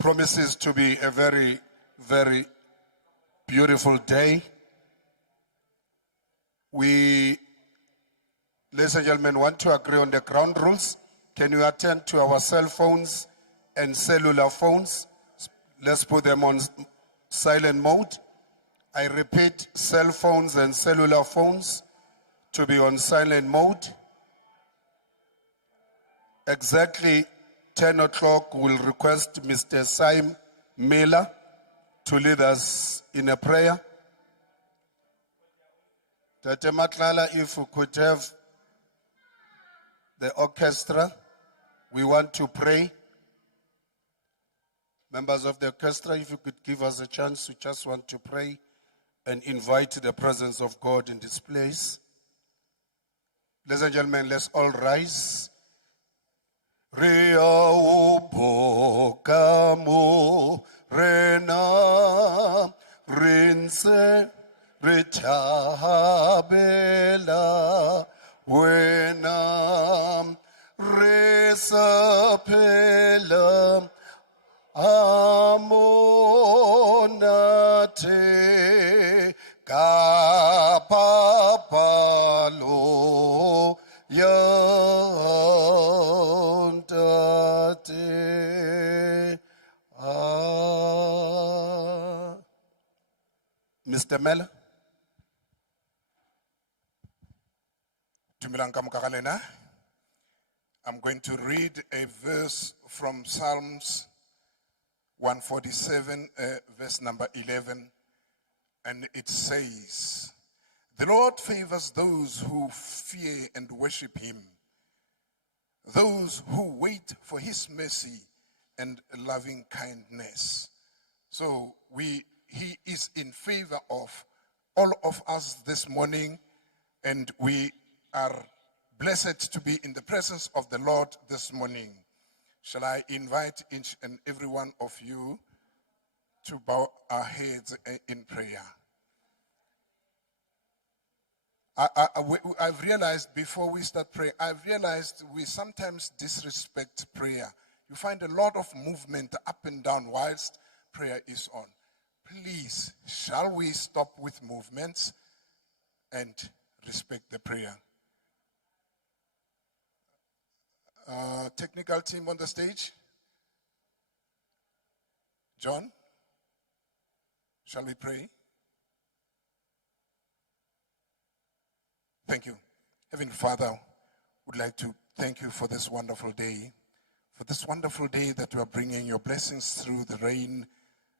promises to be a very, very beautiful day. We, ladies and gentlemen, want to agree on the ground rules. Can you attend to our cell phones and cellular phones? Let's put them on silent mode. I repeat, cell phones and cellular phones to be on silent mode. Exactly 10 o'clock, we'll request Mr. Tshwane Choral to lead us in a prayer. Tate Matlala, if we could have the orchestra, we want to pray. Members of the orchestra, if you could give us a chance, we just want to pray and invite the presence of God in this place. Ladies and gentlemen, let's all rise. Ria ubokamo rena rinse ritabela wena resapela amonate kapapalo yontate. Mr. Mela. I'm going to read a verse from Psalms 147, verse number 11, and it says, "The Lord favors those who fear and worship him, those who wait for his mercy and loving kindness." So he is in favor of all of us this morning, and we are blessed to be in the presence of the Lord this morning. Shall I invite each and every one of you to bow our heads in prayer? I've realized before we start praying, I've realized we sometimes disrespect prayer. You find a lot of movement up and down whilst prayer is on. Please, shall we stop with movements and respect the prayer? Technical team on the stage. John, shall we pray? Thank you. Heavenly Father, would like to thank you for this wonderful day, that you are bringing your blessings through the rain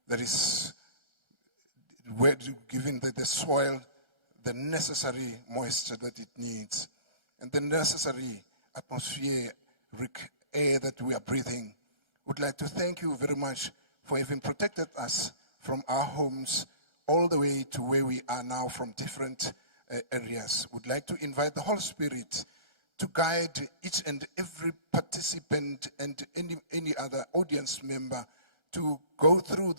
that is giving the soil the necessary moisture that it needs and the necessary atmosphere, air that we are breathing. Would like to thank you very much for having protected us from our homes all the way to where we are now from different areas. Would like to invite the Holy Spirit to guide each and every participant and any other audience member to go through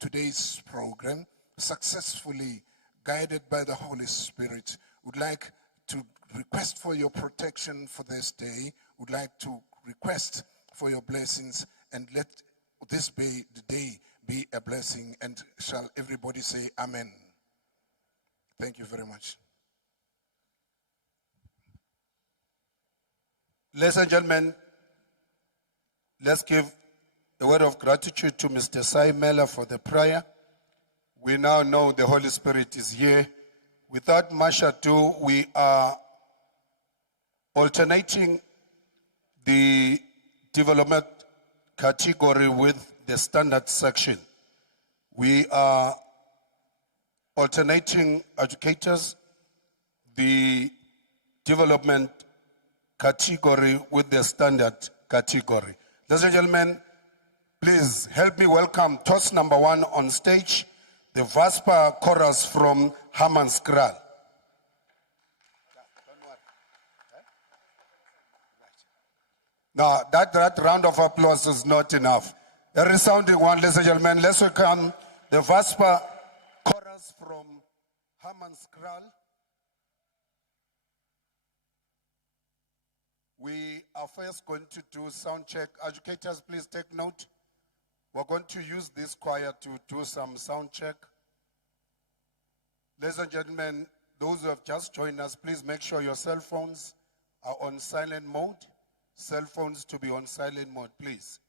today's program successfully, guided by the Holy Spirit. Would like to request for your protection for this day. Would like to request for your blessings, and let this day be a blessing. And shall everybody say amen? Thank you very much. Ladies and gentlemen, let's give a word of gratitude to Mr. Tshwane Choral for the prayer. We now know the Holy Spirit is here. Without much ado, we are alternating the development category with the standard section. We are alternating educators, the development category with the standard category. Ladies and gentlemen, please help me welcome toss number 1 on stage, the Vaspa chorus from Hammanskraal. Now, that round of applause is not enough. A resounding one, ladies and gentlemen. Let's welcome the Vaspa chorus from Hammanskraal. We are first going to do sound check. Educators, please take note. We're going to use this choir to do some sound check. Ladies and gentlemen, those who have just joined us, please make sure your cell phones are on silent mode. Cell phones to be on silent mode, please.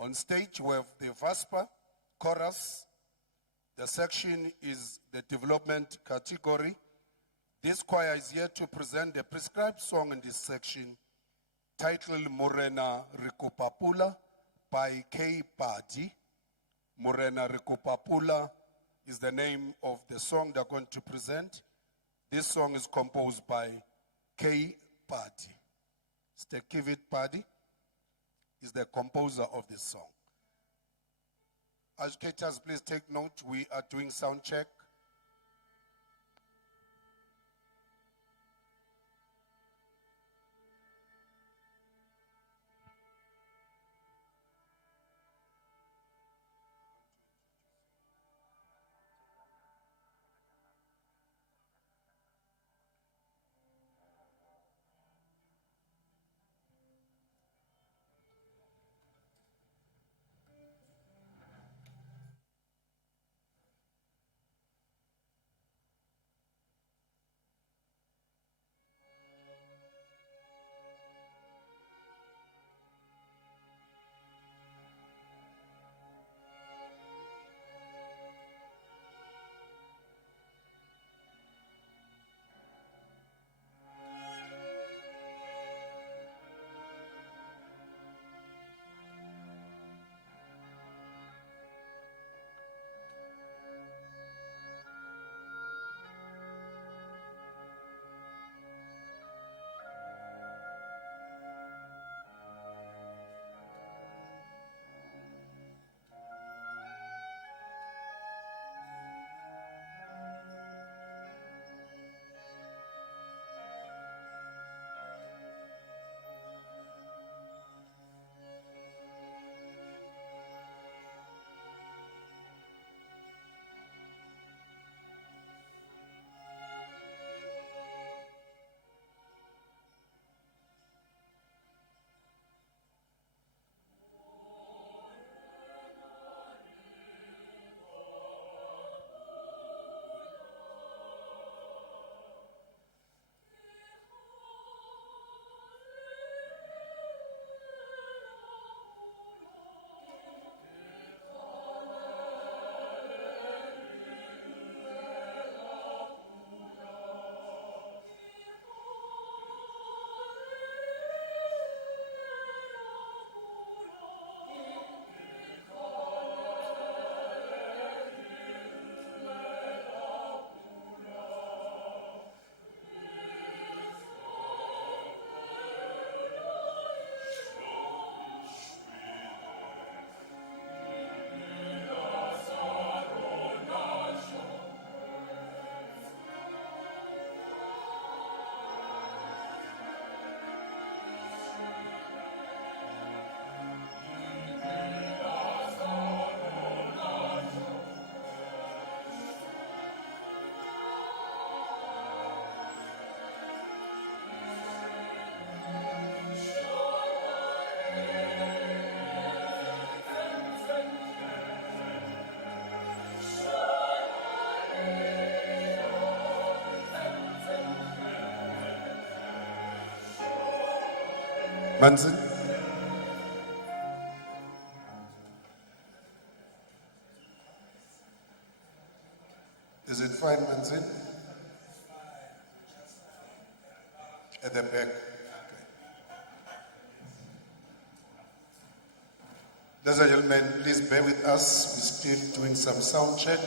On stage, we have the Vesper chorus. The section is the development category. This choir is here to present the prescribed song in this section, titled Morena Rikupapula by K. Padi. Morena Rikupapula is the name of the song they're going to present. This song is composed by K. Padi. Stekivit Padi is the composer of this song. Educators, please take note. We are doing sound check. Manzin? Is it fine, Manzin? At the back. Okay. Ladies and gentlemen, please bear with us. We're still doing some sound check.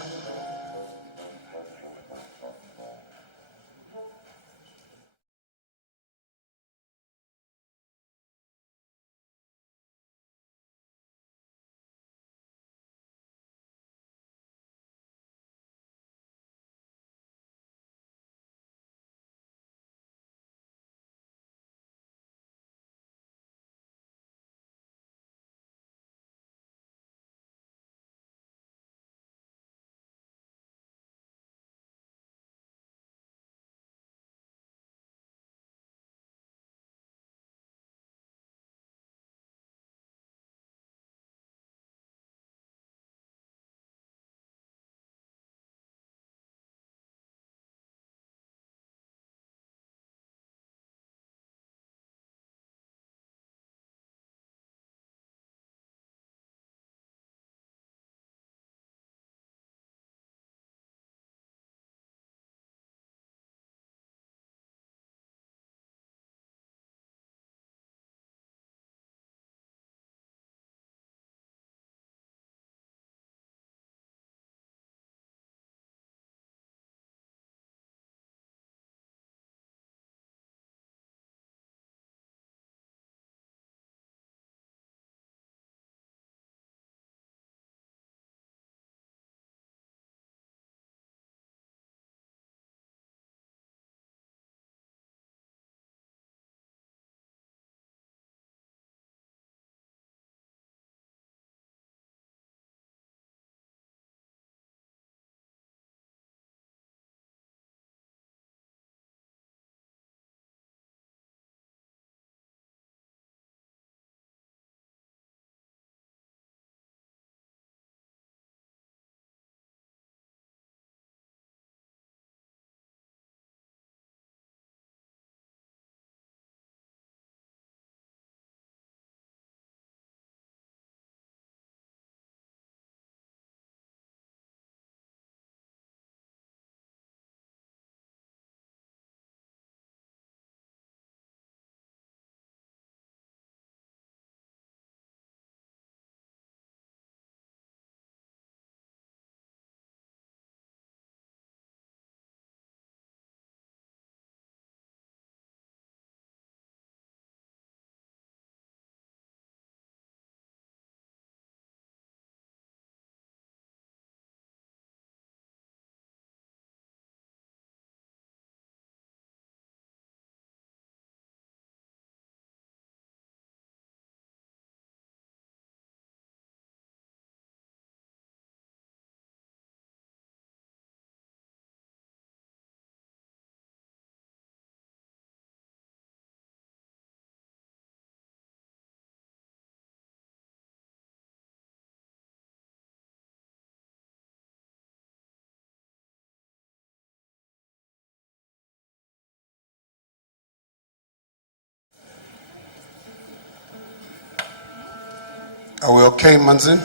Are we okay, Manzin?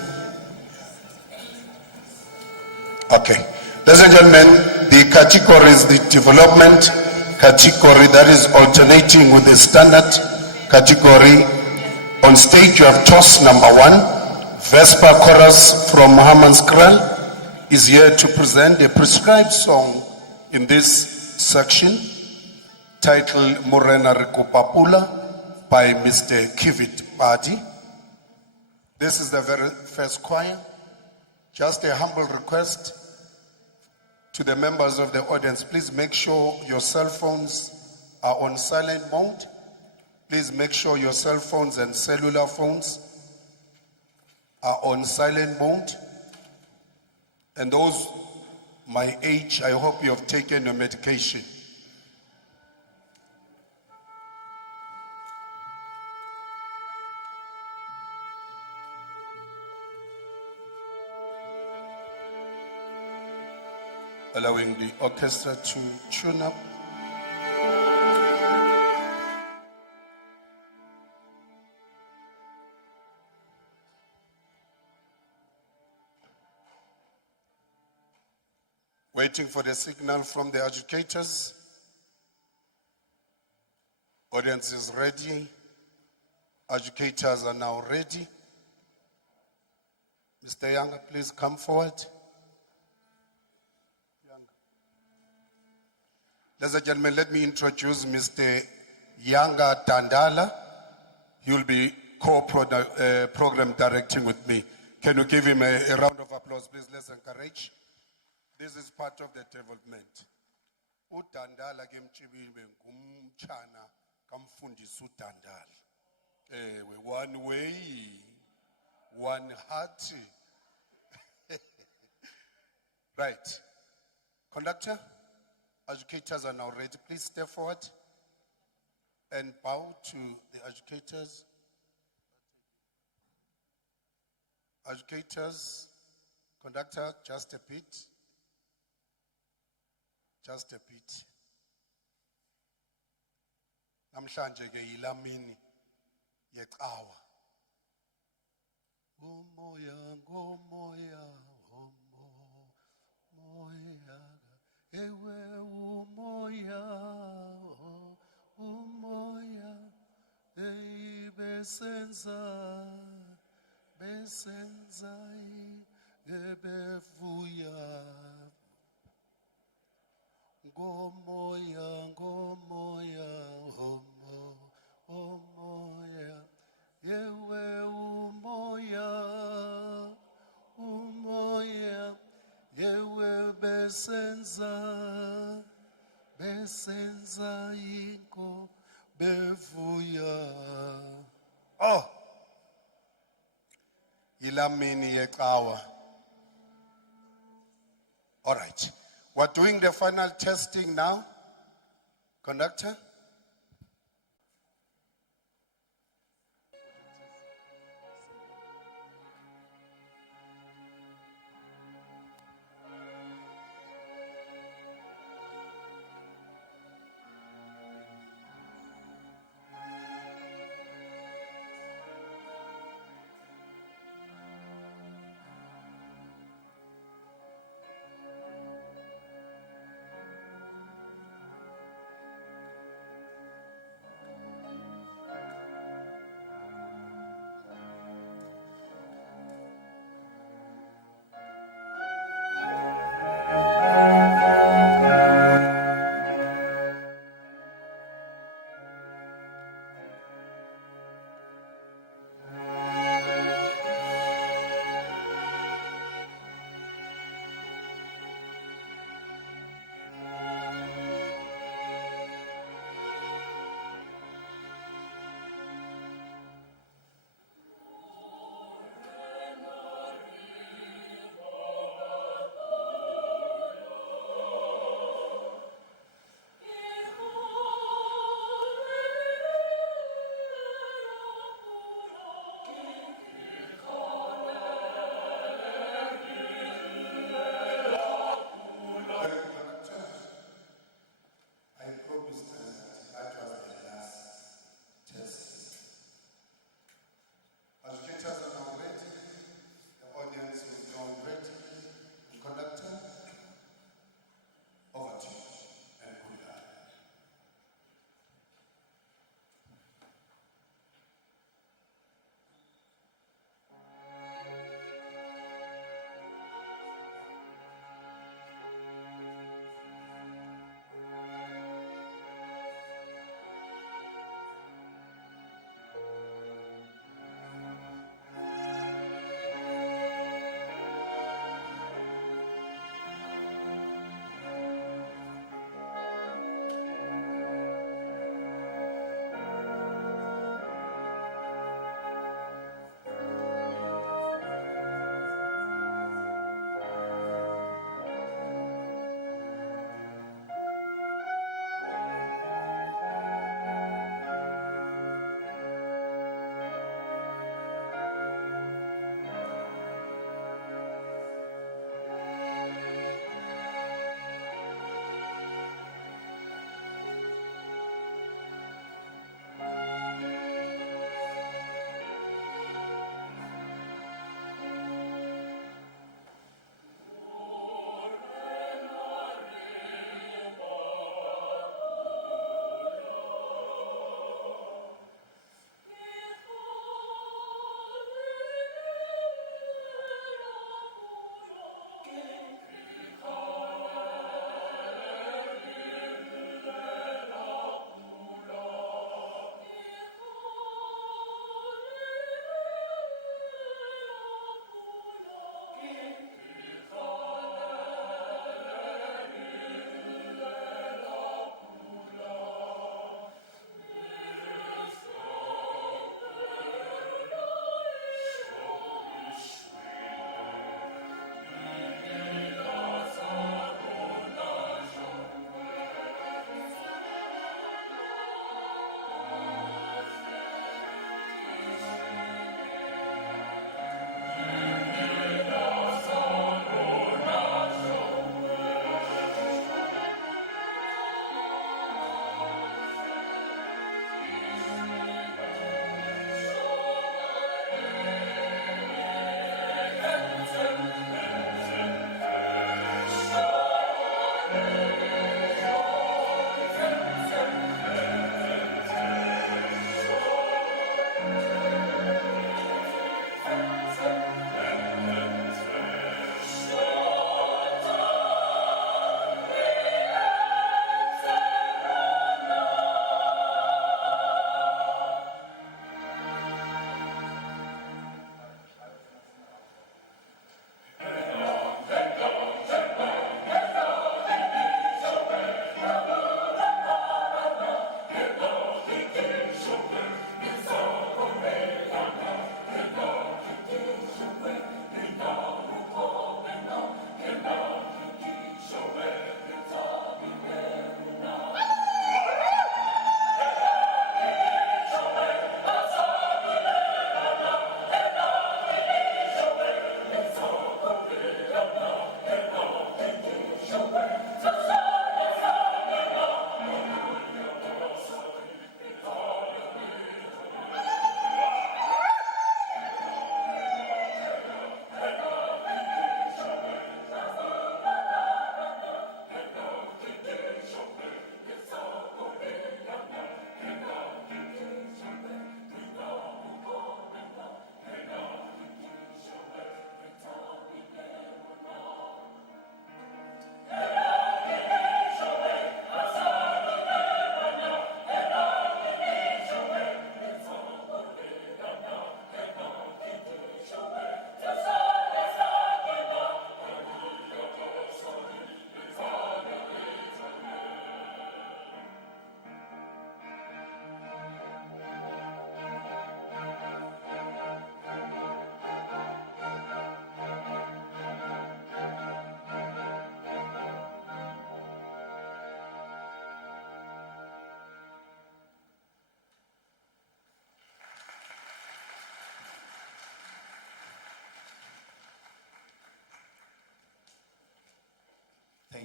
Okay. Ladies and gentlemen, the category is the development category that is alternating with the standard category. On stage you have toss number 1. Vesper Chorus from Hammanskraal is here to present a prescribed song in this section titled Morena Rekupapula by Mr. Kivit Badi. This is the very first choir. Just a humble request to the members of the audience, please make sure your cell phones are on silent mode. Please make sure your cell phones and cellular phones are on silent mode. And those my age, I hope you have taken your medication. Allowing the orchestra to tune up. Waiting for the signal from the educators. Audience is ready. Educators are now ready. Mr. Younger, please come forward. Ladies and gentlemen, let me introduce Mr. Yanga Tandala. He will be co-program directing with me. Can you give him a round of applause, please? Let's encourage. This is part of the development. Utandala gemchibibe ngumchana kamfundisa utandala. One way, one heart. Right. Conductor? Educators are now ready. Please step forward and bow to the educators. Educators, conductor, just a bit. Just a bit. Namhlanje ke ilamini yecawa. Umoya ngomoya moya. Ewe umoya, umoya, besenza, bevuya. Ngomoya, umoya, ewe umoya, umoya. Yewe besenza inko bevuya. Oh, ilamini yecawa. All right, we're doing the final testing now. Conductor.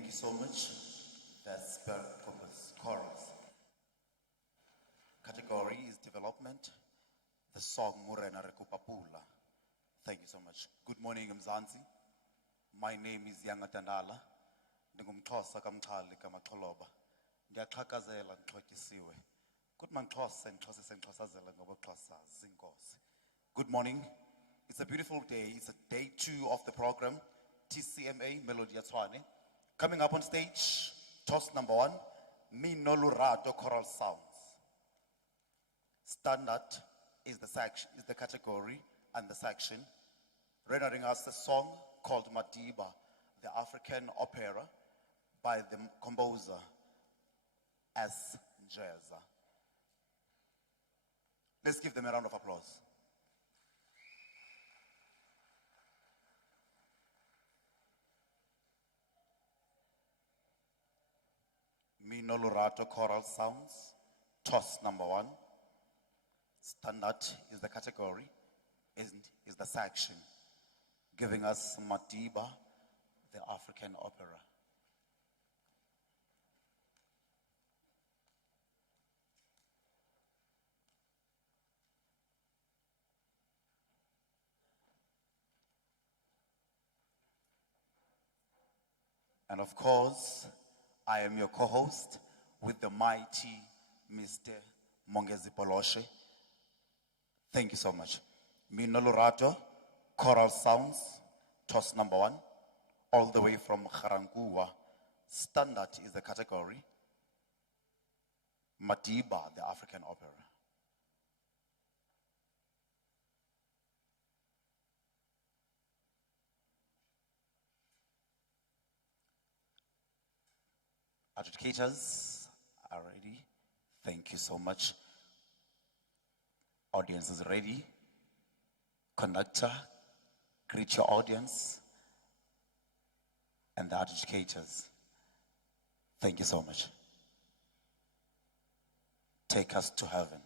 Thank you so much. That's Corpus Chorals. Category is development. The song Murena Rekupapula. Thank you so much. Good morning, Mzansi. My name is Yangatandala. Ndingumxhosa kamxhali kamaxholoba. Ndiyaxhakazela ndixhotyisiwe. Good manxhosa ndixhosise ndixhosazela ngoba xhosa zinkosi. Good morning. It's a beautiful day. It's a day 2 of the program, TCMA Melody Tshwane. Coming up on stage, toss number 1, Minolurato Choral Sounds. Standard is the category and the section, rendering us a song called Madiba, the African opera, by the composer S. Njeza. Let's give them a round of applause. Minolurato Choral Sounds, toss number 1. Standard is the category, is the section, giving us Madiba, the African opera. And of course, I am your co-host with the mighty Mr. Mongezi Poloshe. Thank you so much. Minolurato, Choral Sounds, toss number 1, all the way from Garangua. Standard is the category. Madiba, the African opera. Adjudicators are ready. Thank you so much. Audience is ready. Conductor, greet your audience. And the adjudicators. Thank you so much. Take us to heaven.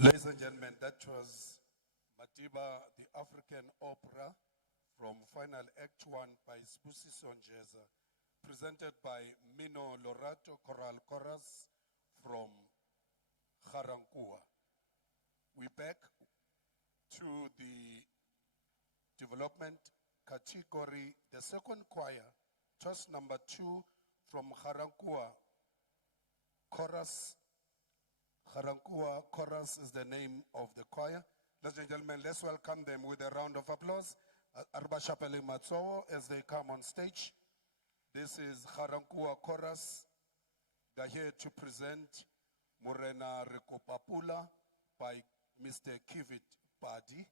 Ladies and gentlemen, that was Madiba, the African opera from Final Act 1 by Spusi Sonjeza, presented by Mino Lorato Choral Chorus from Garankuwa. We back to the development category, the second choir, choice number 2 from Garankuwa Chorus. Garankuwa Chorus is the name of the choir. Ladies and gentlemen, let's welcome them with a round of applause. Arba Shapele Matsowo as they come on stage. This is Garankuwa Chorus. They're here to present Morena Rekopapula by Mr. Kivit Padi.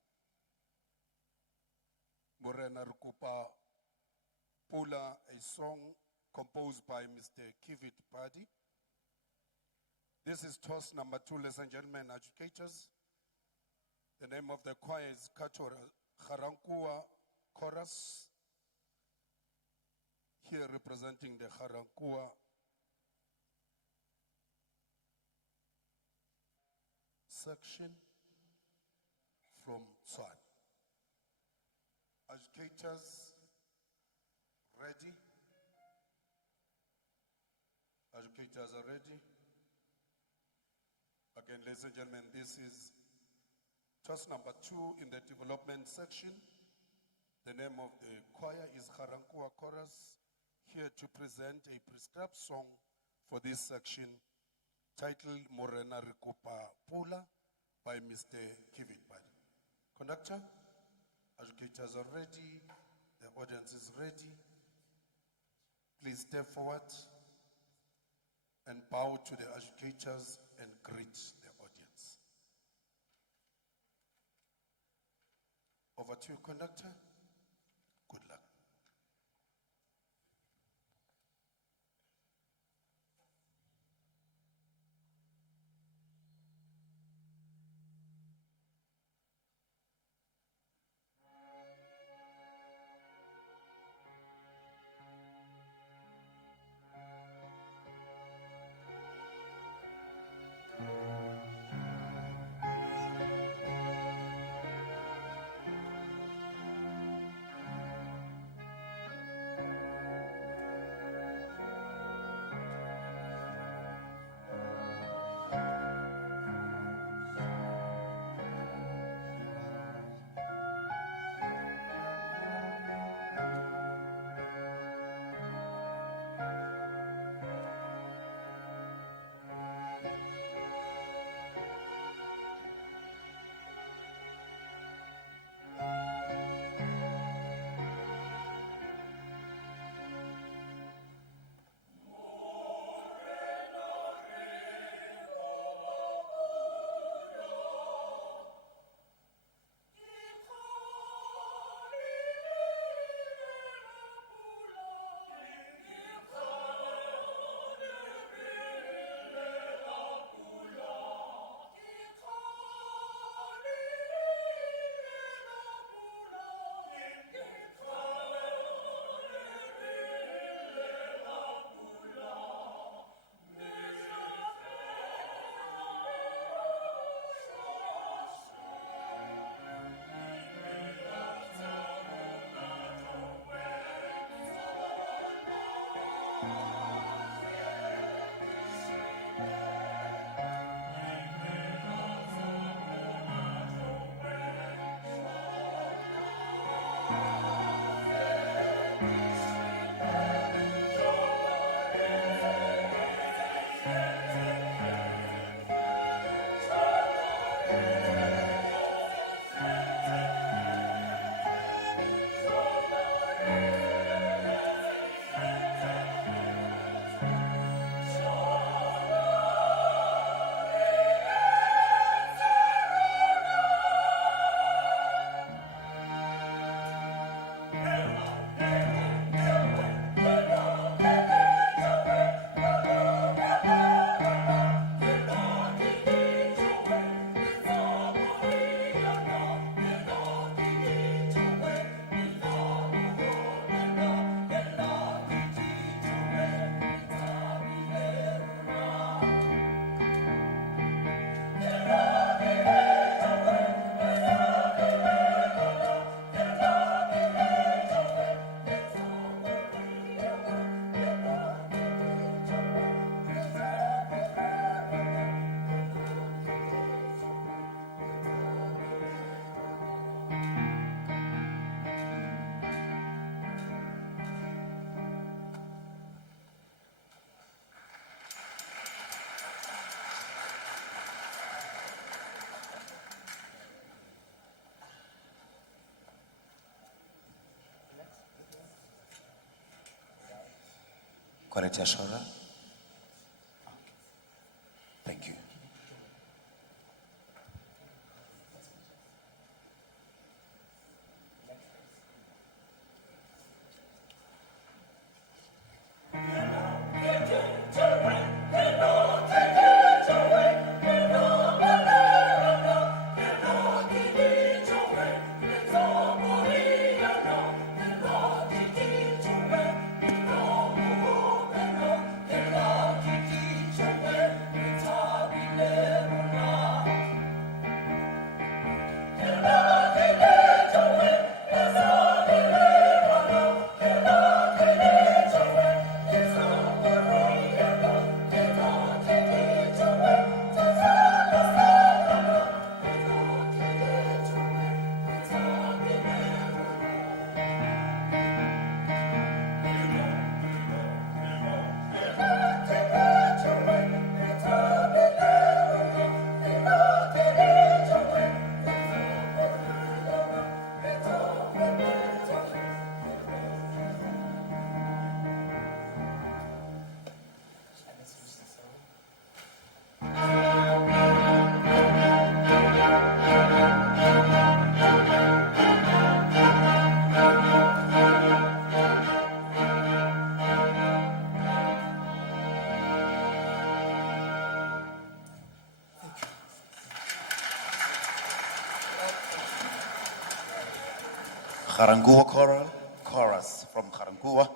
Morena Rekopapula, a song composed by Mr. Kivit Padi. This is toss number 2, ladies and gentlemen, educators. The name of the choir is Garankuwa Chorus. Here representing the Garankuwa section from Tshwane. Educators, ready? Educators are ready? Again, ladies and gentlemen, this is toss number 2 in the development section. The name of the choir is Garankuwa Chorus, here to present a prescribed song for this section titled Morena Rekopapula by Mr. Kivit Padi. Conductor, educators are ready, the audience is ready. Please step forward and bow to the educators and greet the audience. Over to you, conductor. Good luck. Operator Choral. Thank you. Garankuwa Choral, chorus from Garankuwa.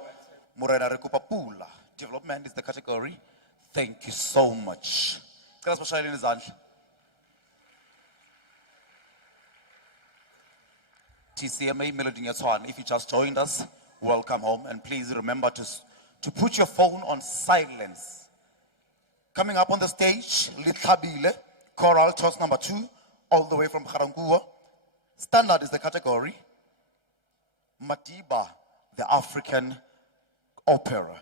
Morena Rekupa Pula, development is the category. Thank you so much. Cela sibashayele izandla. TCMA Meloding ya Tshwane, if you just joined us, welcome home, and please remember to put your phone on silence. Coming up on the stage, Lithabile, choral toss number 2, all the way from Garankuwa. Standard is the category. Madiba, the African opera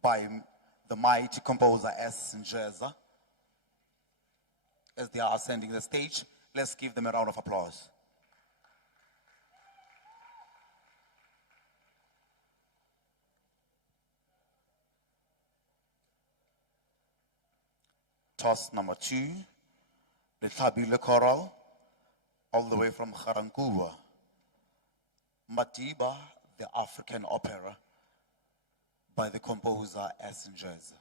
by the mighty composer S. Njeza. As they are ascending the stage, let's give them a round of applause. Toss number 2, the Tabile Choral, all the way from Garankuwa. Madiba, the African opera by the composer S. Njeza.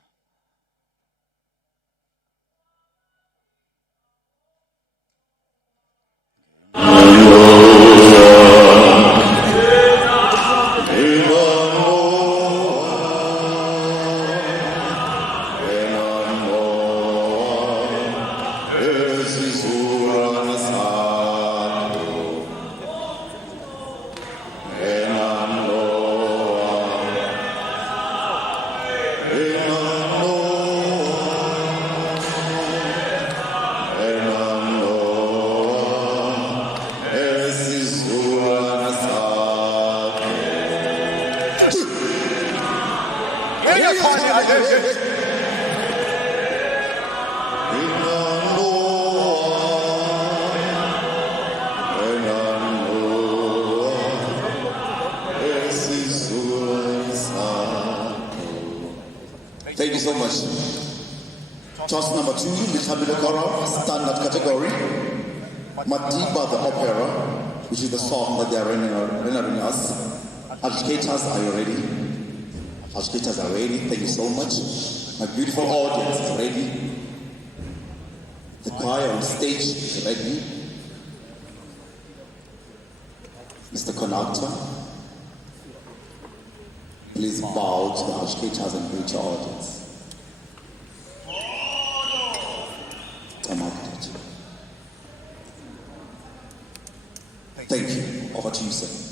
Thank you so much. Toss number 2, the Tabula Choral, standard category. Madiba, the opera, which is the song that they are rendering us. Educators, are you ready? Educators are ready. Thank you so much. My beautiful audience is ready. The choir on stage is ready. Mr. Conductor, please bow to the educators and greet your audience. Thank you. Over to you, sir.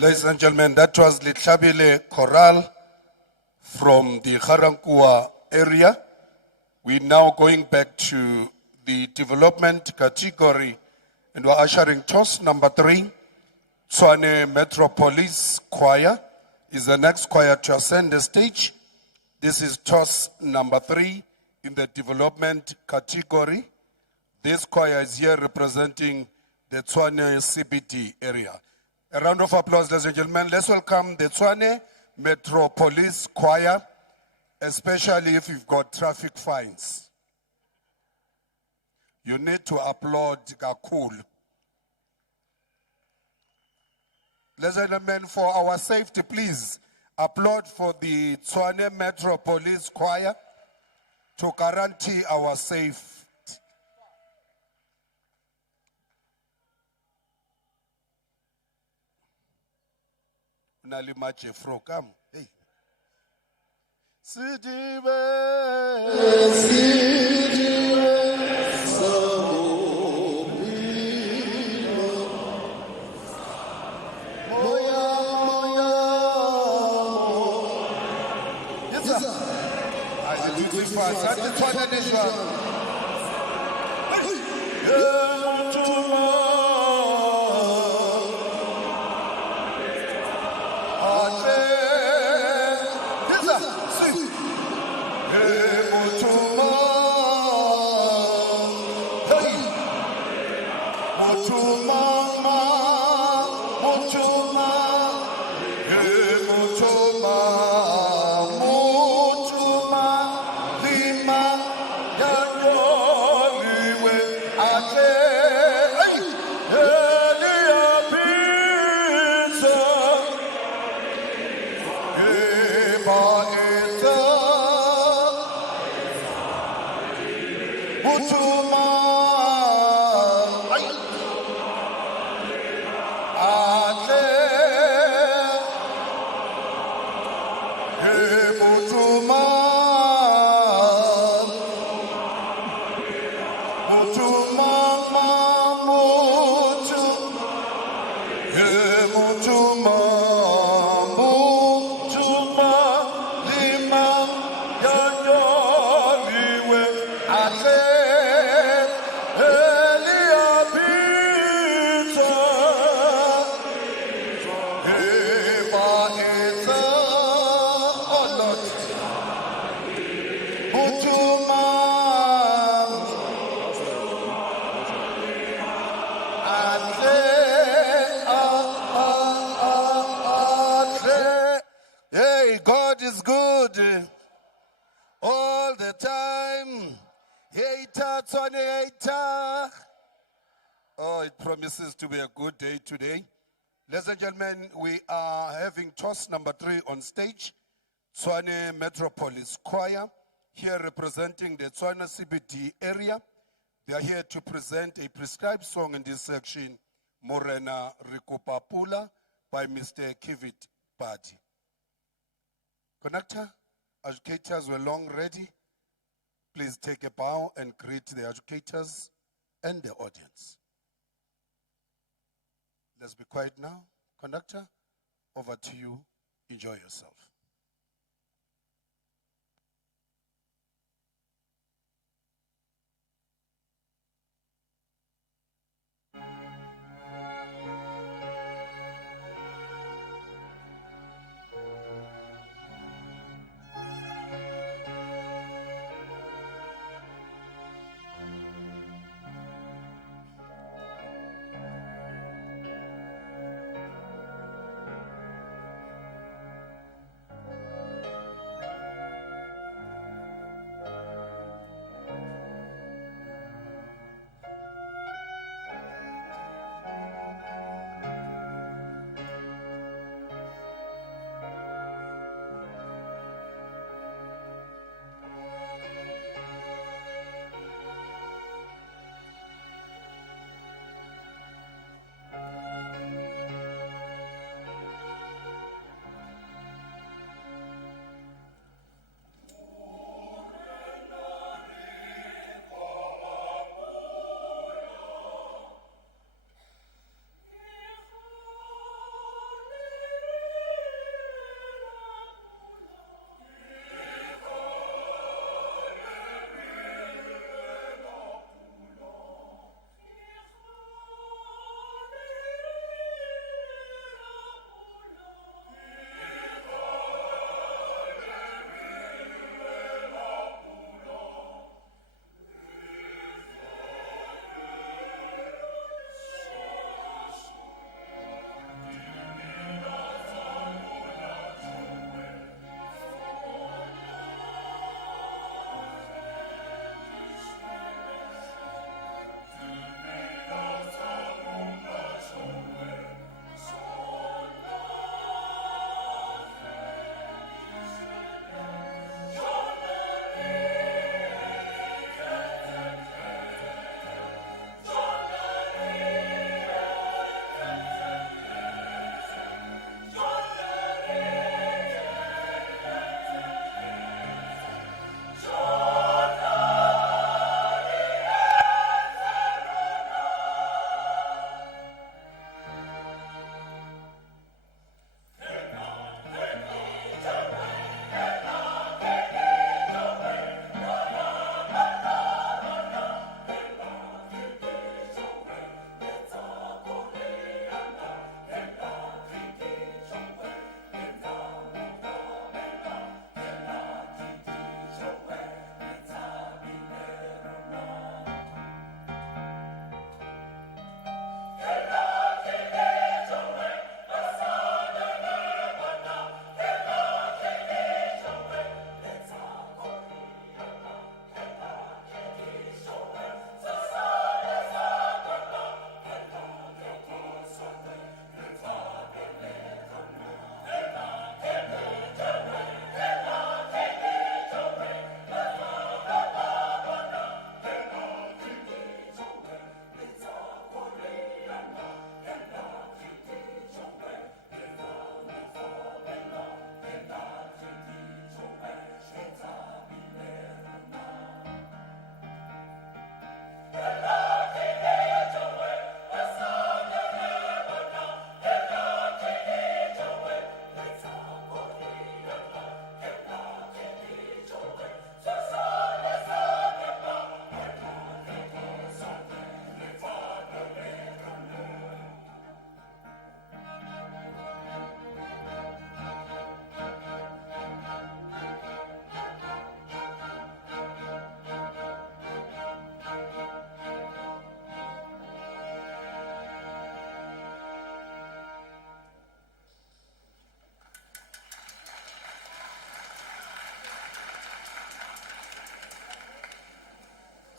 Ladies and gentlemen, that was Tshwane Choral from the Garankuwa area. We're now going back to the development category and we're ushering toss number 3. Tshwane Metropolis Choir is the next choir to ascend the stage. This is toss number 3 in the development category. This choir is here representing the Tshwane CBD area. A round of applause, ladies and gentlemen. Let's welcome the Tshwane Metropolis Choir, especially if you've got traffic fines. You need to applaud kakhulu. Ladies and gentlemen, for our safety, please applaud for the Tshwane Metropolis Choir to guarantee our safety. Nalima Jeffro, come. Hey. Sidibe, Yes, sir. I do this fast. I just want this one. Hey, God is good all the time. Hey, Tshwane. Oh, it promises to be a good day today. Ladies and gentlemen, we are having toss number 3 on stage. Tshwane Metropolis Choir, here representing the Tshwane CBD area. They are here to present a prescribed song in this section, Morena Rekupapula, by Mr. Kivit Badi. Conductor, educators were long ready. Please take a bow and greet the educators and the audience. Let's be quiet now. Conductor, over to you. Enjoy yourself.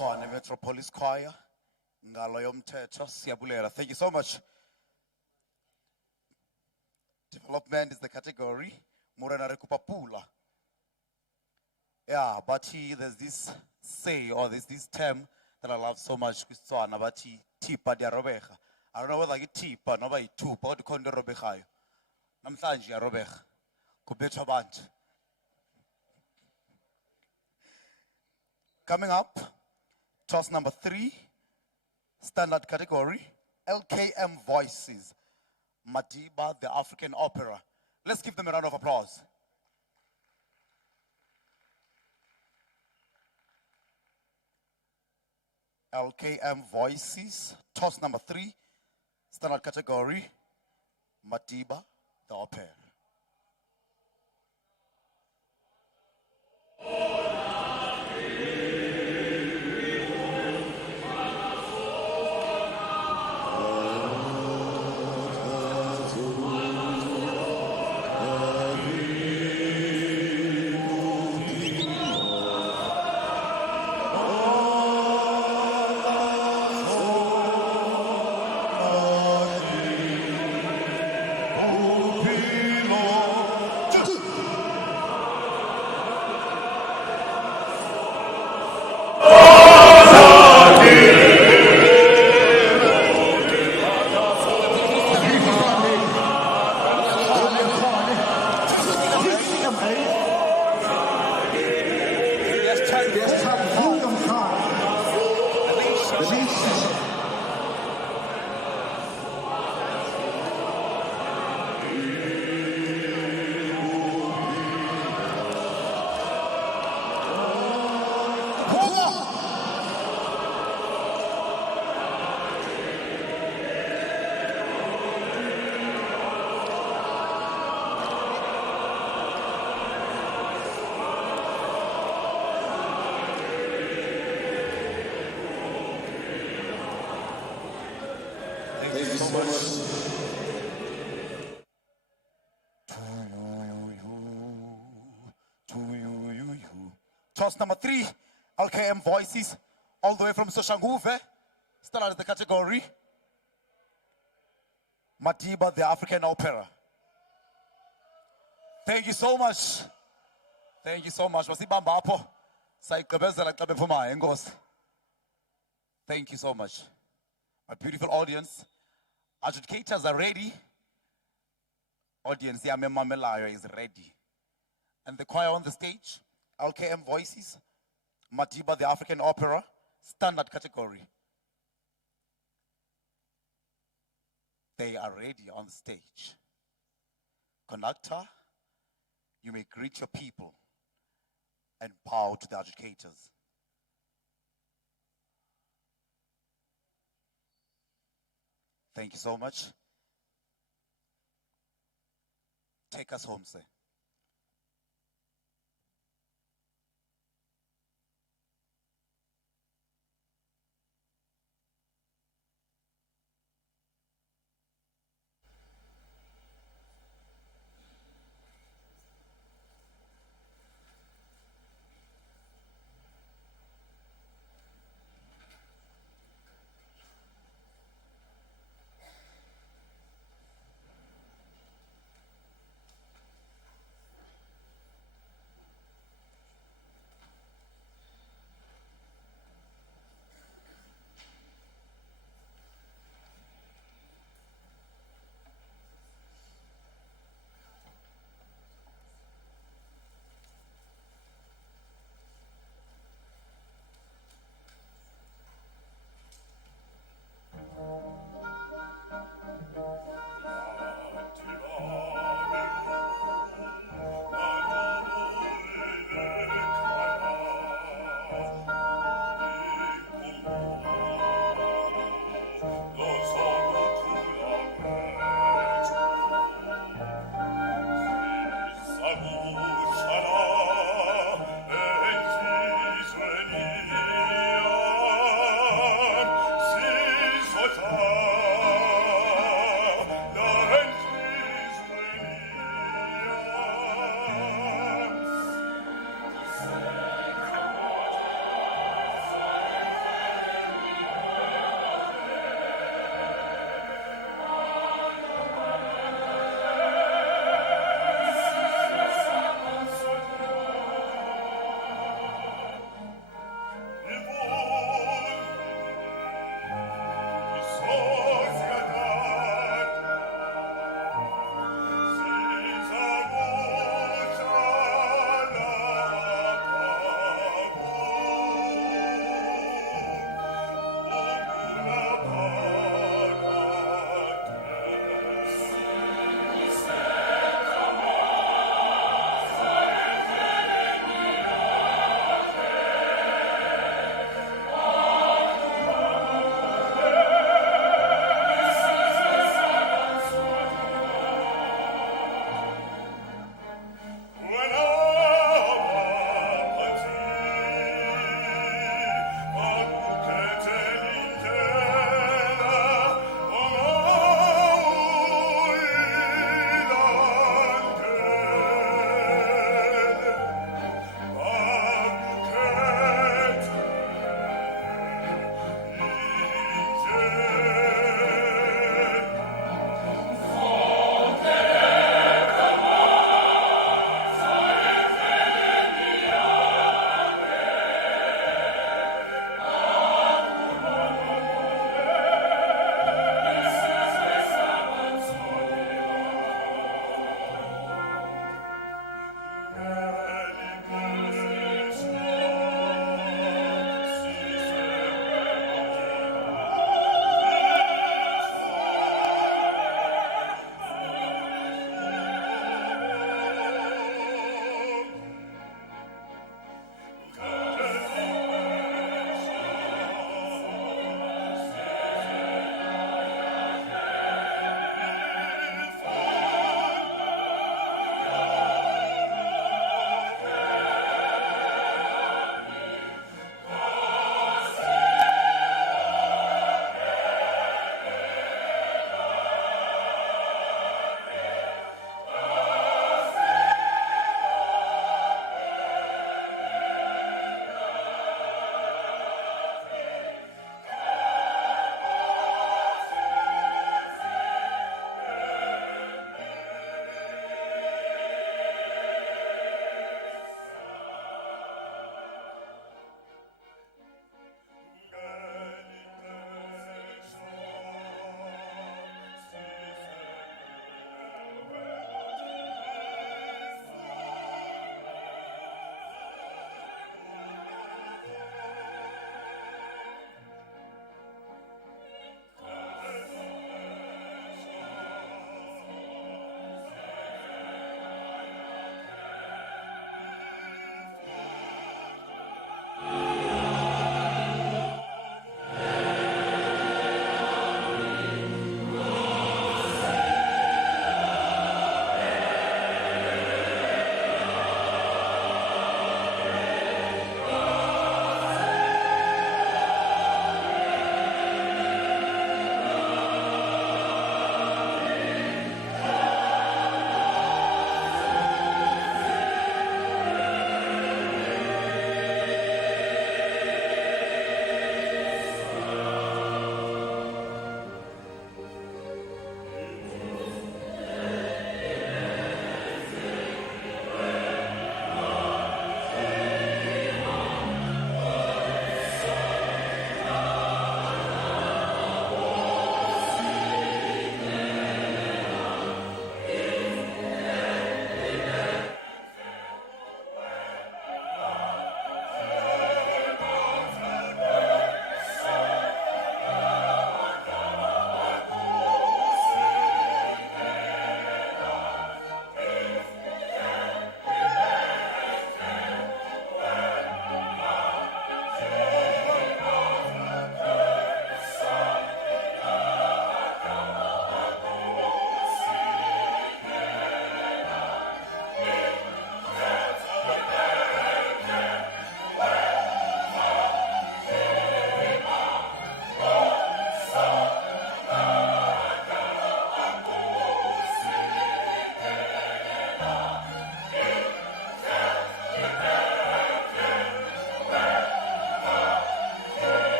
Tshwane Metropolis Choir. Ngalo yomthetho siyabulela. Thank you so much. Development is the category. Morena re kopa pula. Yeah, but there's this say or there's this term that I love so much. Kutswana bathi tipa dia robecha. I don't know whether it's tipa no ba itupa or konde robechayo. Namhlanje ya robecha. Kubetha abantu. Coming up, toss number 3, standard category, LKM Voices, Madiba, the African Opera. Let's give them a round of applause. LKM Voices, toss number 3, standard category, Madiba, the Opera. Toss number 3, LKM Voices, all the way from Soshanguve, still out of the category. Madiba, the African Opera. Thank you so much. Thank you so much. Thank you so much. My beautiful audience, adjudicators are ready. Audience, Yamemamelayo is ready. And the choir on the stage, LKM Voices, Madiba, the African Opera, standard category. They are ready on the stage. Conductor, you may greet your people and bow to the adjudicators. Thank you so much. Take us home, sir.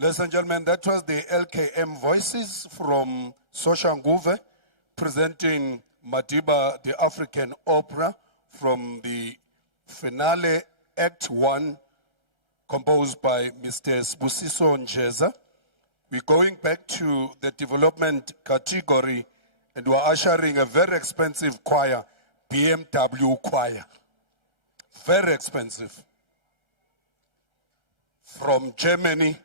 Ladies and gentlemen, that was the LKM Voices from Soshanguve presenting Madiba, the African opera from the finale Act 1 composed by Mr. Sbusiso Njeza. We're going back to the development category and we're ushering a very expensive choir, BMW choir. Very expensive. From Germany,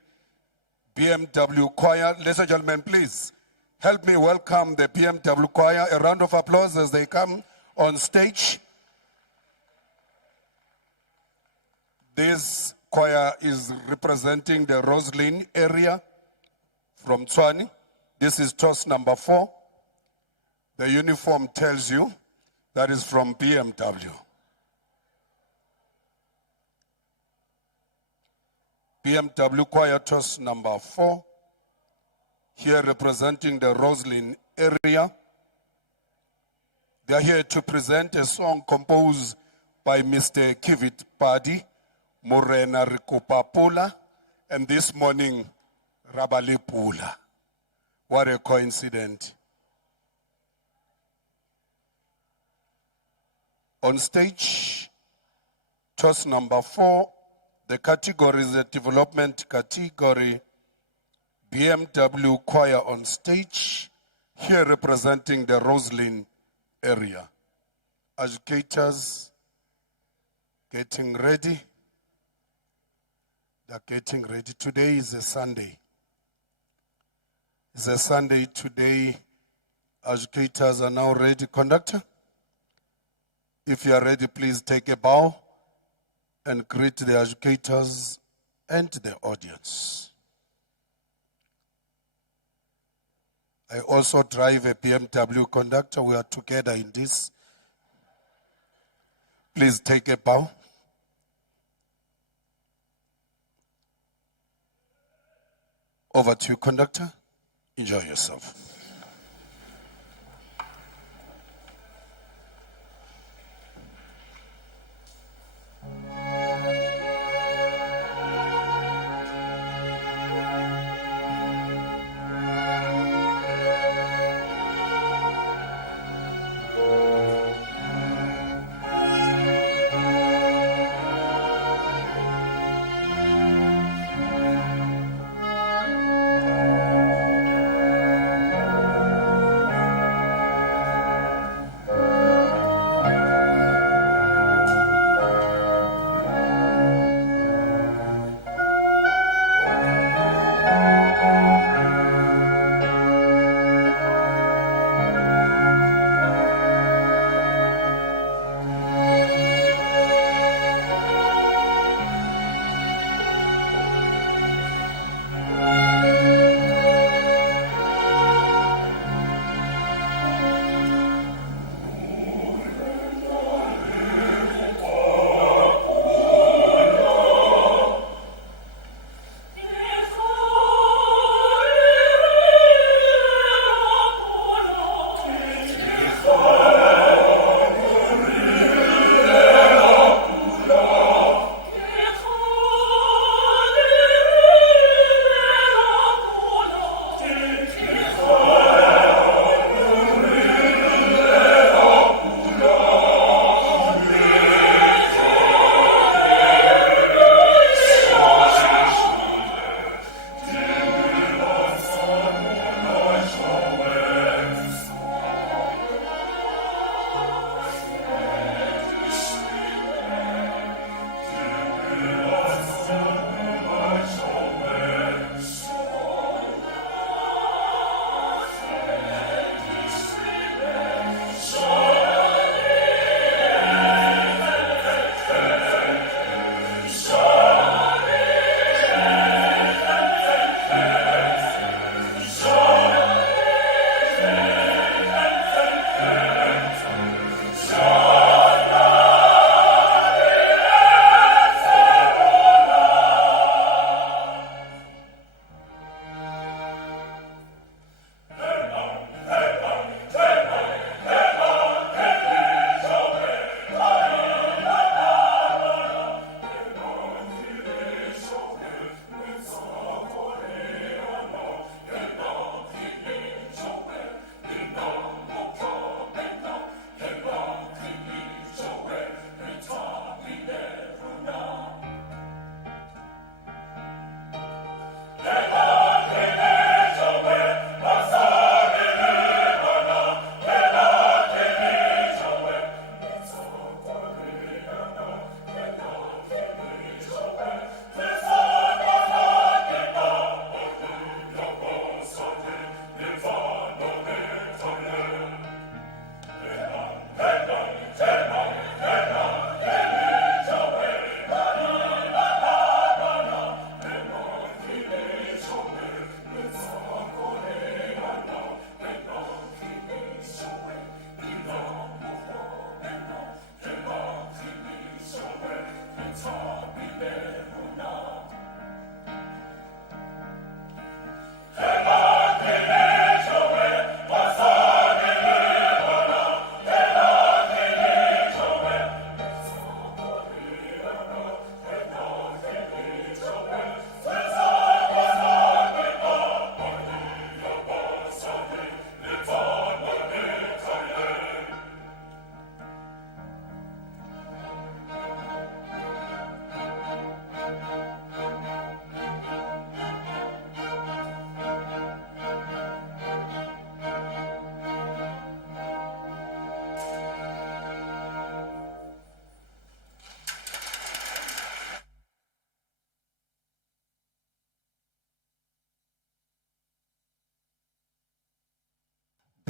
BMW choir. Ladies and gentlemen, please help me welcome the BMW choir. A round of applause as they come on stage. This choir is representing the Roslyn area from Tshwane. This is toss number 4. The uniform tells you that is from BMW. BMW choir toss number 4. Here representing the Roslyn area. They are here to present a song composed by Mr. Kivit Padi, Morena Rikupapula, and this morning, Rabali Pula. What a coincidence. On stage, toss number 4, the category is a development category. BMW choir on stage, here representing the Roslyn area. Educators getting ready. They're getting ready. Today is a Sunday. It's a Sunday today. Educators are now ready. Conductor, if you are ready, please take a bow and greet the educators and the audience. I also drive a BMW. Conductor. We are together in this. Please take a bow. Over to you, conductor. Enjoy yourself.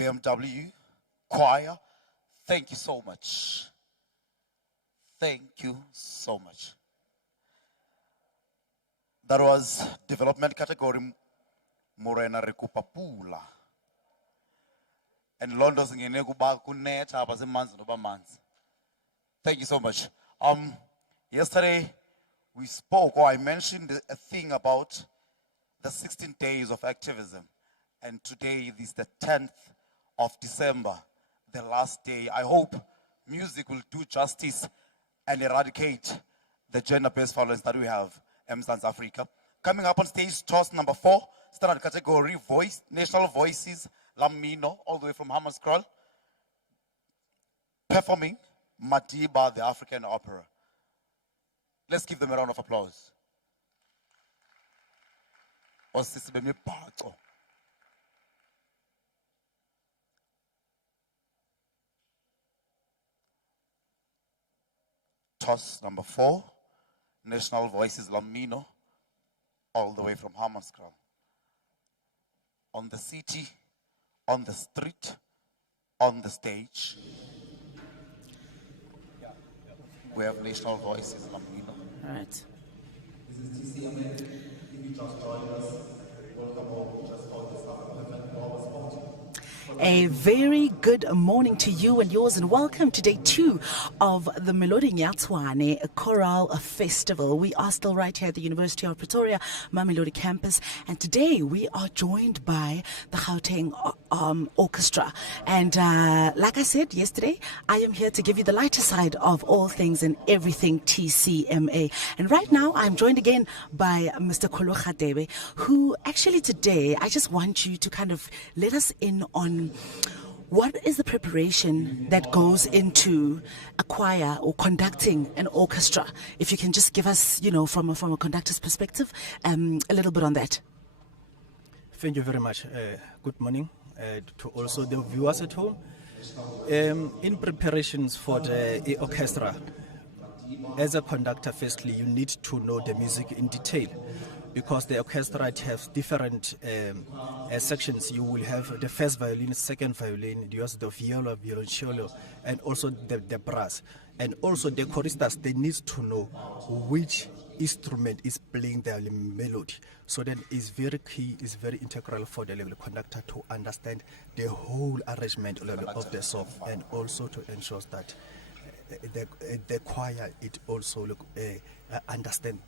BMW choir, thank you so much. Thank you so much. That was development category Morena Rekupapula. And London's ngene kuba kunetha apha semanzi noba manzi. Thank you so much. Yesterday we spoke, or I mentioned a thing about the 16 days of activism. And today is the 10th of December, the last day. I hope music will do justice and eradicate the gender-based violence that we have in South Africa. Coming up on stage, toss number 4, standard category, voice, national voices, Lamino, all the way from Hammerskrall, performing Madiba, the African opera. Let's give them a round of applause. Toss number 4, national voices, Lamino, all the way from Hammerskrall. On the city, on the street, on the stage. We have national voices, Lamino. All right. A very good morning to you and yours, and welcome to day 2 of the Meloding Tshwane Choral Festival. We are still right here at the University of Pretoria, Mamelodi campus, and today we are joined by the Gauteng Orchestra. And like I said yesterday, I am here to give you the lighter side of all things and everything TCMA. And right now I'm joined again by Mr. Kologa Debe, who actually today, I just want you to kind of let us in on what is the preparation that goes into a choir or conducting an orchestra. If you can just give us, from a conductor's perspective, a little bit on that. Thank you very much. Good morning to also the viewers at home. In preparations for the orchestra, as a conductor, firstly, you need to know the music in detail, because the orchestra has different sections. You will have the first violin, second violin, you have the viola, violoncello, and also the brass. And also the choristers, they need to know which instrument is playing the melody. So then it's very key, it's very integral for the conductor to understand the whole arrangement of the song, and also to ensure that the choir, it also understand.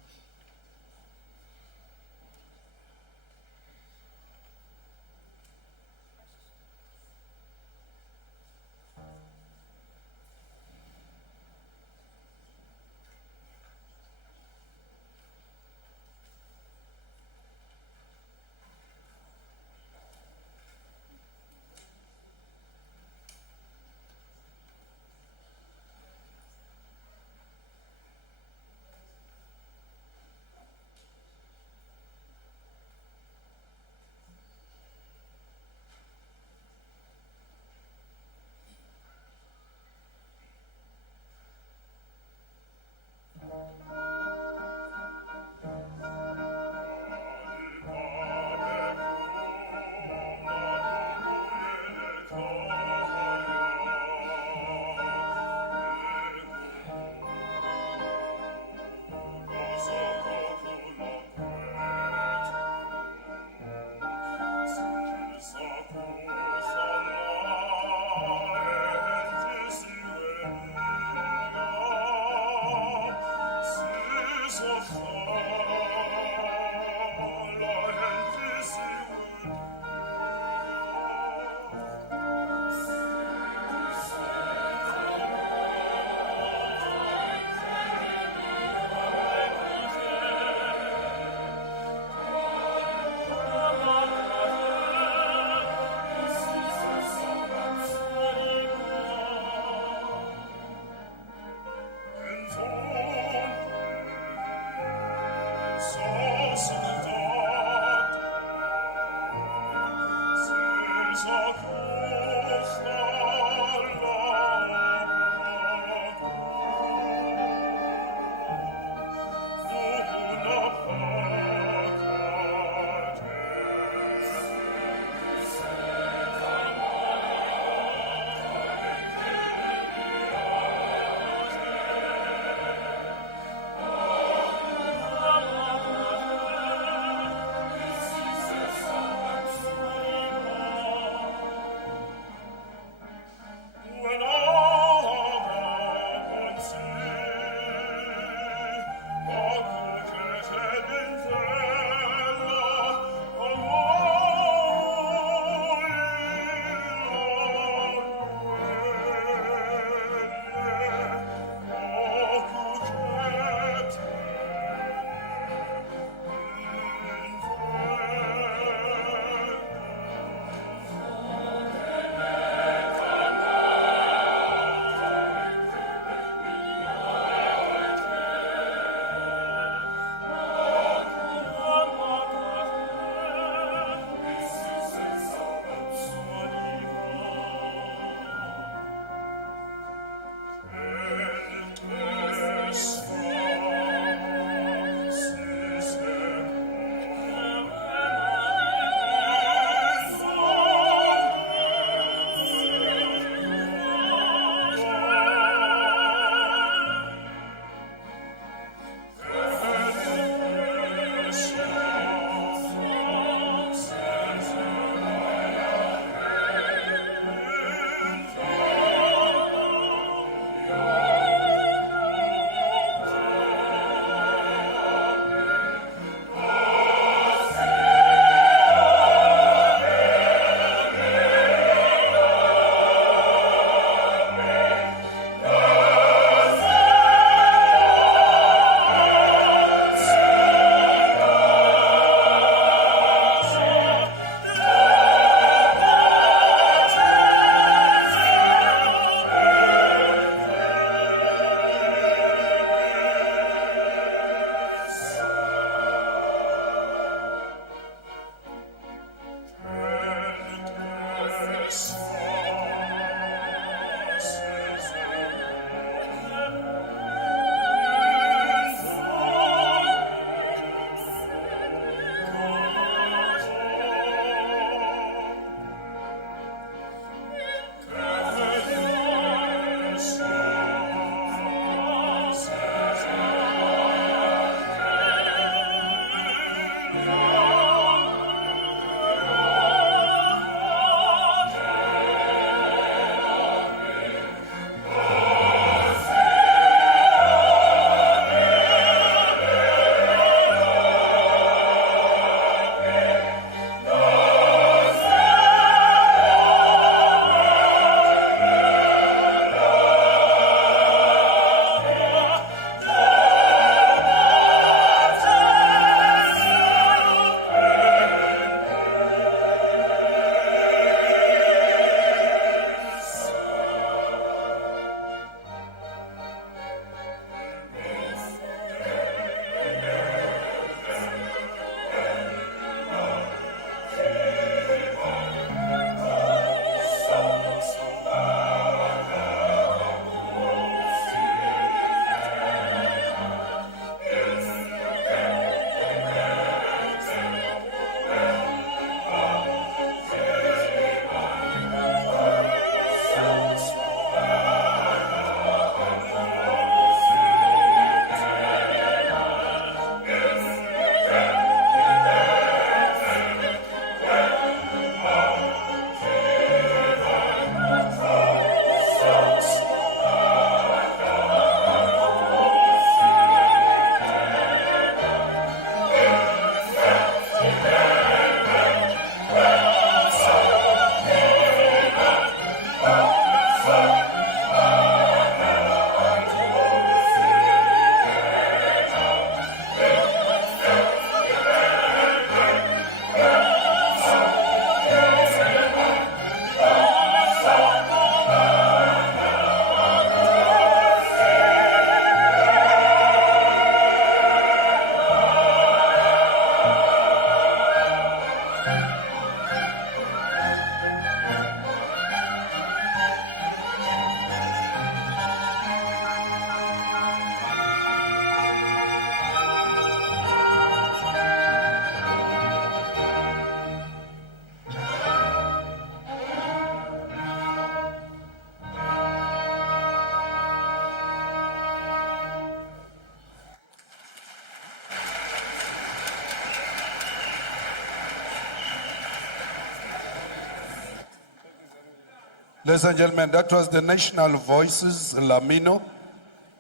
Ladies and gentlemen, that was the National Voices Lamino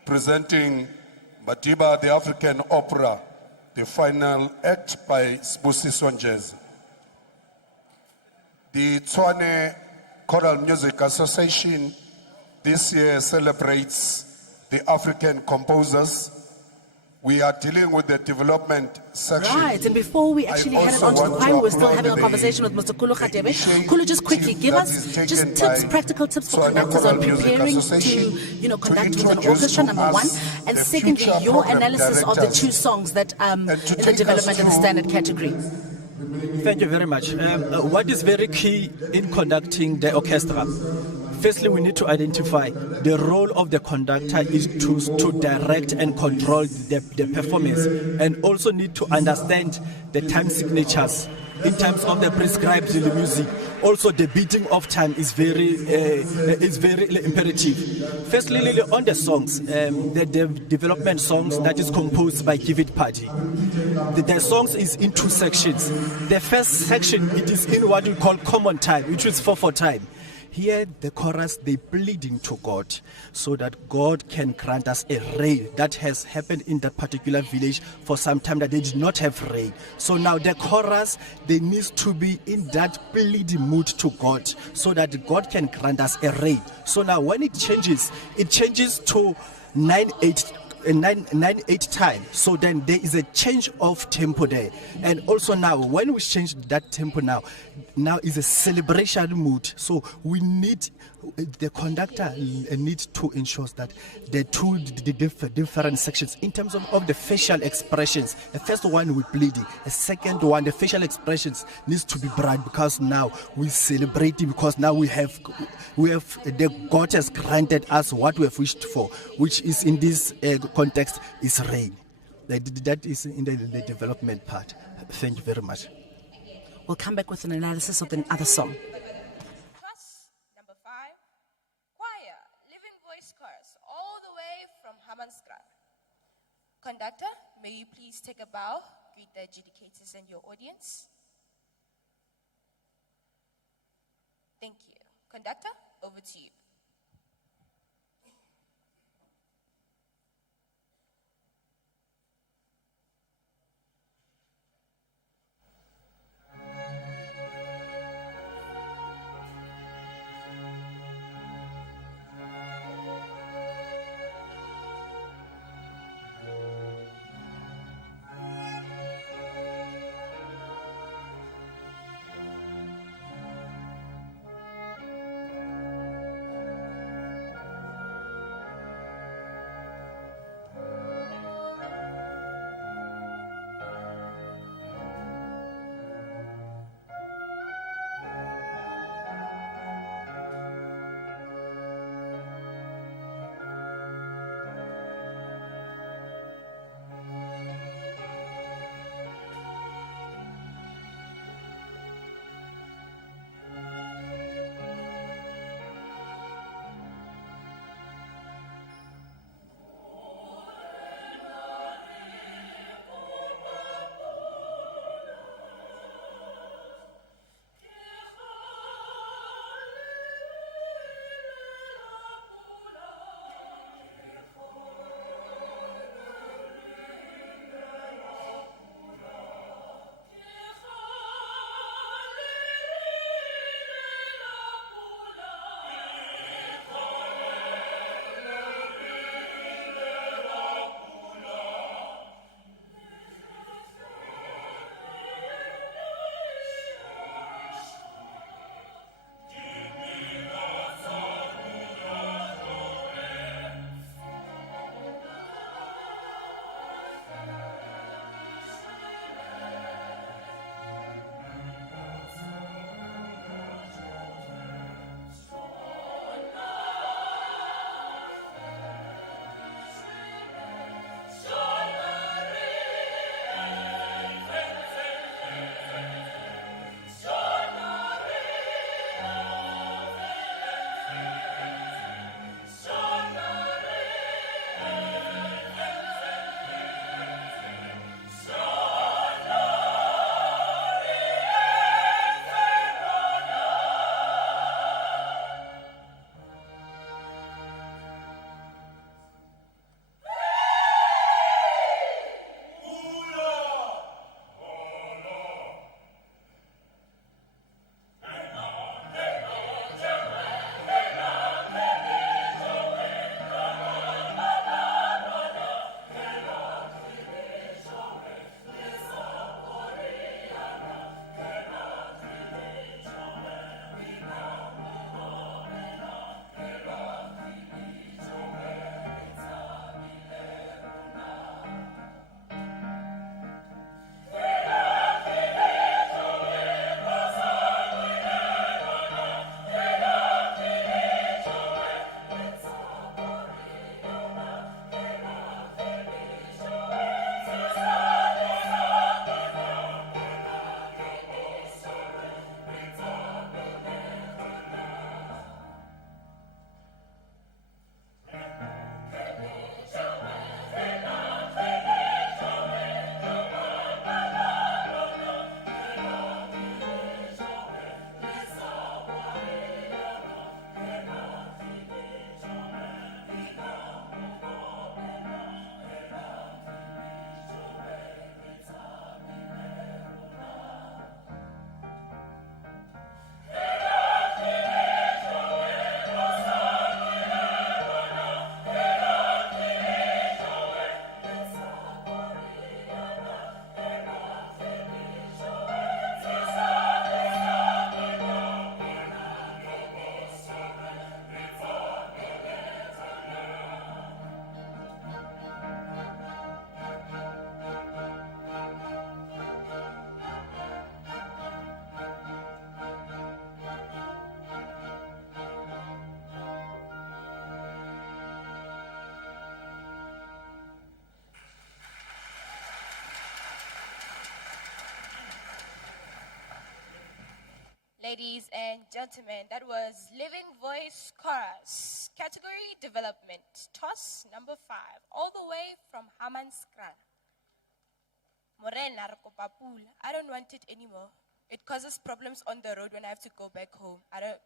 presenting Madiba, the African Opera, the final act by Sbusiso Njezi. The Tshwane Choral Music Association this year celebrates the African composers. We are dealing with the development section. Right, and before we actually head on to the choir, we're still having a conversation with Mr. Kulu Khatebe. Kulu, just quickly, give us just tips, practical tips for conductors on preparing to, conduct with an orchestra, number one. And secondly, your analysis of the two songs that in the development and the standard category. Thank you very much. What is very key in conducting the orchestra? Firstly, we need to identify the role of the conductor is to direct and control the performance, and also need to understand the time signatures in terms of the prescribed music. Also, the beating of time is very imperative. Firstly, on the songs, the development songs that is composed by Give It Party. The songs is in two sections. The first section, it is in what we call common time, which is 4/4 time. Here, the chorus, they pleading to God so that God can grant us a rain that has happened in that particular village for some time that they did not have rain. So now the chorus, they need to be in that pleading mood to God so that God can grant us a rain. So now when it changes to 9/8 time. So then there is a change of tempo there. And also now, when we change that tempo now is a celebration mood. So we need, the conductor needs to ensure that the different sections in terms of the facial expressions. The first one we pleading. The second one, the facial expressions needs to be bright because now we celebrating because now we have the God has granted us what we have wished for, which is in this context is rain. That is in the development part. Thank you very much. We'll come back with an analysis of the other song. Plus, number 5, choir, living voice chorus, all the way from Hammanskraal. Conductor, may you please take a bow, greet the adjudicators and your audience. Thank you. Conductor, over to you. ladies and gentlemen, that was Living Voice Chorus, category development, toss number 5, all the way from Hammanskraal. Morena Rekopapula, I don't want it anymore. It causes problems on the road when I have to go back home.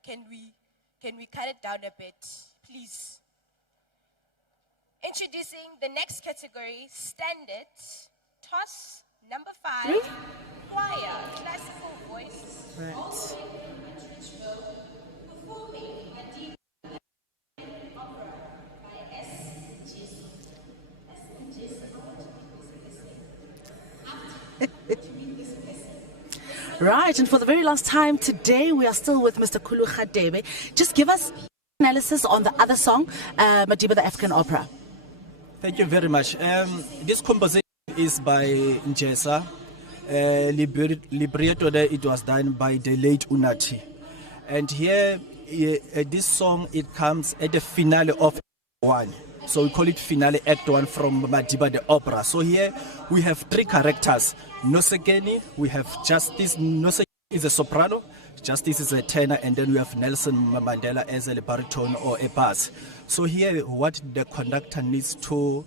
Can we cut it down a bit, please? Introducing the next category, standard, toss number 5, choir, classical voice. Right. Right, and for the very last time today, we are still with Mr. Kulu Khadebe. Just give us analysis on the other song, Madiba the African Opera. Thank you very much. This composition is by Njesa. Libretto there, it was done by the late Unati. And here, this song, it comes at the finale of Act 1. So we call it finale Act 1 from Madiba the Opera. So here we have 3 characters. Nosekeni, we have Justice. Nosekeni is a soprano, Justice is a tenor, and then we have Nelson Mandela as a baritone or a bass. So here, what the conductor needs to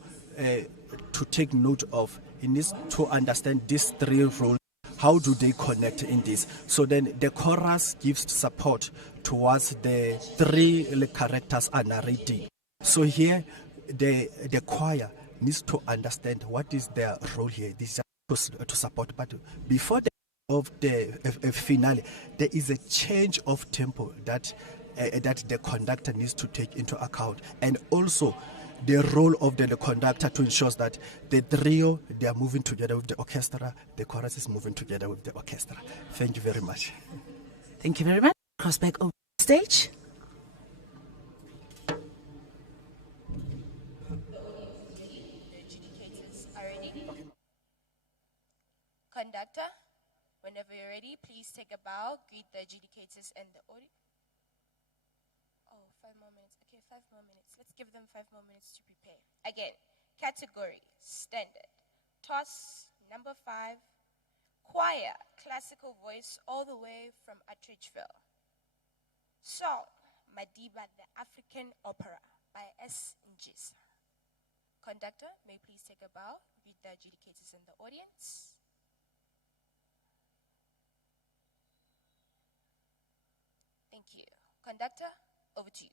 take note of, he needs to understand these 3 roles. How do they connect in this? So then the chorus gives support towards the 3 characters are narrating. So here, the choir needs to understand what is their role here. This is to support. But before of the finale, there is a change of tempo that the conductor needs to take into account, and also the role of the conductor to ensure that the trio, they are moving together with the orchestra, the chorus is moving together with the orchestra. Thank you very much. Thank you very much. Cross back over the stage. Conductor, whenever you're ready, please take a bow, greet the adjudicators and the audience. Oh, 5 more minutes. Okay, 5 more minutes. Let's give them 5 more minutes to prepare. Again, category, standard. Toss, number 5. Choir, classical voice, all the way from Orchestral. Song, Madiba the African Opera by S. Njisa. Conductor, may you please take a bow, greet the adjudicators and the audience. Thank you. Conductor, over to you.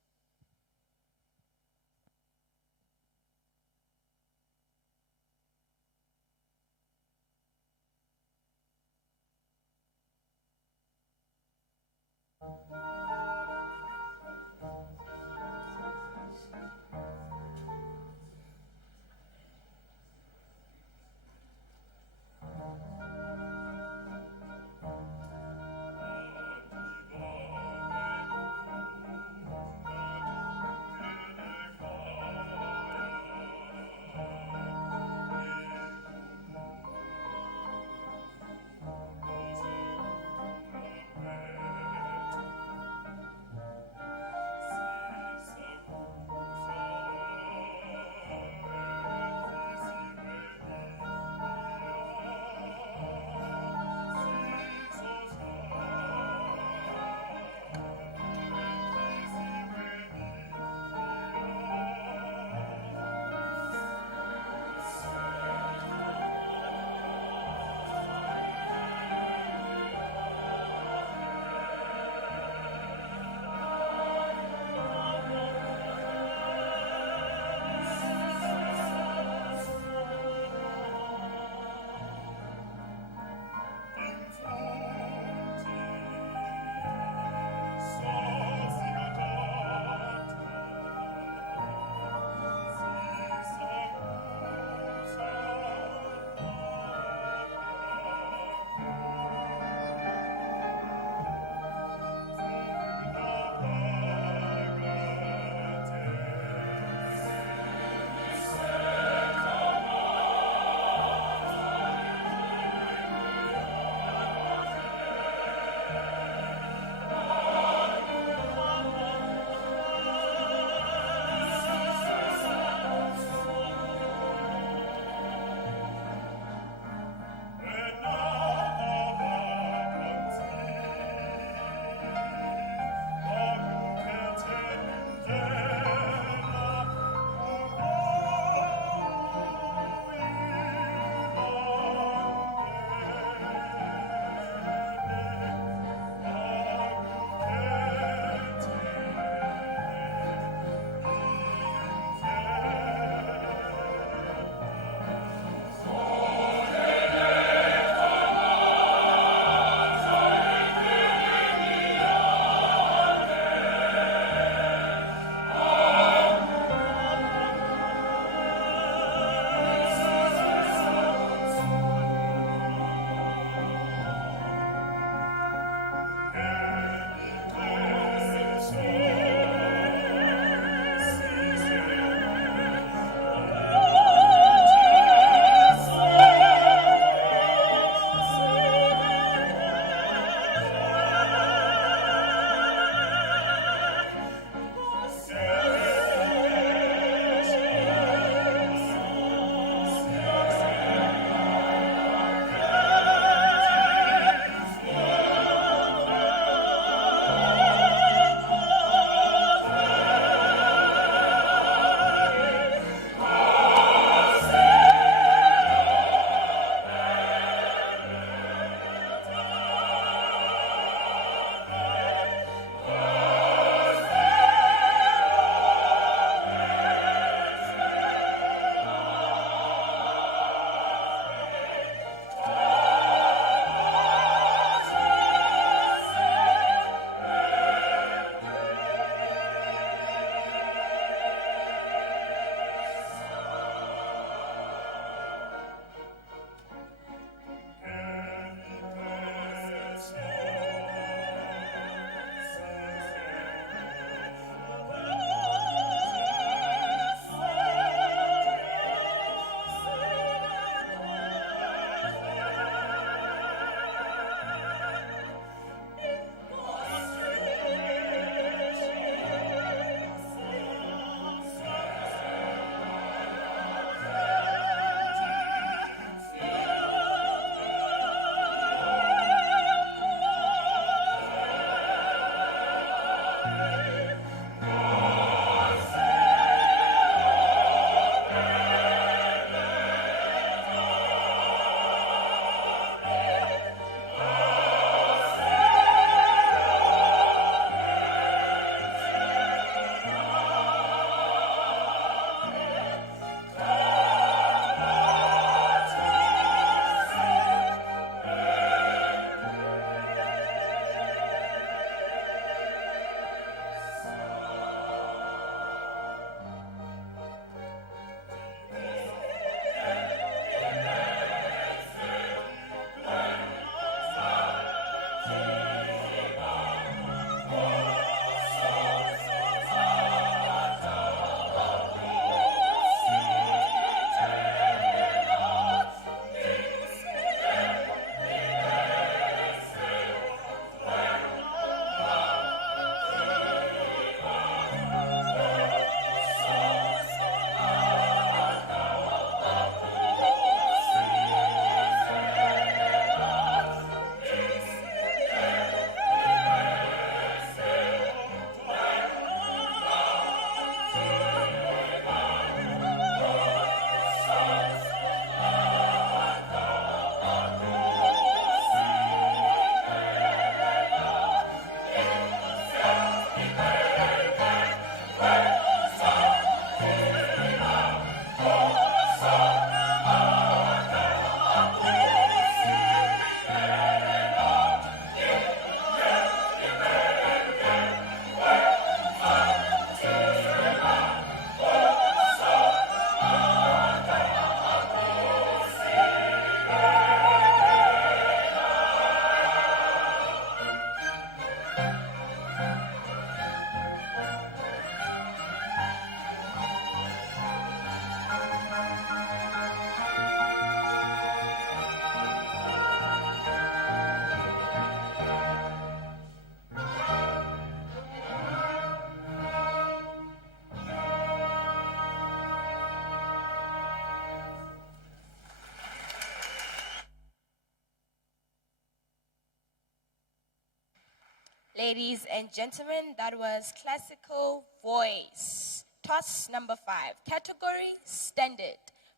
Ladies and gentlemen, that was classical voice. Toss number 5. Category standard.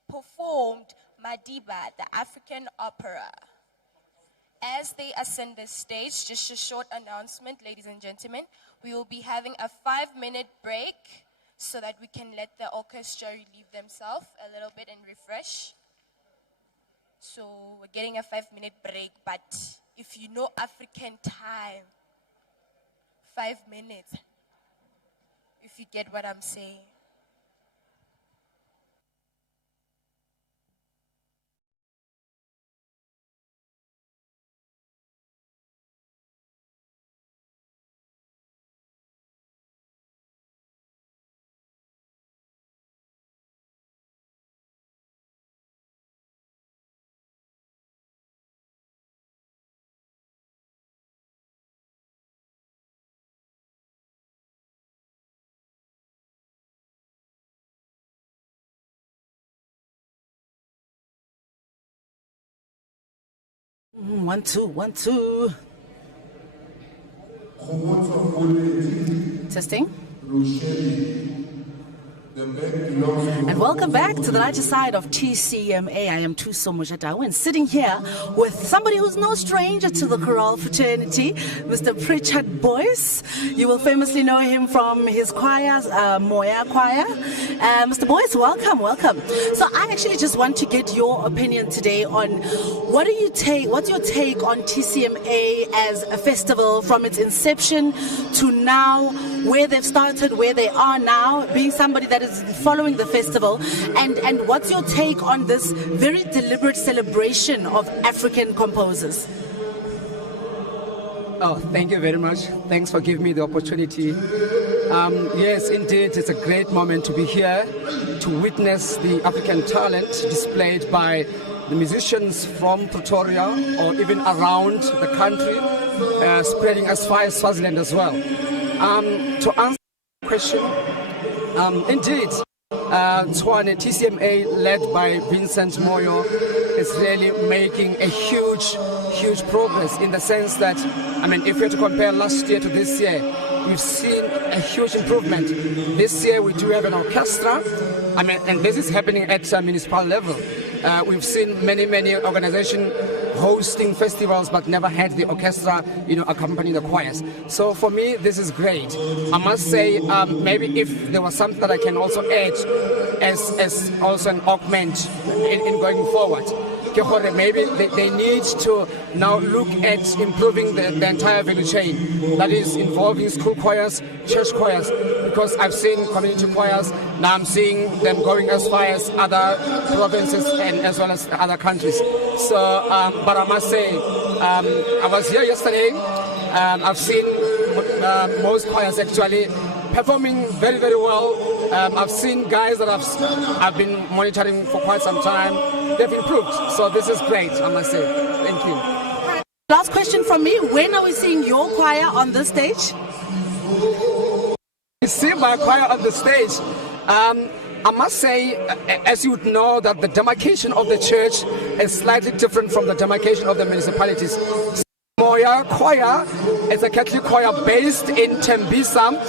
Performed Madiba, the African opera. As they ascend the stage, just a short announcement, ladies and gentlemen. We will be having a 5-minute break so that we can let the orchestra relieve themselves a little bit and refresh. So we're getting a 5-minute break, but if you know African time, 5 minutes, if you get what I'm saying. One, two, 1, 2. Testing. And welcome back to the lighter side of TCMA. I am Thuso Mojadawa, and sitting here with somebody who's no stranger to the choral fraternity, Mr. Pritchard Boyce. You will famously know him from his choir, Moya Choir. Mr. Boyce, welcome. So I actually just want to get your opinion today on what's your take on TCMA as a festival from its inception to now, where they've started, where they are now, being somebody that is following the festival, and what's your take on this very deliberate celebration of African composers? Oh, thank you very much. Thanks for giving me the opportunity. Yes, indeed, it's a great moment to be here to witness the African talent displayed by the musicians from Pretoria or even around the country, spreading as far as Swaziland as well. To answer the question, indeed, Tshwane TCMA, led by Vincent Moyo, is really making a huge progress in the sense that, if you were to compare last year to this year, we've seen a huge improvement. This year we do have an orchestra, and this is happening at municipal level. We've seen many organizations hosting festivals but never had the orchestra, accompany the choirs. So for me, this is great. I must say, maybe if there was something that I can also add as also an augment in going forward, maybe they need to now look at improving the entire value chain, that is involving school choirs, church choirs, because I've seen community choirs, now I'm seeing them going as far as other provinces and as well as other countries. So, but I must say, I was here yesterday, I've seen most choirs actually performing very well. I've seen guys that I've been monitoring for quite some time. They've improved. So this is great, I must say. Thank you. Last question from me. When are we seeing your choir on the stage? You see my choir on the stage. I must say, as you would know, that the demarcation of the church is slightly different from the demarcation of the municipalities. Moya Choir is a Catholic choir based in Tembisa.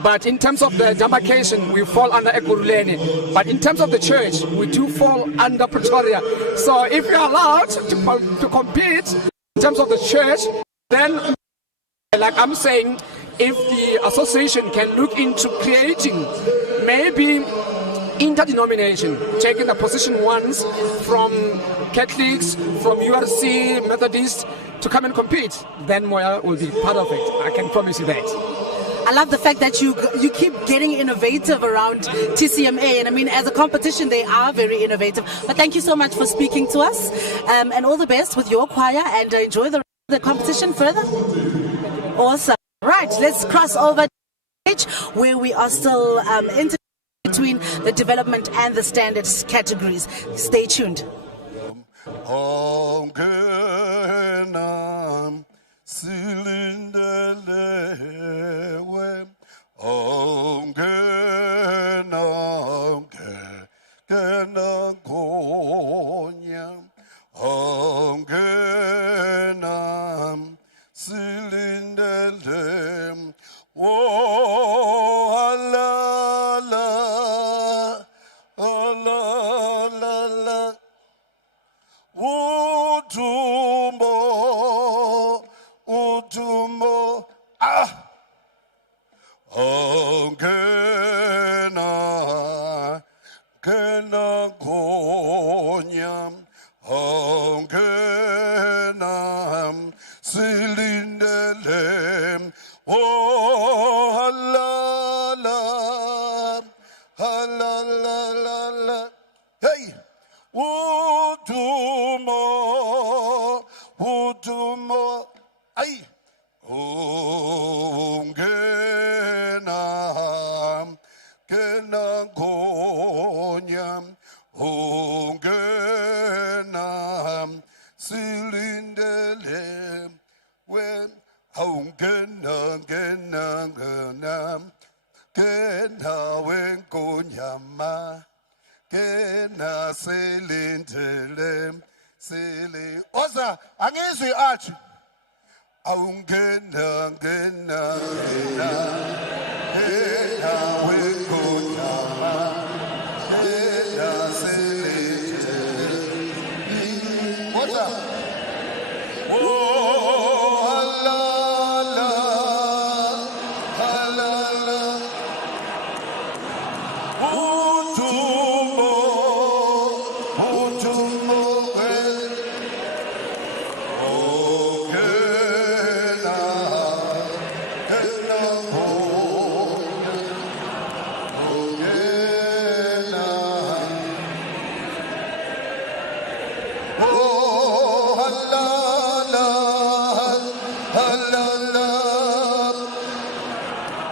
But in terms of the demarcation, we fall under Ekurhuleni. But in terms of the church, we do fall under Pretoria. So if we are allowed to compete in terms of the church, then, like I'm saying, if the association can look into creating maybe interdenomination, taking the position ones from Catholics, from URC, Methodists, to come and compete, then Moya will be part of it. I can promise you that. I love the fact that you keep getting innovative around TCMA, and as a competition they are very innovative. But thank you so much for speaking to us, and all the best with your choir, and enjoy the competition further. Awesome. Right, let's cross over to the stage where we are still in between the development and the standards categories. Stay tuned. Silindele Kena Gonyam, Hongenam, Silindelem, oh, halala, halala, hey, Utumo, Utumo, ay, Hongenam, Kena Gonyam, Hongenam, Silindelem, when Hongenam, Kena wen Gonyama, Kena Silindelem, Sili. Oza, angizwi athi. Hongenam, Kena wen Gonyama. What's up? Oh, halala, halala. Utumo, utumo, oh, kena, kena, oh, halala, halala,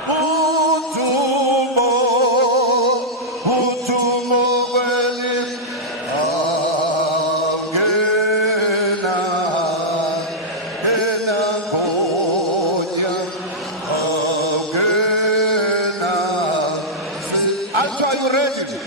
utumo, utumo, kena, kena, gonya, kena. Alto, are you ready?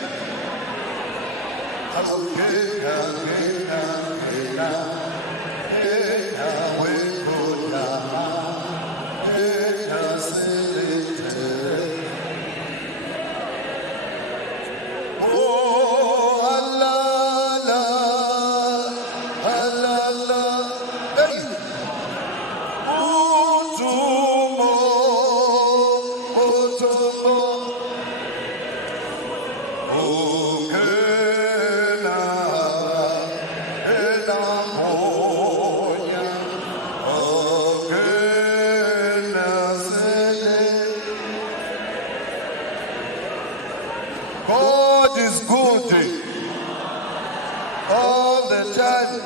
God is good all the time.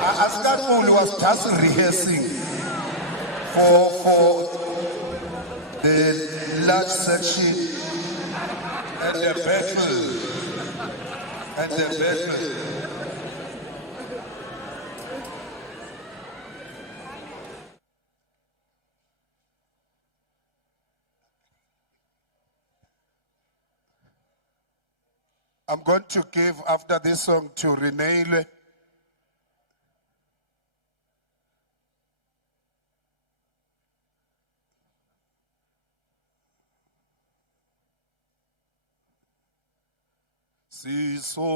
Askapul was just rehearsing for the large section and the battle. I'm going to give after this song to Renee.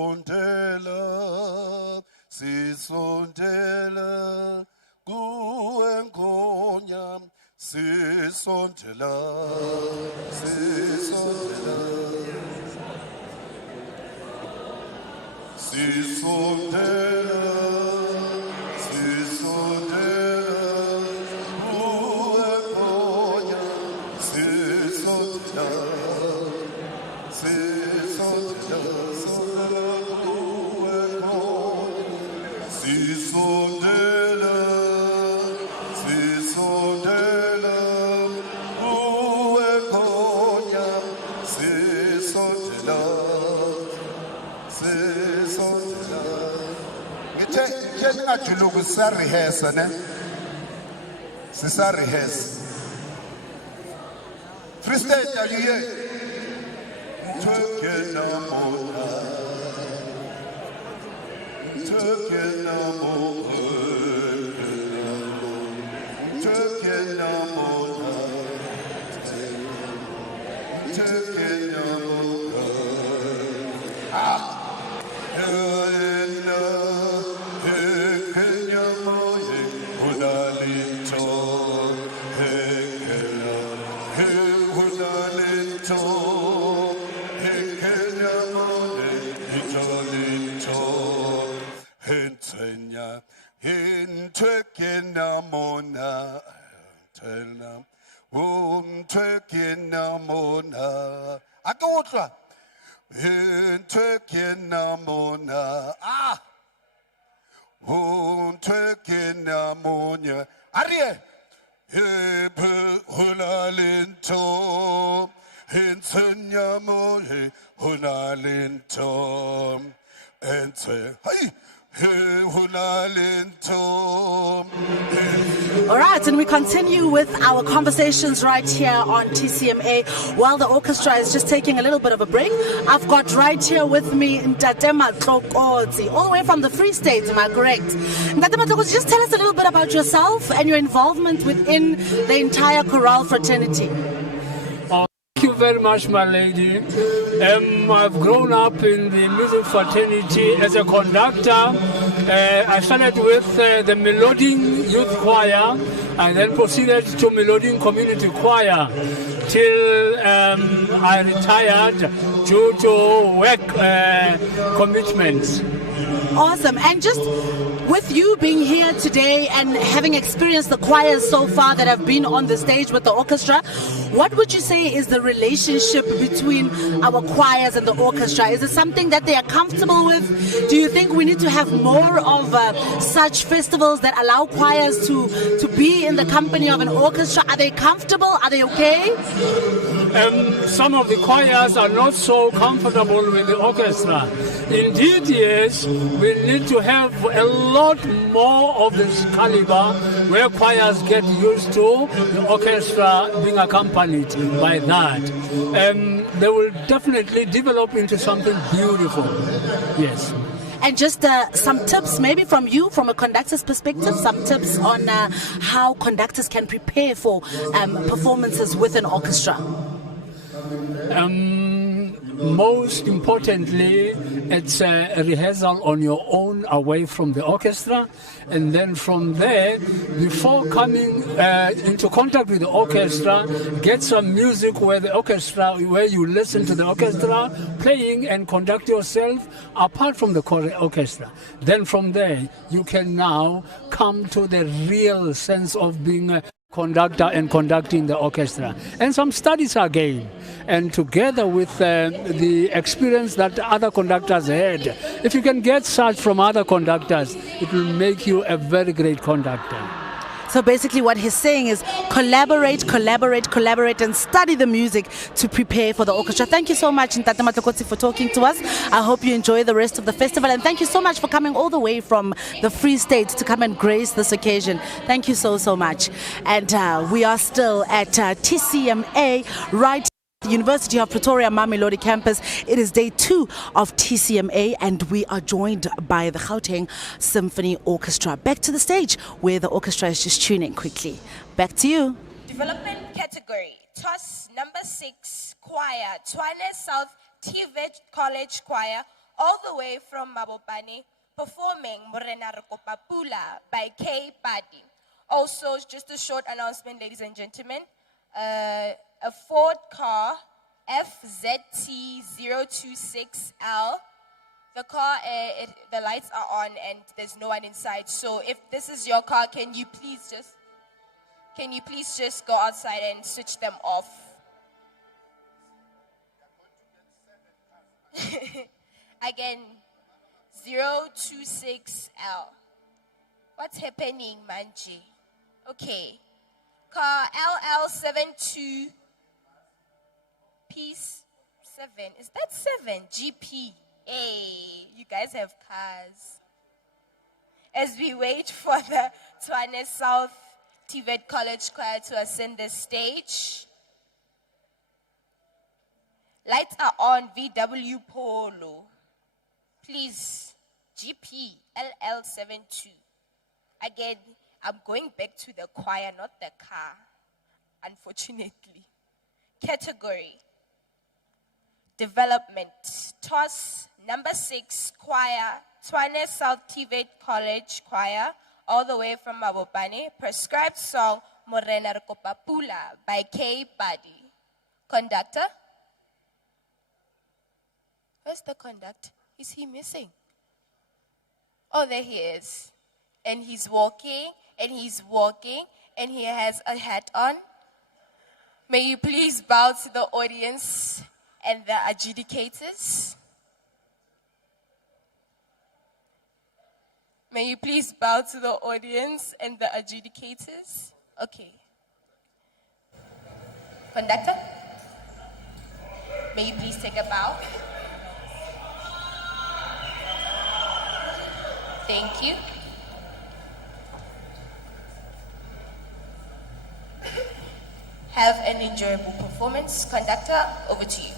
Sisondela, sisondela, kuengonya, sisondela, sisondela. Sisondela, sisondela, kuengonya, sisondela, sisondela. Sisondela, sisondela, kuengonya, sisondela, sisondela. Ngithe ningajuluki sisarihesa ne? Sisarihesa. Free stage, are you here? Mthekena mona. Mthekena mona. Mthekena mona. Mthekena mona. Ah. Hey, linto hentenya hentwekena mona tena hentwekena mona akutla hentwekena mona hentwekena mona arie Hunalinto, Hinsanyamo, Hunalinto, and say, Hey, Hunalinto. All right, and we continue with our conversations right here on TCMA while the orchestra is just taking a little bit of a break. I've got right here with me Ntatema Tlokotsi, all the way from the Free State, am I correct? Ntatema Tlokotsi, just tell us a little bit about yourself and your involvement within the entire choral fraternity. Thank you very much, my lady. I've grown up in the music fraternity as a conductor. I started with the Meloding Youth Choir and then proceeded to Meloding Community Choir till I retired due to work commitments. Awesome. And just with you being here today and having experienced the choirs so far that have been on the stage with the orchestra, what would you say is the relationship between our choirs and the orchestra? Is it something that they are comfortable with? Do you think we need to have more of such festivals that allow choirs to be in the company of an orchestra? Are they comfortable? Are they okay? Some of the choirs are not so comfortable with the orchestra. Indeed, yes, we need to have a lot more of this caliber where choirs get used to the orchestra being accompanied by that. They will definitely develop into something beautiful. Yes. And just some tips, maybe from you, from a conductor's perspective, some tips on how conductors can prepare for performances with an orchestra. Most importantly, it's a rehearsal on your own away from the orchestra, and then from there, before coming into contact with the orchestra, get some music where you listen to the orchestra playing and conduct yourself apart from the orchestra. Then from there, you can now come to the real sense of being a conductor and conducting the orchestra. And some studies are gained. And together with the experience that other conductors had, if you can get such from other conductors, it will make you a very great conductor. So basically what he's saying is collaborate, and study the music to prepare for the orchestra. Thank you so much, Ntate Matlokotsi, for talking to us. I hope you enjoy the rest of the festival. And thank you so much for coming all the way from the Free State to come and grace this occasion. Thank you so much. And we are still at TCMA right the University of Pretoria Mamelodi campus. It is day 2 of TCMA and we are joined by the Gauteng Symphony Orchestra. Back to the stage where the orchestra is just tuning quickly. Back to you. Development category, TOS number 6, choir, Tshwane South TVET College Choir, all the way from Mabopane, performing Morena Rekopapula by K. Padi. Also, just a short announcement, ladies and gentlemen. A Ford car, FZT026L. The car, the lights are on and there's no one inside. So if this is your car, can you please just go outside and switch them off? Again, 026L. What's happening, Manji? Okay. Car LL72 Piece 7. Is that 7? GP. Hey, you guys have cars. As we wait for the Tshwane South TVET College Choir to ascend the stage. Lights are on, VW Polo. Please, GP LL72. Again, I'm going back to the choir, not the car, unfortunately. Category, development, TOS number 6, choir, Tshwane South TVET College Choir, all the way from Mabopane. Prescribed song, Morena Rekopapula by K. Padi. Conductor? Where's the conductor? Is he missing? Oh, there he is. And he's walking, and he's walking, and he has a hat on. May you please bow to the audience and the adjudicators. May you please bow to the audience and the adjudicators. Okay. Conductor, may you please take a bow. Thank you. Have an enjoyable performance. Conductor, over to you.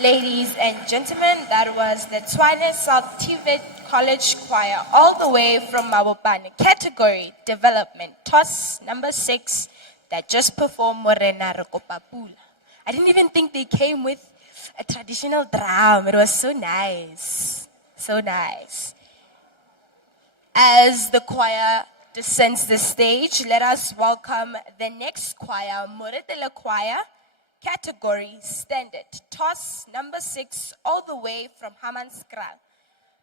Ladies and gentlemen, that was the Tshwane South TVET College Choir, all the way from Mabopane. Category Development, TOS number 6, that just performed Morena Rekopapula. I didn't even think they came with a traditional drum. It was so nice. So nice. As the choir descends the stage, let us welcome the next choir, Moretele Choir. Category Standard, TOS number 6, all the way from Hammanskraal.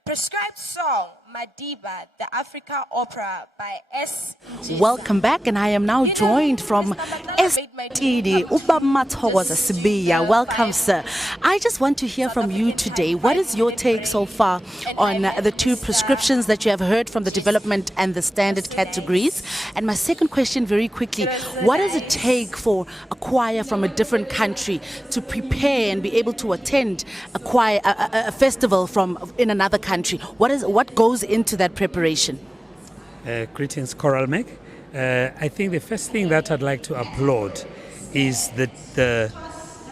Prescribed song, Madiba, the Africa Opera by S. Welcome back, and I am now joined from STD, Ubamathokoza Sibiya. Welcome, sir. I just want to hear from you today. What is your take so far on the two prescriptions that you have heard from the development and the standard categories? And my second question, very quickly, what does it take for a choir from a different country to prepare and be able to attend a choir, a festival from in another country? What goes into that preparation? Greetings, Choral Meg. I think the first thing that I'd like to applaud is the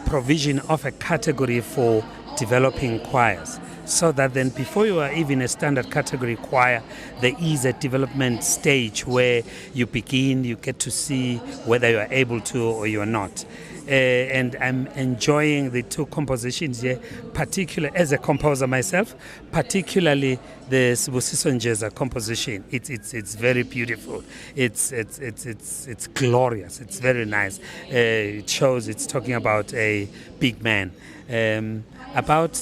provision of a category for developing choirs, so that then before you are even a standard category choir, there is a development stage where you begin, you get to see whether you are able to or you are not. And I'm enjoying the two compositions here, particularly as a composer myself, particularly the Sibusiso Njeza composition. It's very beautiful. It's glorious. It's very nice. It shows it's talking about a big man. About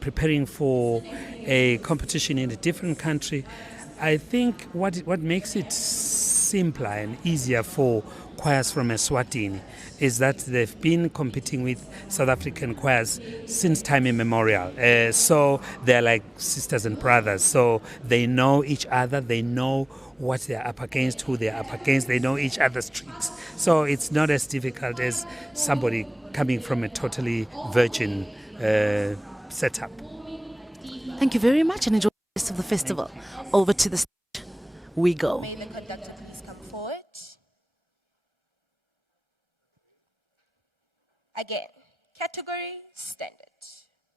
preparing for a competition in a different country, I think what makes it simpler and easier for choirs from Eswatini is that they've been competing with South African choirs since time immemorial. So they're like sisters and brothers. So they know each other. They know what they're up against, who they're up against. They know each other's tricks. So it's not as difficult as somebody coming from a totally virgin setup. Thank you very much, and enjoy the rest of the festival. Over to the stage we go. May the conductor please come forward. Again, category Standard,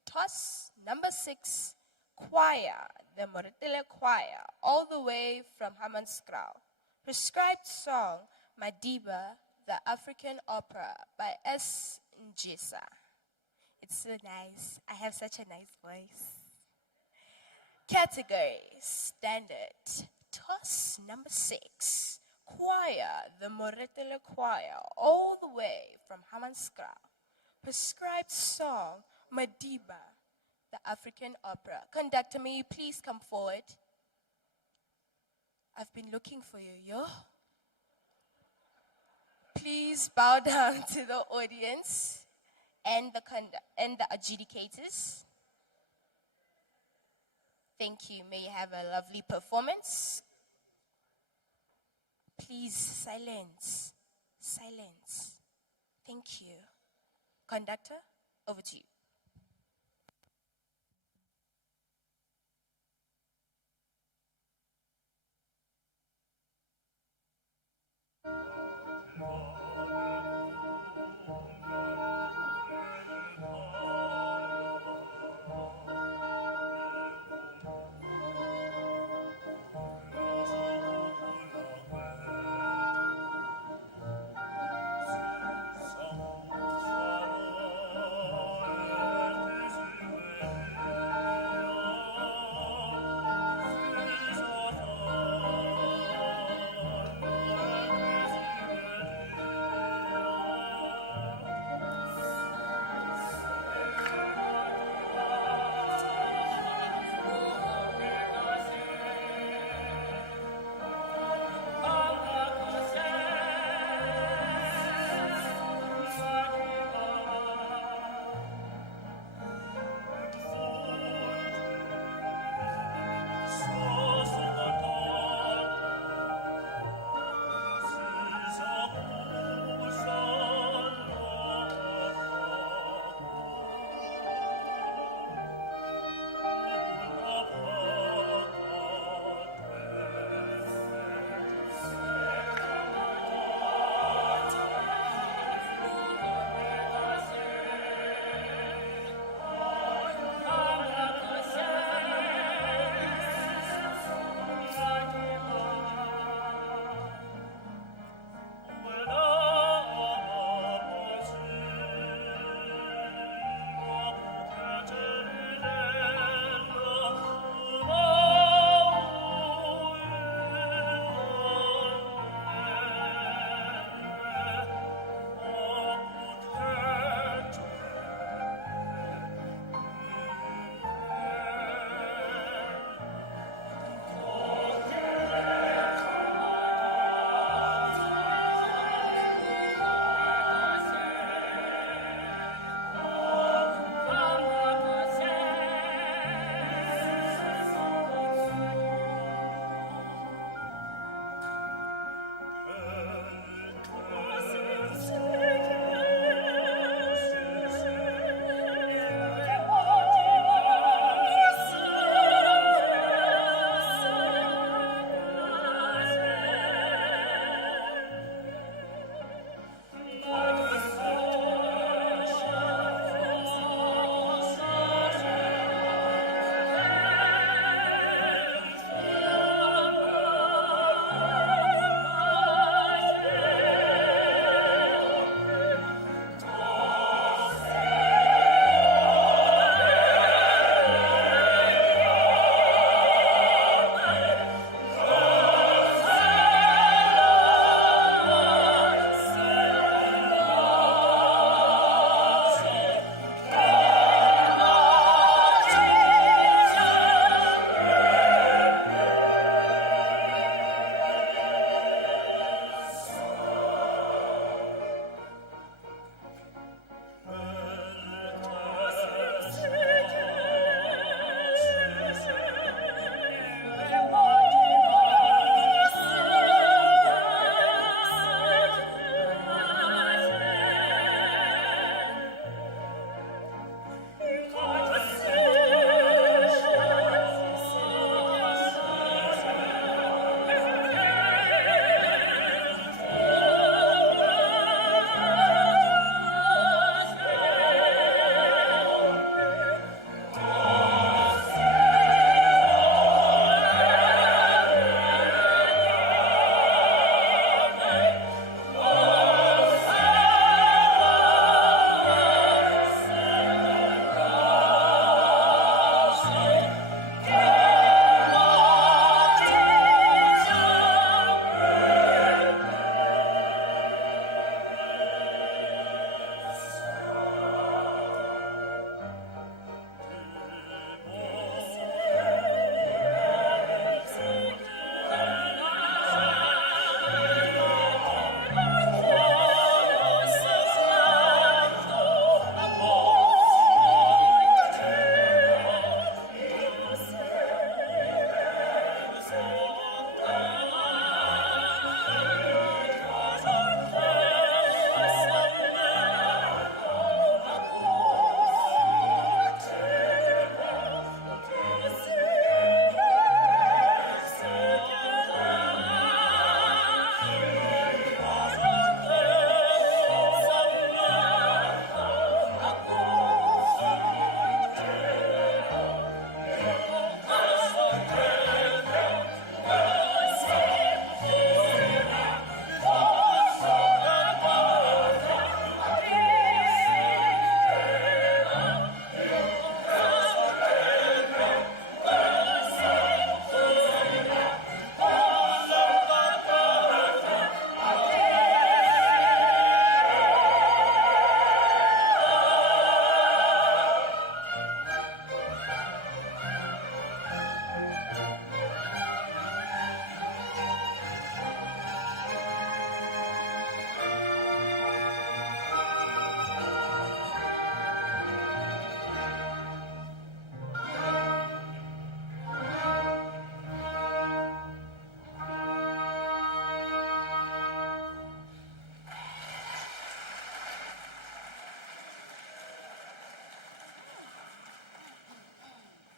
TOS number 6, Choir, the Moretele Choir, all the way from Hammanskraal. Prescribed song, Madiba, the African Opera by S. Njisa. It's so nice. I have such a nice voice. Category Standard, TOS number 6, Choir, the Moretele Choir, all the way from Hammanskraal. Prescribed song, Madiba, the African Opera. Conductor, may you please come forward? I've been looking for you, yo. Please bow down to the audience and the adjudicators. Thank you. May you have a lovely performance. Please, silence. Silence. Thank you. Conductor, over to you.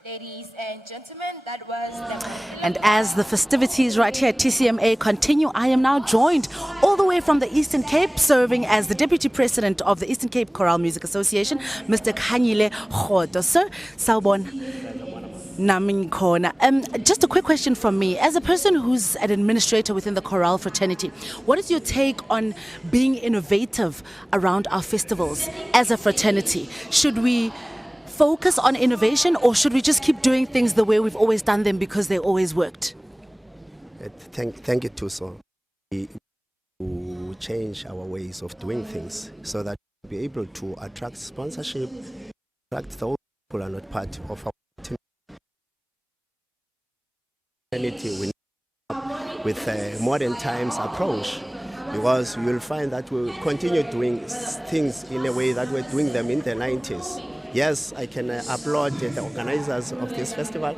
Ladies and gentlemen, that was the... And as the festivities right here at TCMA continue, I am now joined all the way from the Eastern Cape, serving as the Deputy President of the Eastern Cape Choral Music Association, Mr. Khanyile Khoto. Sir, sawubona. Nami ngikhona. Just a quick question from me. As a person who's an administrator within the choral fraternity, what is your take on being innovative around our festivals as a fraternity? Should we focus on innovation, or should we just keep doing things the way we've always done them because they always worked? Thank you too, so we will change our ways of doing things so that we'll be able to attract sponsorship, attract those people who are not part of our community. We need with a modern times approach, because you will find that we'll continue doing things in a way that we're doing them in the 90s. Yes, I can applaud the organizers of this festival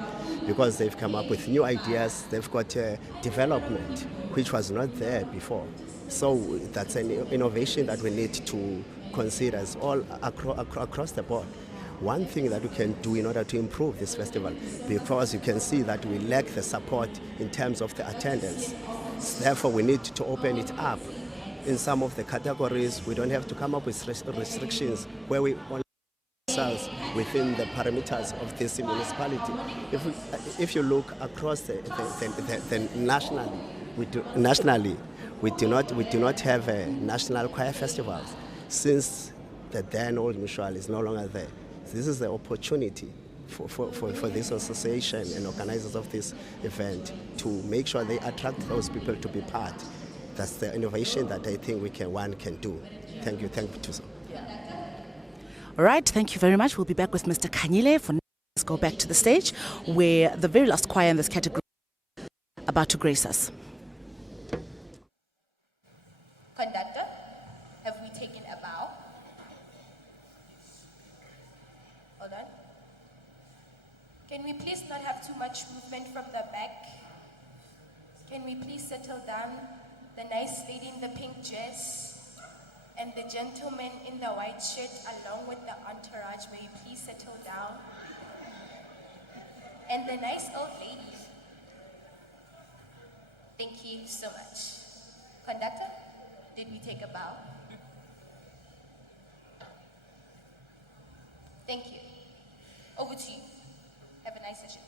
because they've come up with new ideas. They've got development which was not there before. So that's an innovation that we need to consider as all across the board. One thing that we can do in order to improve this festival, because you can see that we lack the support in terms of the attendance. Therefore, we need to open it up. In some of the categories, we don't have to come up with restrictions where we only ourselves within the parameters of this municipality. If you look across the nationally, we do not have a national choir festivals since the then old Mutual is no longer there. This is the opportunity for this association and organizers of this event to make sure they attract those people to be part. That's the innovation that I think one can do. Thank you, Tuso. All right, thank you very much. We'll be back with Mr. Khanyile. For now, let's go back to the stage where the very last choir in this category is about to grace us. Conductor, have we taken a bow? Hold on. Can we please not have too much movement from the back? Can we please settle down? The nice lady in the pink dress and the gentleman in the white shirt along with the entourage, may you please settle down? And the nice old lady. Thank you so much. Conductor, did we take a bow? Thank you. Over to you. Have a nice session.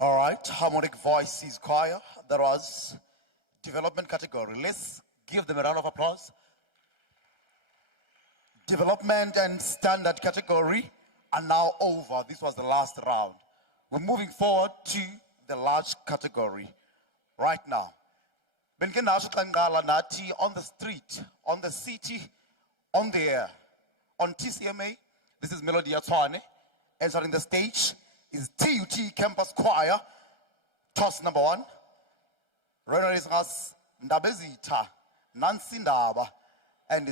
All right, harmonic voices choir. That was development category. Let's give them a round of applause. Development and standard category are now over. This was the last round. We're moving forward to the large category right now. Benke nasho xa ngqala nathi on the street, on the city, on the air, on TCMA. This is Melody ya Tshwane. Entering the stage is TUT Campus Choir. Toss number 1. Renner us Ndabezita, Nansi Ndaba, and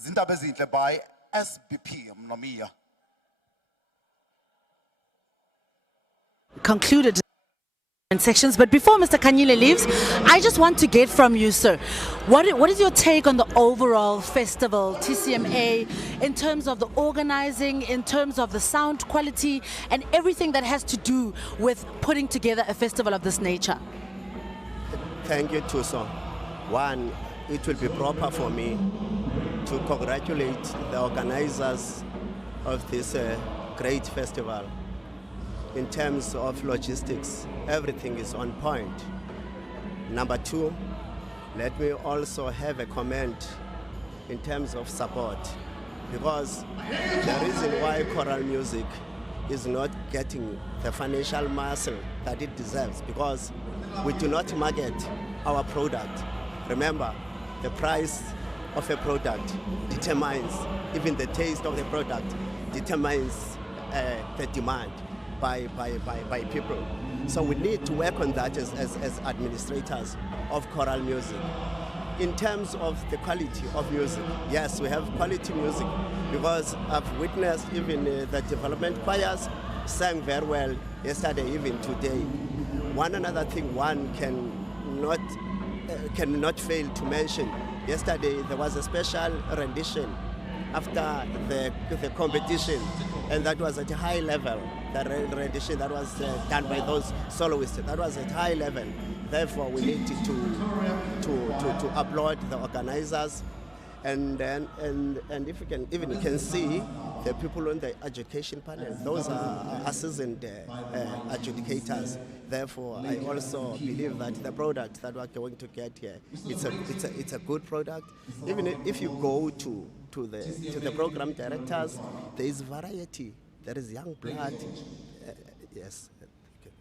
Zindabezita by SBP Mnomiya. Concluded sections, but before Mr. Kanyile leaves, I just want to get from you, sir, what is your take on the overall festival, TCMA, in terms of the organizing, in terms of the sound quality, and everything that has to do with putting together a festival of this nature? Thank you, Tuso. One, it will be proper for me to congratulate the organizers of this great festival. In terms of logistics, everything is on point. Number 2, let me also have a comment in terms of support, because the reason why choral music is not getting the financial muscle that it deserves, because we do not market our product. Remember, the price of a product determines, even the taste of the product determines the demand by people. So we need to work on that as administrators of choral music. In terms of the quality of music, yes, we have quality music, because I've witnessed even the development choirs sang very well yesterday, even today. One another thing one cannot fail to mention, yesterday there was a special rendition after the competition, and that was at a high level. The rendition that was done by those soloists, that was at high level. Therefore, we need to applaud the organizers, and if you can even see the people on the education panel. Those are assistant adjudicators. Therefore, I also believe that the product that we're going to get here, it's a good product. Even if you go to the program directors, there is variety. There is young blood. Yes. Okay.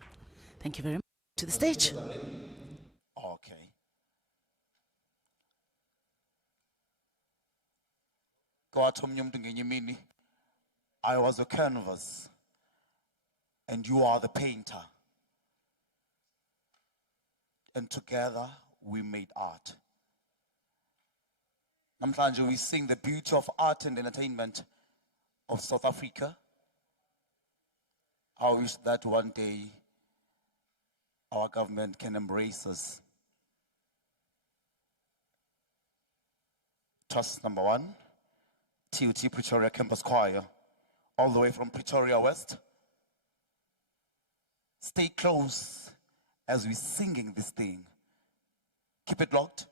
Thank you very much. To the stage. Okay. I was a canvas, and you are the painter. And together we made art. Namhlanje we sing the beauty of art and entertainment of South Africa. I wish that one day our government can embrace us. Trust number 1, TUT Pretoria Campus Choir, all the way from Pretoria West. Stay close as we're singing this thing. Keep it locked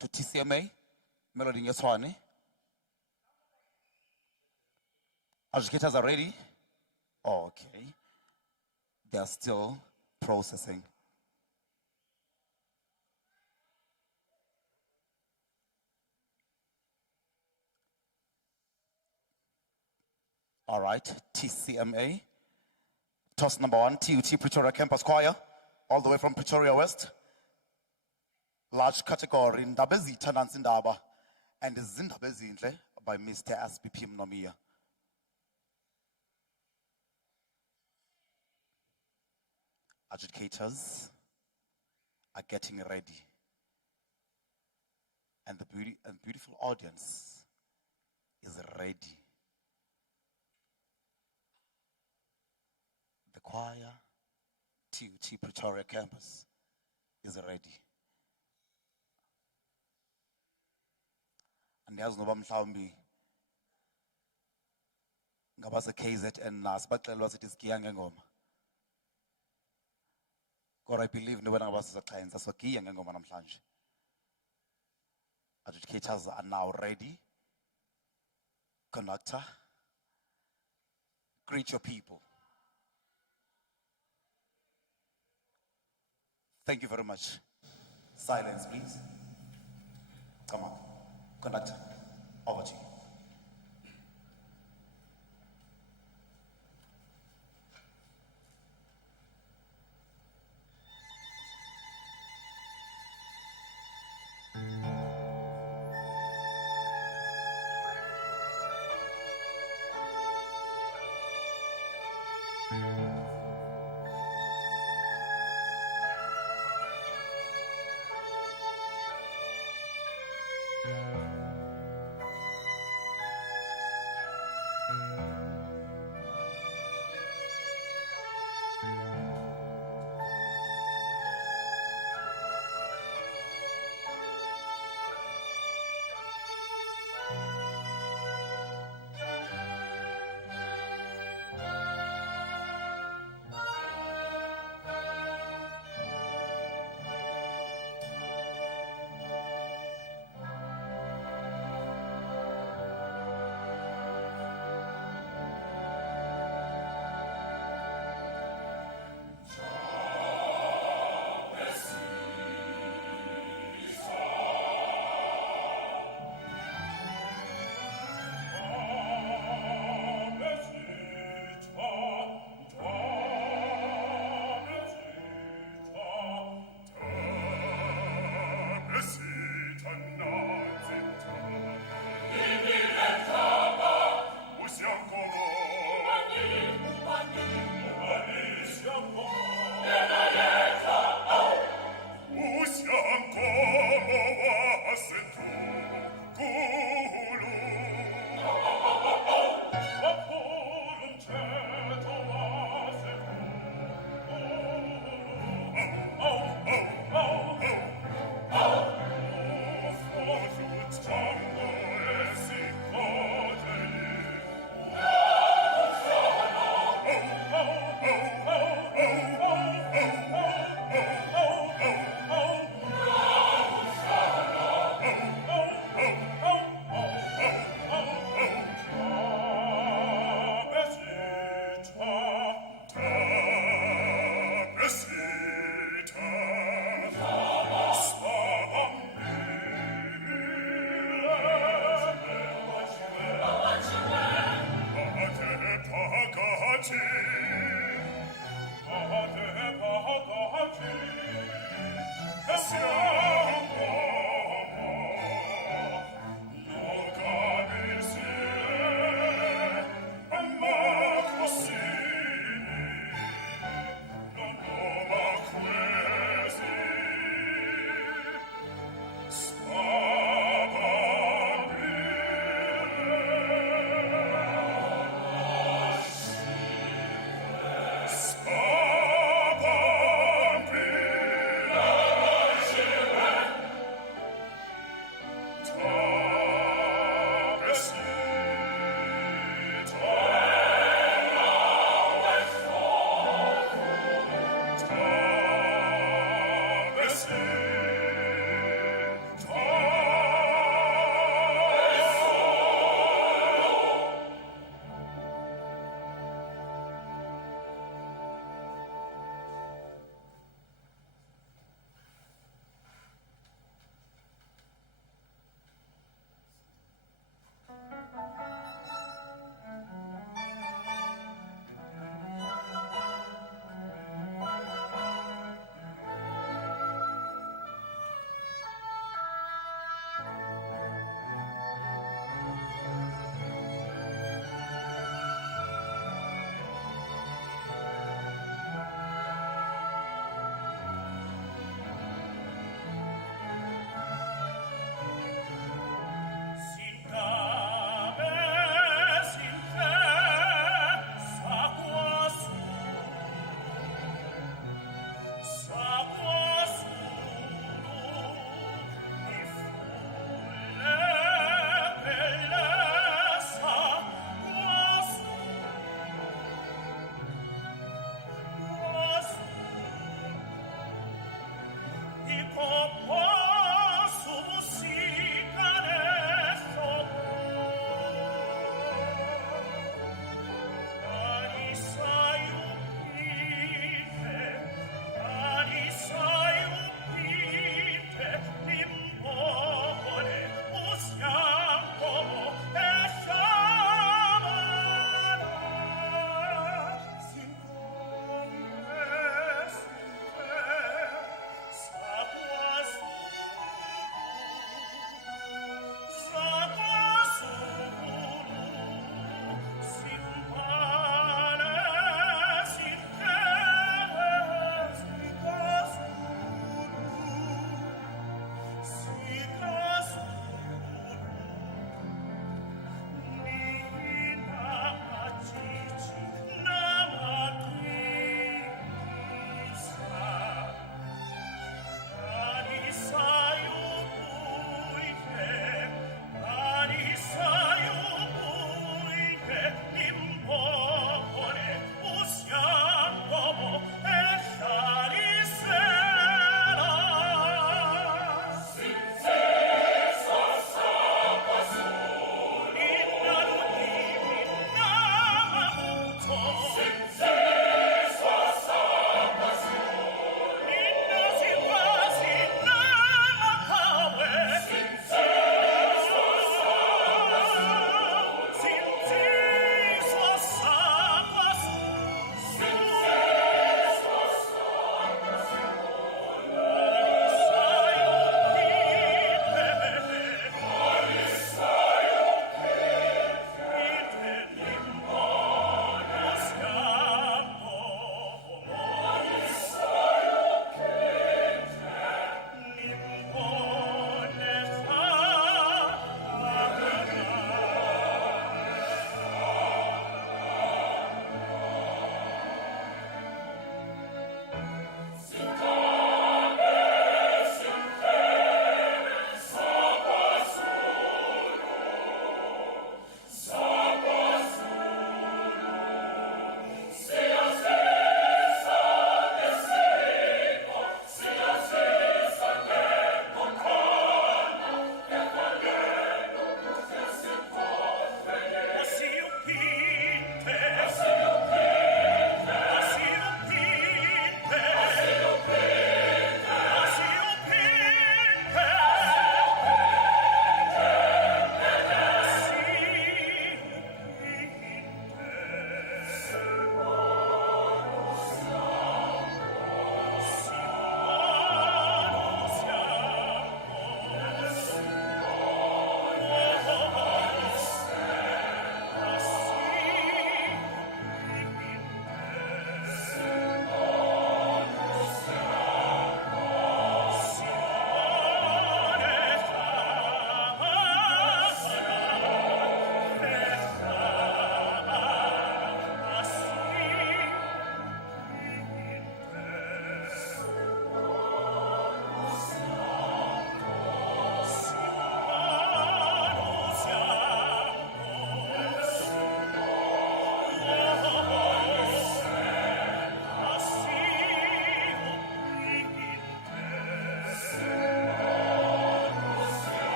to TCMA, Melody ya Tshwane. Educators are ready? Okay. They are still processing. All right, TCMA. Toss number 1, TUT Pretoria Campus Choir, all the way from Pretoria West. Large category, Ndabezita Nansi Ndaba, and Zindabezinhle by Mr. SBP Mnomiya. Educators are getting ready, and the beautiful audience is ready. The choir, TUT Pretoria Campus, is ready. And there's no mhlawumbi ngabase KZN nas baxelwa sithi sigiya ngengoma. Kodwa I believe nobana ngabasizaxhenza sigiya ngengoma namhlanje. Educators are now ready. Conductor, greet your people. Thank you very much. Silence, please. Come on. Conductor, over to you. Vampire.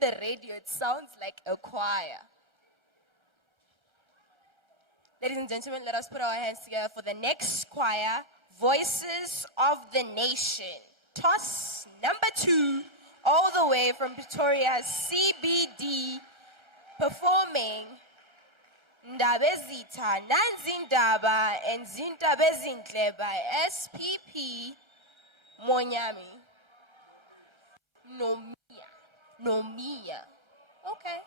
the radio, it sounds like a choir. Ladies and gentlemen, let us put our hands together for the next choir, Voices of the Nation. Toss number 2, all the way from Pretoria, CBD, performing Ndabezita, Nanzindaba, and Zintabezintle by SPP Monyami. Nomia. Okay.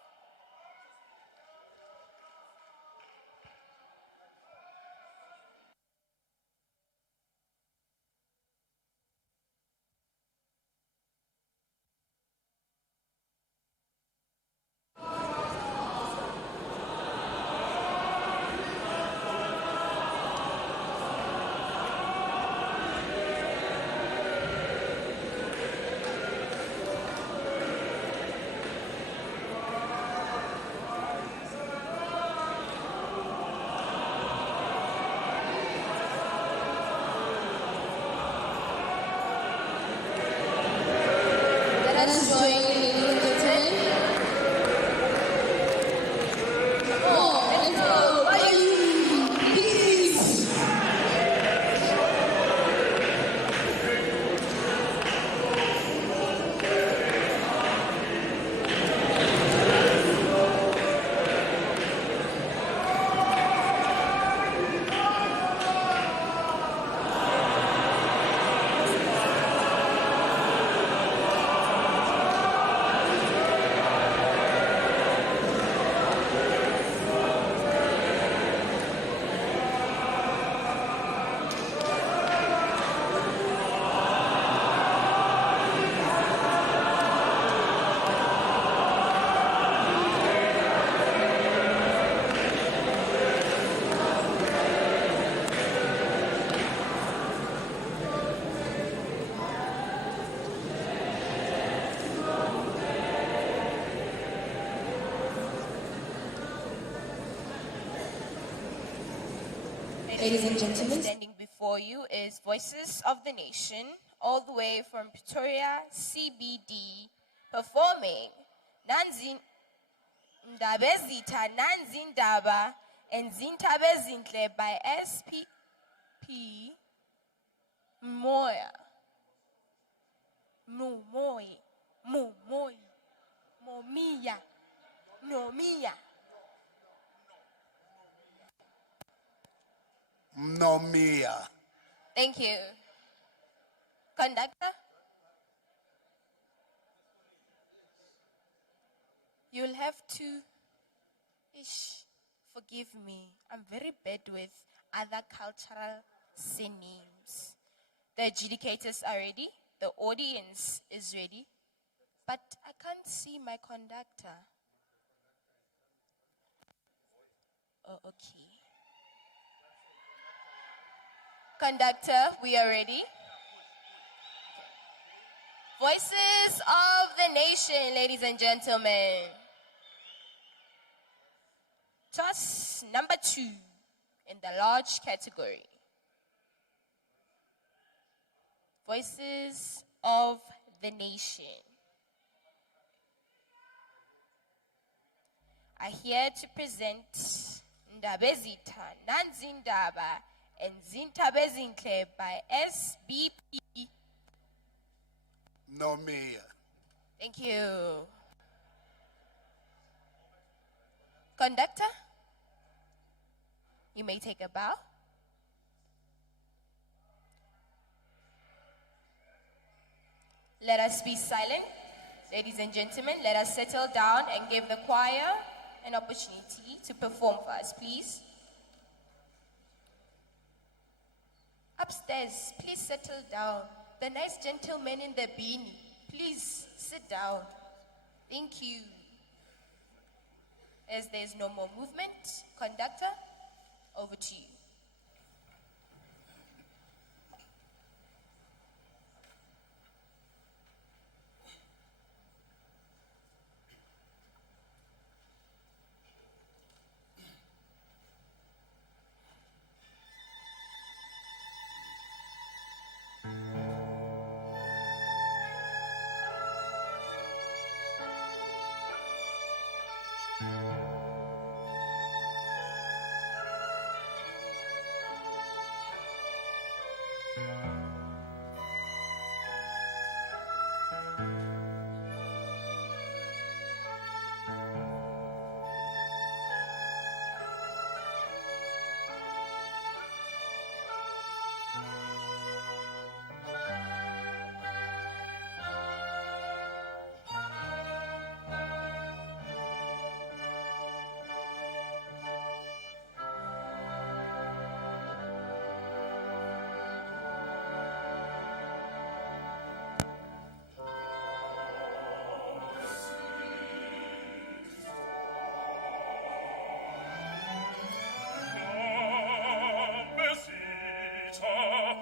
Let us join, ladies and gentlemen. Oh, let's go. Peace. Ladies and gentlemen, Standing before you is Voices of the Nation, all the way from Pretoria, CBD, performing Ndabezita, Nanzindaba, and Zintabezintle by SPP Moya. Momia. Nomia. Thank you. Conductor? You'll have to, forgive me. I'm very bad with other cultural synonyms. The adjudicators are ready. The audience is ready. But I can't see my conductor. Oh, okay. Conductor, we are ready. Voices of the Nation, ladies and gentlemen. Toss number 2 in the large category. Voices of the Nation are here to present Ndabezita, Nanzindaba, and Zintabezintle by SBP. Nomia. Thank you. Conductor, you may take a bow. Let us be silent. Ladies and gentlemen, let us settle down and give the choir an opportunity to perform for us, please. Upstairs, please settle down. The nice gentleman in the beanie, please sit down. Thank you. As there's no more movement, conductor, over to you. Tshwane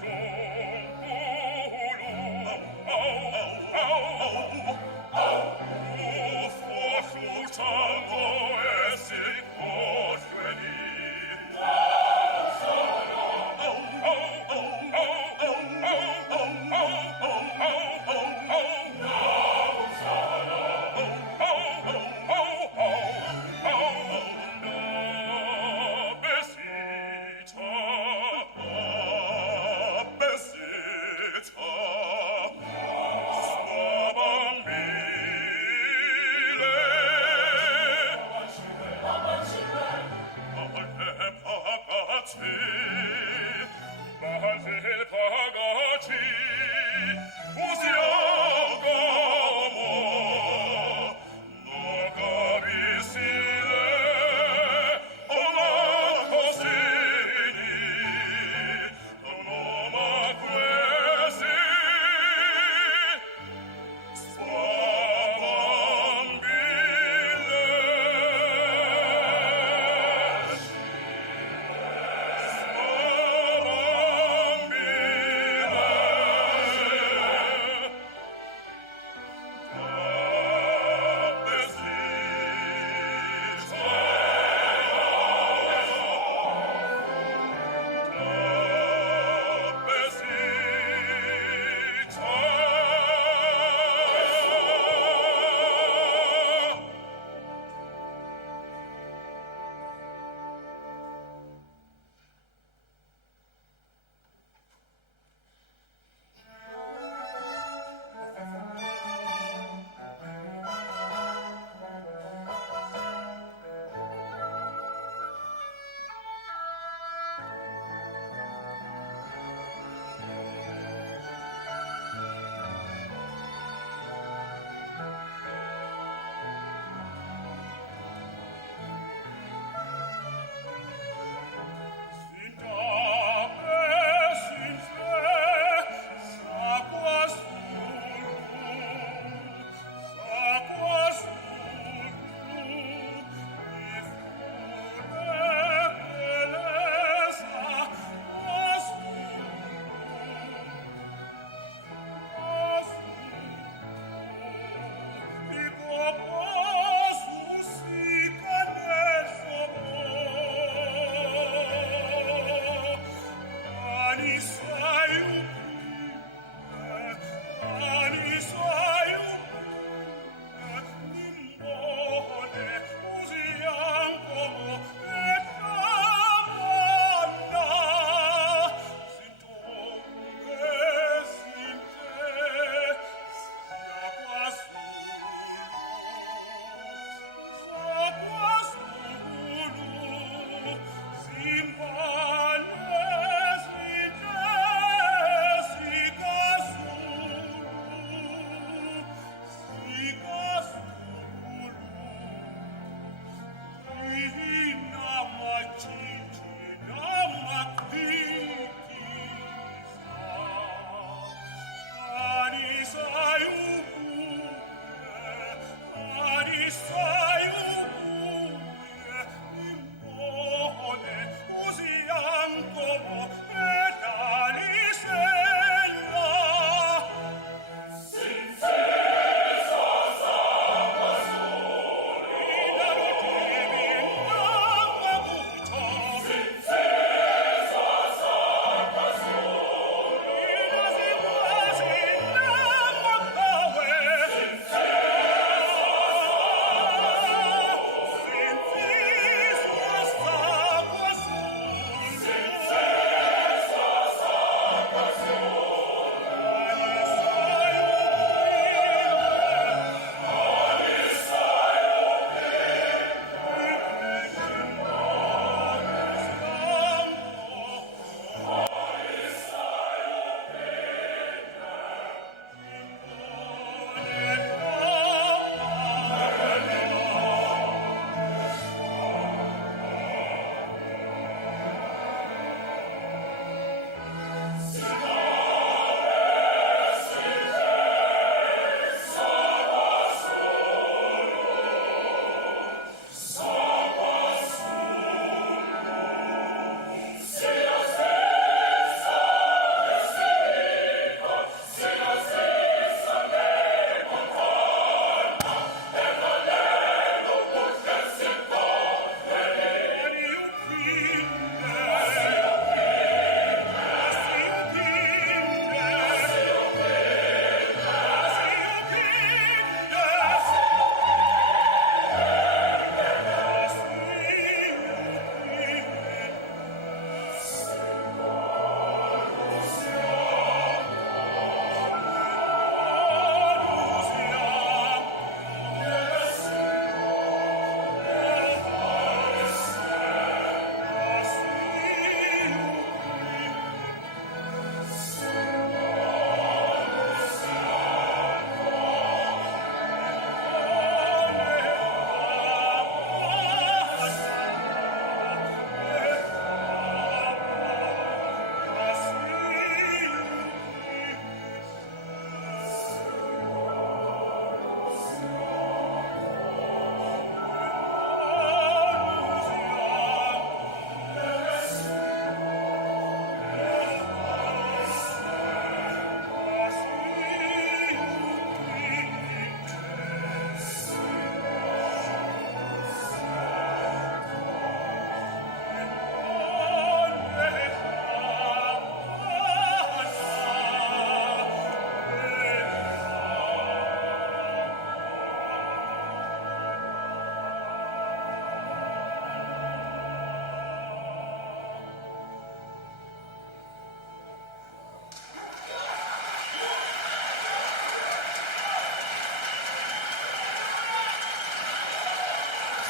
Choral.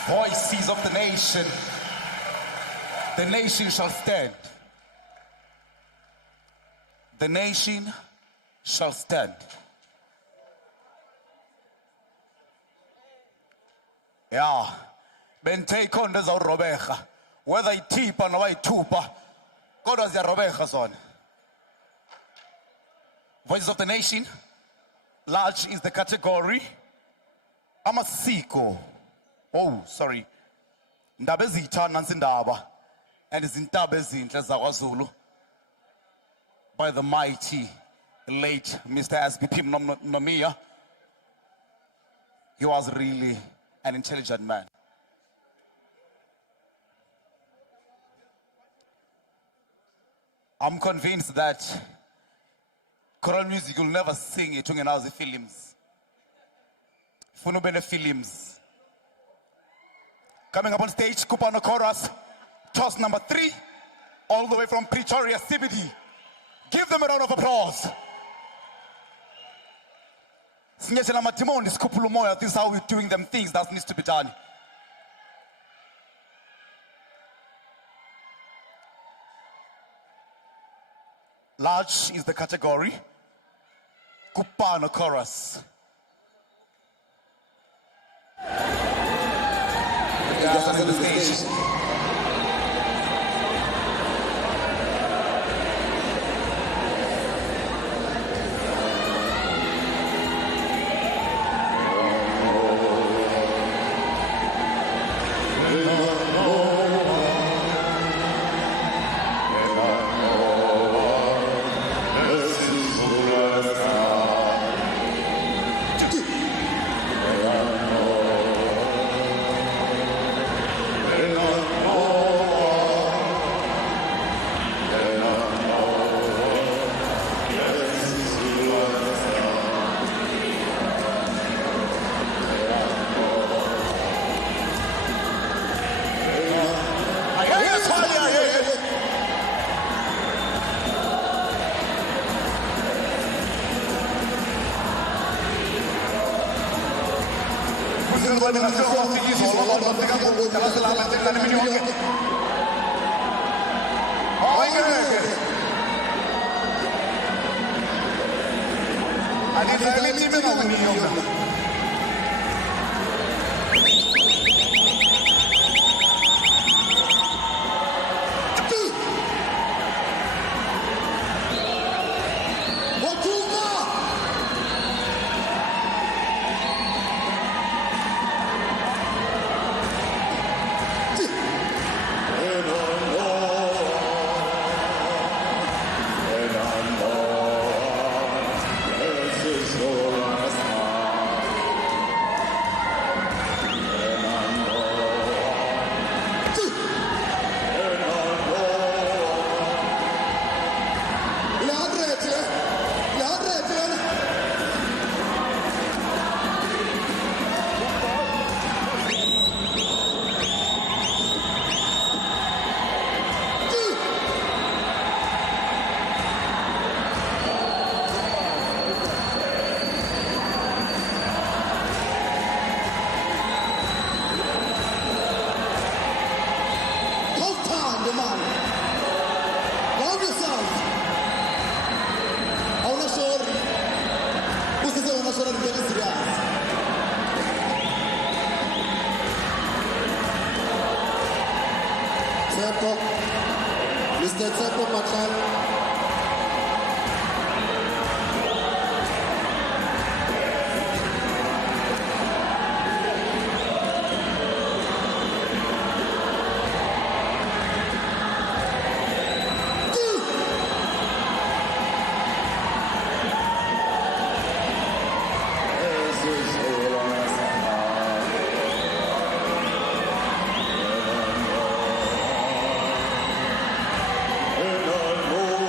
voices of the nation shall stand. The nation shall stand. Yeah. Bentay konde za robeja. Whether itipa noma itupa. Kodwa ziyarobeja zona. Voices of the nation. Large is the category. Amasiko. Oh, sorry. Ndaba ezitha nansi indaba. And izintaba ezinhle zakwaZulu. By the mighty late Mr. SBP Nomia. He was really an intelligent man. I'm convinced that choral music will never sing it in the films. Funubene films. Coming up on stage, Kupano Chorus, toss number 3, all the way from Pretoria, CBD. Give them a round of applause. This is how we're doing them things that needs to be done. Large is the category. Kupano Chorus. Guys on the stage. Mr. Tsepo Matlan. Oh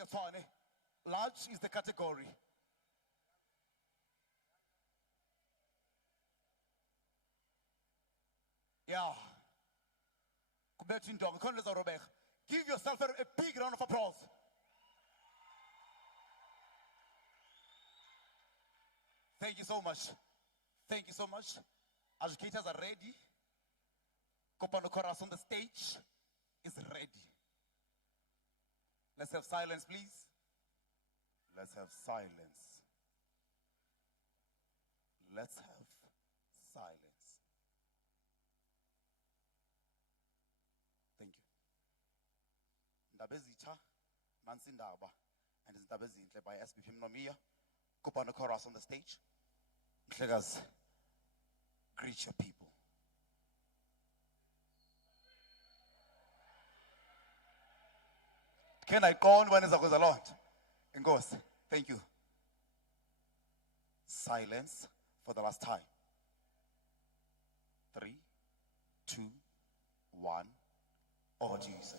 ke Tshwane. Large is the category. Yeah. Give yourself a big round of applause. Thank you so much. Thank you so much. Educators are ready. Kopano Chorus on the stage is ready. Let's have silence, please. Let's have silence. Let's have silence. Thank you. Ndabezitha nansi ndaba and izindaba ezinhle by SBP Mnomiya. Kopano Chorus on the stage. Mhlekazi, greet your people. Can I call when is a lot? Inkosi, thank you. Silence for the last time. 3, 2, 1. Over to you, sir.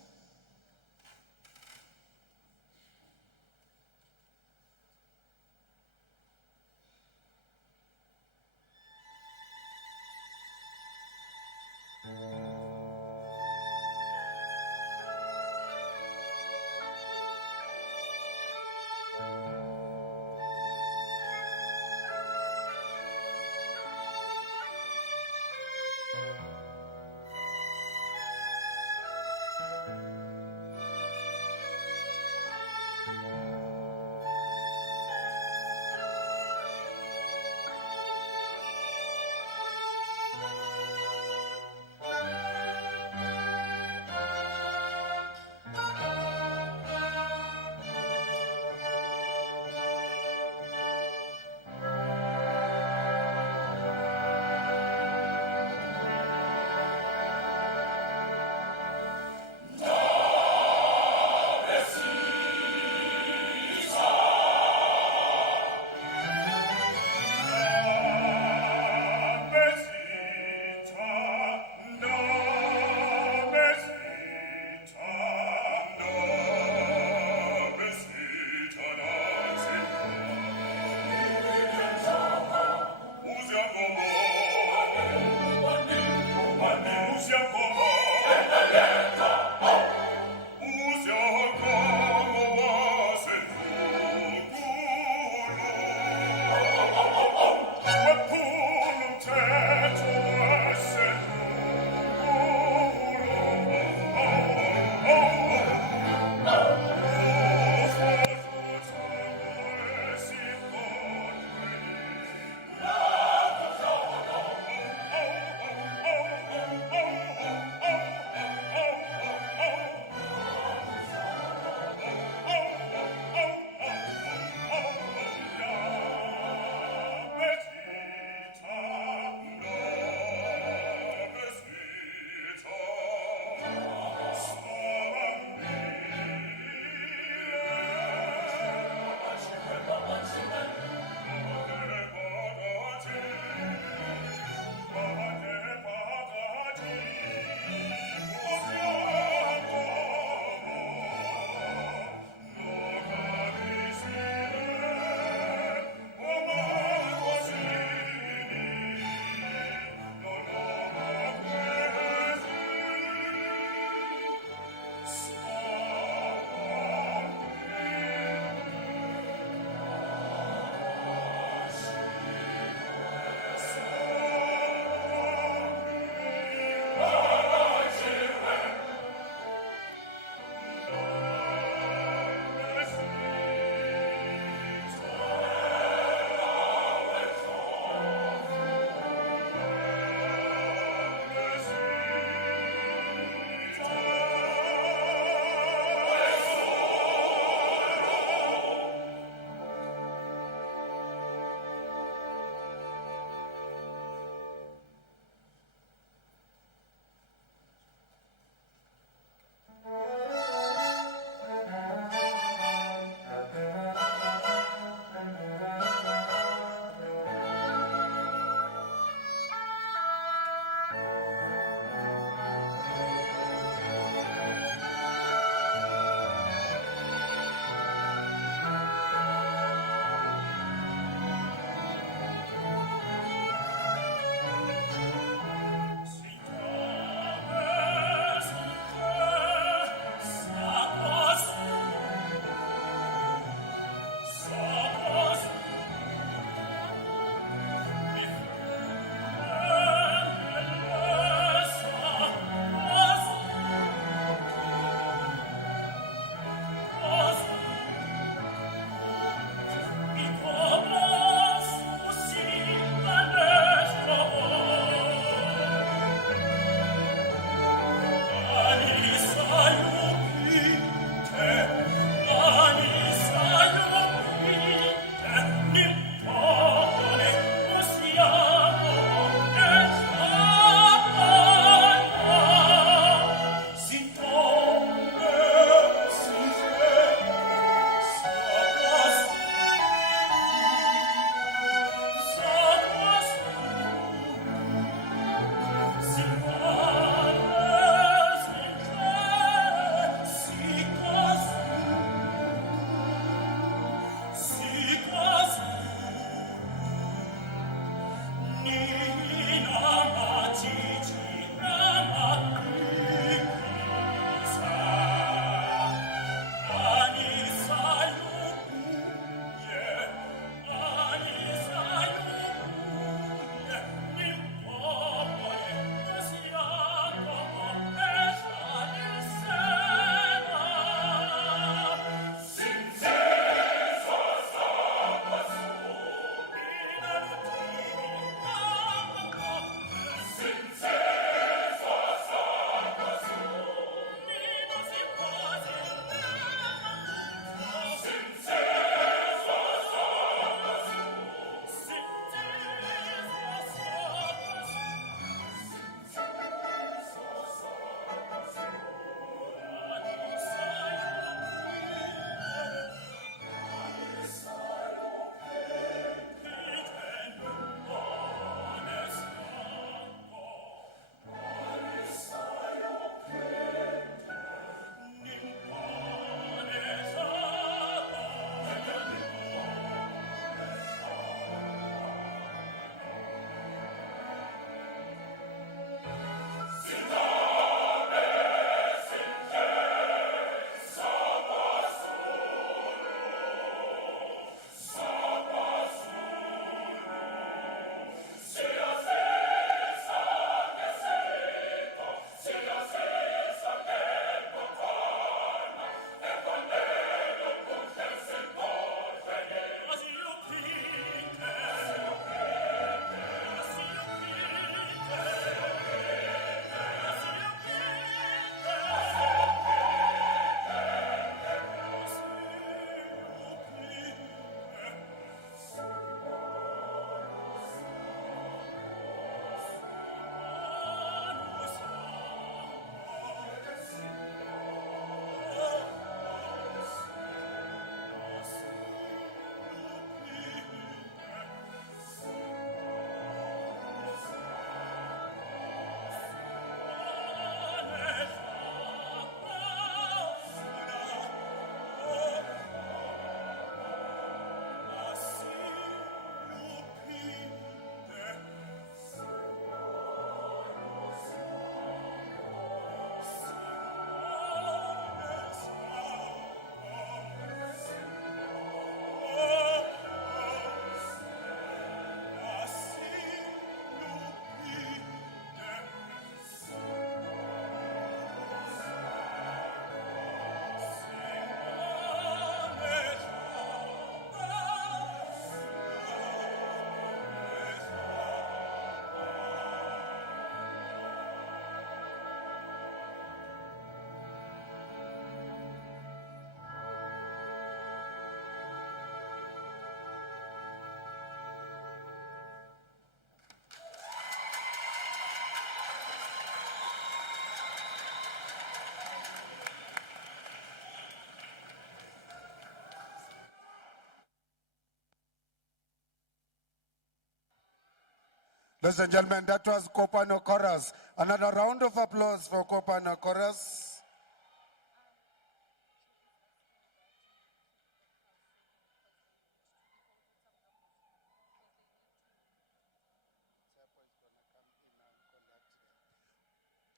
Ladies and gentlemen, that was Kopano Chorus. Another round of applause for Kopano Chorus.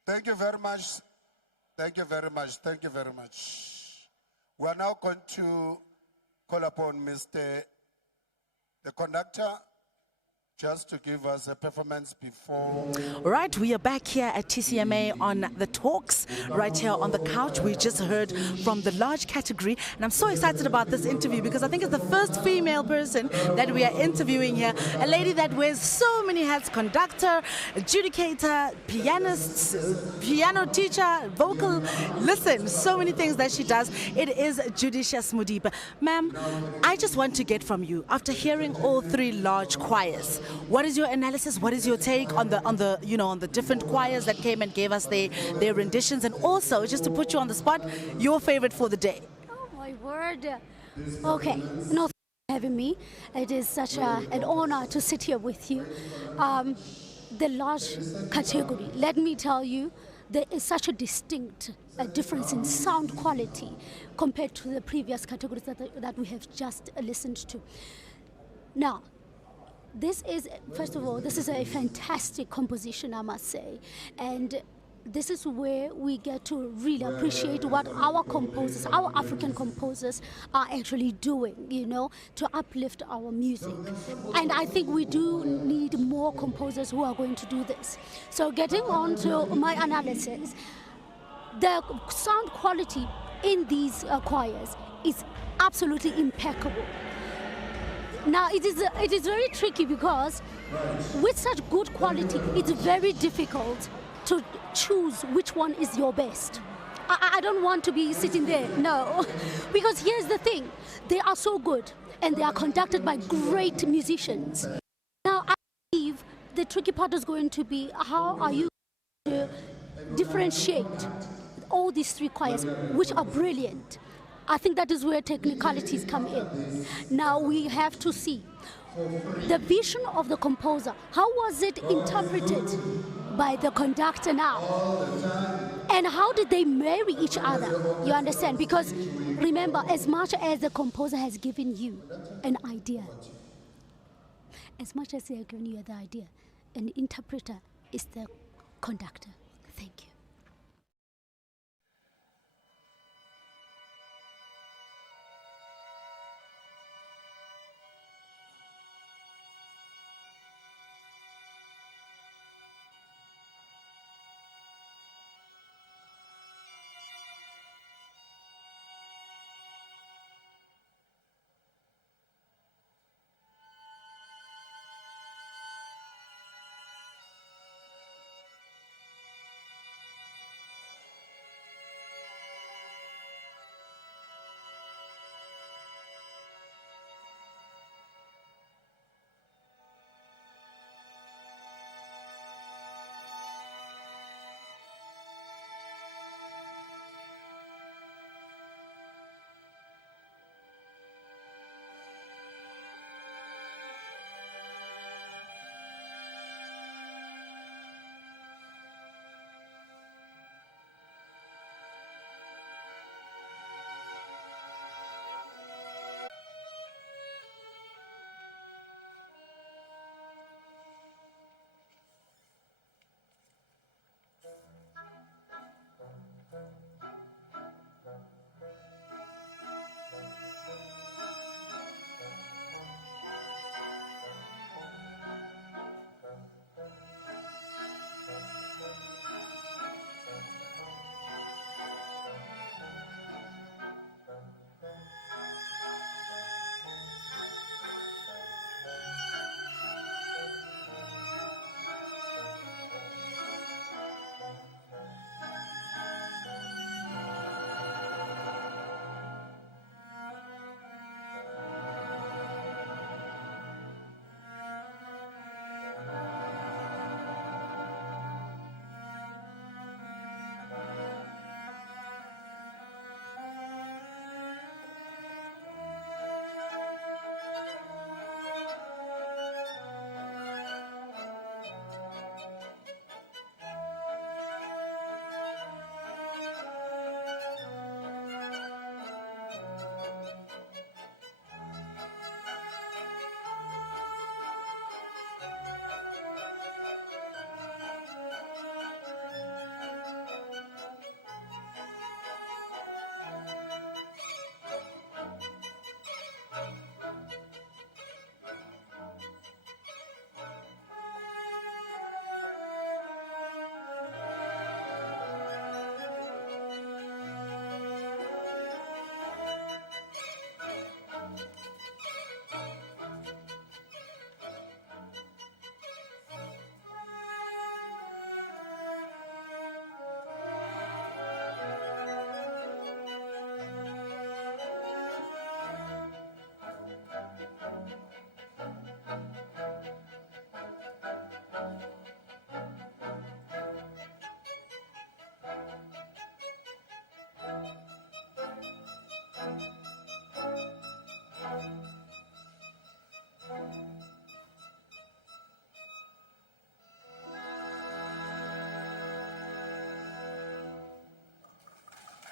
Thank you very much. Thank you very much. Thank you very much. We are now going to call upon Mr. the conductor just to give us a performance before. Right, we are back here at TCMA on the talks, right here on the couch. We just heard from the large category, and I'm so excited about this interview because I think it's the first female person that we are interviewing here. A lady that wears so many hats: conductor, adjudicator, pianist, piano teacher, vocal. Listen, so many things that she does. It is Judicious Modiba. Ma'am, I just want to get from you, after hearing all three large choirs, what is your analysis? What is your take on the different choirs that came and gave us their renditions, and also, just to put you on the spot, your favorite for the day? Oh my word! Okay, no, thank you for having me. It is such an honor to sit here with you. The large category. Let me tell you, there is such a distinct difference in sound quality compared to the previous categories that we have just listened to. Now, this is, first of all, this is a fantastic composition, I must say. And this is where we get to really appreciate what our composers, our African composers, are actually doing, to uplift our music. And I think we do need more composers who are going to do this. So getting on to my analysis, the sound quality in these choirs is absolutely impeccable. Now, it is very tricky because with such good quality, it's very difficult to choose which one is your best. I don't want to be sitting there, no. Because here's the thing, they are so good and they are conducted by great musicians. Now, I believe the tricky part is going to be how are you going to differentiate all these three choirs, which are brilliant. I think that is where technicalities come in. Now we have to see the vision of the composer. How was it interpreted by the conductor now? And how did they marry each other? You understand? Because remember, as much as the composer has given you an idea, as much as they have given you the idea, an interpreter is the conductor. Thank you.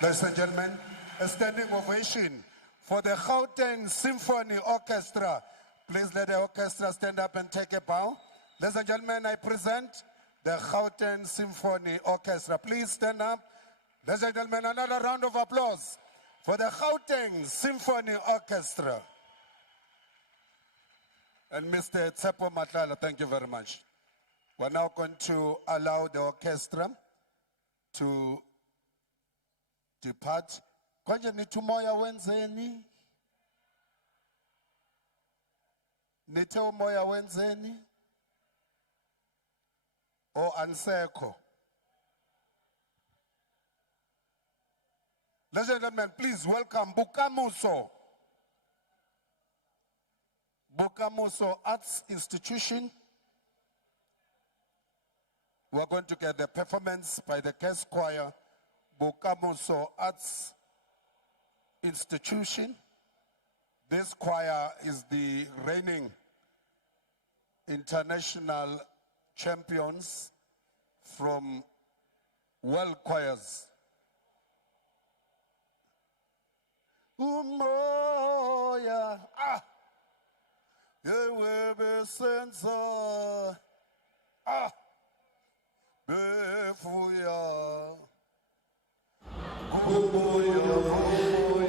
Ladies and gentlemen, a standing ovation for the Gauteng Symphony Orchestra. Please let the orchestra stand up and take a bow. Ladies and gentlemen, I present the Gauteng Symphony Orchestra. Please stand up. Ladies and gentlemen, another round of applause for the Gauteng Symphony Orchestra. And Mr. Tshwane Choral, thank you very much. We're now going to allow the orchestra to depart. Konje nithi umoya wenzeni? Nithe umoya wenzeni? O anseko? Ladies and gentlemen, please welcome Bukamuso. Bukamuso Arts Institution. We're going to get the performance by the guest choir, Bukamuso Arts Institution. This choir is the reigning international champions from world choirs. Umoya, yewe besenza, befuya.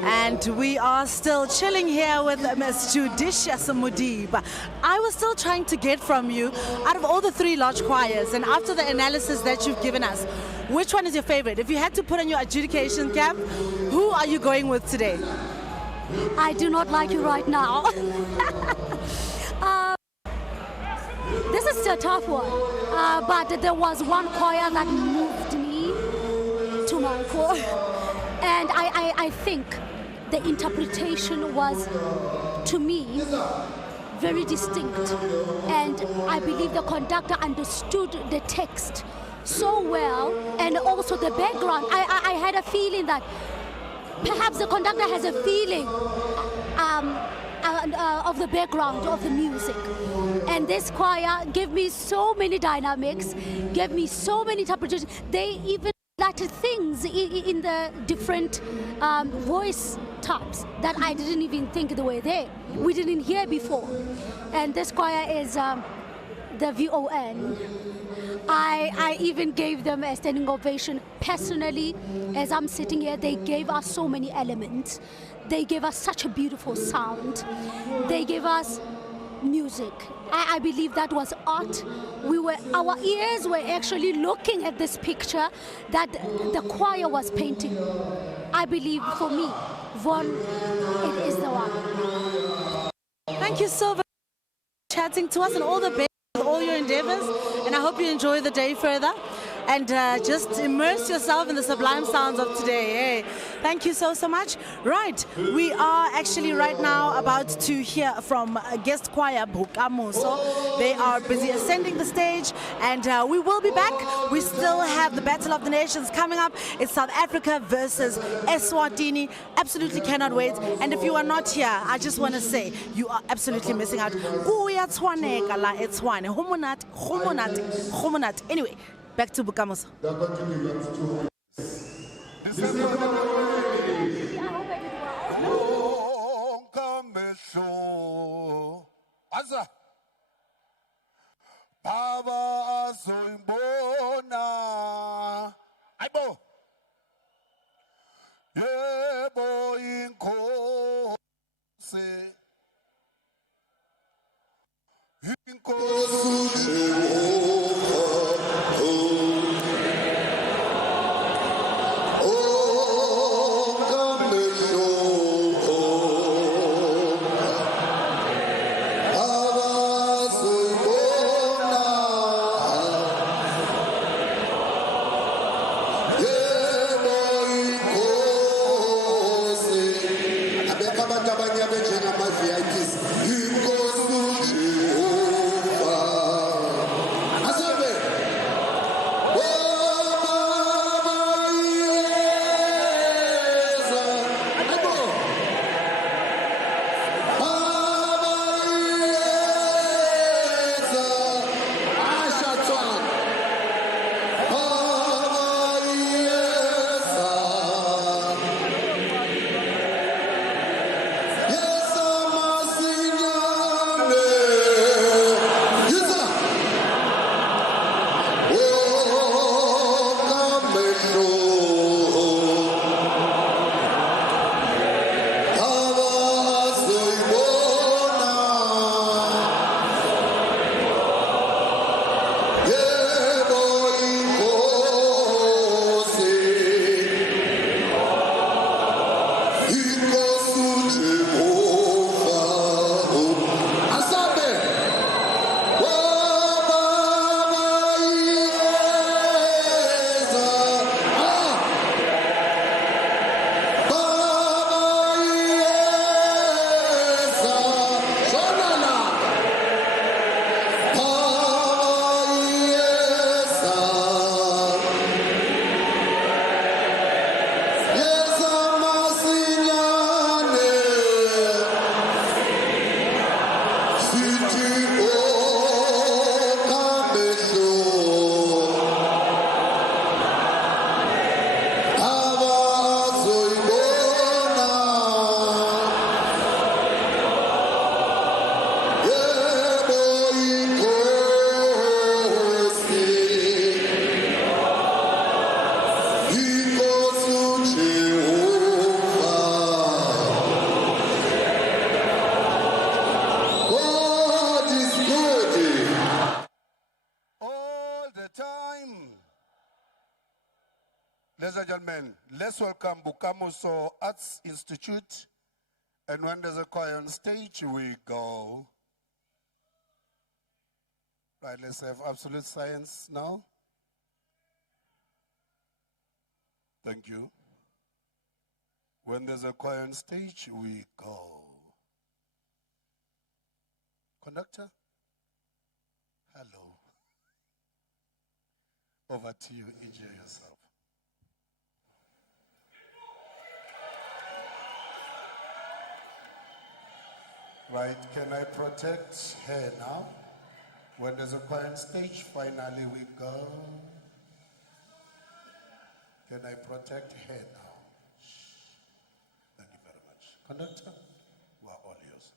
And we are still chilling here with Ms. Judicious Mudiba. I was still trying to get from you, out of all the three large choirs, and after the analysis that you've given us, which one is your favorite? If you had to put on your adjudication cap, who are you going with today? I do not like you right now. This is a tough one, but there was one choir that moved me to my core, and I think the interpretation was, to me, very distinct, and I believe the conductor understood the text so well, and also the background. I had a feeling that perhaps the conductor has a feeling of the background of the music, and this choir gave me so many dynamics, gave me so many interpretations. They even started things in the different voice types that I didn't even think they were there. We didn't hear before, and this choir is the VON. I even gave them a standing ovation personally. As I'm sitting here, they gave us so many elements. They gave us such a beautiful sound. They gave us music. I believe that was art. Our ears were actually looking at this picture that the choir was painting. I believe, for me, Von, it is the one. Thank you so much for chatting to us, and all the best with all your endeavors, and I hope you enjoy the day further. And just immerse yourself in the sublime sounds of today. Hey, thank you so much. Right, we are actually right now about to hear from guest choir Bukamuso. They are busy ascending the stage, and we will be back. We still have the Battle of the Nations coming up. It's South Africa versus Eswatini. Absolutely cannot wait. And if you are not here, I just want to say you are absolutely missing out. Anyway, back to Bukamuso. Baba azoimbona. Aibo. Yebo inkosi. Let's welcome Bukamuso Arts Institute. And when there's a choir on stage, we go. Right, let's have absolute science now. Thank you. When there's a choir on stage, we go. Conductor? Hello. Over to you. Enjoy yourself. Right, can I protect her now? When there's a choir on stage, finally we go. Can I protect her now? Shh. Thank you very much. Conductor, we are all yours.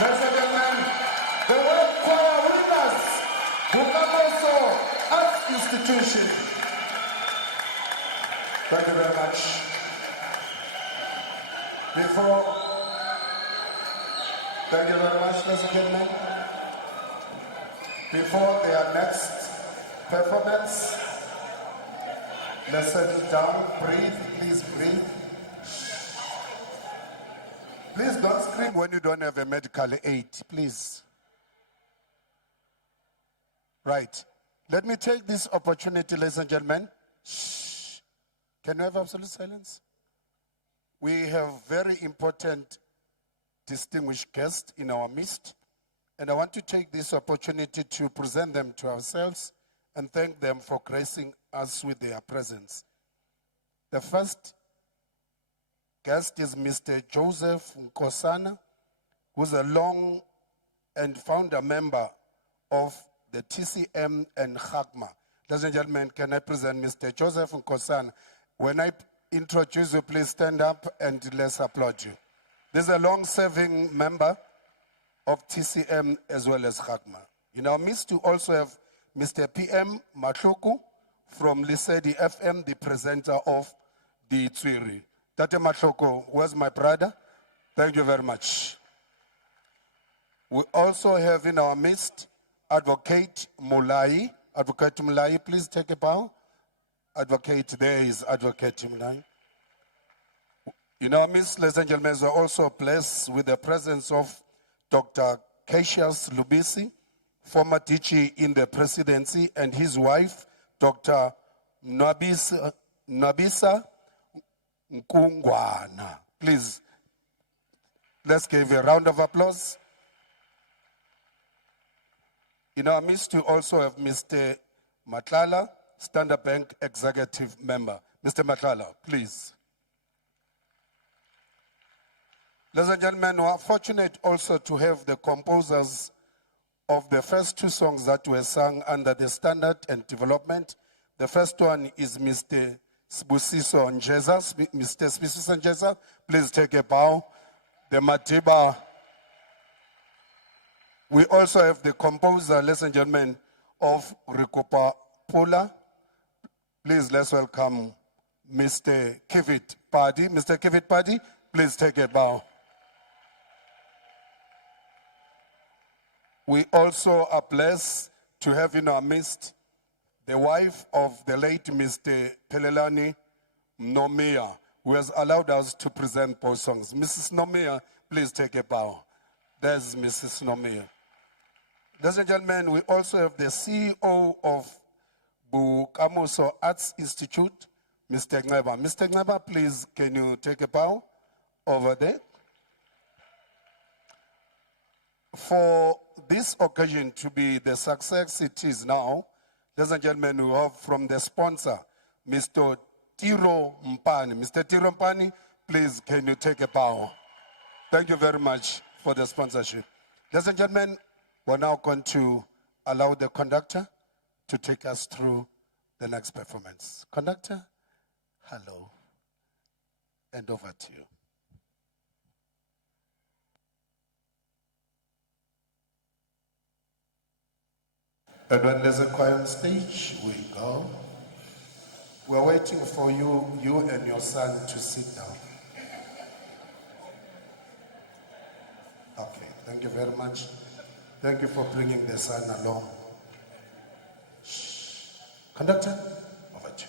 Ladies and gentlemen, the world choir winners, Bukamoso Arts Institution. Thank you very much. Thank you very much, ladies and gentlemen. Before their next performance, let's settle down, breathe, please breathe. Please don't scream when you don't have a medical aid, please. Right. Let me take this opportunity, ladies and gentlemen. Shh. Can you have absolute silence? We have very important, distinguished guests in our midst, and I want to take this opportunity to present them to ourselves and thank them for gracing us with their presence. The first guest is Mr. Joseph Nkosana, who's a long and founder member of the TCM and Khagma. Ladies and gentlemen, can I present Mr. Joseph Nkosana? When I introduce you, please stand up and let's applaud you. This is a long-serving member of TCM as well as Khagma. In our midst, you also have Mr. PM Matloku from Lisedi FM, the presenter of the Tswiri. Tate Matloku, where's my brother? Thank you very much. We also have in our midst Advocate Mulai. Advocate Mulai, please take a bow. Advocate, there is Advocate Mulai. In our midst, ladies and gentlemen, we are also blessed with the presence of Dr. Cassius Lubisi, former teacher in the presidency, and his wife, Dr. Nabisa Nkungwana. Please, let's give a round of applause. In our midst, we also have Mr. Matlala, Standard Bank Executive Member. Mr. Matlala, please. Ladies and gentlemen, we are fortunate also to have the composers of the first two songs that were sung under the Standard and Development. The first one is Mr. Sbusiso Njeza. Mr. Sbusiso Njeza, please take a bow. The Matiba. We also have the composer, ladies and gentlemen, of Rikopa Pula. Please, let's welcome Mr. Kivit Padi. Mr. Kivit Padi, please take a bow. We also are blessed to have in our midst the wife of the late Mr. Pelelani Nomia, who has allowed us to present both songs. Mrs. Nomia, please take a bow. There's Mrs. Nomia. Ladies and gentlemen, we also have the CEO of Bukamoso Arts Institute, Mr. Gneba. Mr. Gneba, please, can you take a bow over there? For this occasion to be the success it is now, ladies and gentlemen, we have from the sponsor, Mr. Tiro Mpani. Mr. Tiro Mpani, please, can you take a bow? Thank you very much for the sponsorship. Ladies and gentlemen, we're now going to allow the conductor to take us through the next performance. Conductor, hello, and over to you. And when there's a choir on stage, we go. We're waiting for you and your son to sit down. Okay, thank you very much. Thank you for bringing the son along. Shh. Conductor, over to you.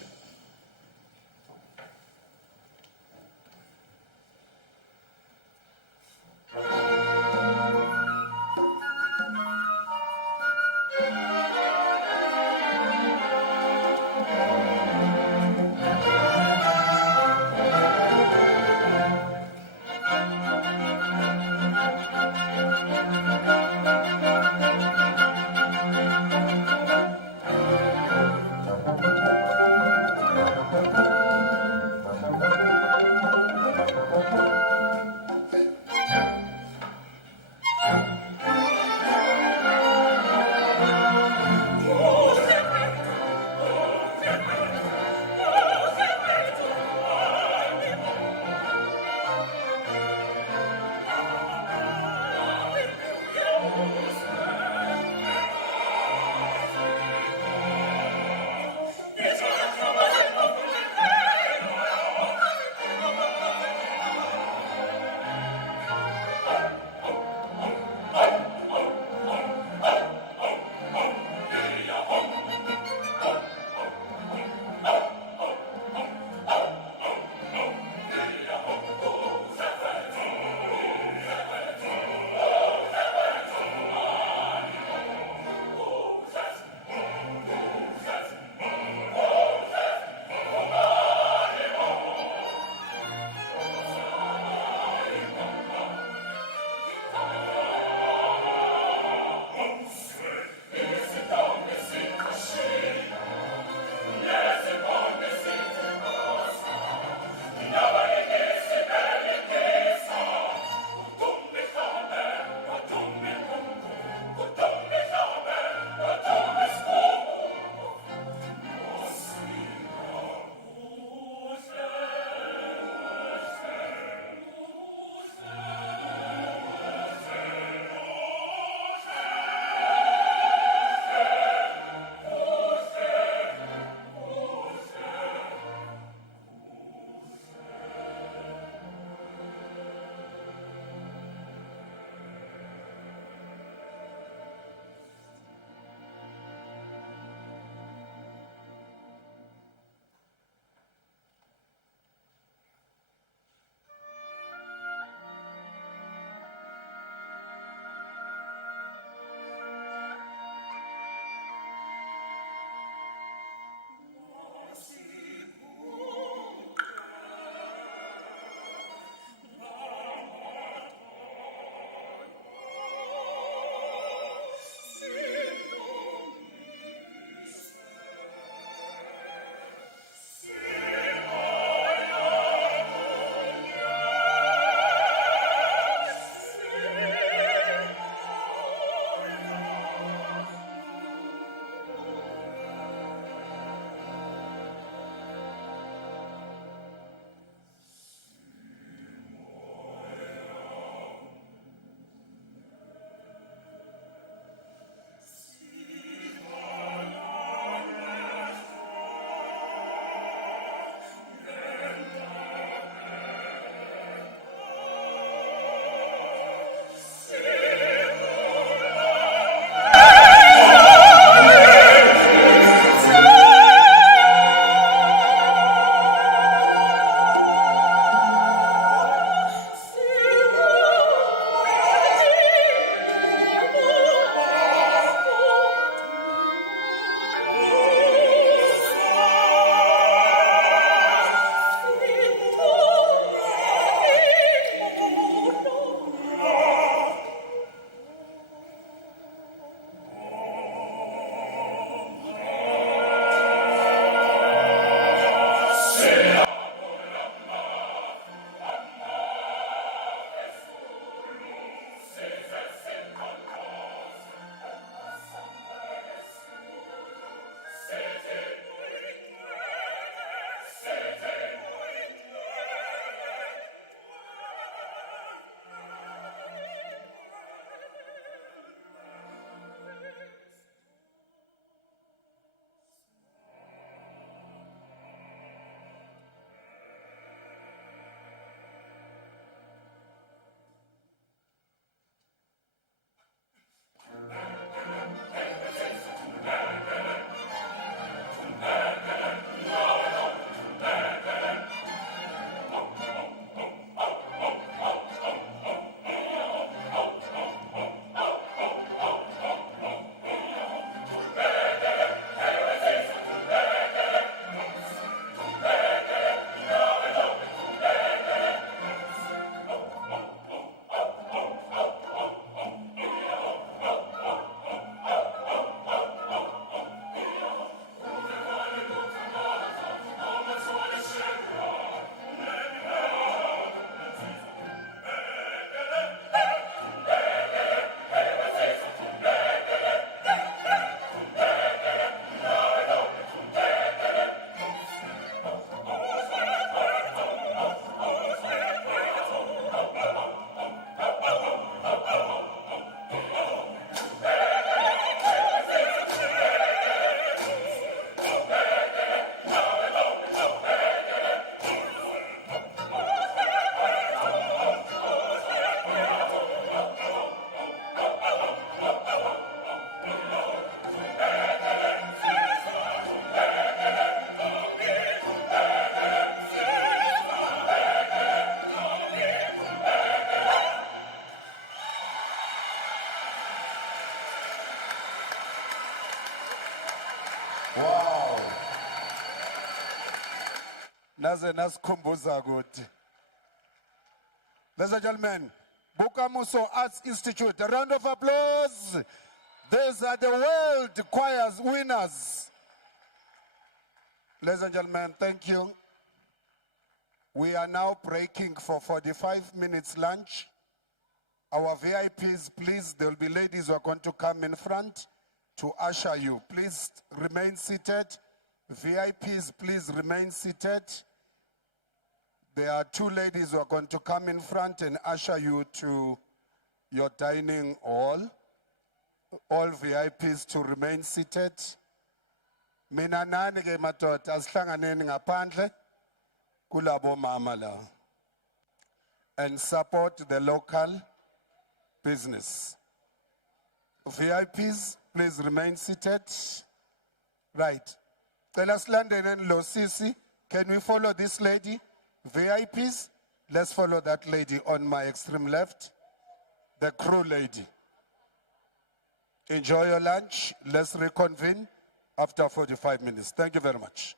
Naze nasikhumbuza ukuthi. Ladies and gentlemen, Bukamuso Arts Institute, a round of applause. These are the world choirs winners. Ladies and gentlemen, thank you. We are now breaking for 45 minutes lunch. Our VIPs, please, there will be ladies who are going to come in front to usher you. Please remain seated. VIPs, please remain seated. There are two ladies who are going to come in front and usher you to your dining hall. All VIPs to remain seated. Mina nani ke madoda asihlanganeni ngaphandle kulabo mama la. And support the local business. VIPs, please remain seated. Right. Cela silandene lo sisi. Can we follow this lady? VIPs, let's follow that lady on my extreme left. The crew lady. Enjoy your lunch. Let's reconvene after 45 minutes. Thank you very much.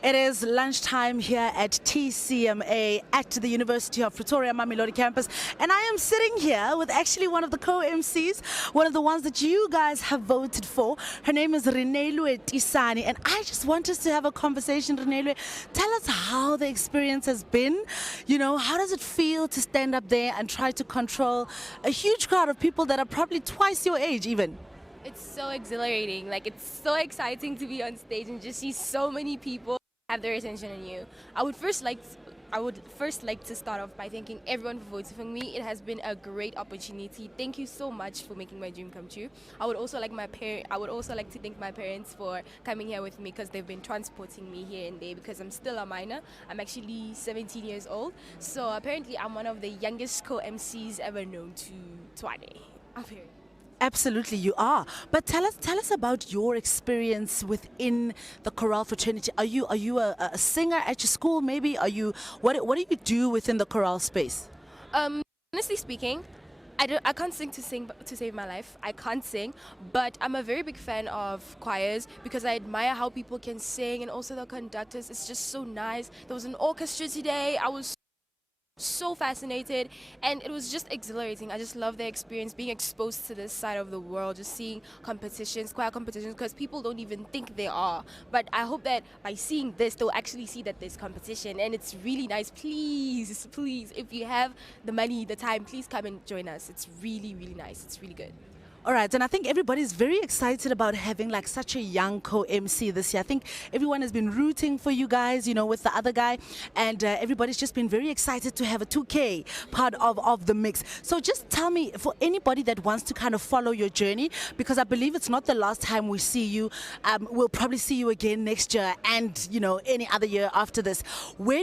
It is lunchtime here at TCMA at the University of Pretoria Mamelodi campus, and I am sitting here with actually one of the co-MCs, one of the ones that you guys have voted for. Her name is Renelwe Tshwane, and I just want us to have a conversation. Renelwe, tell us how the experience has been. You know, how does it feel to stand up there and try to control a huge crowd of people that are probably twice your age even? It's so exhilarating. Like, it's so exciting to be on stage and just see so many people have their attention on you. I would first like to start off by thanking everyone for voting for me. It has been a great opportunity. Thank you so much for making my dream come true. I would also like to thank my parents for coming here with me, because they've been transporting me here and there, because I'm still a minor. I'm actually 17 years old. So apparently I'm one of the youngest co-MCs ever known to Tshwane. Apparently. Absolutely, you are. But tell us about your experience within the chorale fraternity. Are you a singer at your school? Maybe what do you do within the chorale space? Honestly speaking, I can't sing to save my life. I can't sing, but I'm a very big fan of choirs because I admire how people can sing, and also the conductors. It's just so nice. There was an orchestra today. I was so fascinated, and it was just exhilarating. I just love the experience, being exposed to this side of the world, just seeing competitions, choir competitions, because people don't even think there are. But I hope that by seeing this, they'll actually see that there's competition, and it's really nice. Please, if you have the money, the time, please come and join us. It's really, really nice. It's really good. All right, and I think everybody's very excited about having like such a young co-MC this year. I think everyone has been rooting for you guys, you know, with the other guy, and everybody's just been very excited to have a 2K part of the mix. So just tell me, for anybody that wants to kind of follow your journey, because I believe it's not the last time we see you. We'll probably see you again next year, and you know, any other year after this. Where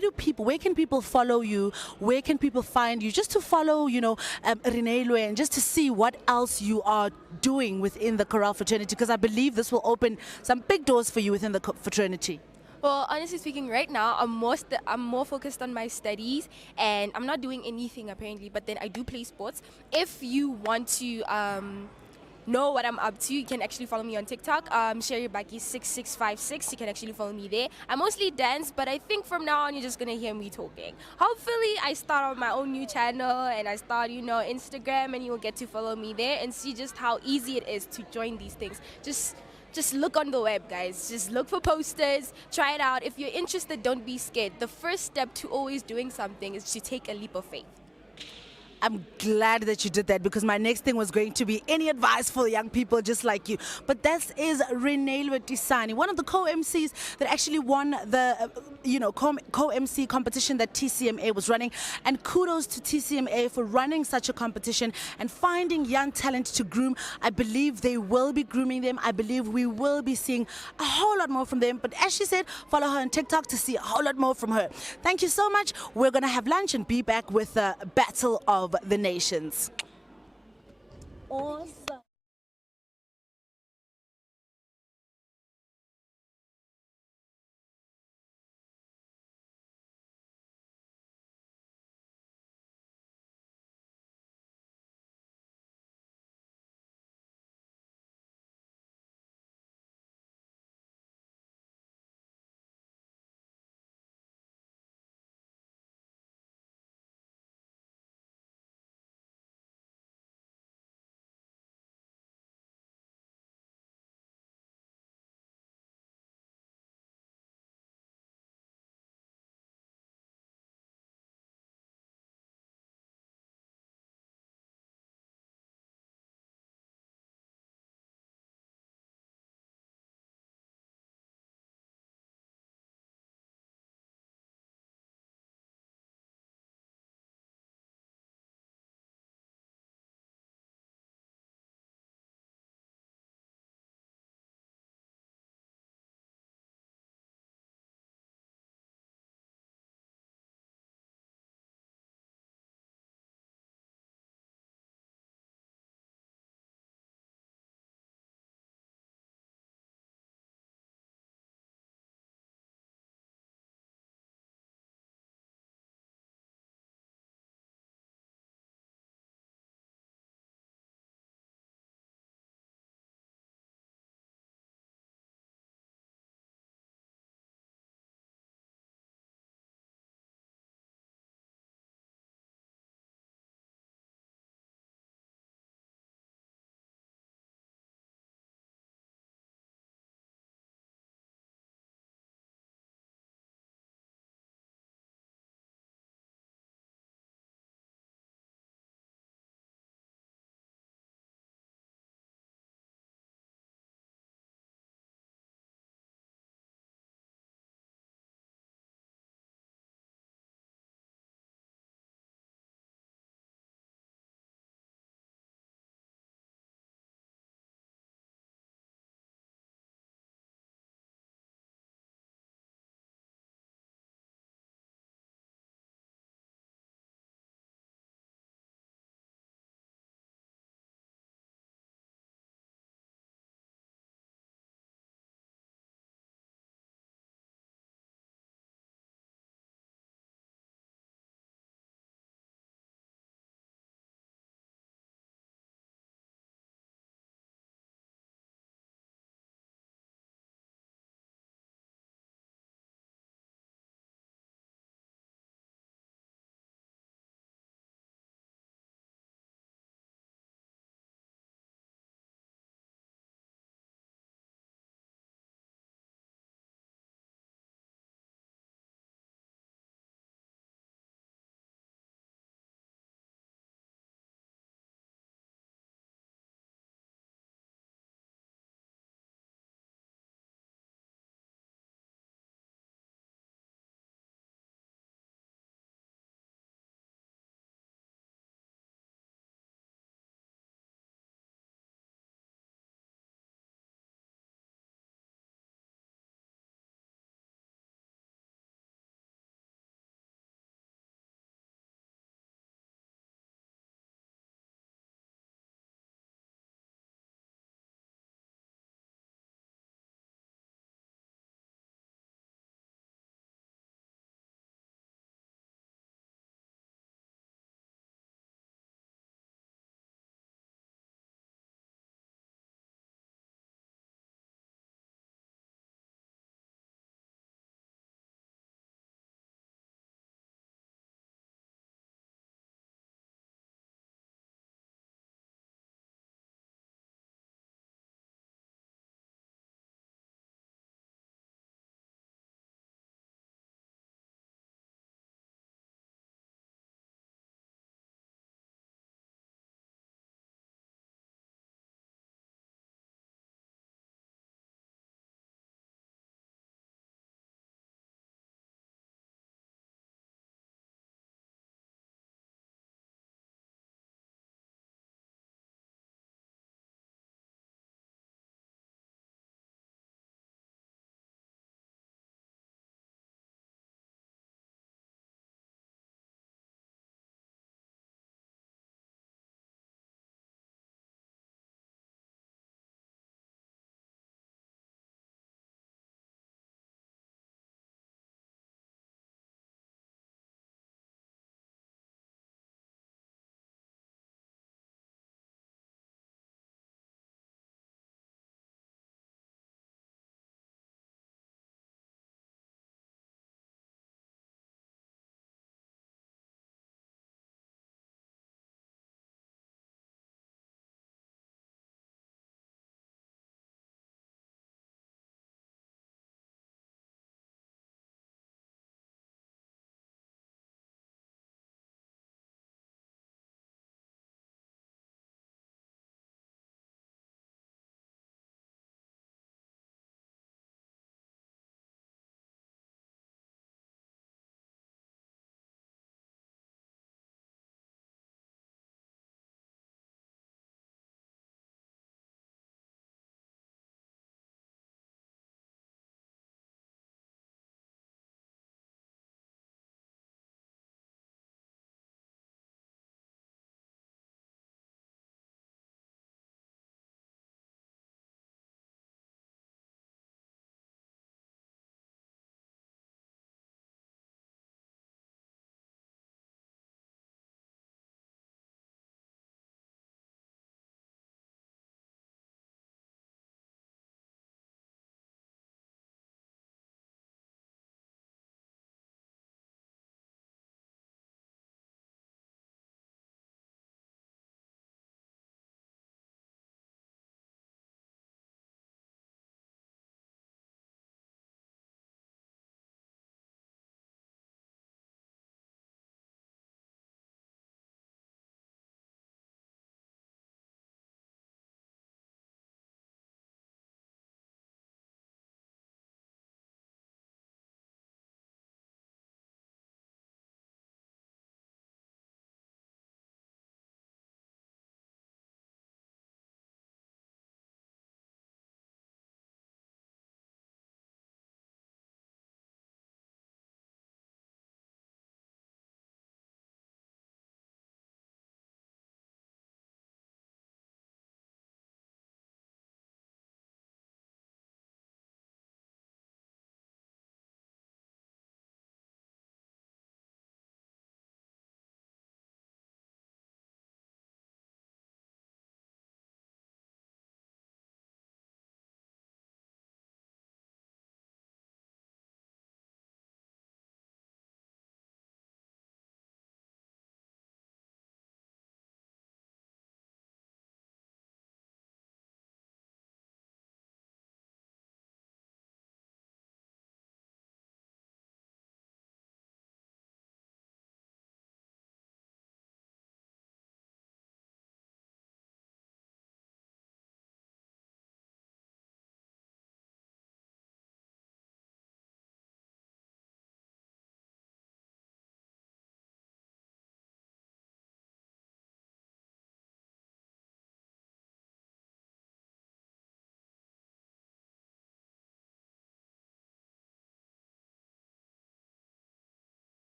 can people follow you? Where can people find you? Just to follow, you know, Renelwe, and just to see what else you are are doing within the chorale fraternity? Because I believe this will open some big doors for you within the fraternity. Well, honestly speaking, right now I'm more focused on my studies, and I'm not doing anything apparently. But then I do play sports. If you want to know what I'm up to, you can actually follow me on TikTok. Sherry6656. You can actually follow me there. I mostly dance, but I think from now on you're just gonna hear me talking. Hopefully, I start on my own new channel and I start, Instagram, and you'll get to follow me there and see just how easy it is to join these things. Just look on the web, guys. Just look for posters, try it out. If you're interested, don't be scared. The first step to always doing something is to take a leap of faith. I'm glad that you did that, because my next thing was going to be any advice for young people just like you. But this is Renee Tisani, one of the co-MCs that actually won the co-MC competition that TCMA was running. And kudos to TCMA for running such a competition and finding young talent to groom. I believe they will be grooming them. I believe we will be seeing a whole lot more from them. But as she said, follow her on TikTok to see a whole lot more from her. Thank you so much. We're going to have lunch and be back with the Battle of the Nations. Awesome.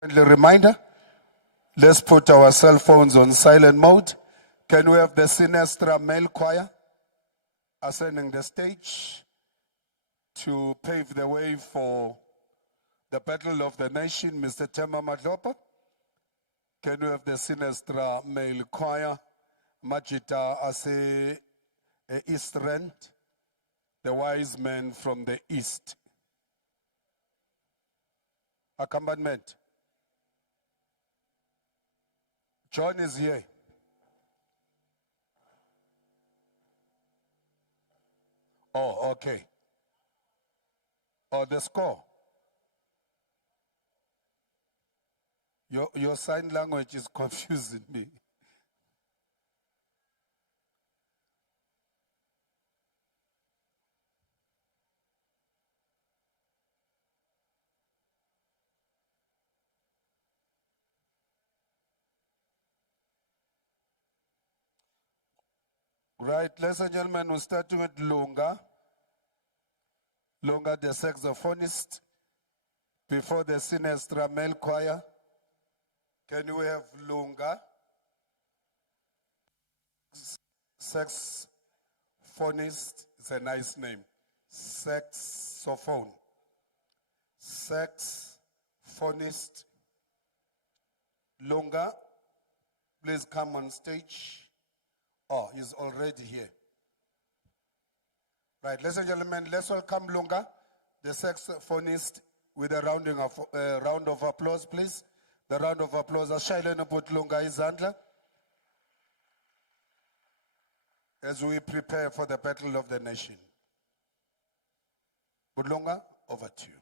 A reminder, let's put our cell phones on silent mode. Can we have the Sinestra male choir ascending the stage to pave the way for the Battle of the Nation, Mr. Tema Madlopa? Can we have the Sinestra male choir, Majita Ase East Rand, the wise men from the east? Accompaniment. John is here. Oh, okay. Oh, the score. Your sign language is confusing me. Right, ladies and gentlemen, we're starting with Lunga. Lunga, the saxophonist, before the Sinestra male choir. Can we have Lunga? Saxophonist, it's a nice name. Saxophone. Saxophonist. Lunga, please come on stage. Oh, he's already here. Right, ladies and gentlemen, let's welcome Lunga, the saxophonist, with a round of applause, please. The round of applause. Ashayeleni put Lunga izandla as we prepare for the Battle of the Nation. Budlunga, over to you.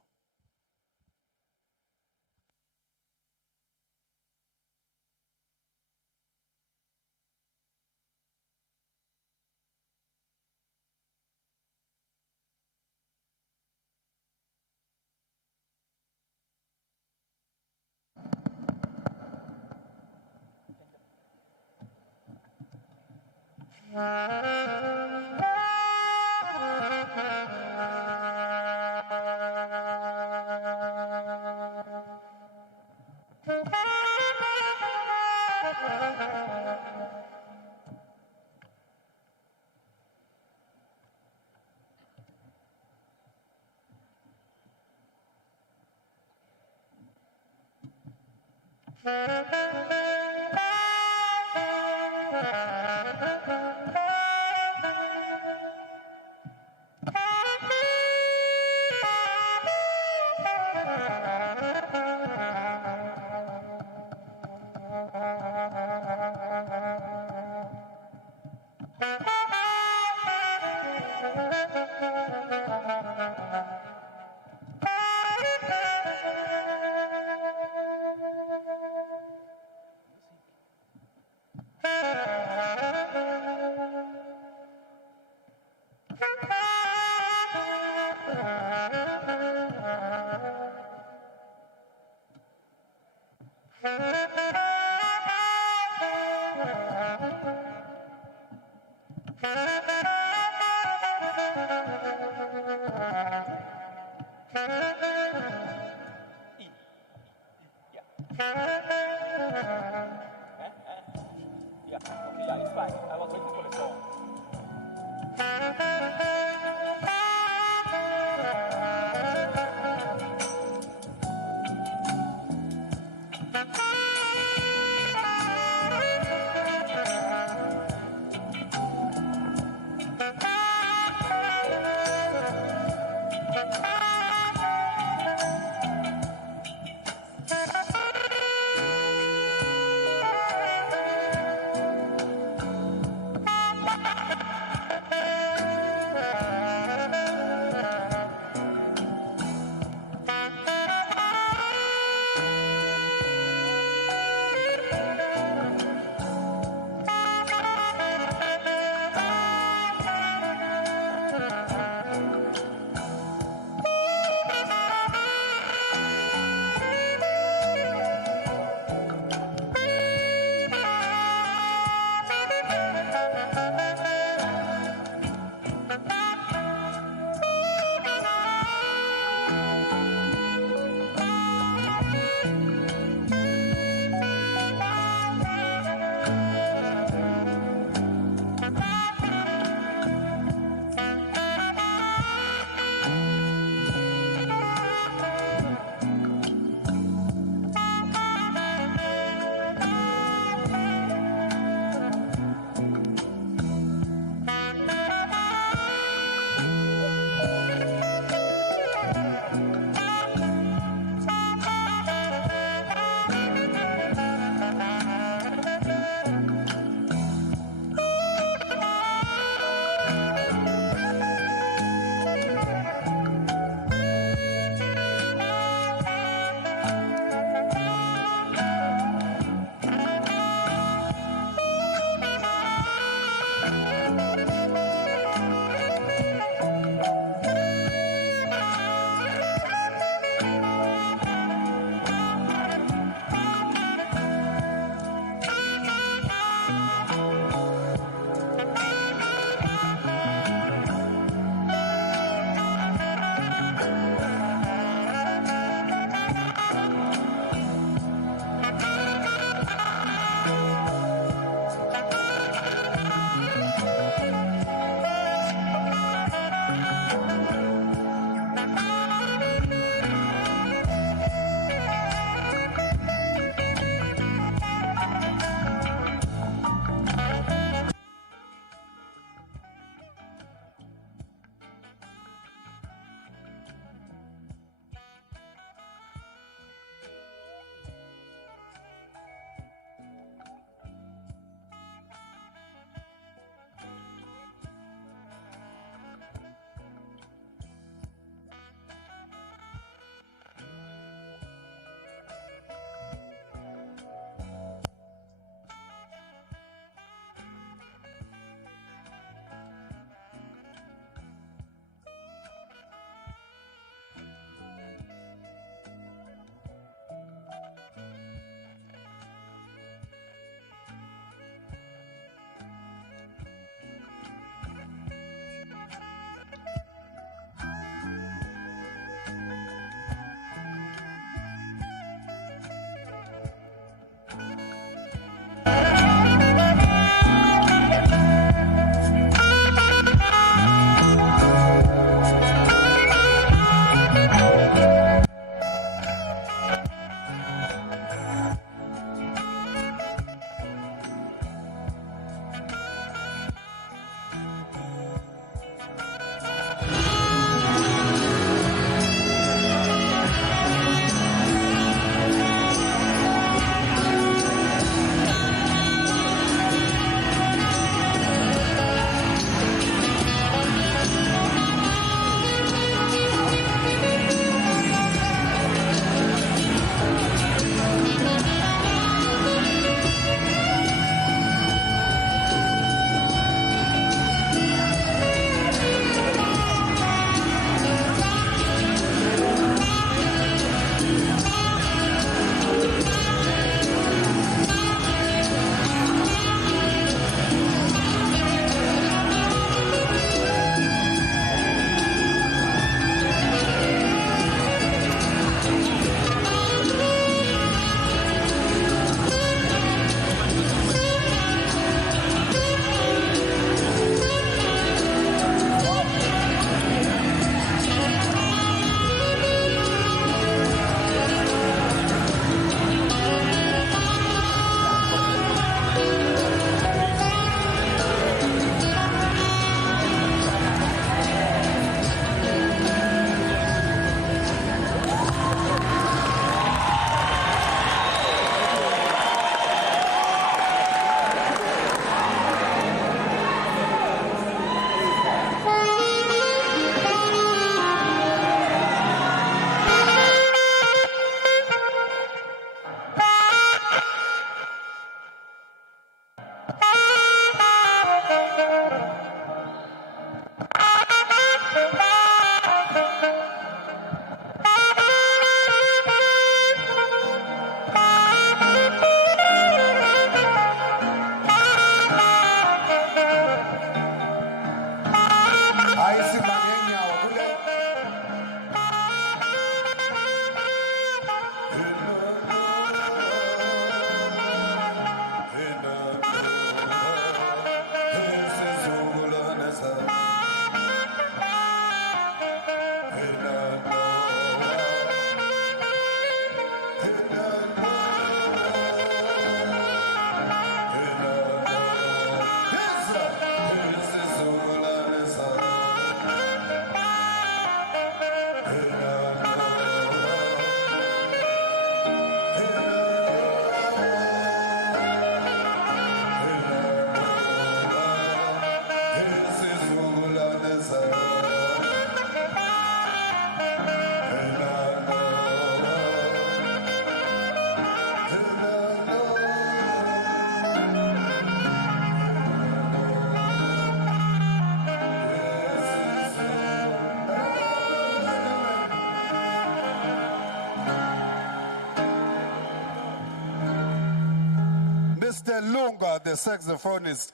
Mr. Lunga, the saxophonist.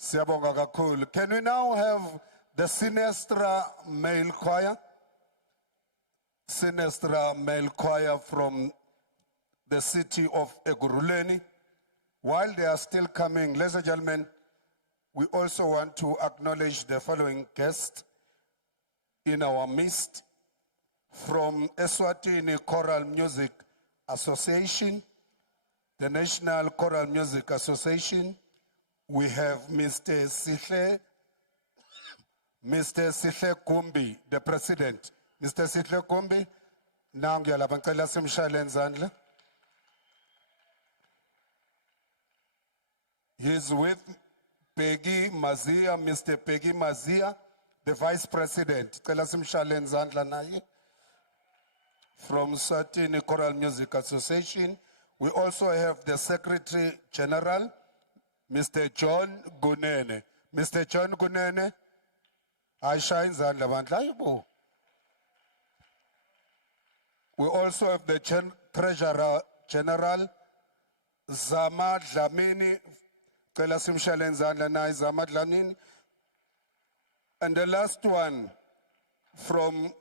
Siyabonga kakhulu. Can we now have the Sinestra male choir? Sinestra male choir from the city of Eguruleni. While they are still coming, ladies and gentlemen, we also want to acknowledge the following guests in our midst. From Eswatini Choral Music Association, the National Choral Music Association, we have Mr. Sihle Kumbi, the president. Mr. Sihle Kumbi, now ngiyalapha ngicela simshayele izandla. He's with Peggy Mazia, Mr. Peggy Mazia, the vice president. Ngicela simshayele izandla naye. From Swatini Choral Music Association, we also have the Secretary General, Mr. John Gunene. Mr. John Gunene, I shine Zandla. We also have the Treasurer General, Zama Dlamini, Kelasim Shalen Zandla, Zama Dlamini. And the last one from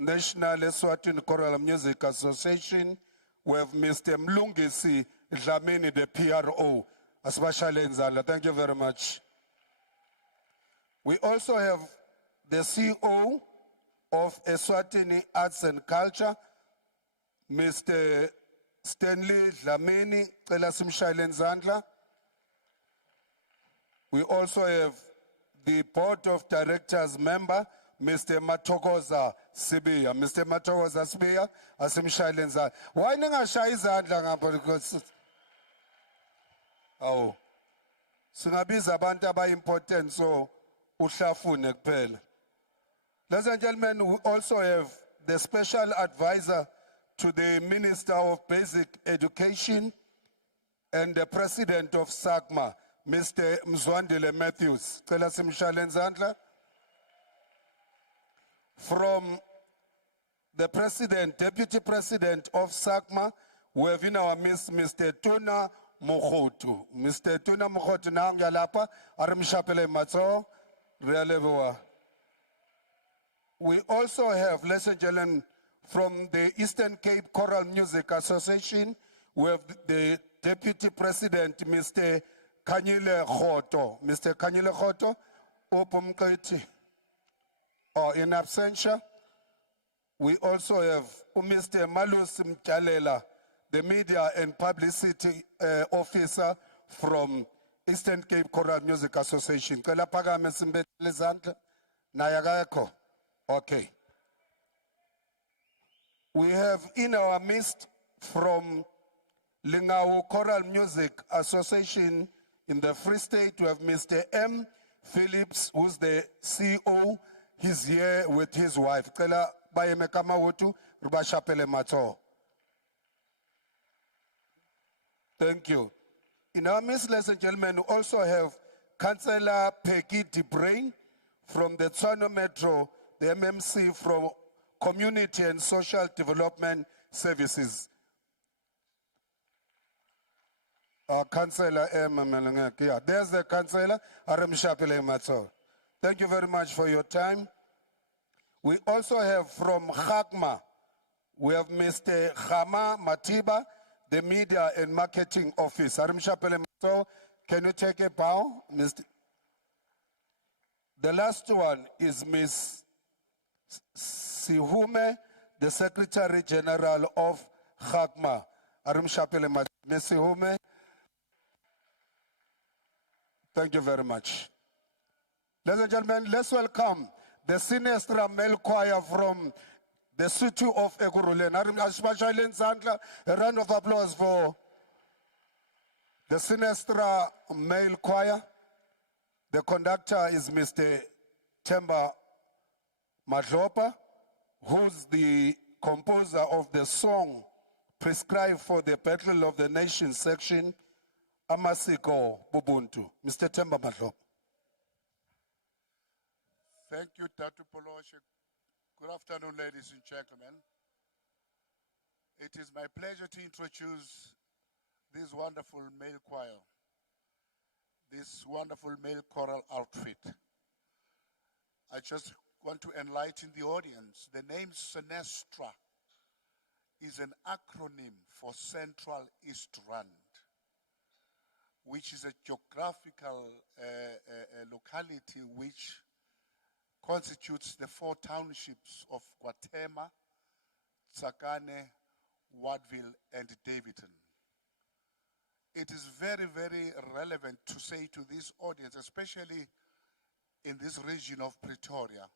National Eswatini Choral Music Association, we have Mr. Mlungisi Dlamini, the PRO. Thank you very much. We also have the CEO of Eswatini Arts and Culture, Mr. Stanley Dlamini, Zandla. We also have the Board of Directors member, Mr. Matokoza Sibiya. Mr. Matokoza Sibiya, asimshayele izandla. Why ningashaya izandla ngapha because awu singabiza abantu abaimportant so uhlafune kuphela. Ladies and gentlemen, we also have the special advisor to the Minister of Basic Education and the President of SACMA, Mr. Mzwandile Matthews. Cela simshayele izandla. From the President, Deputy President of SACMA, we have in our midst Mr. Tuna Mokhotu. Mr. Tuna Mokhotu na ngyalapa, arimshapele matso, realewa. We also have, ladies and gentlemen, from the Eastern Cape Choral Music Association, we have the Deputy President, Mr. Kanyile Khoto. Mr. Kanyile Khoto, Opumkaiti. In absentia, we also have Mr. Malus Mchalela, the Media and Publicity Officer from Eastern Cape Choral Music Association. Okay. We have in our midst from Lingau Choral Music Association in the Free State, we have Mr. M. Phillips, who's the CEO. He's here with his wife. Thank you. In our midst, ladies and gentlemen, we also have Councillor Peggy DeBrain from the Tshwane Metro, the MMC from Community and Social Development Services. Councillor yeah, there's the Councillor Aramshapele Matso. Thank you very much for your time. We also have from Khakma, we have Mr. Khama Matiba, the Media and Marketing Office. Arimshapele Matso, can you take a bow, Mr. The last one is Ms. Sihume, the Secretary General of Khakma. Arimshapele Matso. Ms. Sihume, thank you very much. Ladies and gentlemen, let's welcome the Sinestra male choir from the city of Eguruleni. A round of applause for the Sinestra male choir. The conductor is Mr. Temba Madlopa, who's the composer of the song prescribed for the Battle of the Nations section, Amasiko Bubuntu. Mr. Temba Madlopa. Thank you, Tatu Poloshe. Good afternoon, ladies and gentlemen. It is my pleasure to introduce this wonderful male choir, this wonderful male choral outfit. I just want to enlighten the audience. The name Senestra is an acronym for Central East Rand, which is a geographical locality which constitutes the 4 townships of Guatema, Tsakane, Wardville, and Davidton. It is very, very relevant to say to this audience, especially in this region of Pretoria,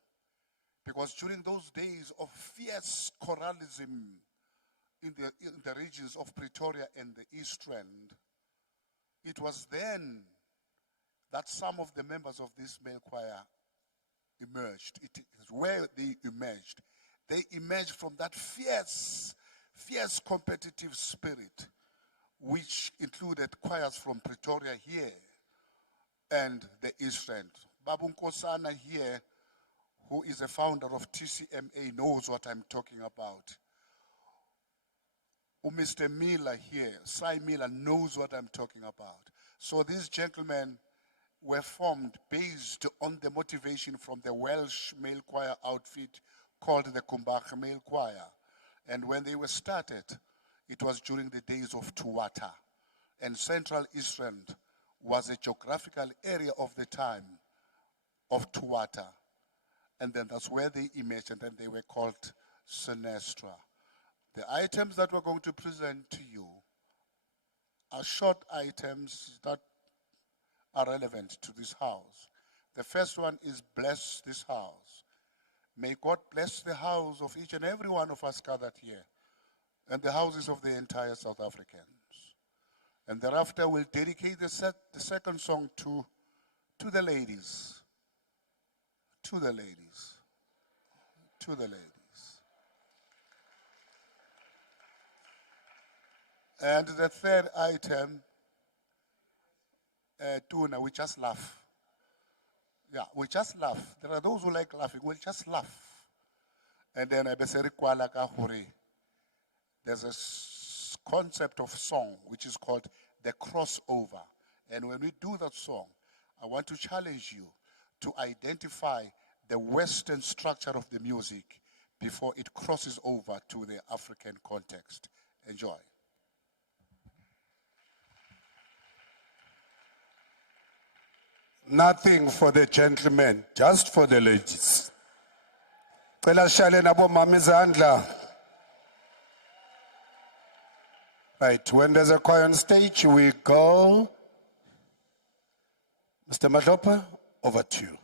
because during those days of fierce choralism in the regions of Pretoria and the East Rand, it was then that some of the members of this male choir emerged. It is where they emerged. They emerged from that fierce competitive spirit, which included choirs from Pretoria here and the East Rand. Babu Nkosana here, who is a founder of TCMA, knows what I'm talking about. Mr. Miller here, Cy Miller, knows what I'm talking about. So these gentlemen were formed based on the motivation from the Welsh male choir outfit called the Kumbach Male Choir. And when they were started, it was during the days of Tuwata. And Central East Rand was a geographical area of the time of Tuwata. And then that's where they emerged, and then they were called Senestra. The items that we're going to present to you are short items that are relevant to this house. The first one is bless this house. May God bless the house of each and every one of us gathered here and the houses of the entire South Africans. And thereafter we'll dedicate the second song to the ladies. To the ladies. To the ladies. And the third item, Tuna, we just laugh. Yeah, we just laugh. There are those who like laughing. We'll just laugh. And then there's a concept of song which is called the crossover. And when we do that song, I want to challenge you to identify the Western structure of the music before it crosses over to the African context. Enjoy. Nothing for the gentlemen, just for the ladies. Cela shale nabo mama izandla. Right, when there's a choir on stage, we go. Mr. Madlopa, over to you.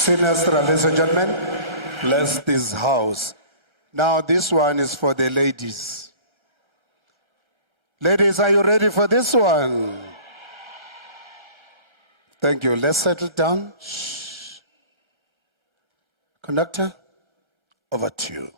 Sinestra, ladies and gentlemen, bless this house. Now this one is for the ladies. Ladies, are you ready for this one? Thank you. Let's settle down. Shh. Conductor, over to you.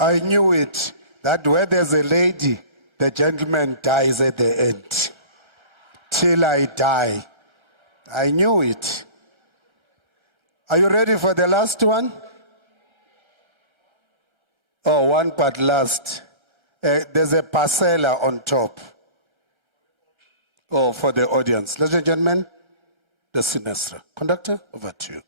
I knew it, that where there's a lady, the gentleman dies at the end. Till I die. I knew it. Are you ready for the last one? Oh, one part last. There's a parcella on top. Oh, for the audience. Ladies and gentlemen, the Sinestra. Conductor, over to you.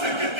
Sing it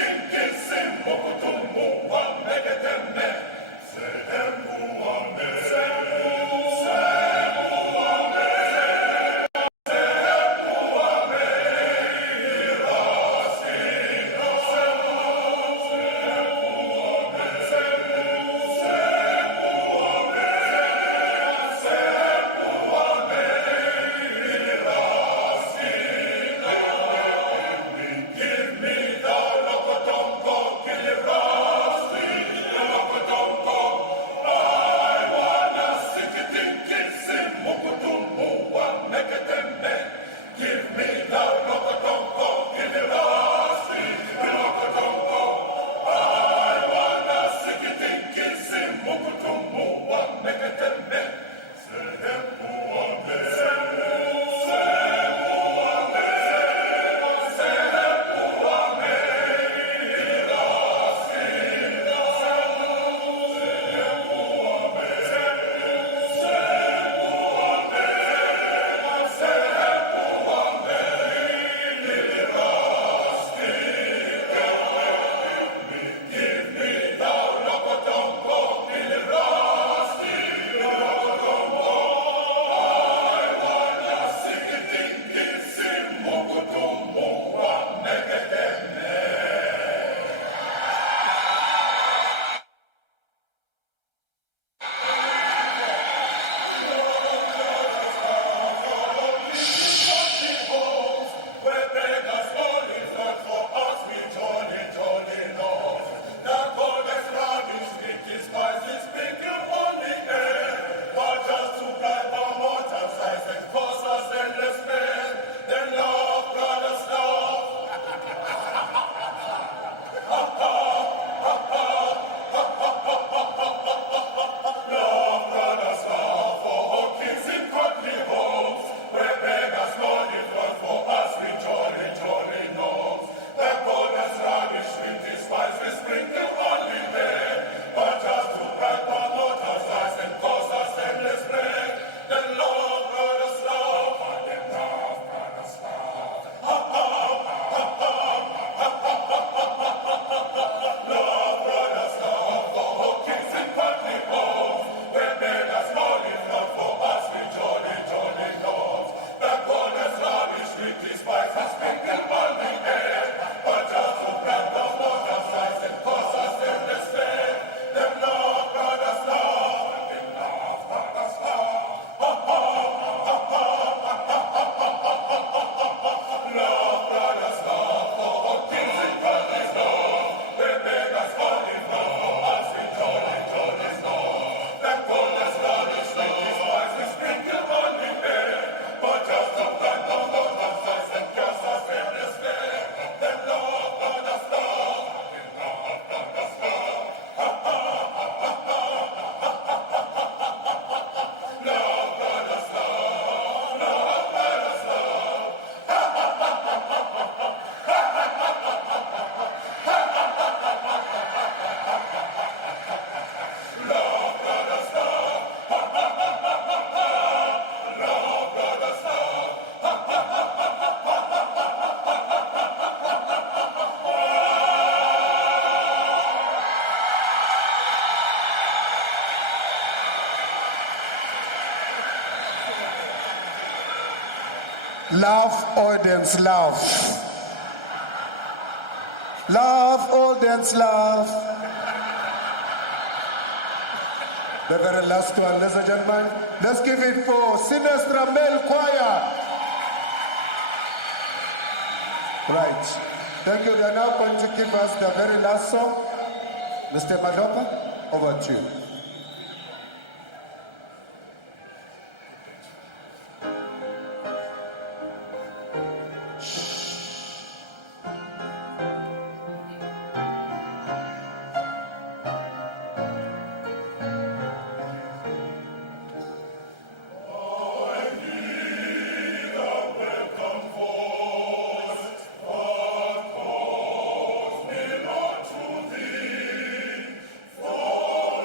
Love, audience, love. Love, audience, love. The very last one, ladies and gentlemen. Let's give it for Sinestra Male Choir. Right. Thank you. They are now going to give us the very last song. Mr. Malopa, over to you. For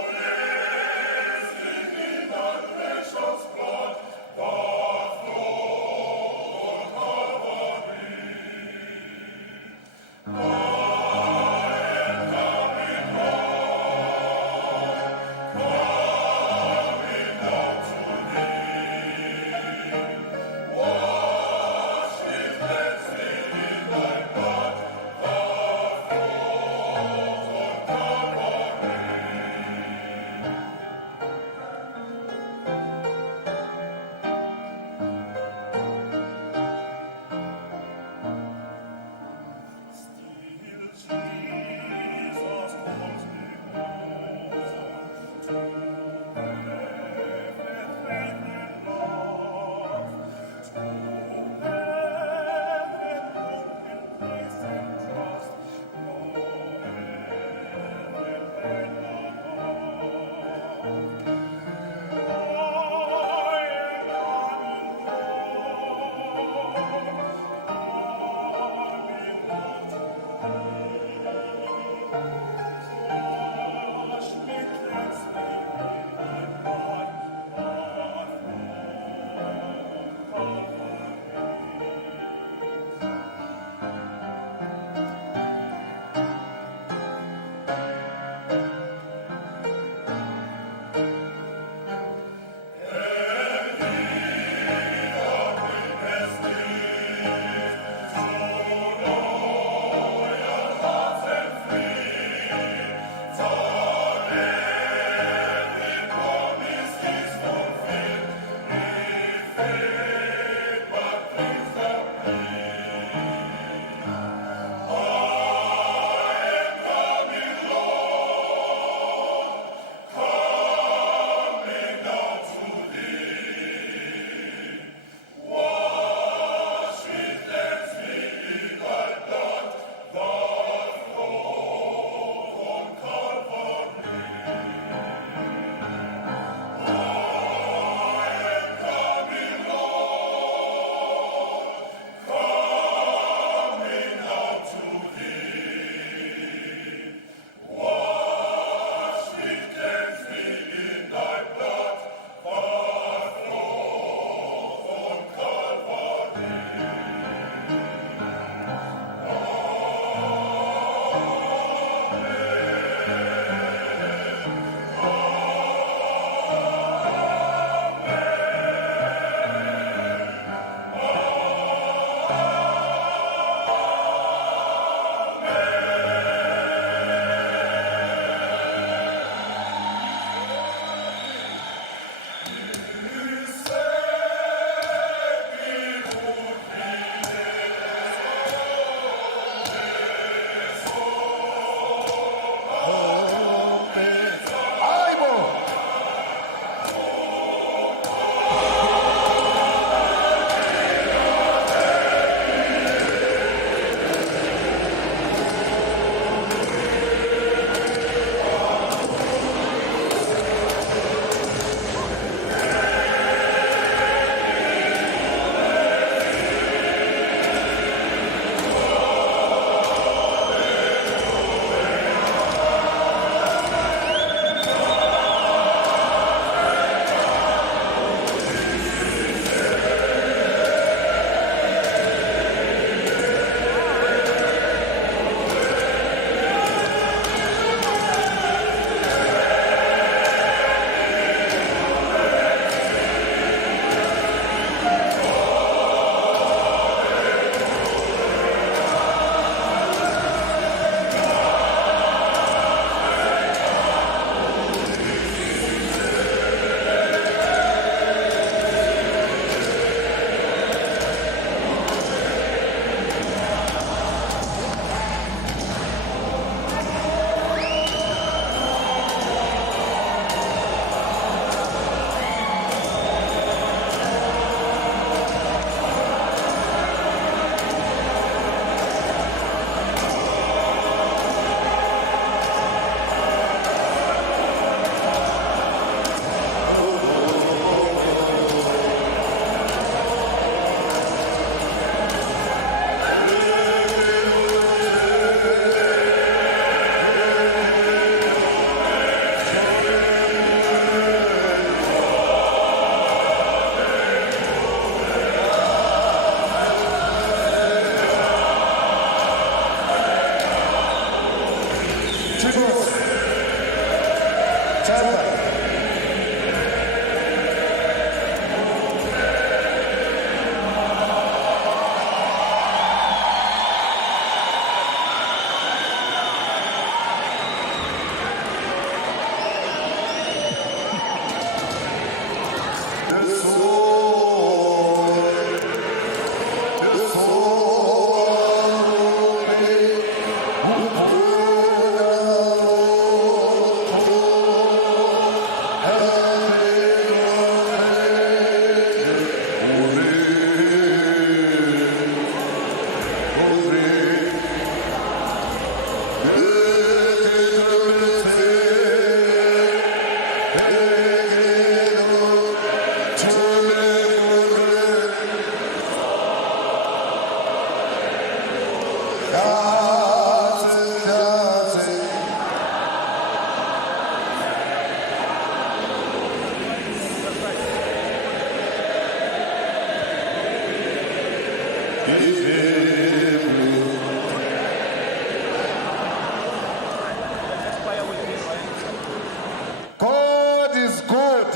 God is good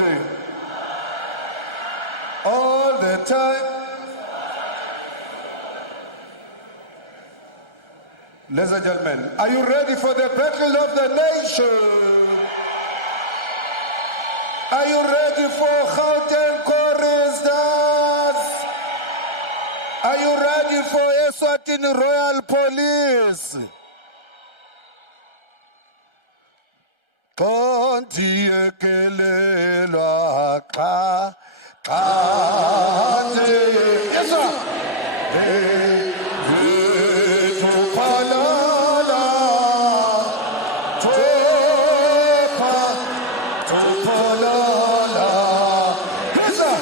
all the time. Ladies and gentlemen, are you ready for the battle of the nation? Are you ready for Gauteng choristers? Are you ready for Eswatini Royal Police? Kondiyekelelwa xa yes sir Tupalala, Tupalala, yes sir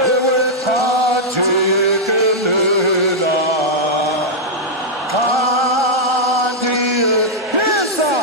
Ewe kajiyekelela yes sir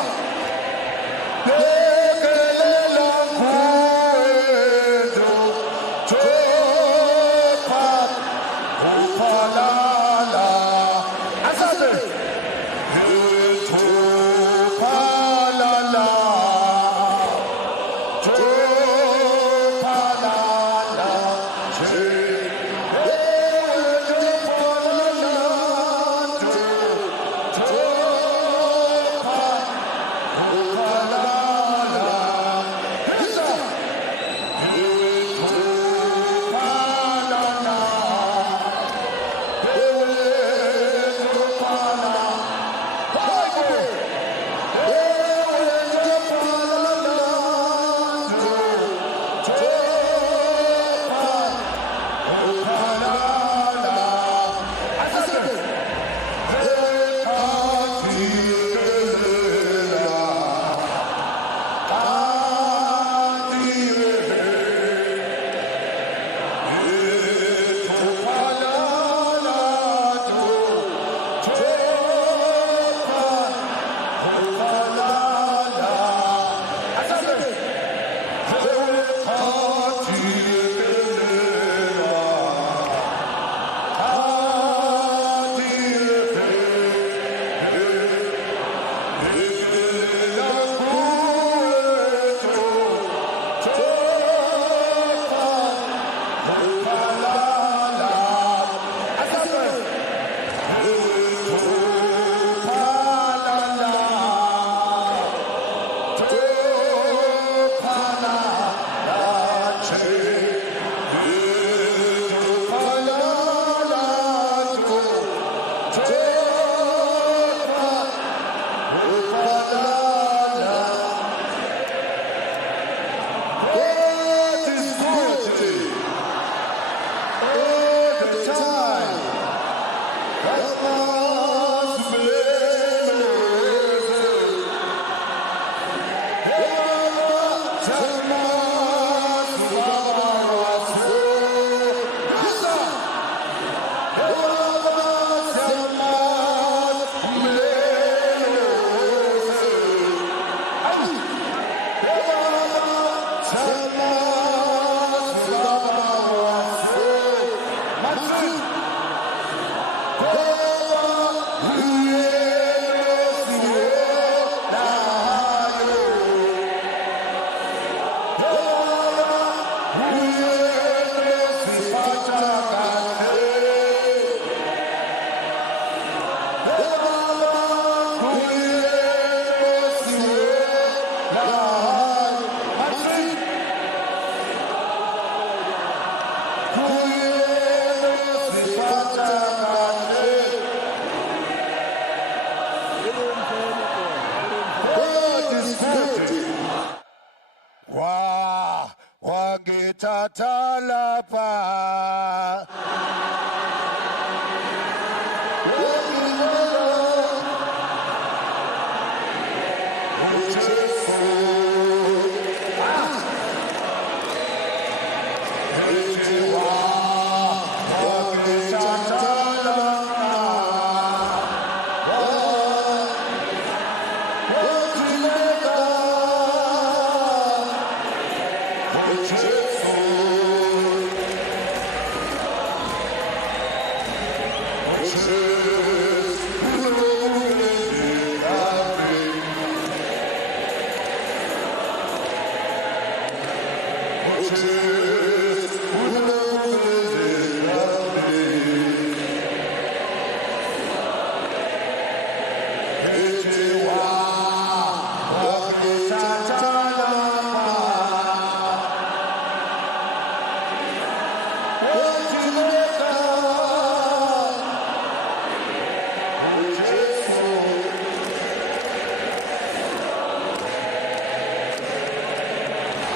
wakithatha lapha.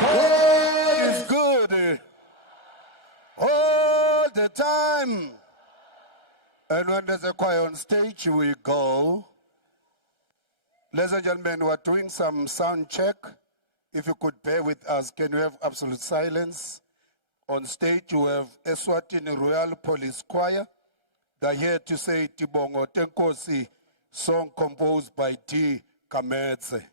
God is good all the time. And when there's a choir on stage, we go. Ladies and gentlemen, we're doing some sound check. If you could bear with us, can we have absolute silence? On stage, you have Eswatini Royal Police Choir. They're here to say Tibongo Tenkosi, song composed by D. Kametse.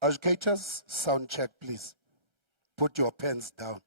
Educators, sound check, please. Put your pens down.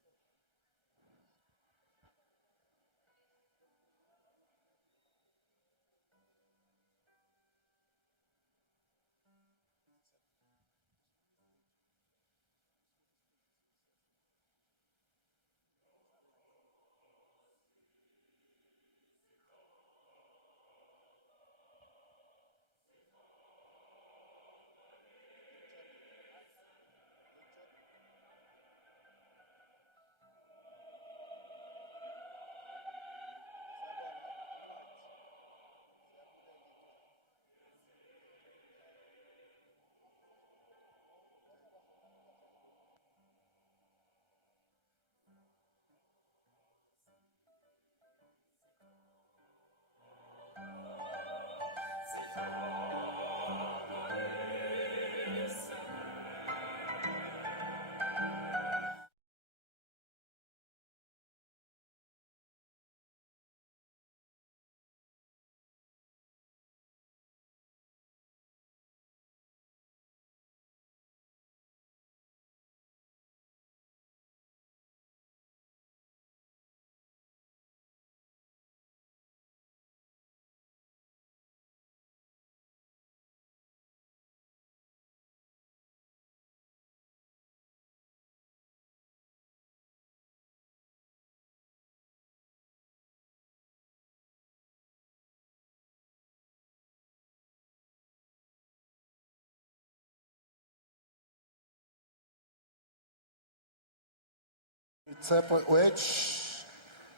It's a which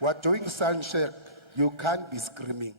we're doing sound check. You can't be screaming.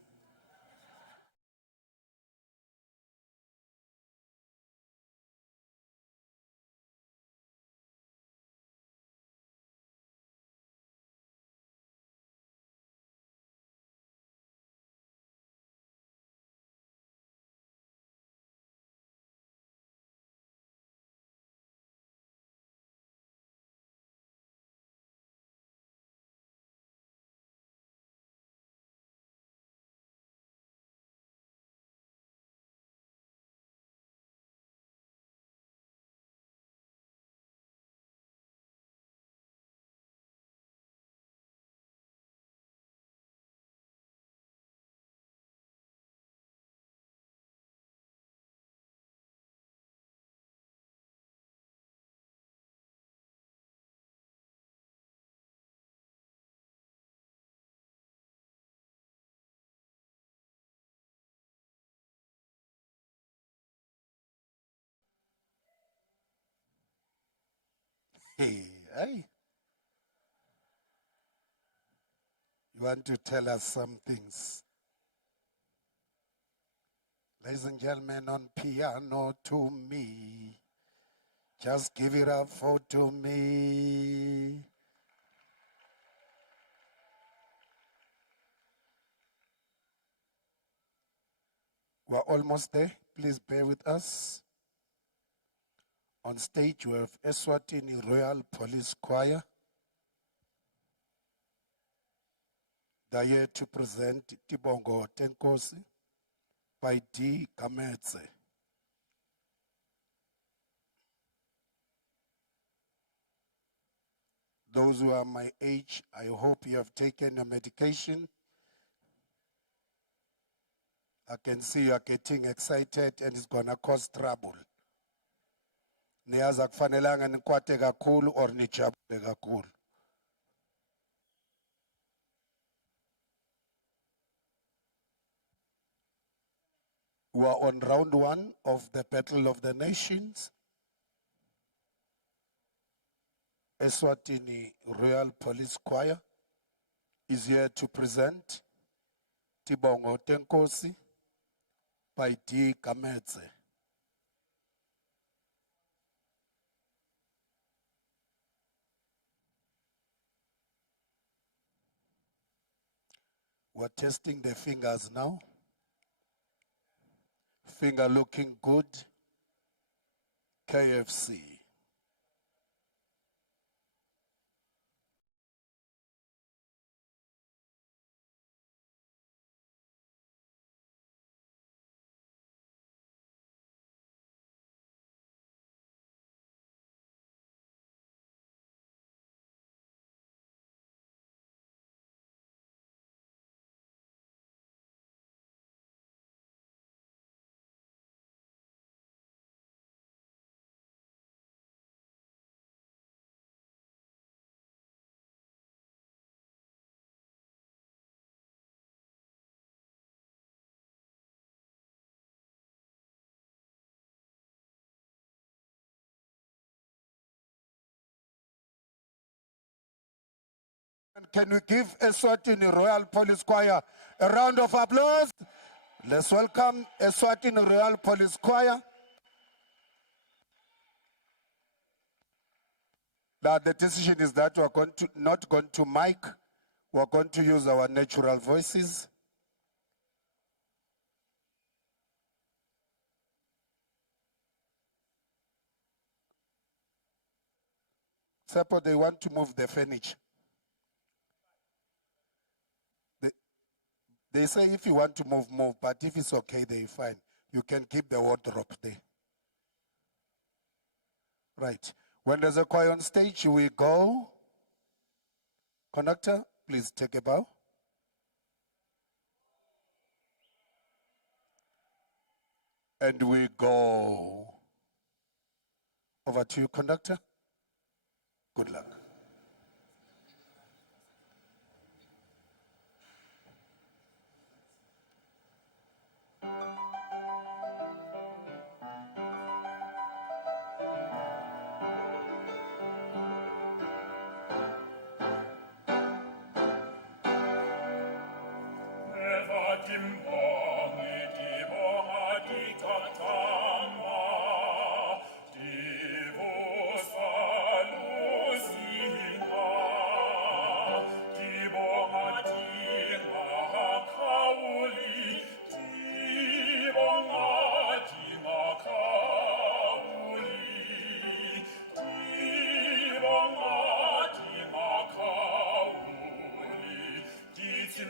Hey. You want to tell us some things? Ladies and gentlemen, on piano to me. Just give it up for to me. We're almost there. Please bear with us. On stage, we have Eswatini Royal Police Choir. They're here to present Tibongo Tenkosi by D. Kametse. Those who are my age, I hope you have taken your medication. I can see you are getting excited and it's gonna cause trouble. Niyazi akufanelanga nikwate kakhulu or nijabule kakhulu. We are on round 1 of the Battle of the Nations. Eswatini Royal Police Choir is here to present Tibongo Tenkosi by D. Kametse. We're testing the fingers now. Finger looking good. KFC. Can we give Eswatini Royal Police Choir a round of applause? Let's welcome Eswatini Royal Police Choir. Now the decision is that we're not going to mic. We're going to use our natural voices. Suppose they want to move the furniture. They say if you want to move, move. But if it's okay, they're fine. You can keep the wardrobe there. Right. When there's a choir on stage, we go. Conductor, please take a bow. And we go. Over to you, conductor. Good luck.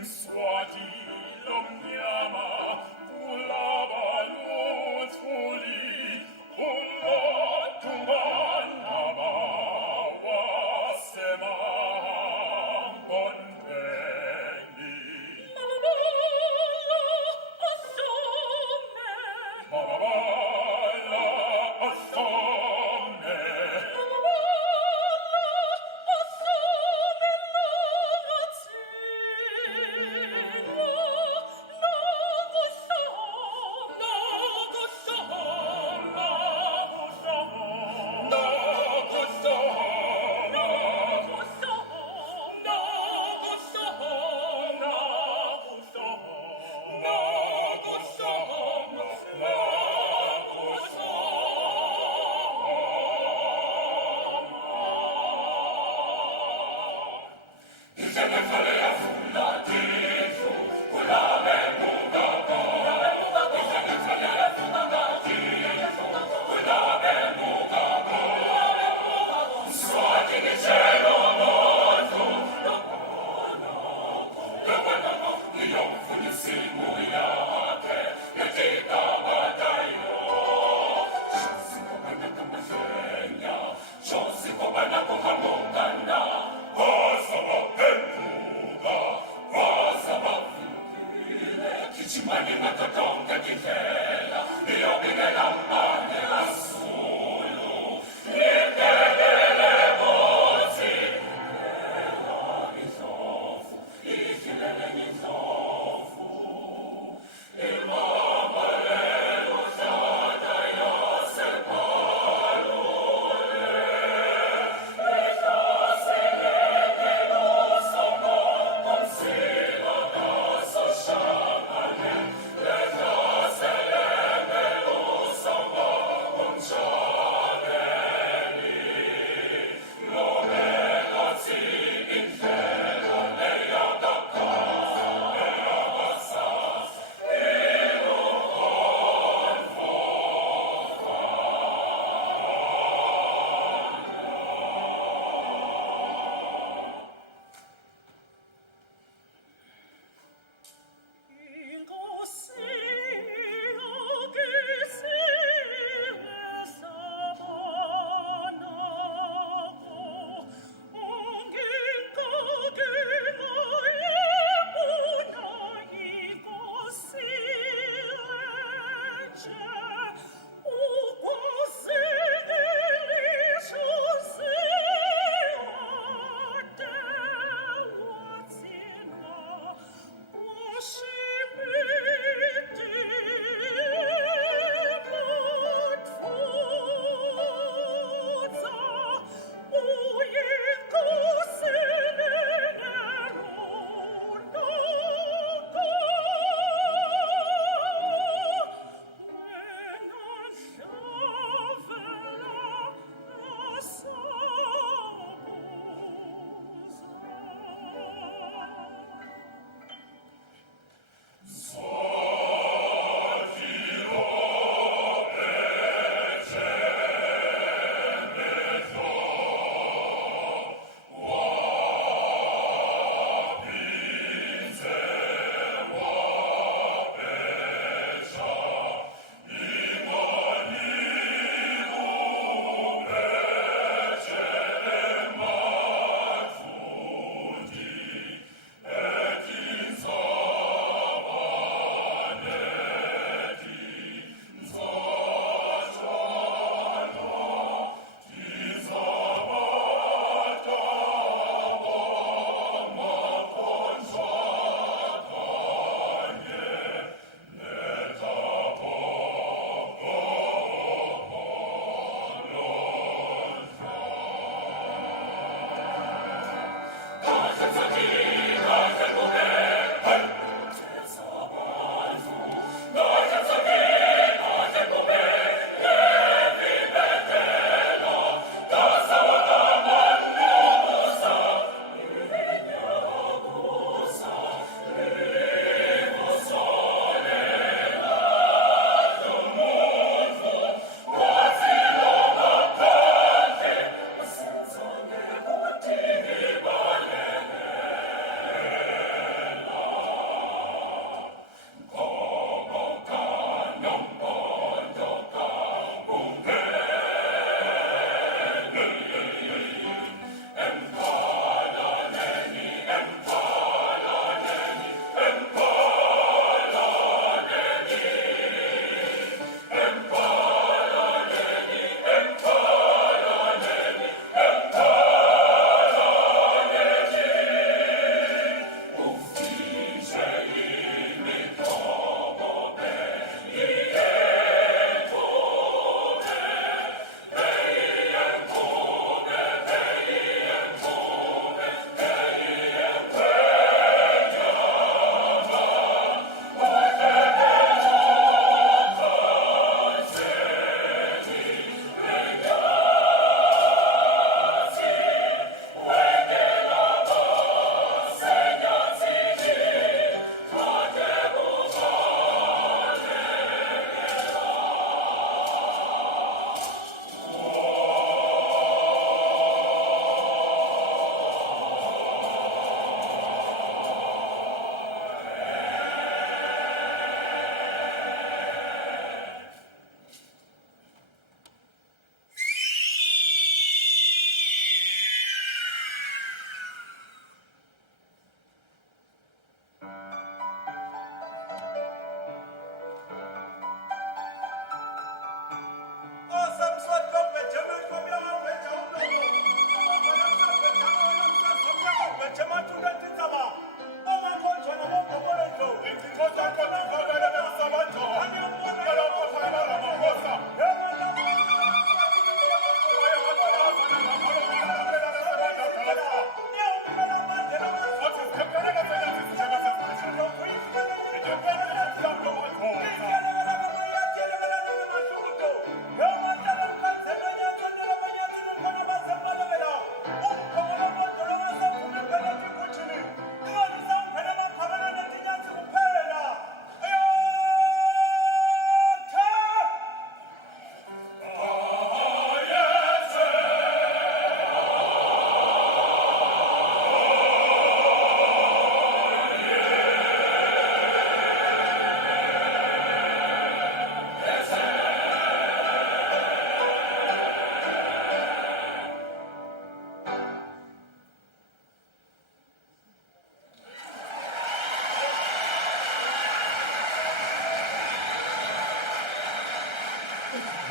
Swati lomnyama Let us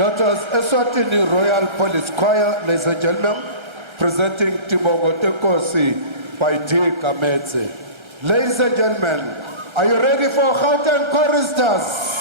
Daughters Eswatini Royal Police Choir, ladies and gentlemen, presenting Tibongo Tenkosi by D. Kametse. Ladies and gentlemen, are you ready for Gauteng choristers?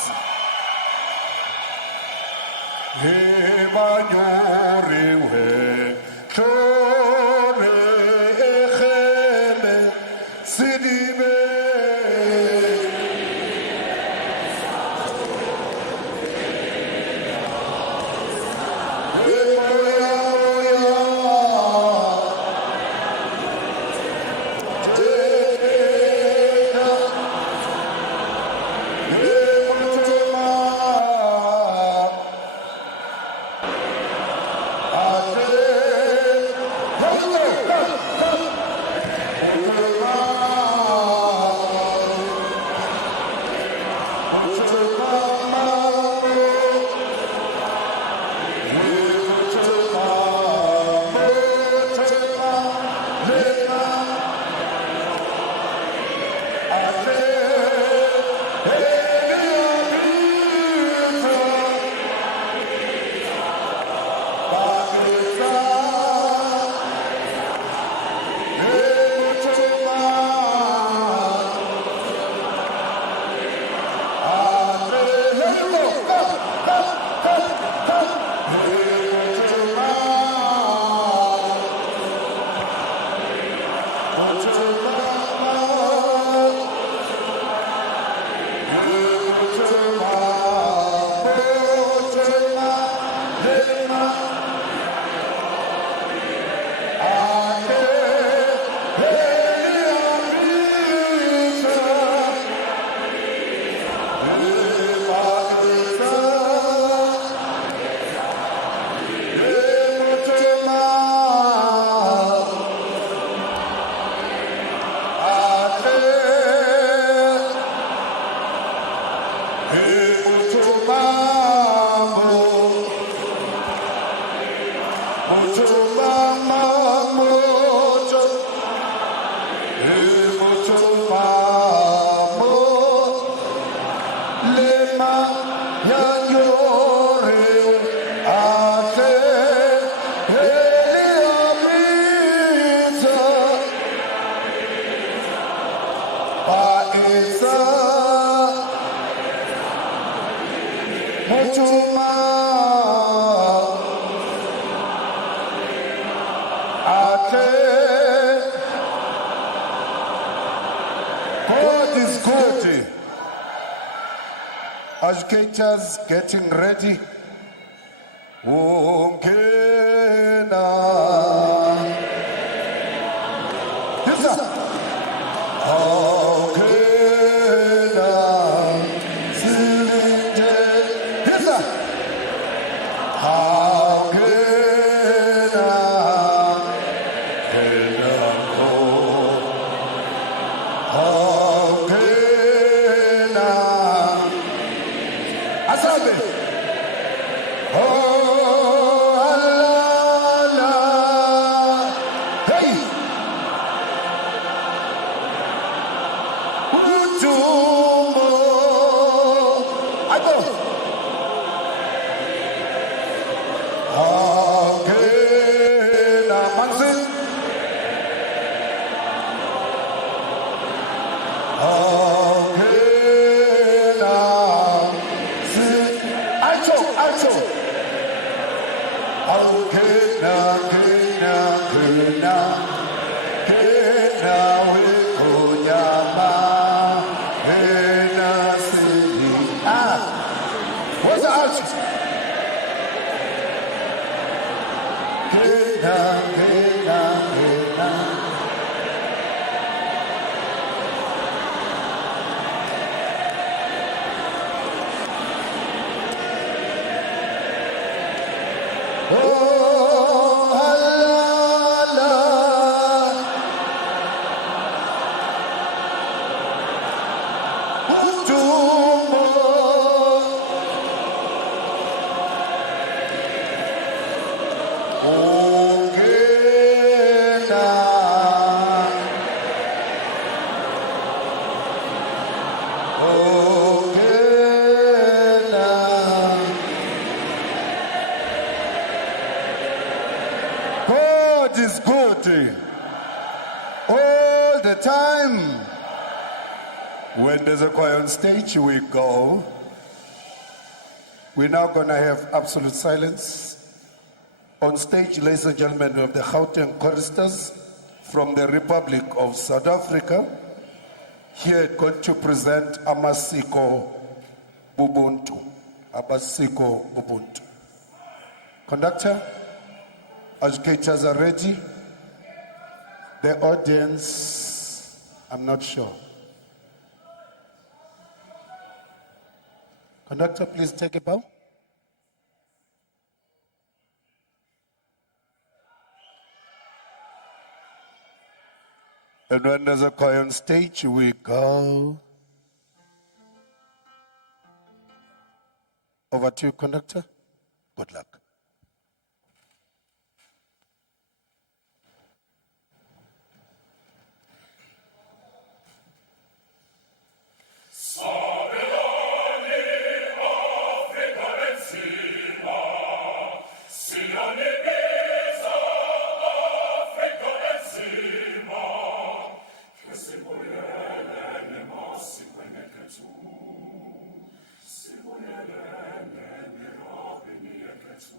God is good. Educators getting ready. Wongena. Yes, sir. Wongena. Silinde. Yes, sir. Wongena. Hello. Wongena. Asabe. Oh, Allah, hey, Utumbo, I go. Agena, Mansin. Agena, Sin, Acho. Kena, wikunyama, kena sini. What's the out? Kena. Oh, Allah. Utumbo. Okay. is good. All the time. When there's a choir on stage, we go. We're now going to have absolute silence. On stage, ladies and gentlemen, we have the Gauteng choristers from the Republic of South Africa. Here going to present Amasiko Ubuntu. Amasiko Ubuntu. Conductor, educators are ready. The audience, I'm not sure. Conductor, please take a bow. And when there's a choir on stage, we go. Over to you, conductor. Good luck. Sibonelele mirabini yekethu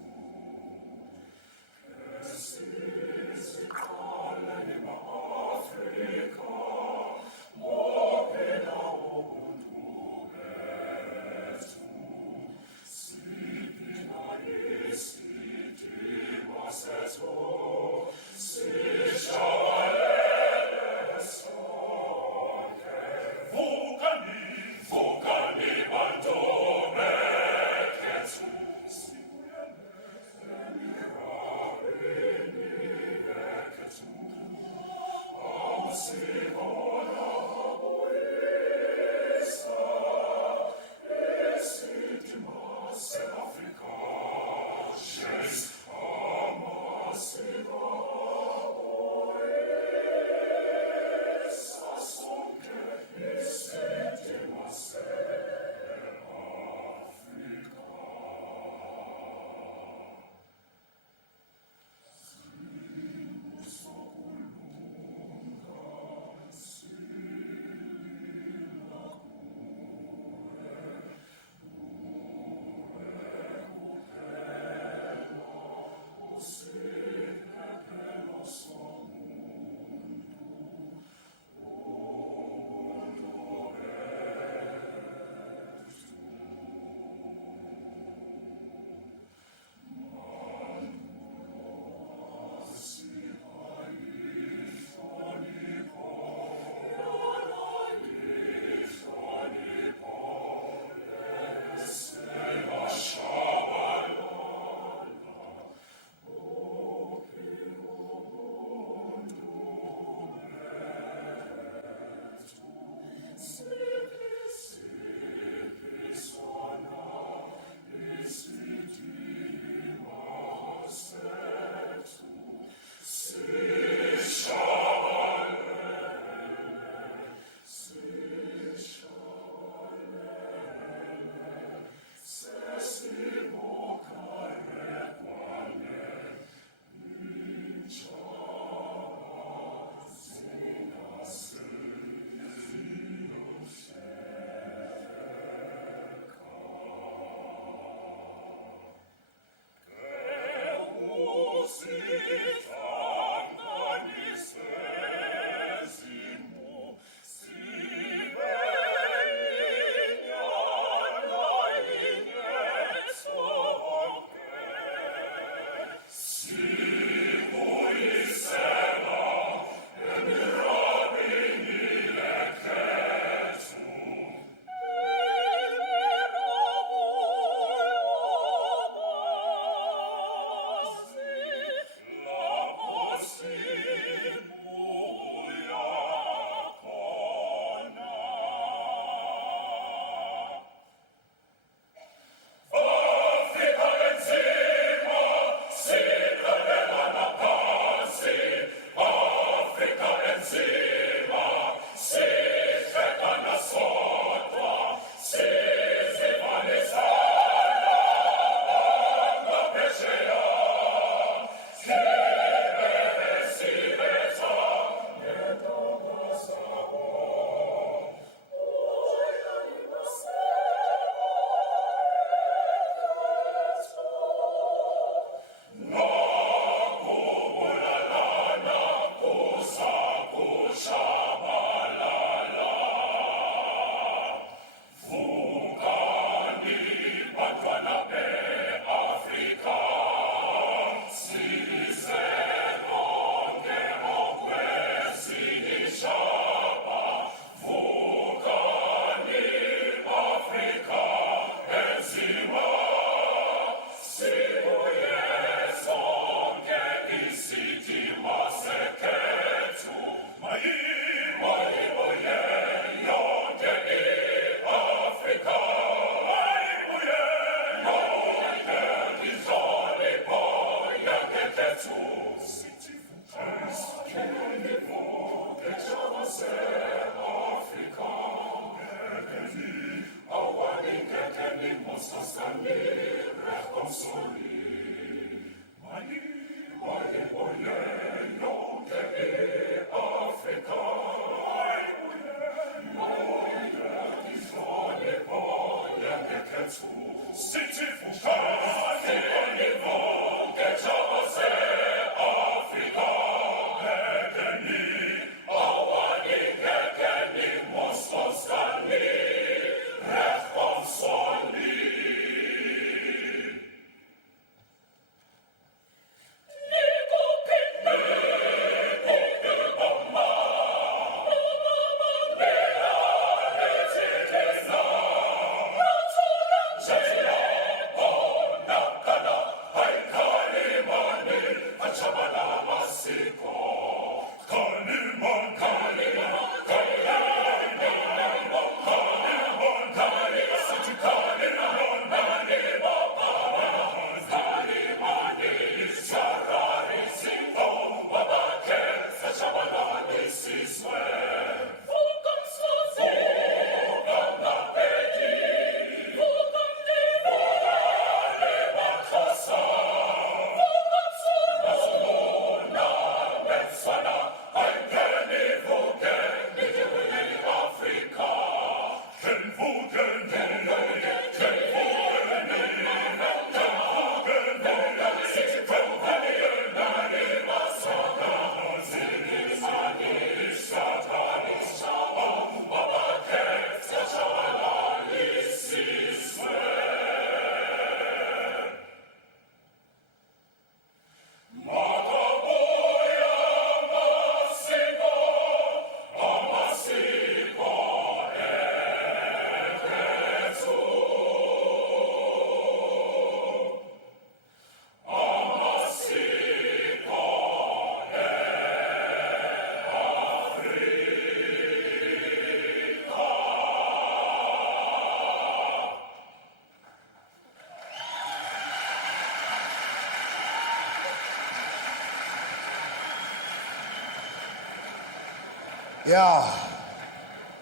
Yeah.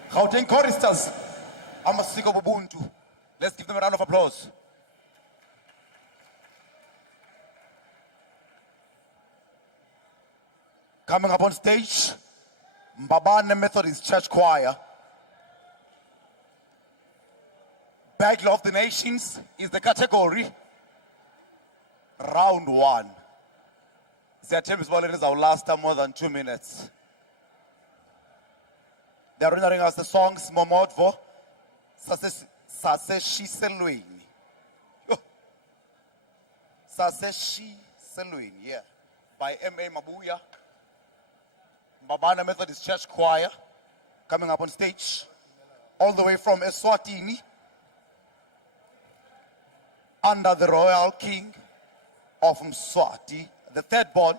Gauteng choristers, amasiko bubuntu. Let's give them a round of applause. Coming up on stage, Mbabane Methodist Church Choir. Battle of the Nations is the category. Round 1. The attempt is our last time more than 2 minutes. They are rendering us the songs Momodvo, Saseshi Selwini. Saseshi Selwini, yeah. By M.A. Mabuya. Mbabane Methodist Church Choir coming up on stage. All the way from Eswatini. Under the royal king of Mswati, the third born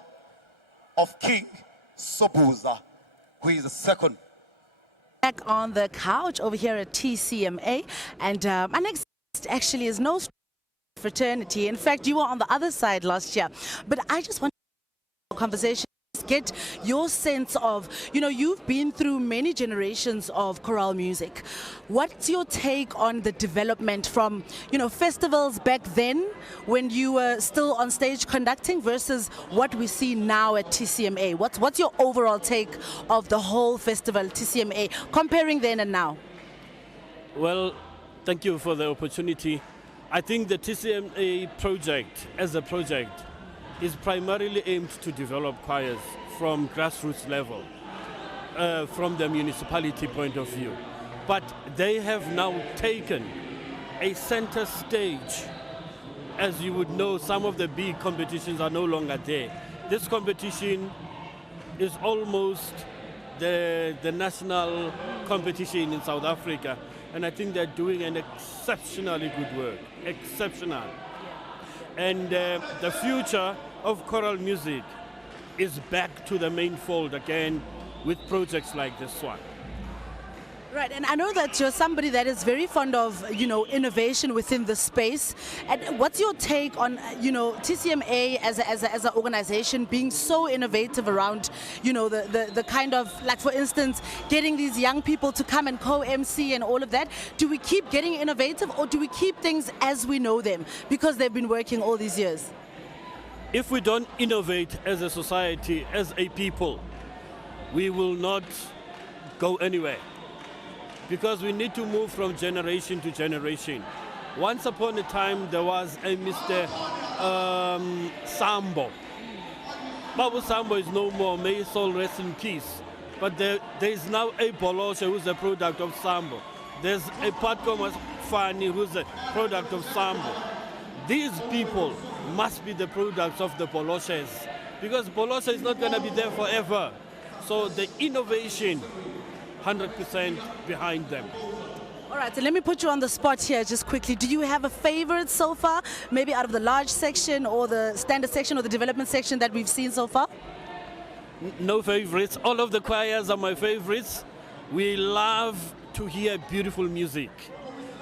of King Sobuza, who is the second. Back on the couch over here at TCMA, and our next guest actually is no fraternity. In fact, you were on the other side last year, but I just want to conversation. Get your sense of, you've been through many generations of chorale music. What's your take on the development from, festivals back then when you were still on stage conducting versus what we see now at TCMA? What's your overall take of the whole festival, TCMA, comparing then and now? Well, thank you for the opportunity. I think the TCMA project, as a project, is primarily aimed to develop choirs from grassroots level, from the municipality point of view. But they have now taken a center stage. As you would know, some of the big competitions are no longer there. This competition is almost the national competition in South Africa, and I think they're doing an exceptionally good work, exceptional. And the future of choral music is back to the main fold again with projects like this one. Right, and I know that you're somebody that is very fond of, innovation within the space. And what's your take on, TCMA as an organization being so innovative around, the kind of, like for instance, getting these young people to come and co-MC and all of that? Do we keep getting innovative, or do we keep things as we know them because they've been working all these years? If we don't innovate as a society, as a people, we will not go anywhere. Because we need to move from generation to generation. Once upon a time, there was a Mr. Sambo. Babu Sambo is no more, may his soul rest in peace. But there is now a Bolosha who's a product of Sambo. There's a Patcom Fani who's a product of Sambo. These people must be the products of the Boloshes, because Bolosha is not going to be there forever. So the innovation, 100% behind them. All right, so let me put you on the spot here just quickly. Do you have a favorite so far, maybe out of the large section or the standard section or the development section that we've seen so far? No favorites. All of the choirs are my favorites. We love to hear beautiful music.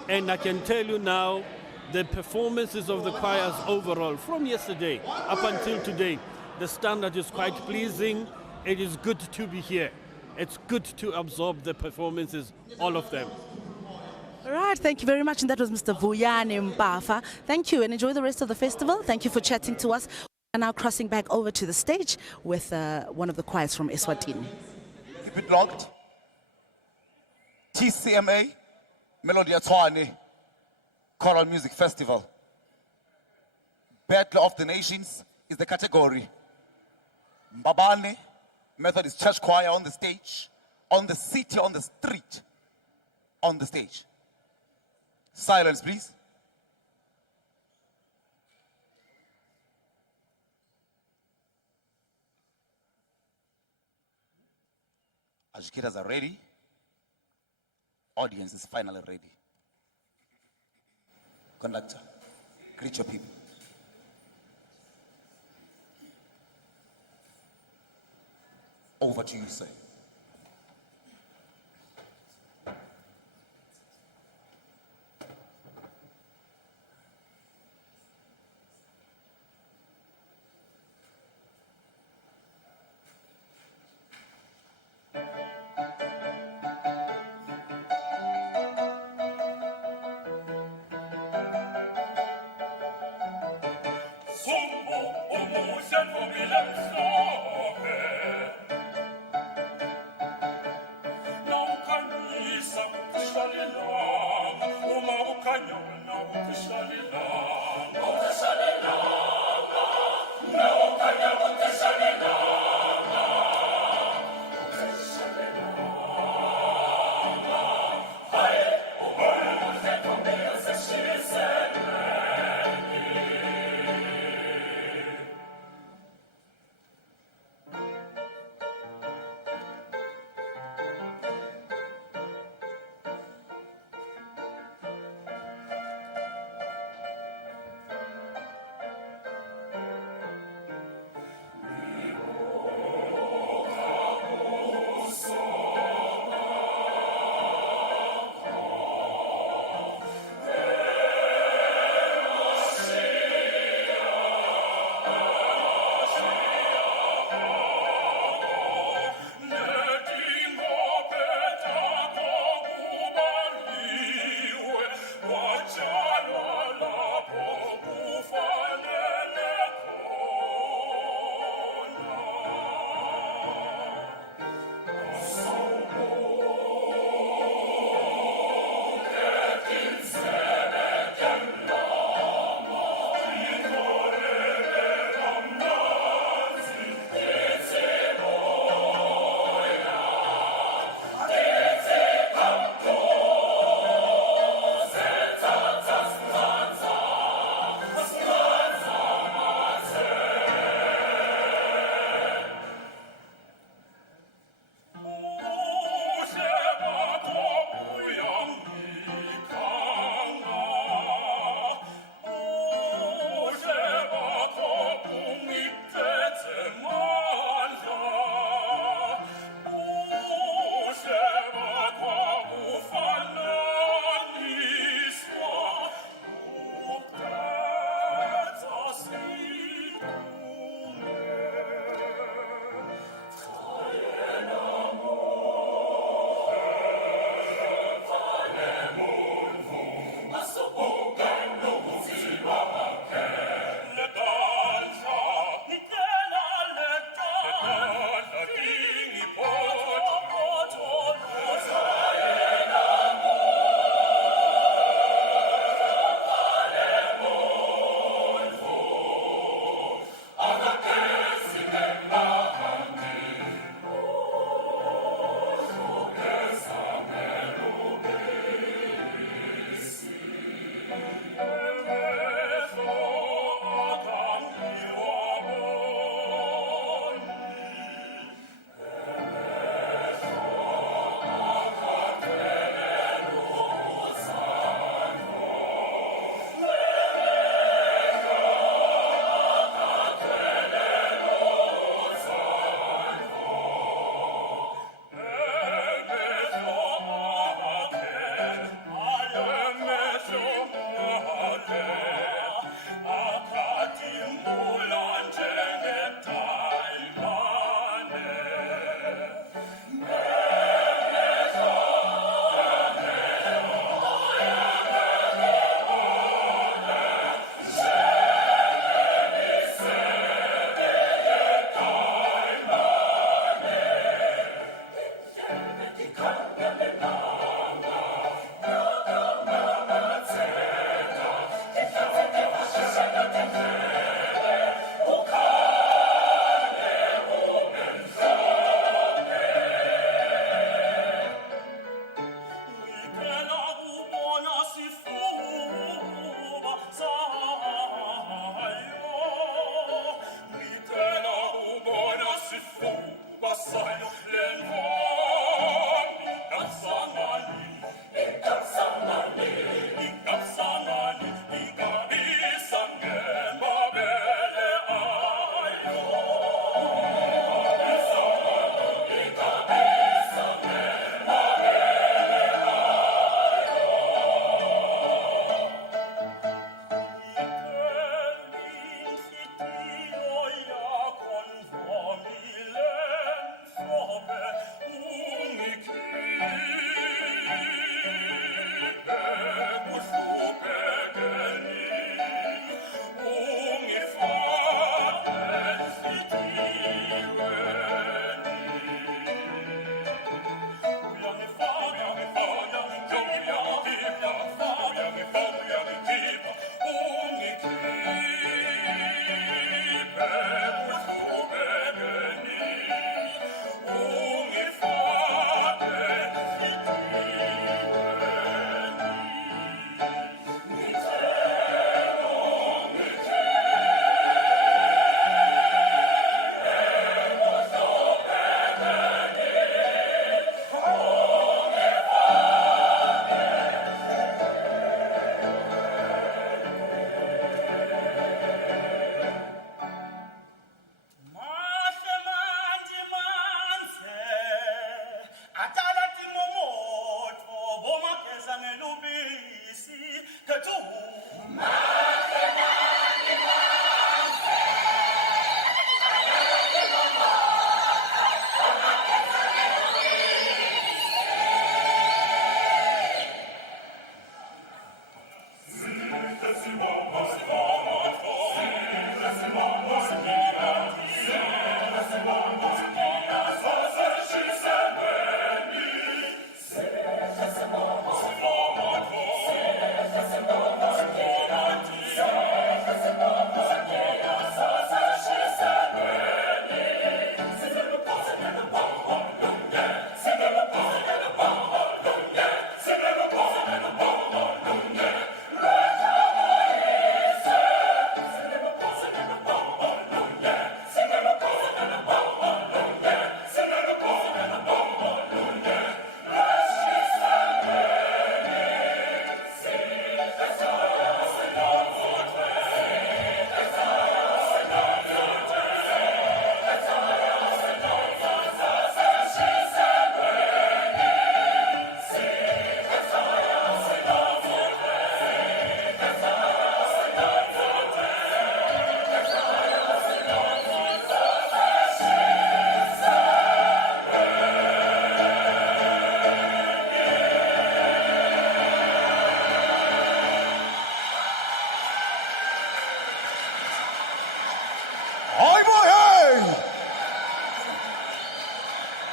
And I can tell you now, the performances of the choirs overall, from yesterday up until today, the standard is quite pleasing. It is good to be here. It's good to absorb the performances, all of them. All right, thank you very much. And that was Mr. Vuyani Mpafa. Thank you and enjoy the rest of the festival. Thank you for chatting to us. We're now crossing back over to the stage with one of the choirs from Eswatini. Keep it locked. TCMA, Melody Tshwane Choral Music Festival. Battle of the Nations is the category. Mbabane Methodist Church Choir on the stage, on the city, on the street, on the stage. Silence, please. Educators are ready. Audience is finally ready. Conductor, greet your people. Over to you, sir.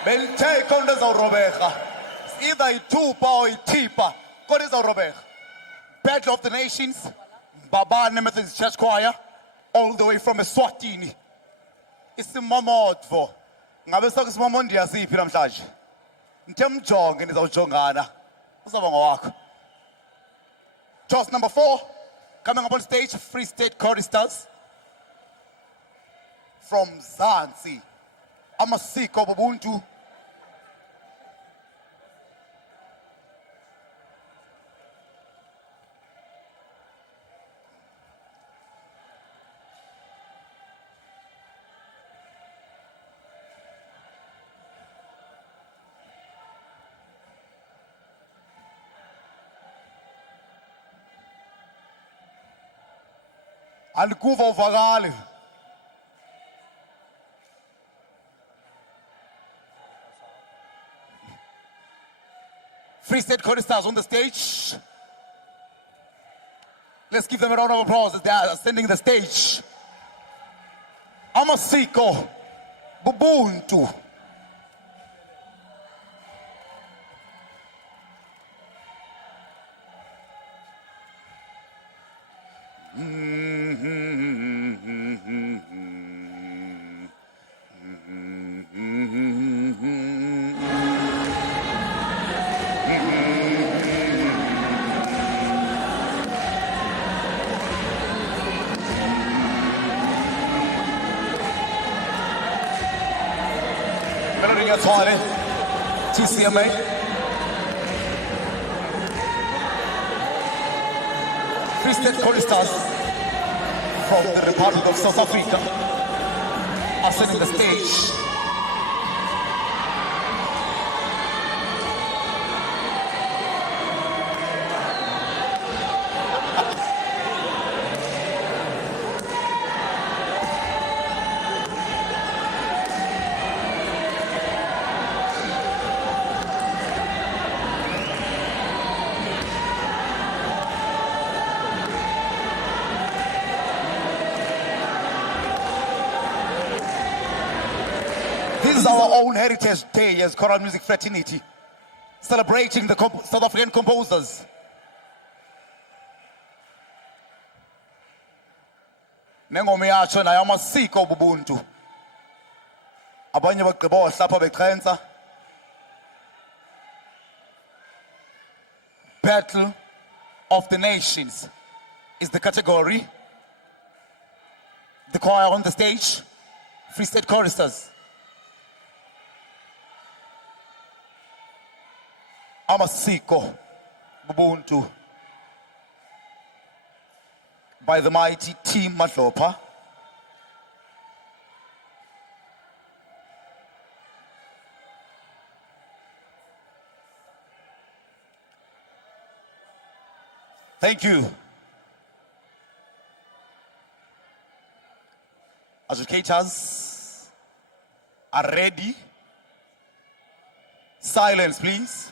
Belithe konto ezawurobeka. Either ithupha or ithipha. Konto ezawurobeka. Battle of the Nations. Babane Methodist Church Choir. All the way from Eswatini. Isimamodvo. Ngabe sokusimamo ndiyasiphi namhlanje. Ngithe mjonge nizawujongana. Uzaba ngowakho. Toss number 4. Coming up on stage, Free State Choristers. From Zanzi. Amasiko Ubuntu. Alikuva uvakale. Free State Choristers on the stage. Let's give them a round of applause as they are ascending the stage. Amasiko Ubuntu. Meloding Tshwane, TCMA. Free State Choristers from the Republic of South Africa are setting the stage. This is our own heritage day as choral music fraternity, celebrating the South African composers. Nengoma yacho nayo amasiko obuntu. Abanye bagqiba ohlapha bechenza. Battle of the Nations is the category. The choir on the stage, Free State Choristers. Amasiko Ubuntu by the mighty Team Matlopa. Thank you. Educators are ready. Silence, please.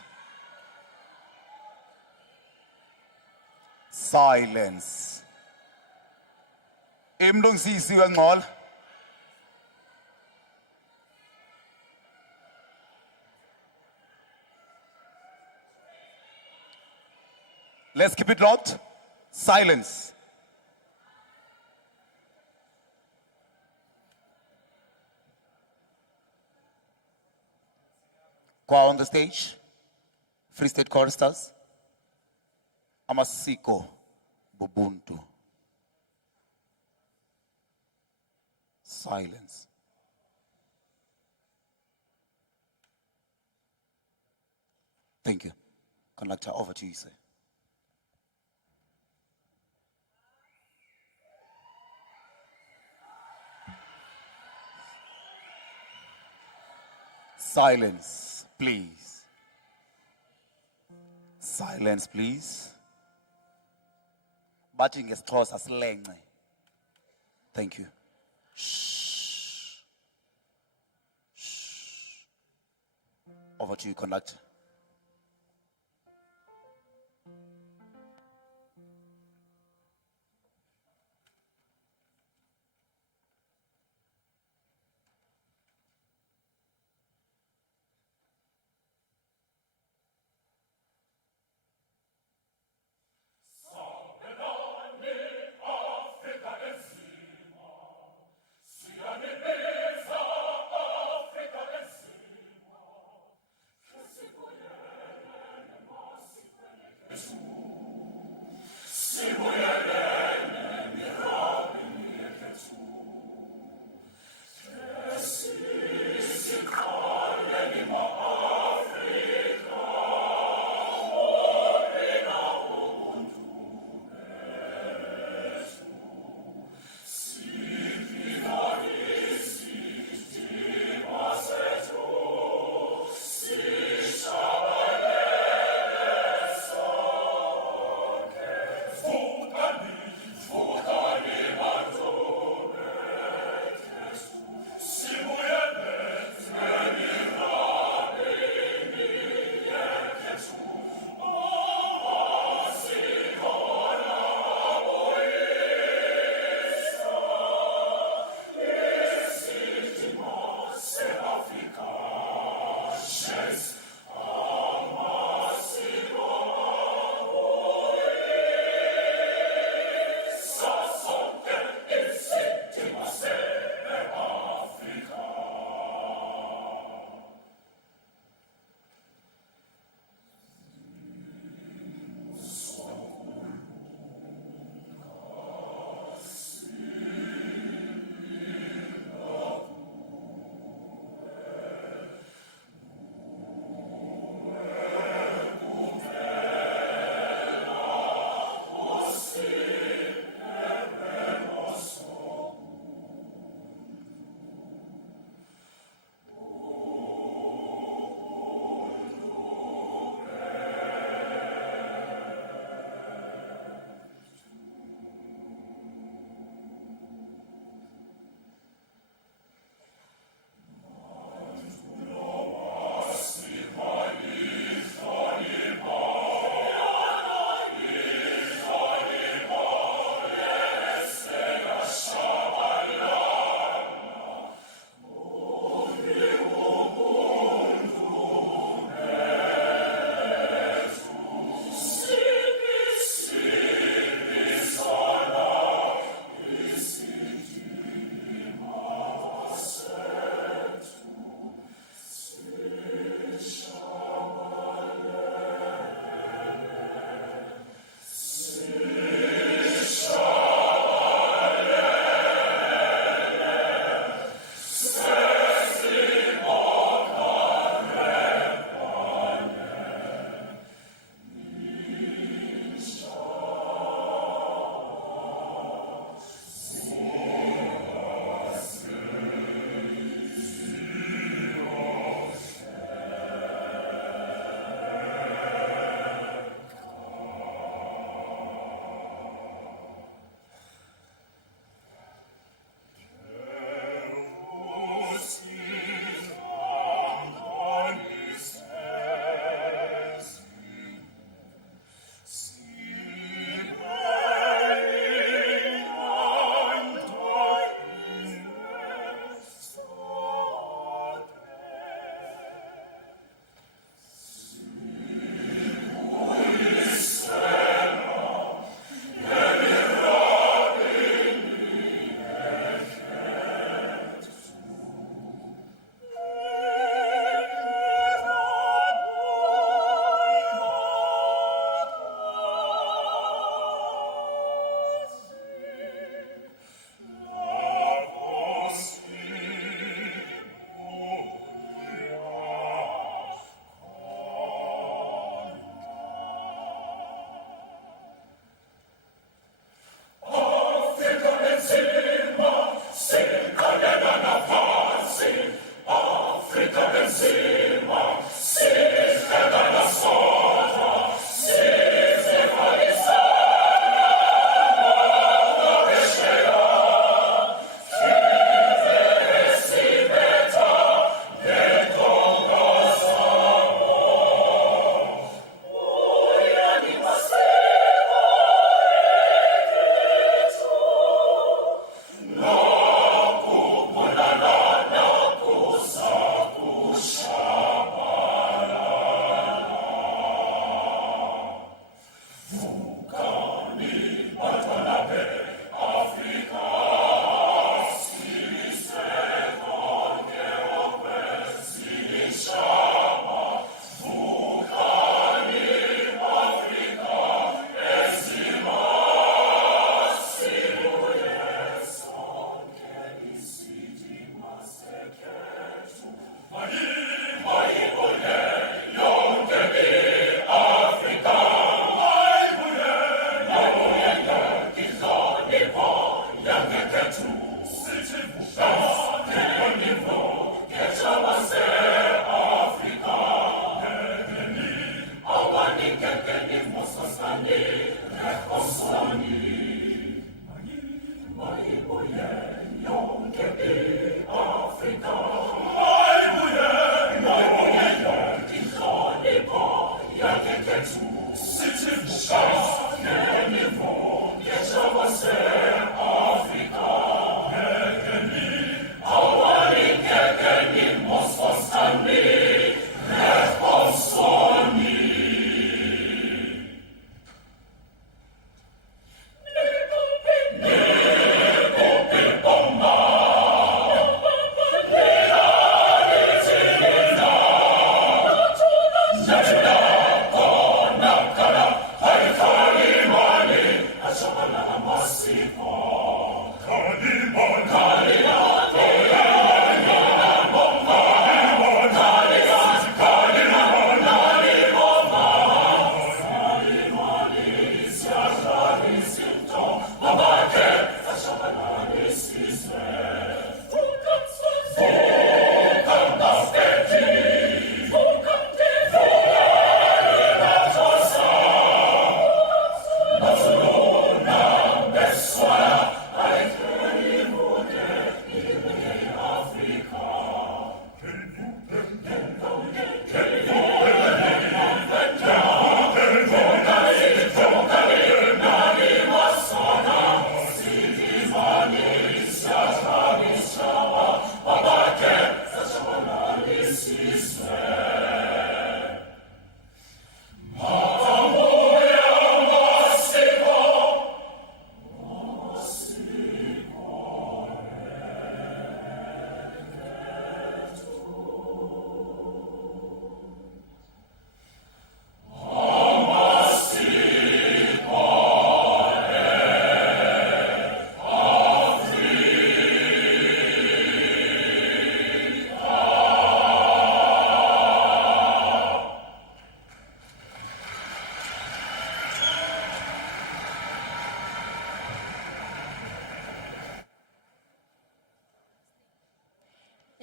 Silence. Imlungsisi wengqola. Let's keep it locked. Silence. Choir on the stage. Free State choristers. Amasiko Bubuntu. Silence. Thank you. Conductor, over to you, sir. Silence, please. Silence, please. Batching is close as length. Thank you. Shh. Shh. Over to you, conductor.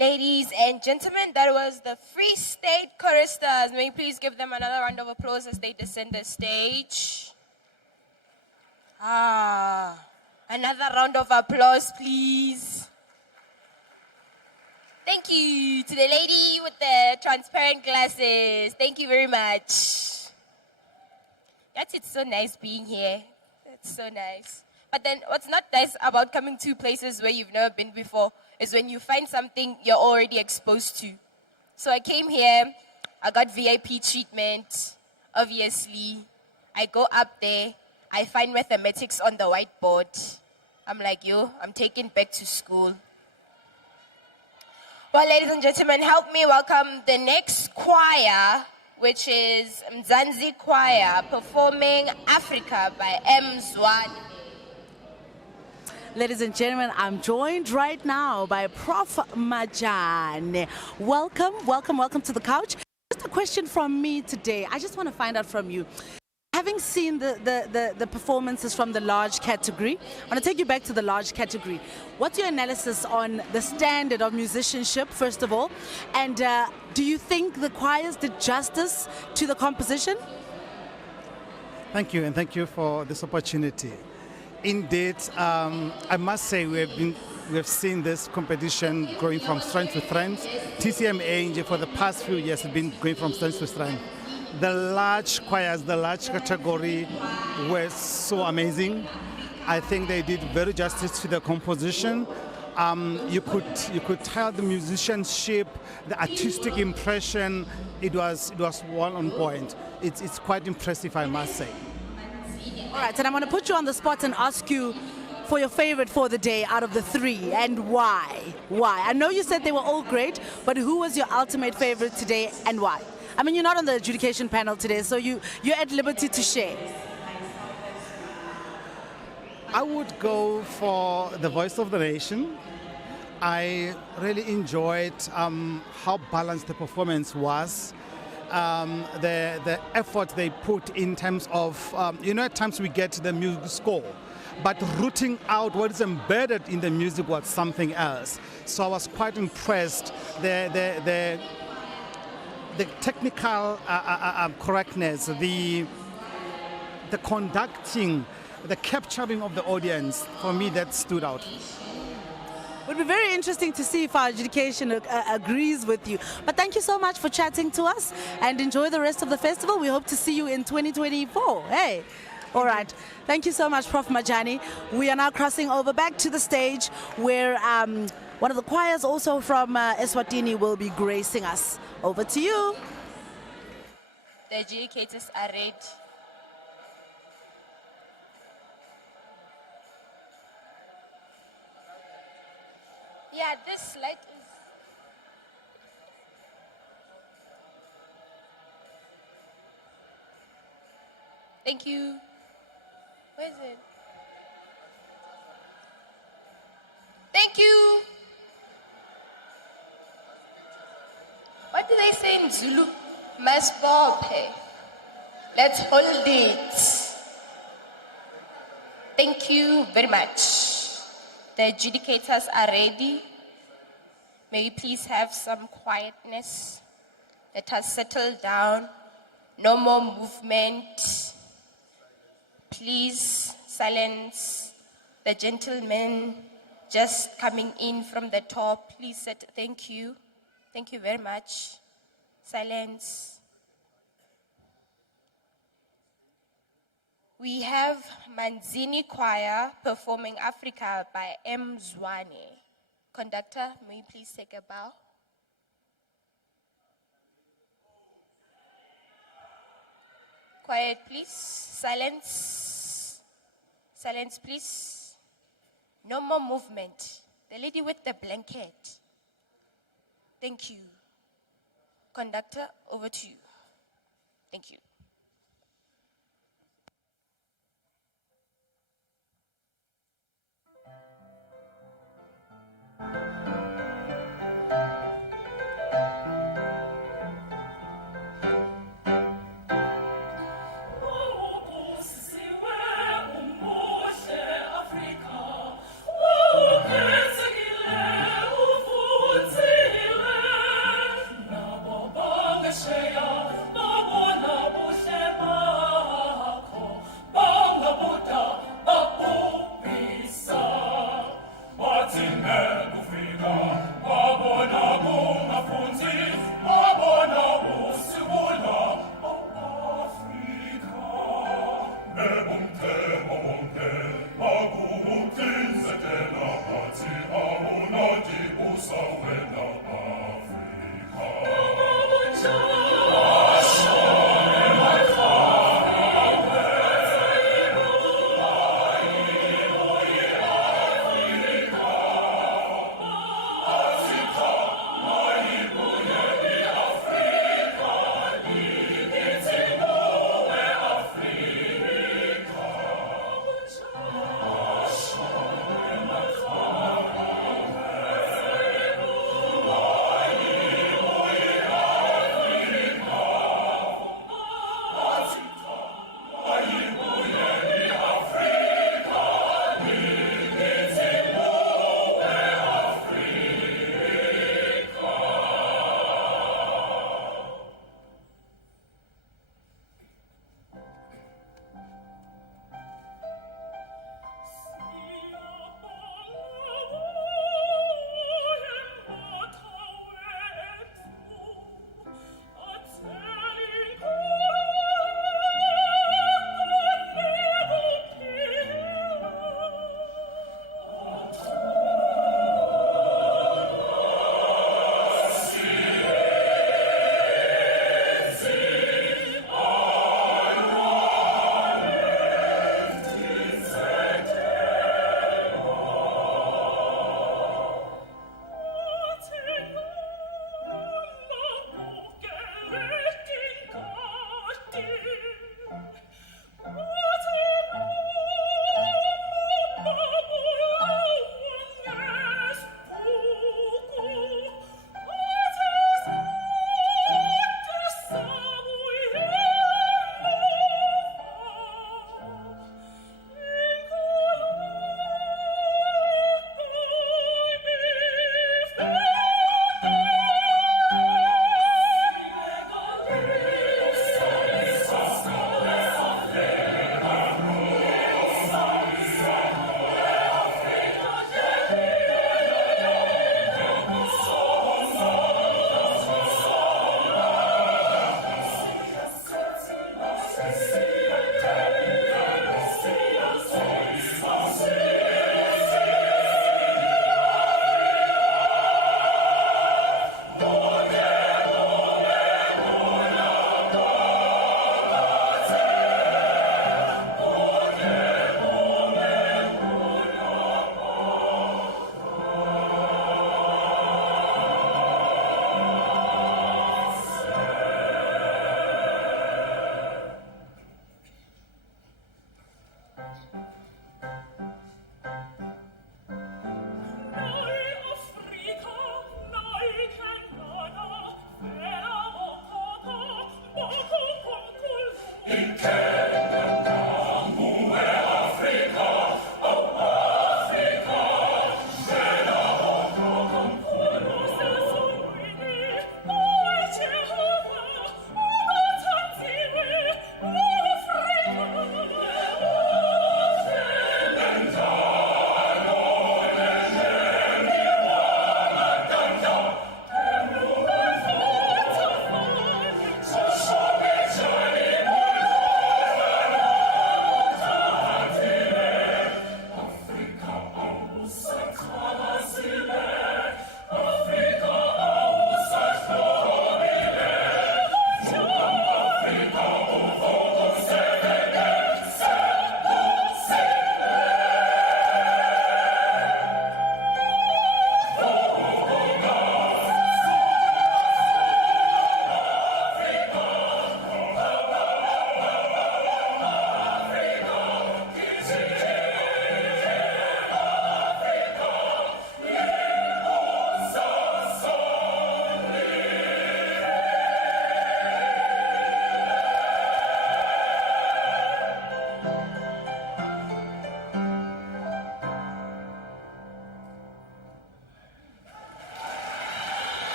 Ladies and gentlemen, that was the Free State Choristers. May you please give them another round of applause as they descend the stage. Another round of applause, please. Thank you to the lady with the transparent glasses. Thank you very much. It's so nice being here. It's so nice. But then what's not nice about coming to places where you've never been before is when you find something you're already exposed to. So I came here, I got VIP treatment, obviously. I go up there, I find mathematics on the whiteboard. I'm like, I'm taken back to school. Well, ladies and gentlemen, help me welcome the next choir, which is Mzansi Choir, performing Africa by Tshwane. Ladies and gentlemen, I'm joined right now by Prof. Majan. Welcome to the couch. Just a question from me today. I just want to find out from you. Having seen the performances from the large category, I want to take you back to the large category. What's your analysis on the standard of musicianship, first of all? And do you think the choirs did justice to the composition? Thank you, and thank you for this opportunity. Indeed, I must say we have seen this competition growing from strength to strength. TCMA for the past few years has been going from strength to strength. The large choirs, the large category were so amazing. I think they did very justice to the composition. You could tell the musicianship, the artistic impression. It was one on point. It's quite impressive, I must say. All right, and I'm going to put you on the spot and ask you for your favorite for the day out of the three, and why? Why? I know you said they were all great, but who was your ultimate favorite today and why? I mean, you're not on the adjudication panel today, so you're at liberty to share. I would go for the Voice of the Nation. I really enjoyed how balanced the performance was. The effort they put in terms of, at times we get the music score, but rooting out what is embedded in the music was something else. So I was quite impressed. The technical correctness, the conducting, the capturing of the audience, for me that stood out. It would be very interesting to see if our adjudication agrees with you. But thank you so much for chatting to us and enjoy the rest of the festival. We hope to see you in 2024. Hey. All right. Thank you so much, Prof. Majani. We are now crossing over back to the stage where one of the choirs also from Eswatini will be gracing us. Over to you. The adjudicators are ready. Yeah, this light is... Thank you. Where is it? Thank you. What do they say in Zulu? Masbophe. Let's hold it. Thank you very much. The adjudicators are ready. May we please have some quietness. Let us settle down. No more movement. Please silence. The gentleman just coming in from the top. Please sit. Thank you. Thank you very much. Silence. We have Manzini Choir performing Africa by M. Tshwane. Conductor, may you please take a bow? Quiet, please. Silence. Silence, please. No more movement. The lady with the blanket. Thank you. Conductor, over to you. Thank you. Babona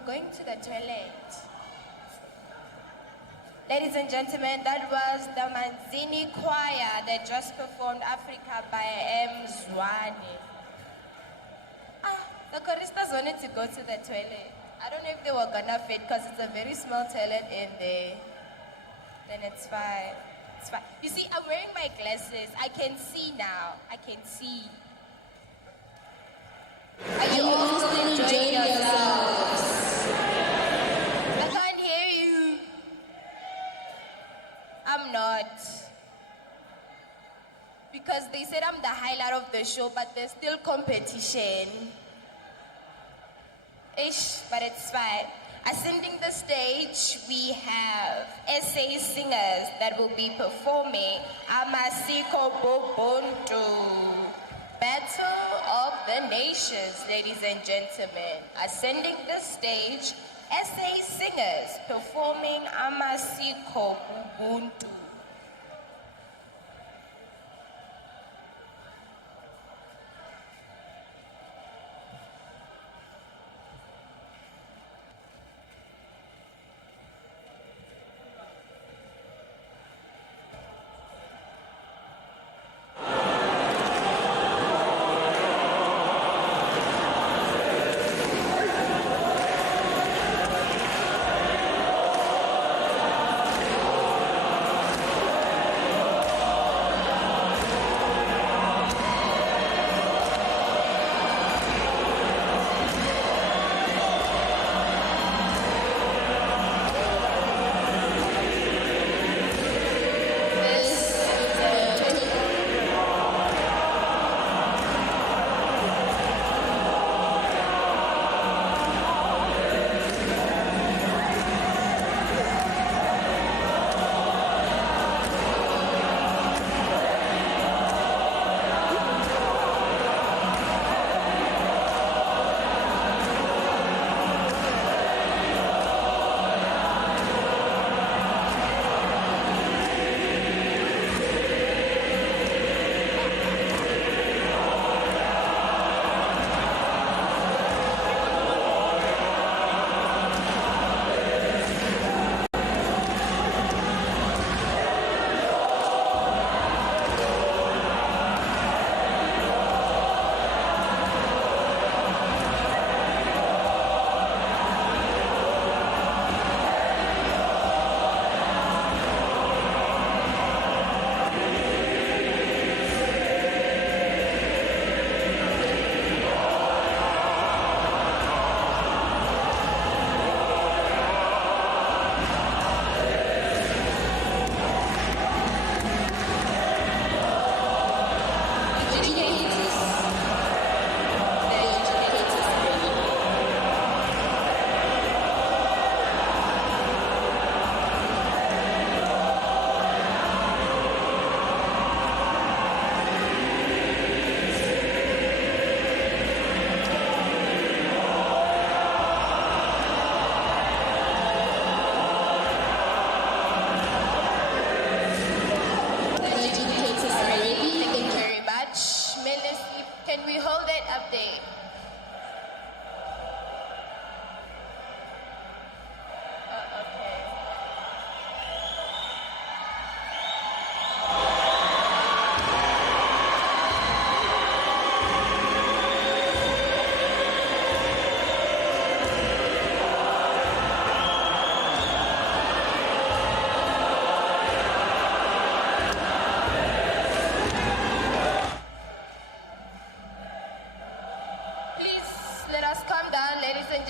are going to the toilet. Ladies and gentlemen, that was the Manzini Choir that just performed Africa by Tshwane. The choristas wanted to go to the toilet. I don't know if they were gonna fit because it's a very small toilet in there. Then it's fine. It's fine. You see, I'm wearing my glasses. I can see now. I can see. Are you all still enjoying yourselves? I can't hear you. I'm not. Because they said I'm the highlight of the show, but there's still competition. Ish, but it's fine. Ascending the stage, we have SA singers that will be performing Amasiko Bobonto, Battle of the Nations, ladies and gentlemen. Ascending the stage, SA singers performing Amasiko Bobonto.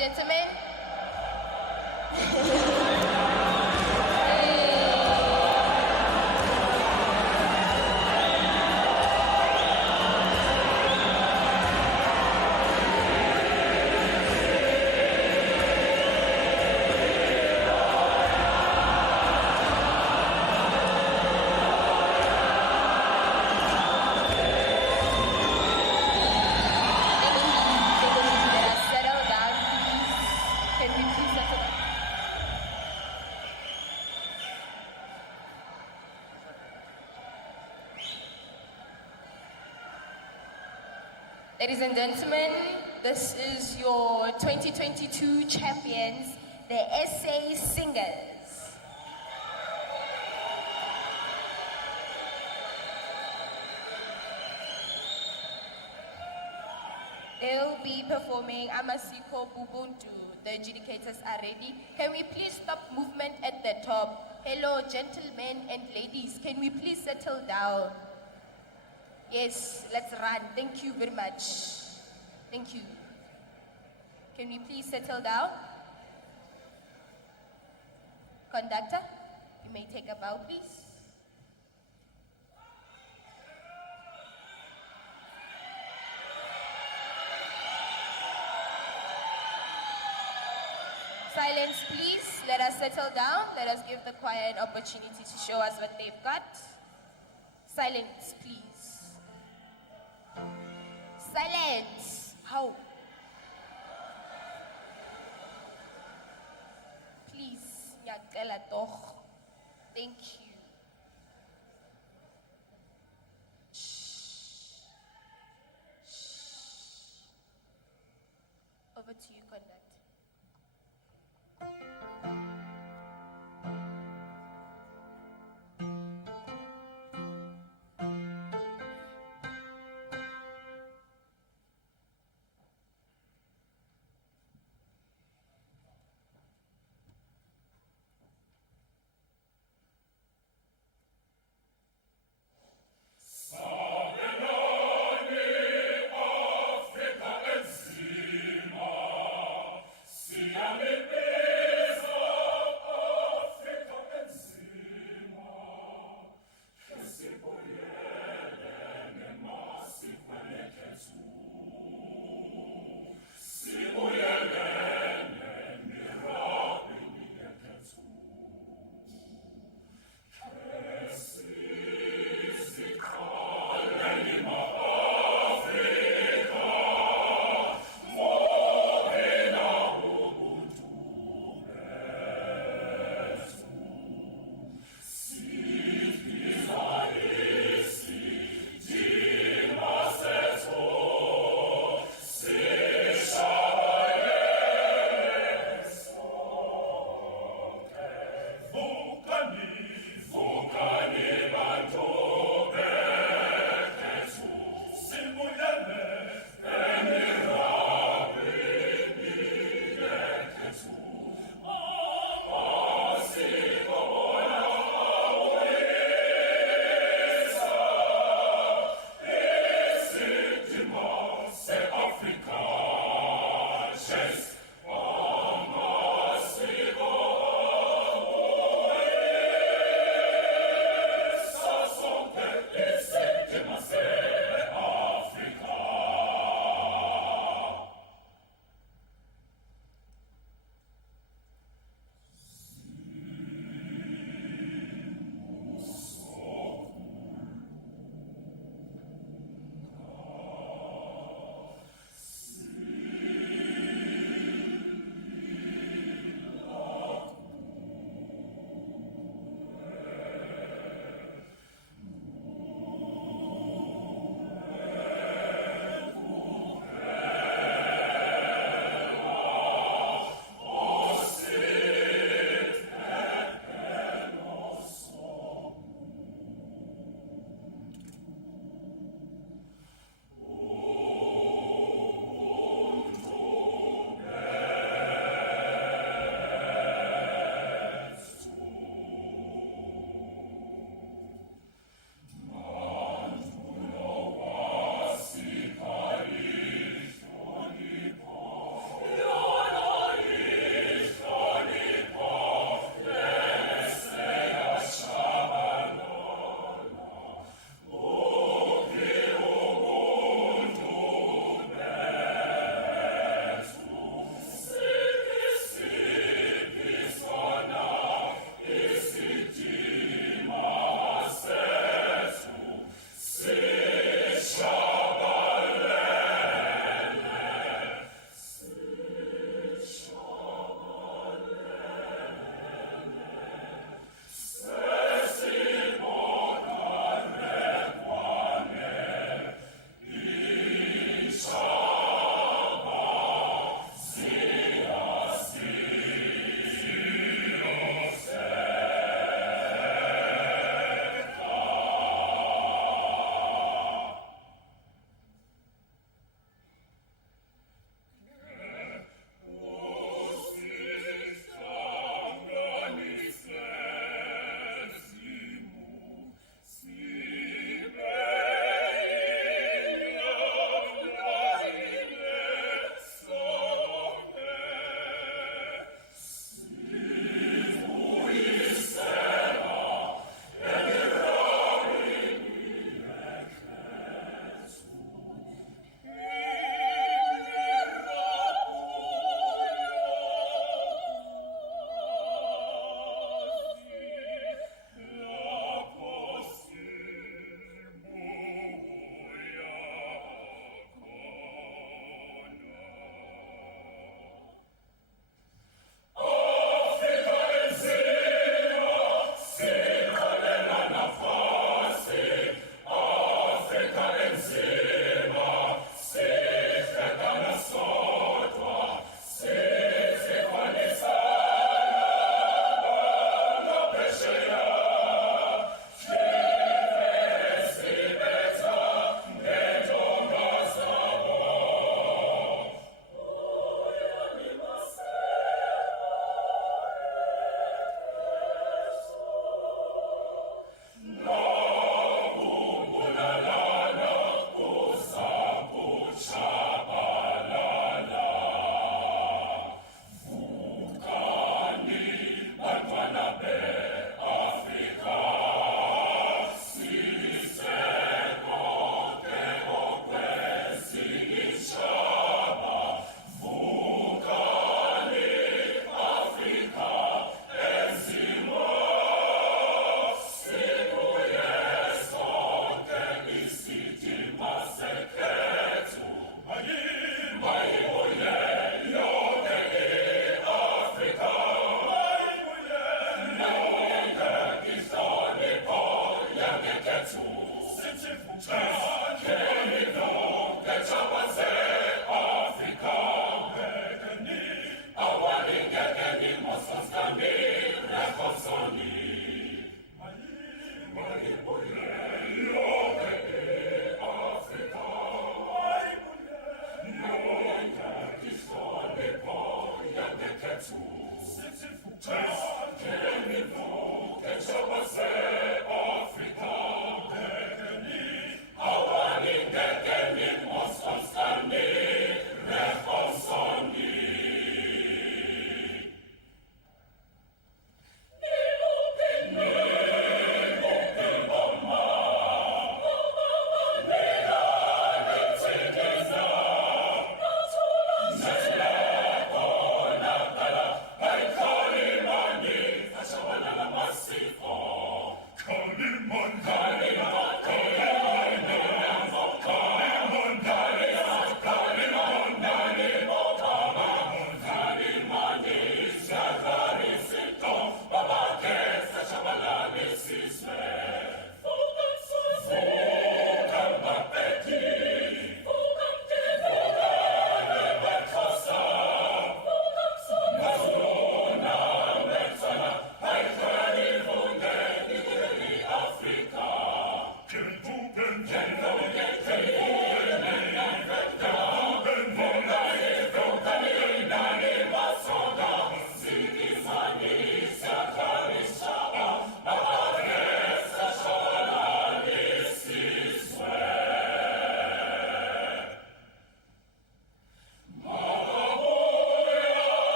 gentlemen. Ladies and gentlemen, This is your 2022 champions, the SA Singers. They'll be performing Amasiko Bubuntu. The adjudicators are ready. Can we please stop movement at the top? Hello, gentlemen and ladies. Can we please settle down? Yes, let's run. Thank you very much. Thank you. Can we please settle down? Conductor, you may take a bow, please. Silence, please. Let us settle down. Let us give the choir an opportunity to show us what they've got. Silence, please. Silence. How? Please, ngiyacela toch. Thank you. Shh. Shh. Over to you, conductor.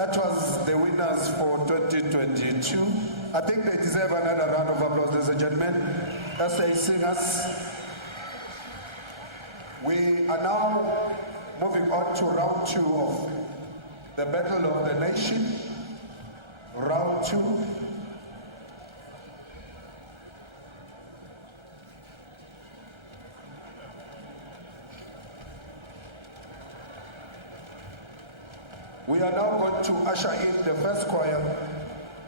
That was the winners for 2022. I think they deserve another round of applause, ladies and gentlemen. That's the singers. We are now moving on to round 2 of the Battle of the Nation. Round 2. We are now going to usher in the first choir,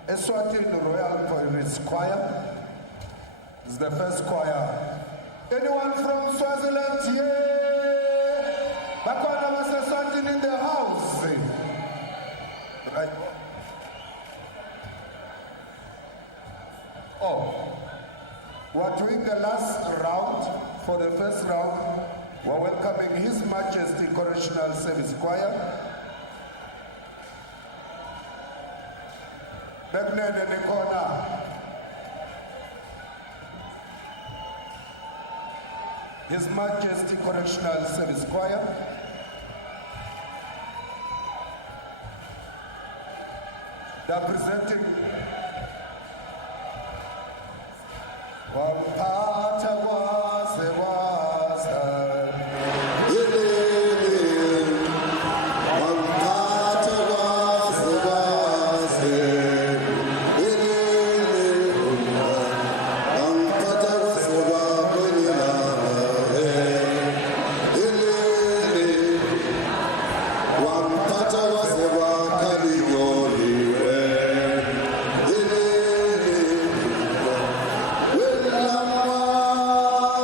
Eswatini Royal Choirs Choir. This is the first choir. Anyone from Swaziland here? Bakwana was Eswatini in the house. Right. Oh, we're doing the last round. For the first round, we're welcoming His Majesty Correctional Service Choir. Begnen in the corner. His Majesty Correctional Service Choir. They're presenting Wampata Waze Waza. Lama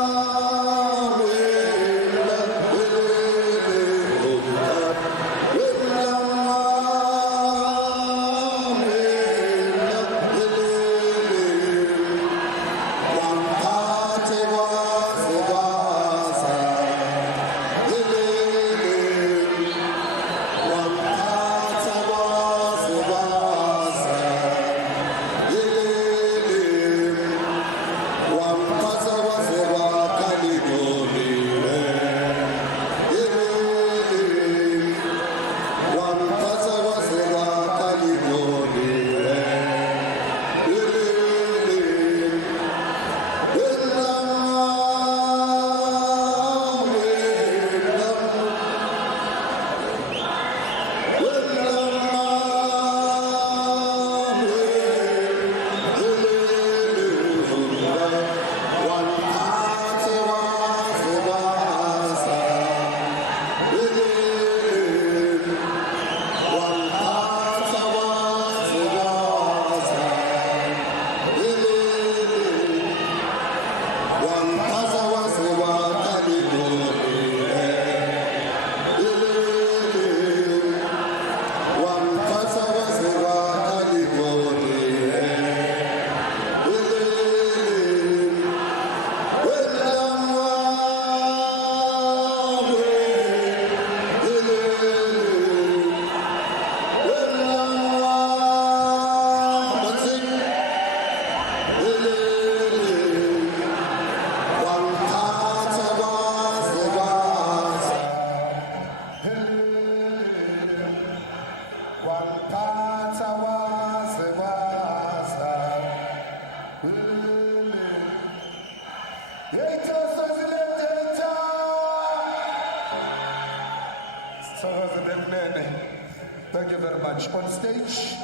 Thank you very much. On stage,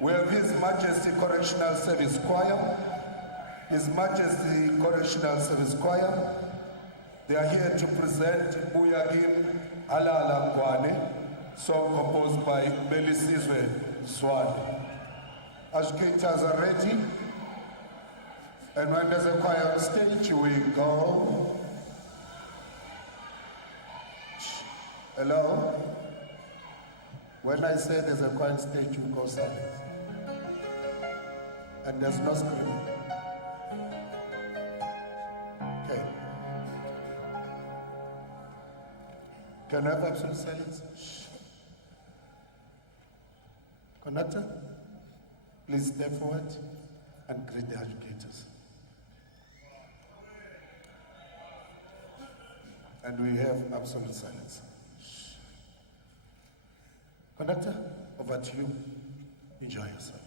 we have His Majesty Correctional Service Choir. His Majesty Correctional Service Choir. They are here to present Buyagin Alala Ngwane, song composed by Melisizwe Tshwane. Educators are ready. And when there's a choir on stage, we go. Hello? When I say there's a choir on stage, we go silent. And there's no screaming. Okay. Can I have absolute silence? Shh. Conductor, please step forward and greet the educators. And we have absolute silence. Shh. Conductor, over to you. Enjoy yourself.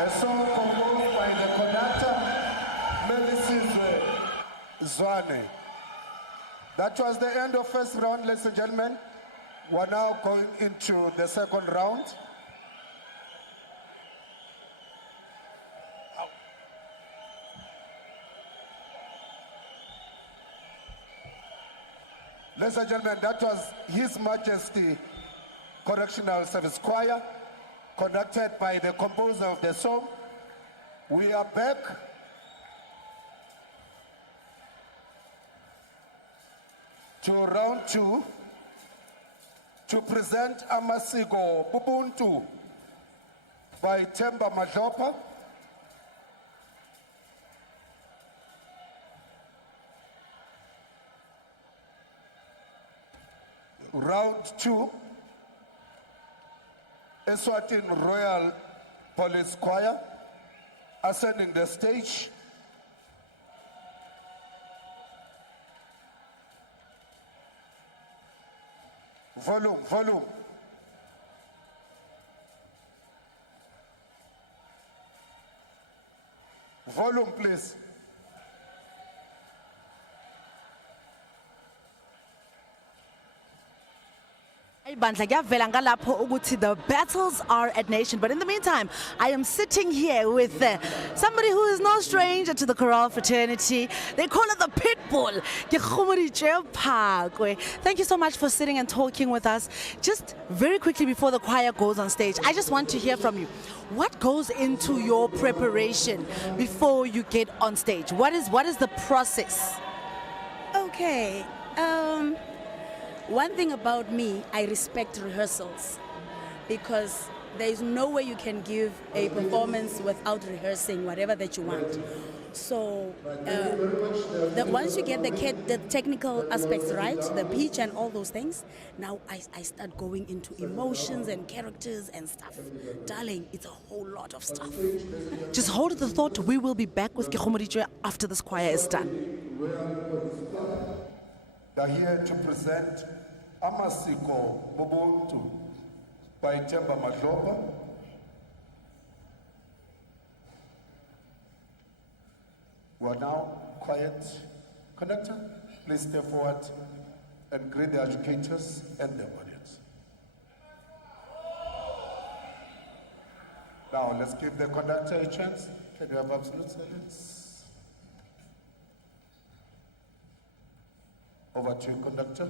A song composed by the conductor, Mrs. Tshwane. That was the end of first round, ladies and gentlemen. We're now going into the second round. Ladies and gentlemen, that was His Majesty Correctional Service Choir, conducted by the composer of the song. We are back. To round two, to present Amasiko Bubuntu by Themba Madlopa. Round two, Eswatini Royal Police Choir, ascending the stage. Volume, volume. Volume, please. The battles are at nation, but in the meantime, I am sitting here with somebody who is no stranger to the choral fraternity. They call it the Pitbull. Thank you so much for sitting and talking with us. Just very quickly before the choir goes on stage, I just want to hear from you. What goes into your preparation before you get on stage? What is the process? Okay. One thing about me, I respect rehearsals because there is no way you can give a performance without rehearsing whatever that you want. So once you get the technical aspects right, the pitch and all those things, now I start going into emotions and characters and stuff. Darling, it's a whole lot of stuff. Just hold the thought. We will be back with Kehomoditwe after this choir is done. They're here to present Amasiko Bubuntu by Temba Madloba. We are now quiet. Conductor, please step forward and greet the educators and the audience. Now let's give the conductor a chance. Can you have absolute silence? Over to you, conductor.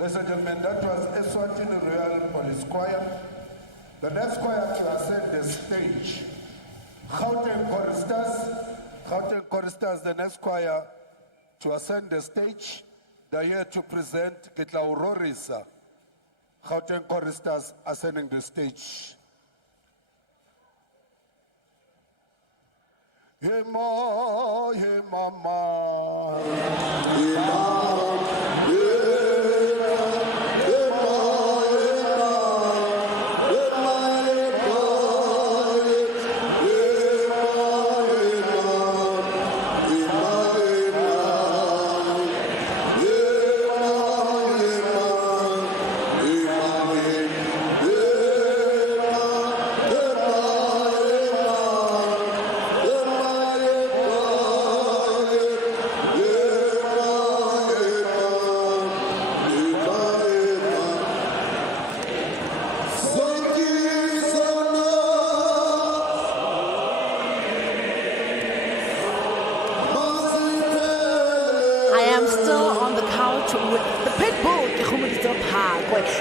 Ladies and gentlemen, that was Eswatini Royal Police Choir. The next choir to ascend the stage, Gauteng Choristers, the next choir to ascend the stage. They're here to present Kitlaurorisa. Gauteng Choristers ascending the stage. Hey ma, hey mama, hey mama.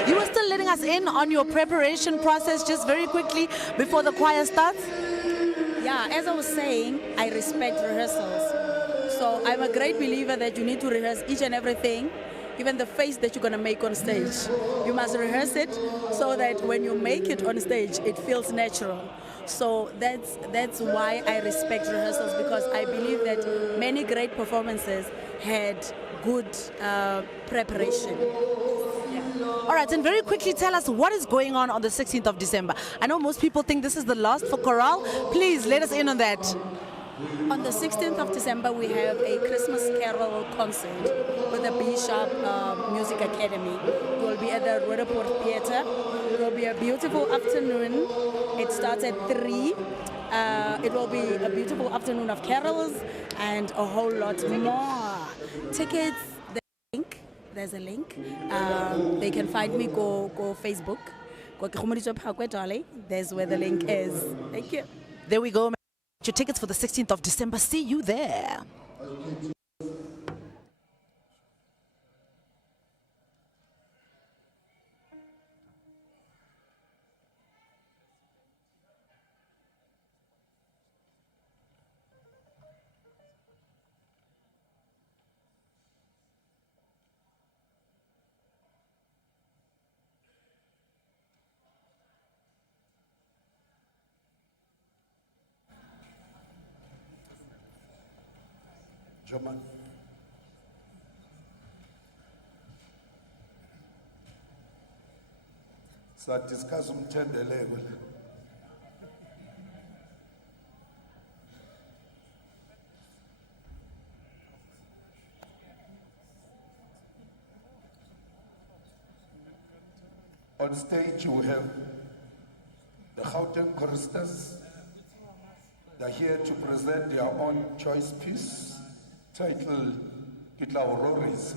You were still letting us in on your preparation process just very quickly before the choir starts? Yeah, as I was saying, I respect rehearsals. So I'm a great believer that you need to rehearse each and everything, even the face that you're going to make on stage. You must rehearse it so that when you make it on stage, it feels natural. So that's why I respect rehearsals, because I believe that many great performances had good preparation. All right, and very quickly tell us what is going on the 16th of December. I know most people think this is the last for chorale. Please let us in on that. On the 16th of December, we have a Christmas Carol concert with the Bishop Music Academy. It will be at the Roodepoort Theatre. It will be a beautiful afternoon. It starts at 3. It will be a beautiful afternoon of carols and a whole lot more. Tickets, there's a link. They can find me, go Facebook. There's where the link is. Thank you. There we go. Your tickets for the 16th of December. See you there. German. Sadiscuss umthendeleko la. On stage, we have the Gauteng choristers. They're here to present their own choice piece titled Kitla Auroris.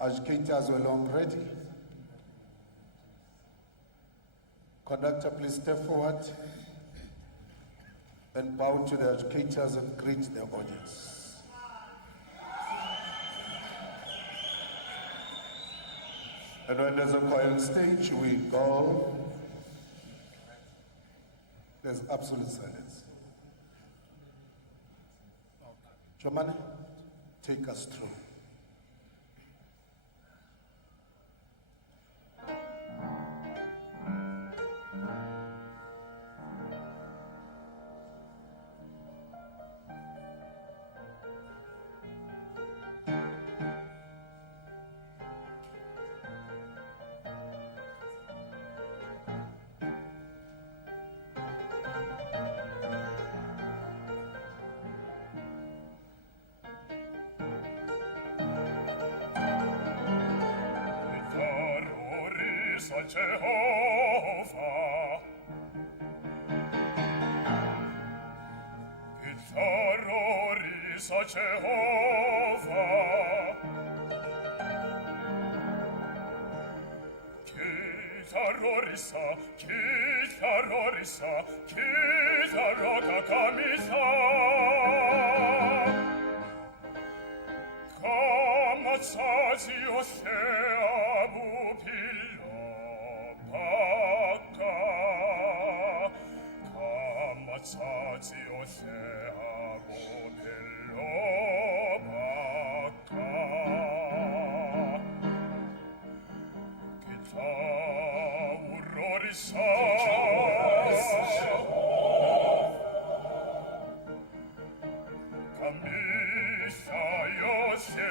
Educators were long ready. Conductor, please step forward and bow to the educators and greet the audience. And when there's a choir on stage, we go. There's absolute silence. Tshwane, take us through. Jehovah, Gitarorisa Jehovah, Gitarorisa, Gitarorisa, Gitaroka Kamisa, Kamatsazi Osea Bupilo. Kamatsazi osea bopelo baka Kita urorisa Kamisa yose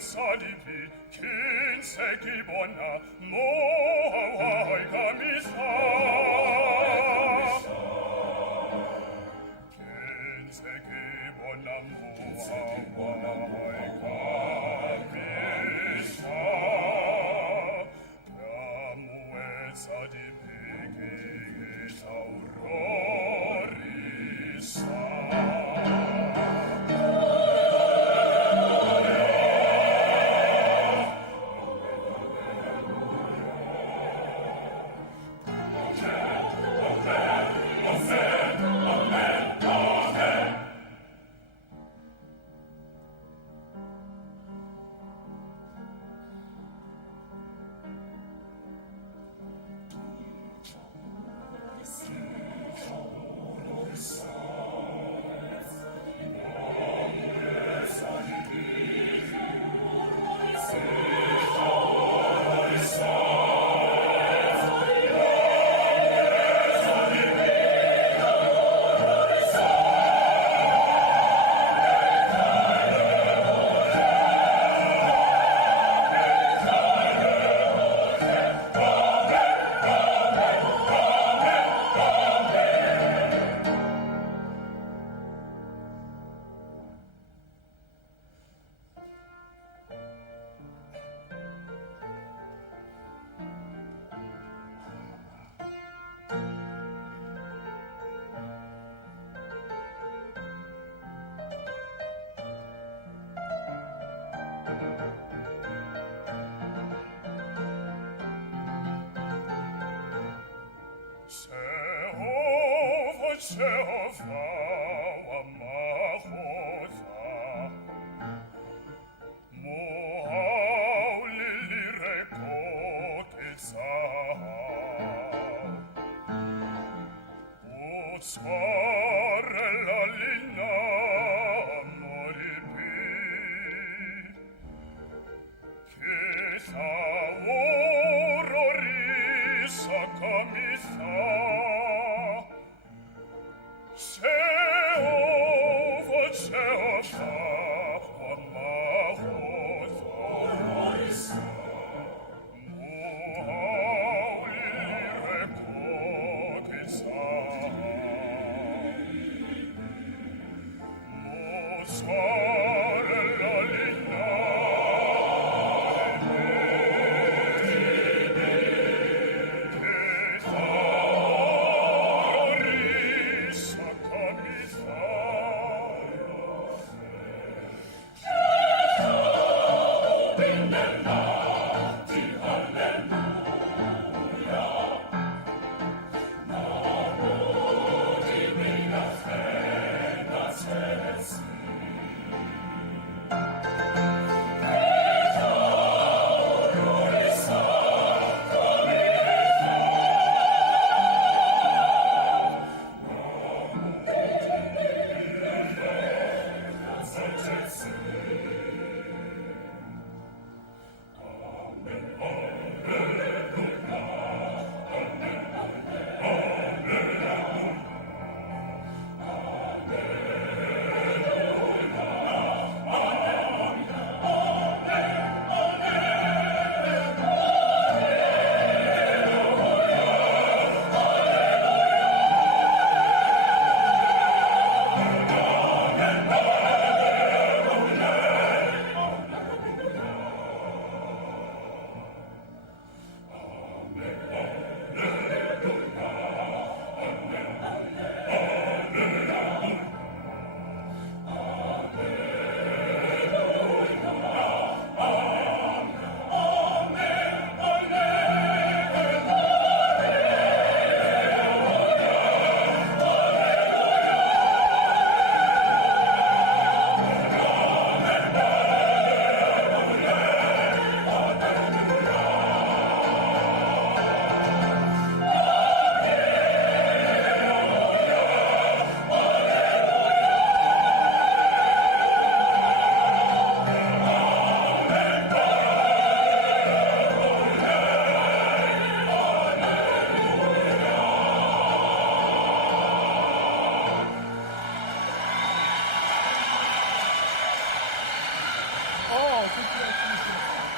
Sadipi, kinse gibona, mohawai kamisa. Kinse gibona, mohawai kamisa. Kamue sadipi, kisa urorisa. Jehovah, Mahoza, Mohauli Rekokitsa, Utsvarela Lina Moribi, Kita Urori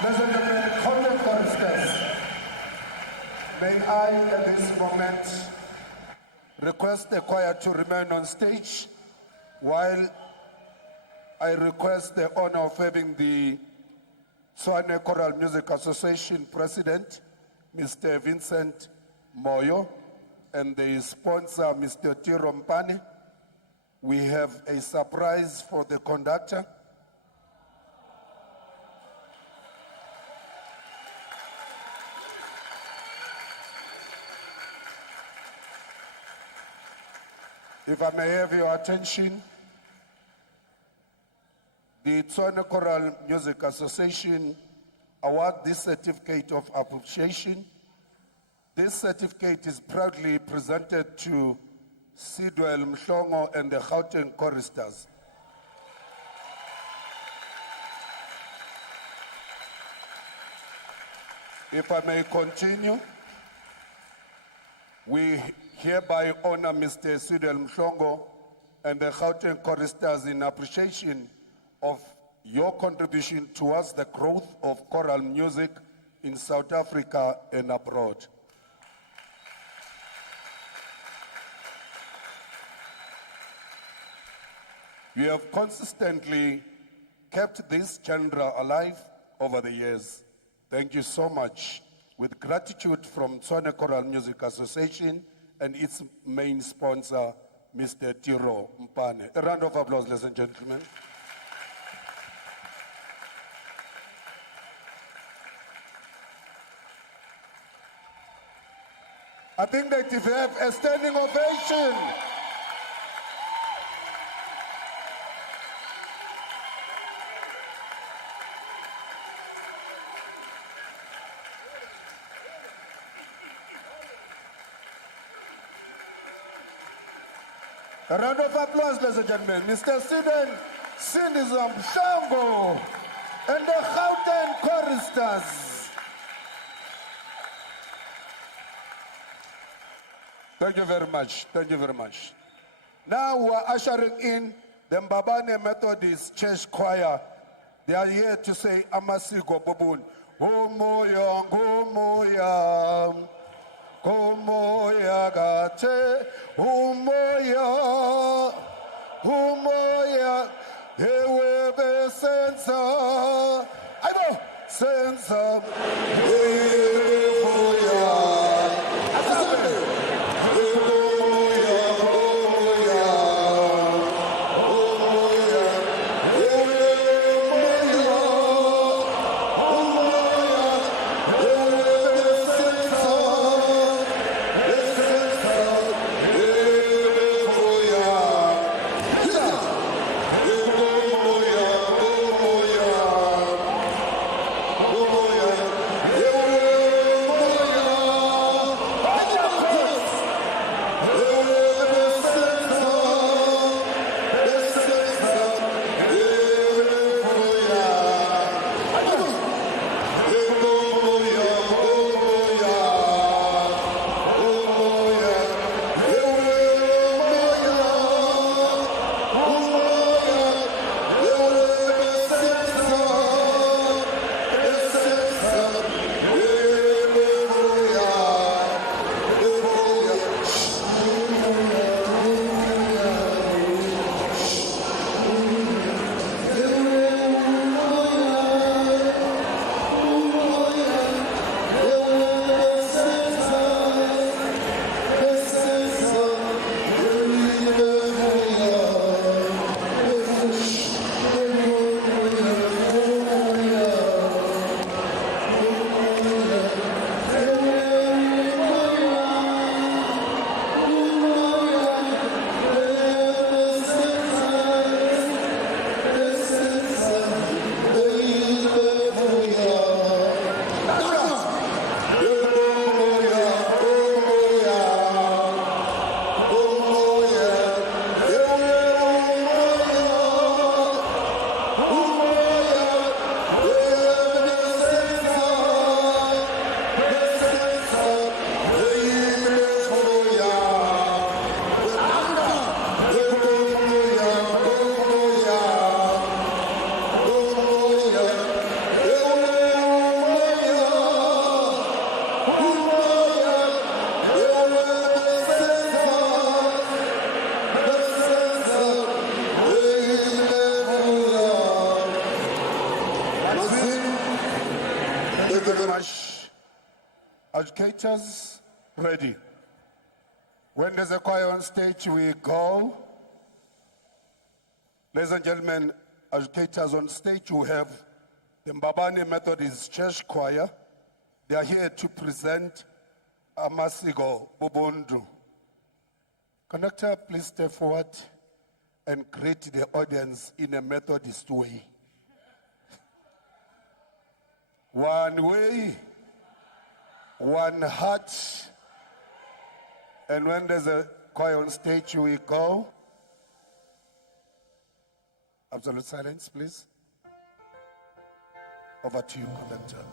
Ladies and gentlemen, content choristers, may I at this moment request the choir to remain on stage while I request the honor of having the Tshwane Choral Music Association President, Mr. Vincent Moyo, and the sponsor, Mr. Tiro Mpane. We have a surprise for the conductor. If I may have your attention, the Tshwane Choral Music Association award this certificate of appreciation. This certificate is proudly presented to Sidwell Mhlongo and the Gauteng choristers. If I may continue, we hereby honor Mr. Sidwell Mhlongo and the Gauteng choristers in appreciation of your contribution towards the growth of choral music in South Africa and abroad. You have consistently kept this genre alive over the years. Thank you so much. With gratitude from Tshwane Choral Music Association and its main sponsor, Mr. Tiro Mpane. A round of applause, ladies and gentlemen. I think they deserve a standing ovation. A round of applause, ladies and gentlemen. Mr. Sindizam Shango and the Gauteng choristers. Thank you very much. Thank you very much. Now we're ushering in the Mbabane Methodist Church Choir. They are here to say Amasiko Bobun. Gomoya, Gomoya, Gomoya Gate, Gomoya, Gomoya, Ewe be sensa, Aibo, sensa, Educators, ready. When there's a choir on stage, we go. Ladies and gentlemen, educators on stage, we have the Mbabane Methodist Church Choir. They are here to present Amasigo Bubundu. Conductor, please step forward and greet the audience in a Methodist way. One way, one heart, and when there's a choir on stage, we go. Absolute silence, please. Over to you, conductor.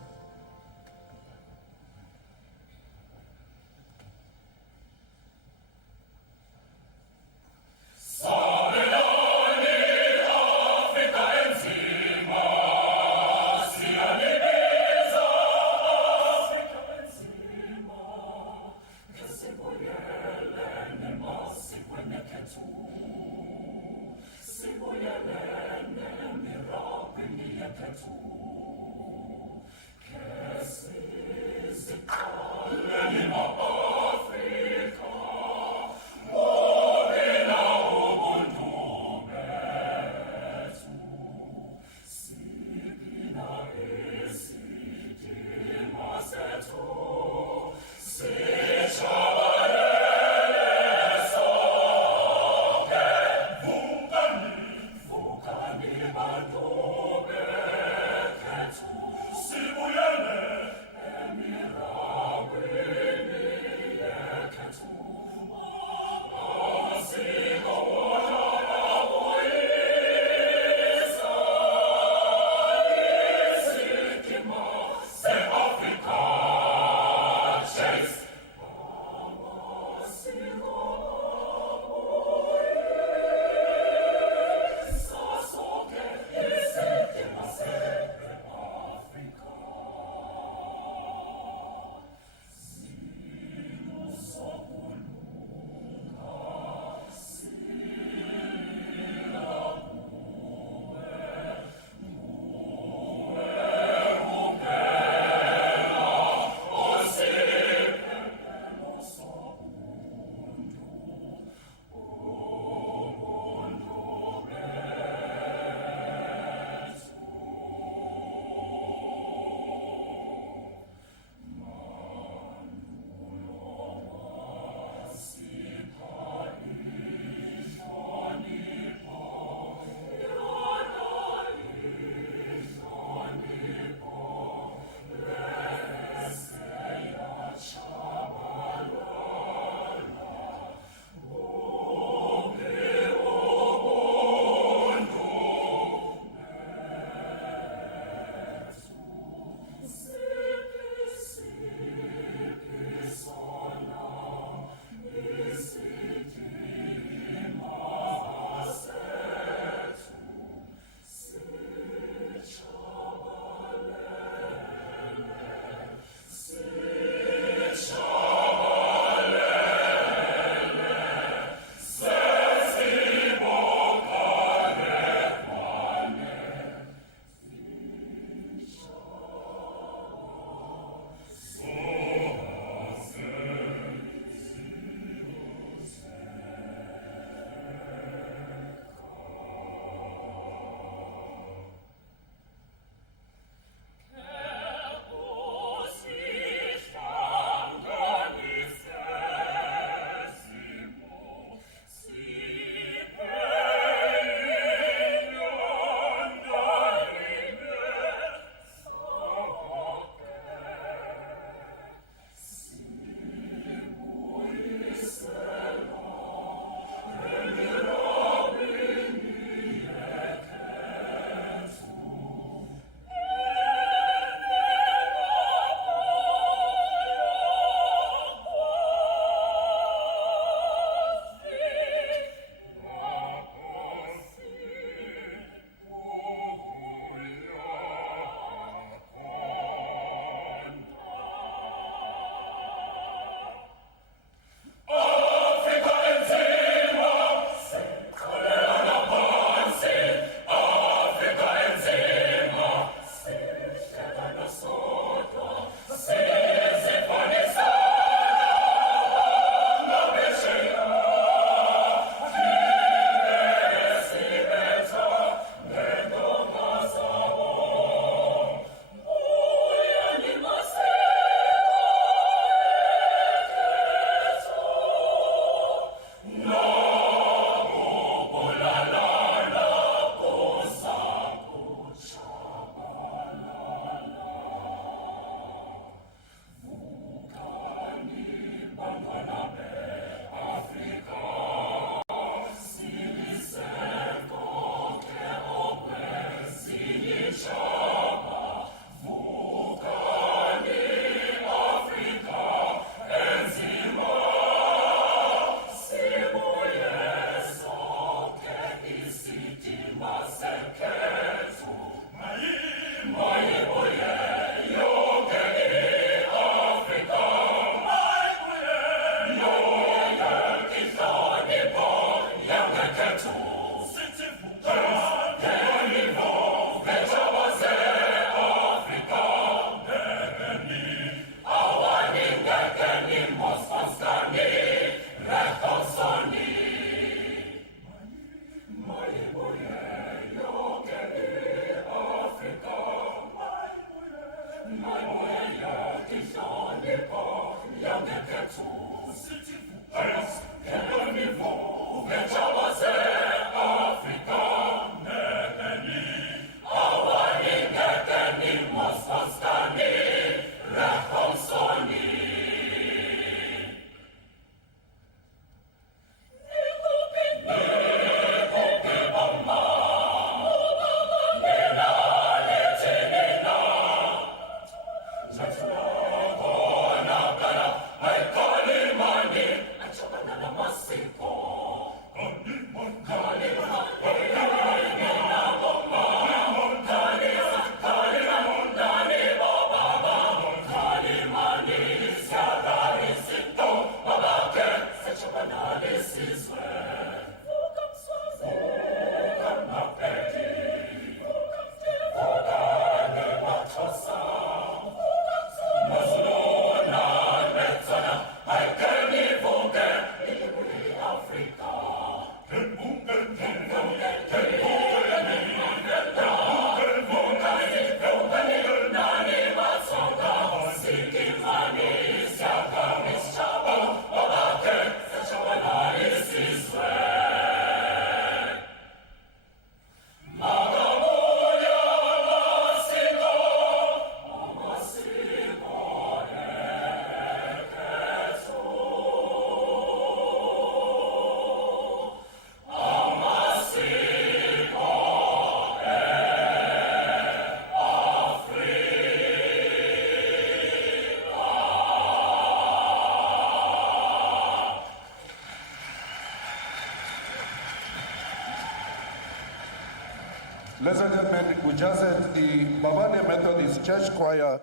Ladies and gentlemen, we just had the Babane Methodist Church Choir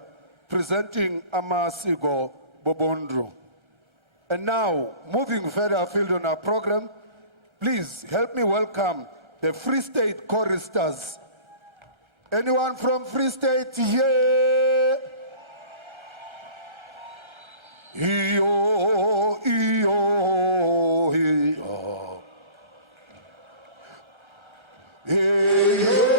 presenting Amasigo Bobondro. And now, moving further afield on our program, please help me welcome the Free State choristers. Anyone from Free State here? Iyo, iyo, iyo. Iyo,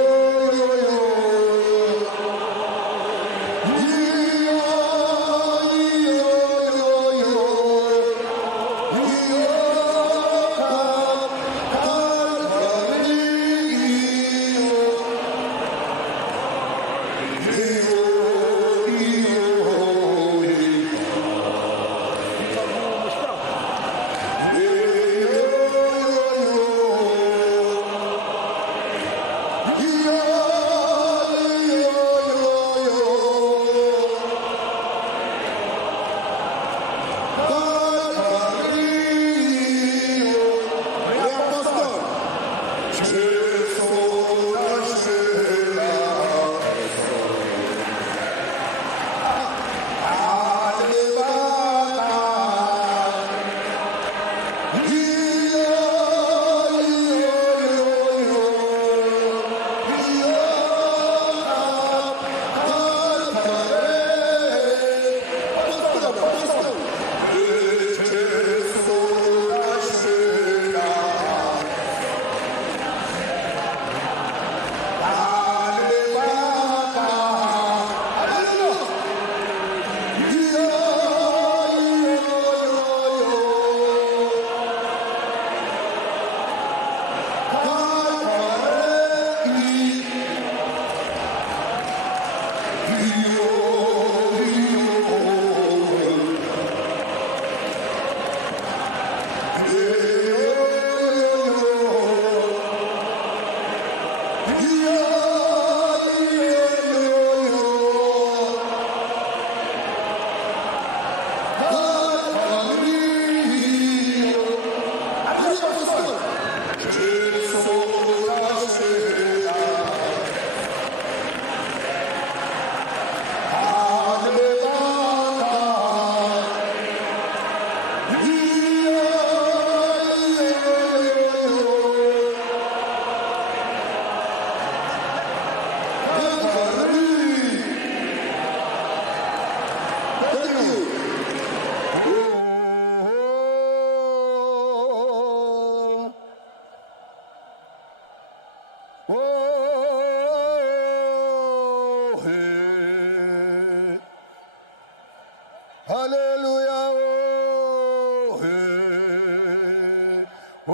Hallelujah. Oh, hey, oh,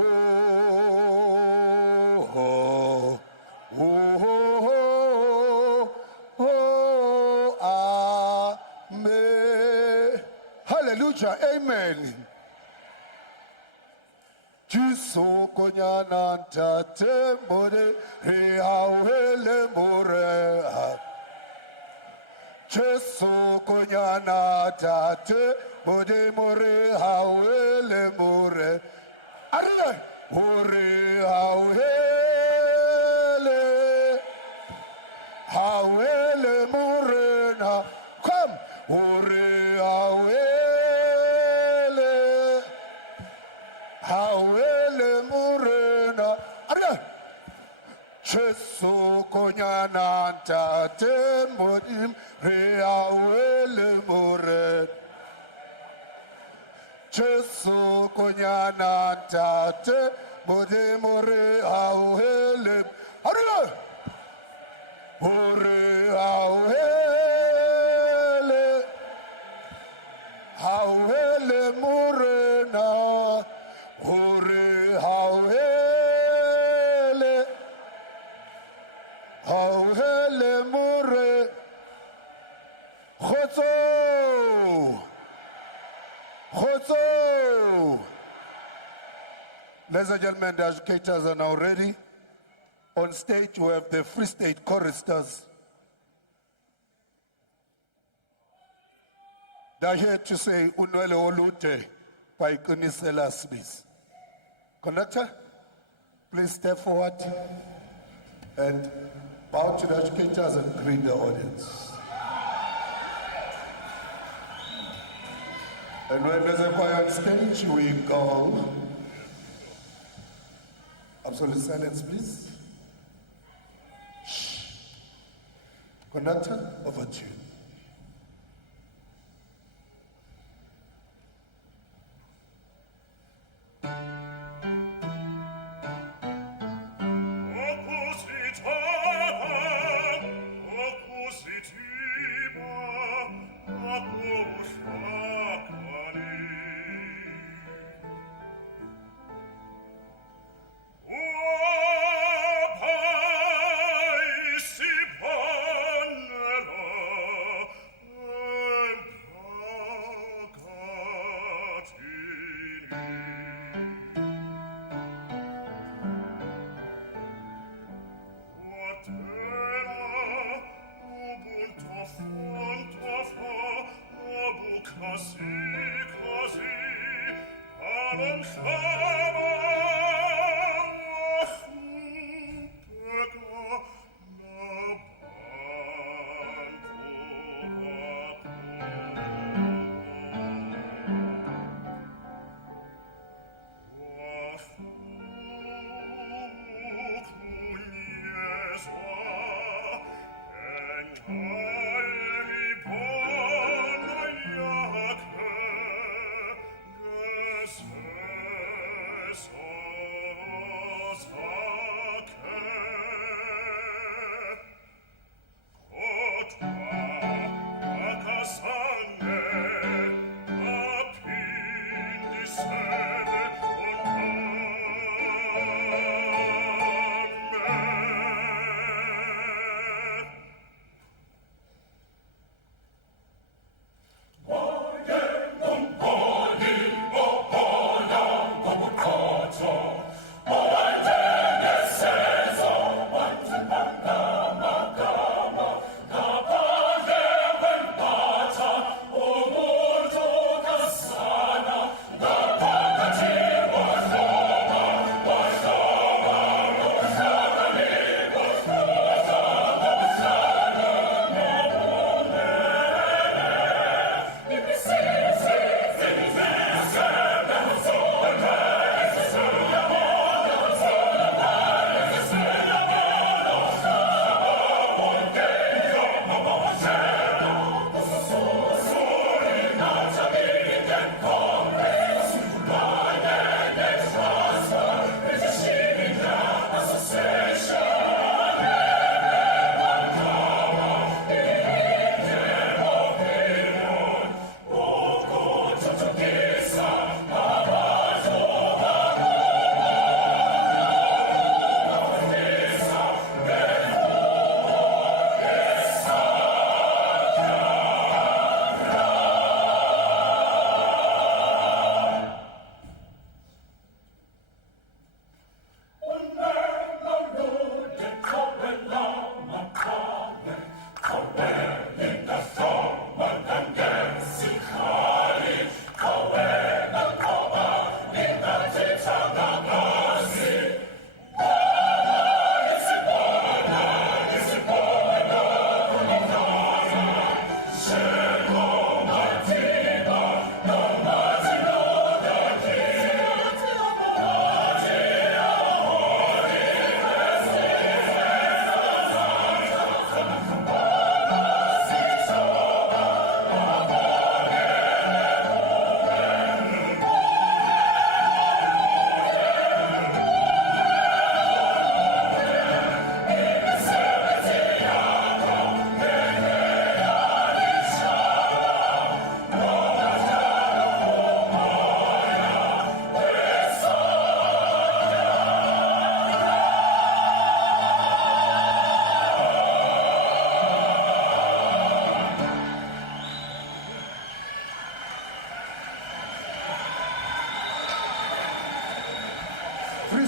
oh, oh, oh, oh, amen. Hallelujah. Amen. Jisokonyana tate more reawele more. Jisokonyana tate more hawele more. Ariye more hawele more na. Come more hawele murena ariya Jesu konyana tate modim re hawele murena Jesu konyana tate modim re hawele ariya ore hawele murena Hore hawele mure khotso. Ladies and gentlemen, the educators are now ready. On stage we have the Free State choristers. They're here to say unwele olute by Kunisela Smith. Conductor, please step forward and bow to the educators and greet the audience. And when there's a choir on stage, we go. Absolute silence, please. Shh. Conductor, over to you.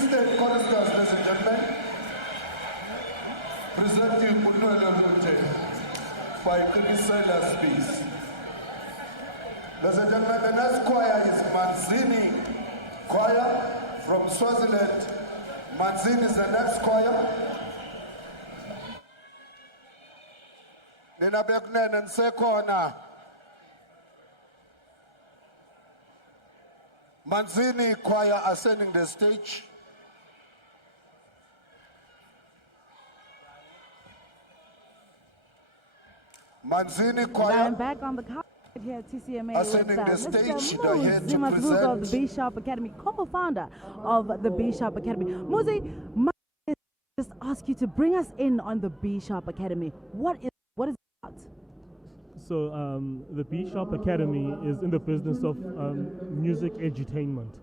State choristers, ladies and gentlemen. Presenting Munwele Lute by Kunisela's piece. Ladies and gentlemen, the next choir is Manzini Choir from Swaziland. Manzini is the next choir. Nina Beknen and Sekona. Manzini Choir ascending the stage. Manzini Choir. I'm back on the carpet here at TCMA Ascending with the stage, Mr. here Muzi to Mazuko of the present. B Sharp Academy, co-founder of the B Sharp Academy. Muzi, my just ask you to bring us in on the B Sharp Academy. What is it about? So the B Sharp Academy is in the business of music edutainment.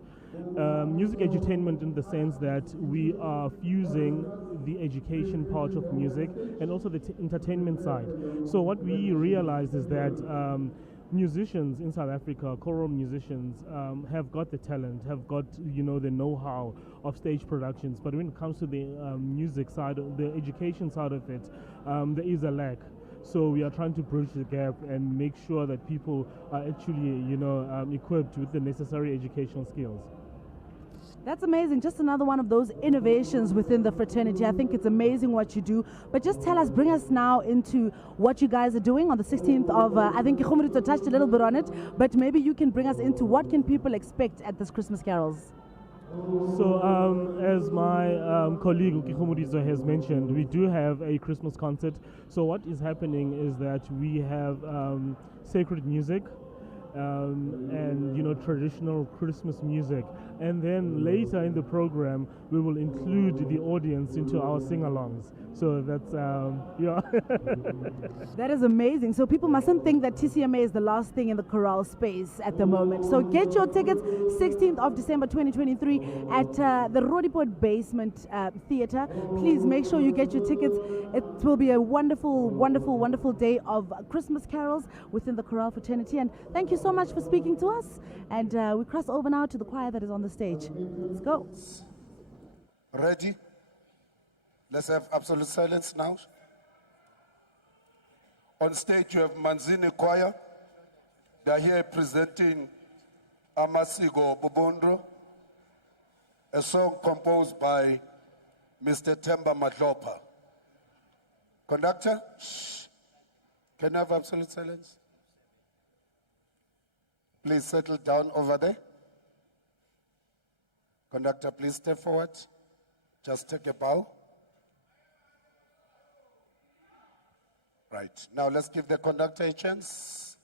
Music edutainment in the sense that we are fusing the education part of music and also the entertainment side. So what we realized is that musicians in South Africa, choral musicians, have got the talent, have got the know-how of stage productions, but when it comes to the music side, the education side of it, there is a lack. So we are trying to bridge the gap and make sure that people are actually, equipped with the necessary educational skills. That's amazing. Just another one of those innovations within the fraternity. I think it's amazing what you do. But just tell us, bring us now into what you guys are doing on the 16th of, I think Khumrito touched a little bit on it, but maybe you can bring us into what can people expect at this Christmas carols? So as my colleague Ukihumudizo has mentioned, we do have a Christmas concert. So what is happening is that we have sacred music and traditional Christmas music, and then later in the program we will include the audience into our sing-alongs. So that's That is amazing. So people mustn't think that TCMA is the last thing in the chorale space at the moment. So get your tickets 16th of December 2023 at the Rodiport Basement Theatre. Please make sure you get your tickets. It will be a wonderful, wonderful, wonderful day of Christmas carols within the chorale fraternity. And thank you so much for speaking to us. And we cross over now to the choir that is on the stage. Let's go. Ready? Let's have absolute silence now. On stage you have Manzini Choir. They are here presenting Amasigo Bobondro, a song composed by Mr. Temba Madlopa. Conductor, shh. Can I have absolute silence? Please settle down over there. Conductor, please step forward. Just take a bow. Right, now let's give the conductor a chance.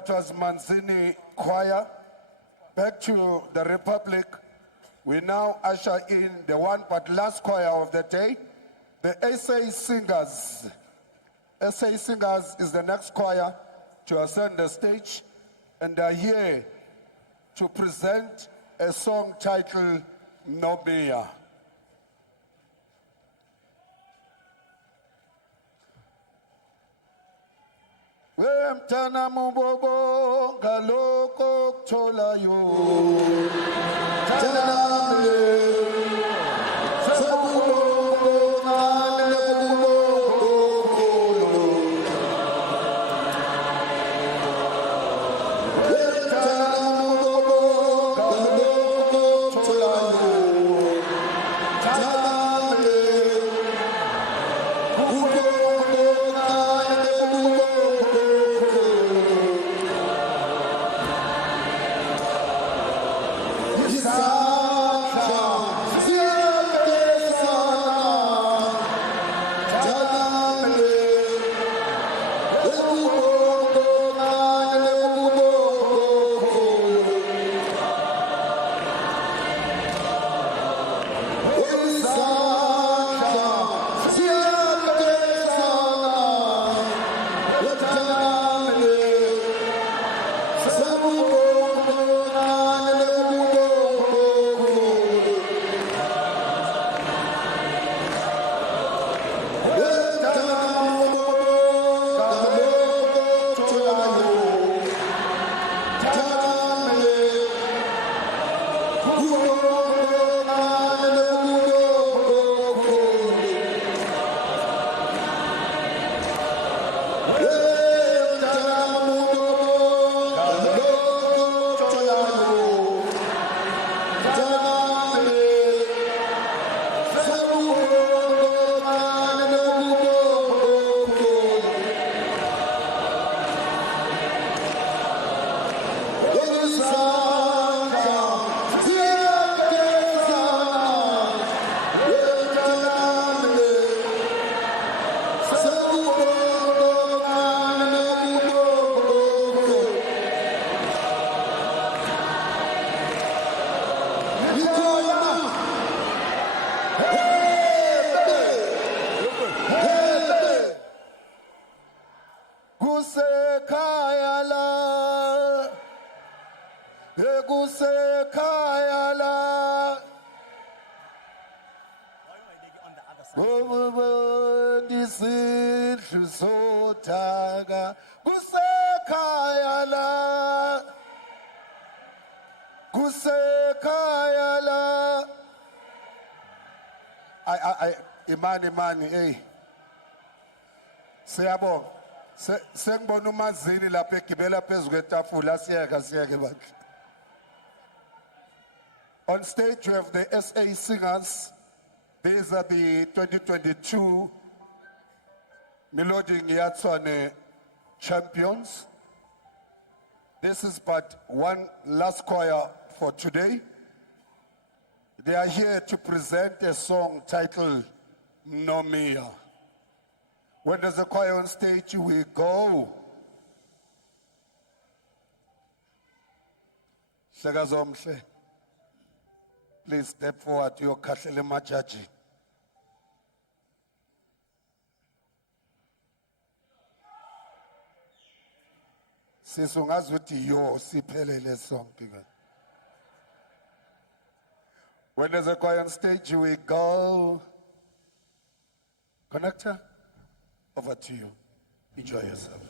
That was Manzini Choir. Back to the Republic. We now usher in the one but last choir of the day, the SA Singers. SA Singers is the next choir to ascend the stage, and are here to present a song titled Nobia. Wemtana mubobo galoko cholayo. Imani, hey. Siyabonga. Sengibona uMazini lapha egibela phezulu kwetafula siyeke bathi. On stage we have the SA Singers. These are the 2022 Meloding Tshwane champions. This is but one last choir for today. They are here to present a song titled Nomia. When there's a choir on stage, we go. Shekazomhle, please step forward to your kahlele majaji. Sisungazi ukuthi yo siphelele song. When there's a choir on stage, we go. Connector, over to you. Enjoy yourself.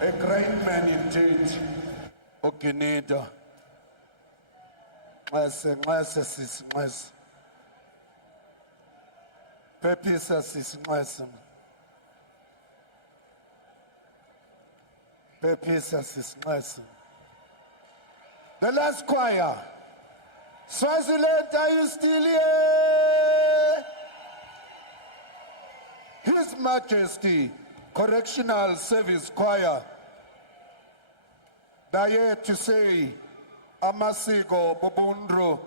A great man indeed. Oginida. Nxese sisi Nxese. Phephisa sisi Nxese. Phephisa sisi Nxese. The last choir. Swaziland, are you still here? His Majesty Correctional Service Choir. They're here to say, Amasiko Bobundro.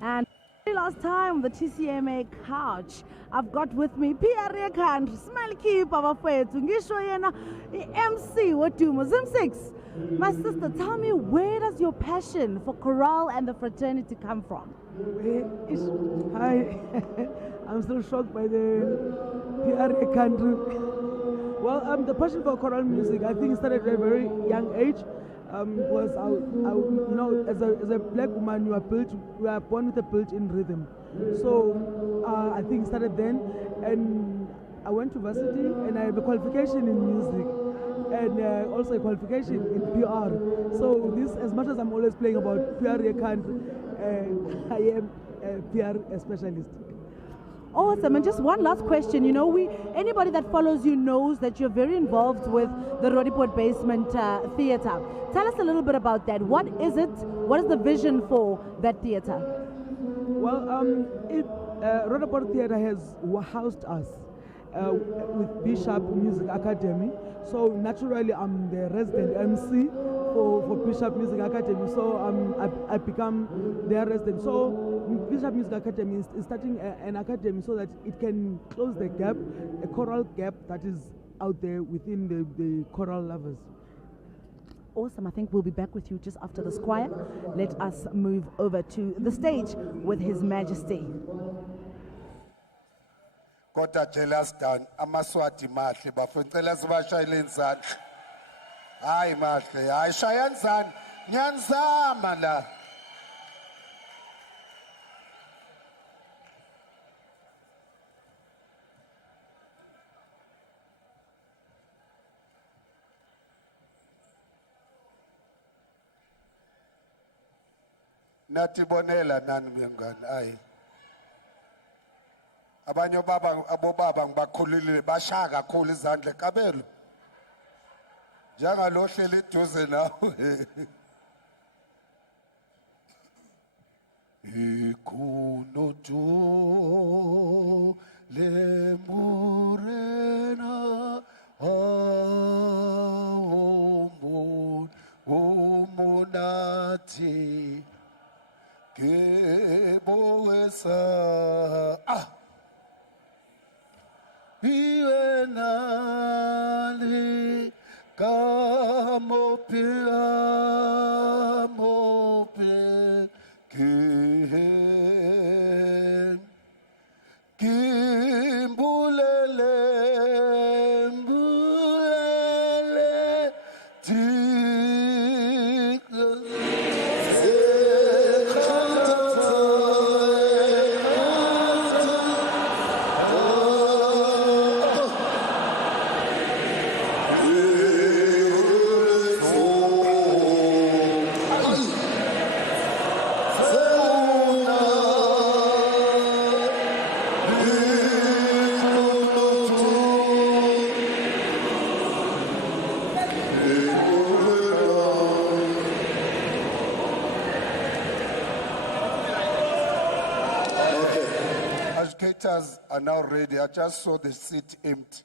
And last time, the TCMA couch, I've got with me Pierre Country, Smile Keep, Abafethu, Ngisho yena, MC, what do Muslim 6. My sister, tell me, where does your passion for chorale and the fraternity come from? Hi, I'm still shocked by the PRA country. Well, the passion for choral music, I think, started at a very young age. Because you know, as a black woman, you are born with a built-in rhythm. So I think it started then, and I went to varsity, and I have a qualification in music, and also a qualification in PR. So this, as much as I'm always playing about PR country, I am a PR specialist. Awesome. And just one last question. You know, anybody that follows you knows that you're very involved with the Rodiport Basement Theatre. Tell us a little bit about that. What is it? What is the vision for that theatre? Well, Rodiport Theatre has housed us with Bishop Music Academy. So naturally, I'm the resident MC for Bishop Music Academy. So I become their resident. So Bishop Music Academy is starting an academy so that it can close the gap, a choral gap that is out there within the choral lovers. Awesome. I think we'll be back with you just after this choir. Let us move over to the stage with His Majesty. Kodwa jealous down amaswati mahle bafuna sibashayile izandla. Hayi mahle, hayi shaya izandla. Ngiyanizama la. Natibonela nani mngani ayi. Abanye abobaba ngibakhululile bashaya kakhulu izandla kabelo. Njengalo hleli eduze nawe. Ikunotu le murena umunati keboesa Bienali kamope amope kimbulele mbulele Educators are now ready. I just saw the seat empty.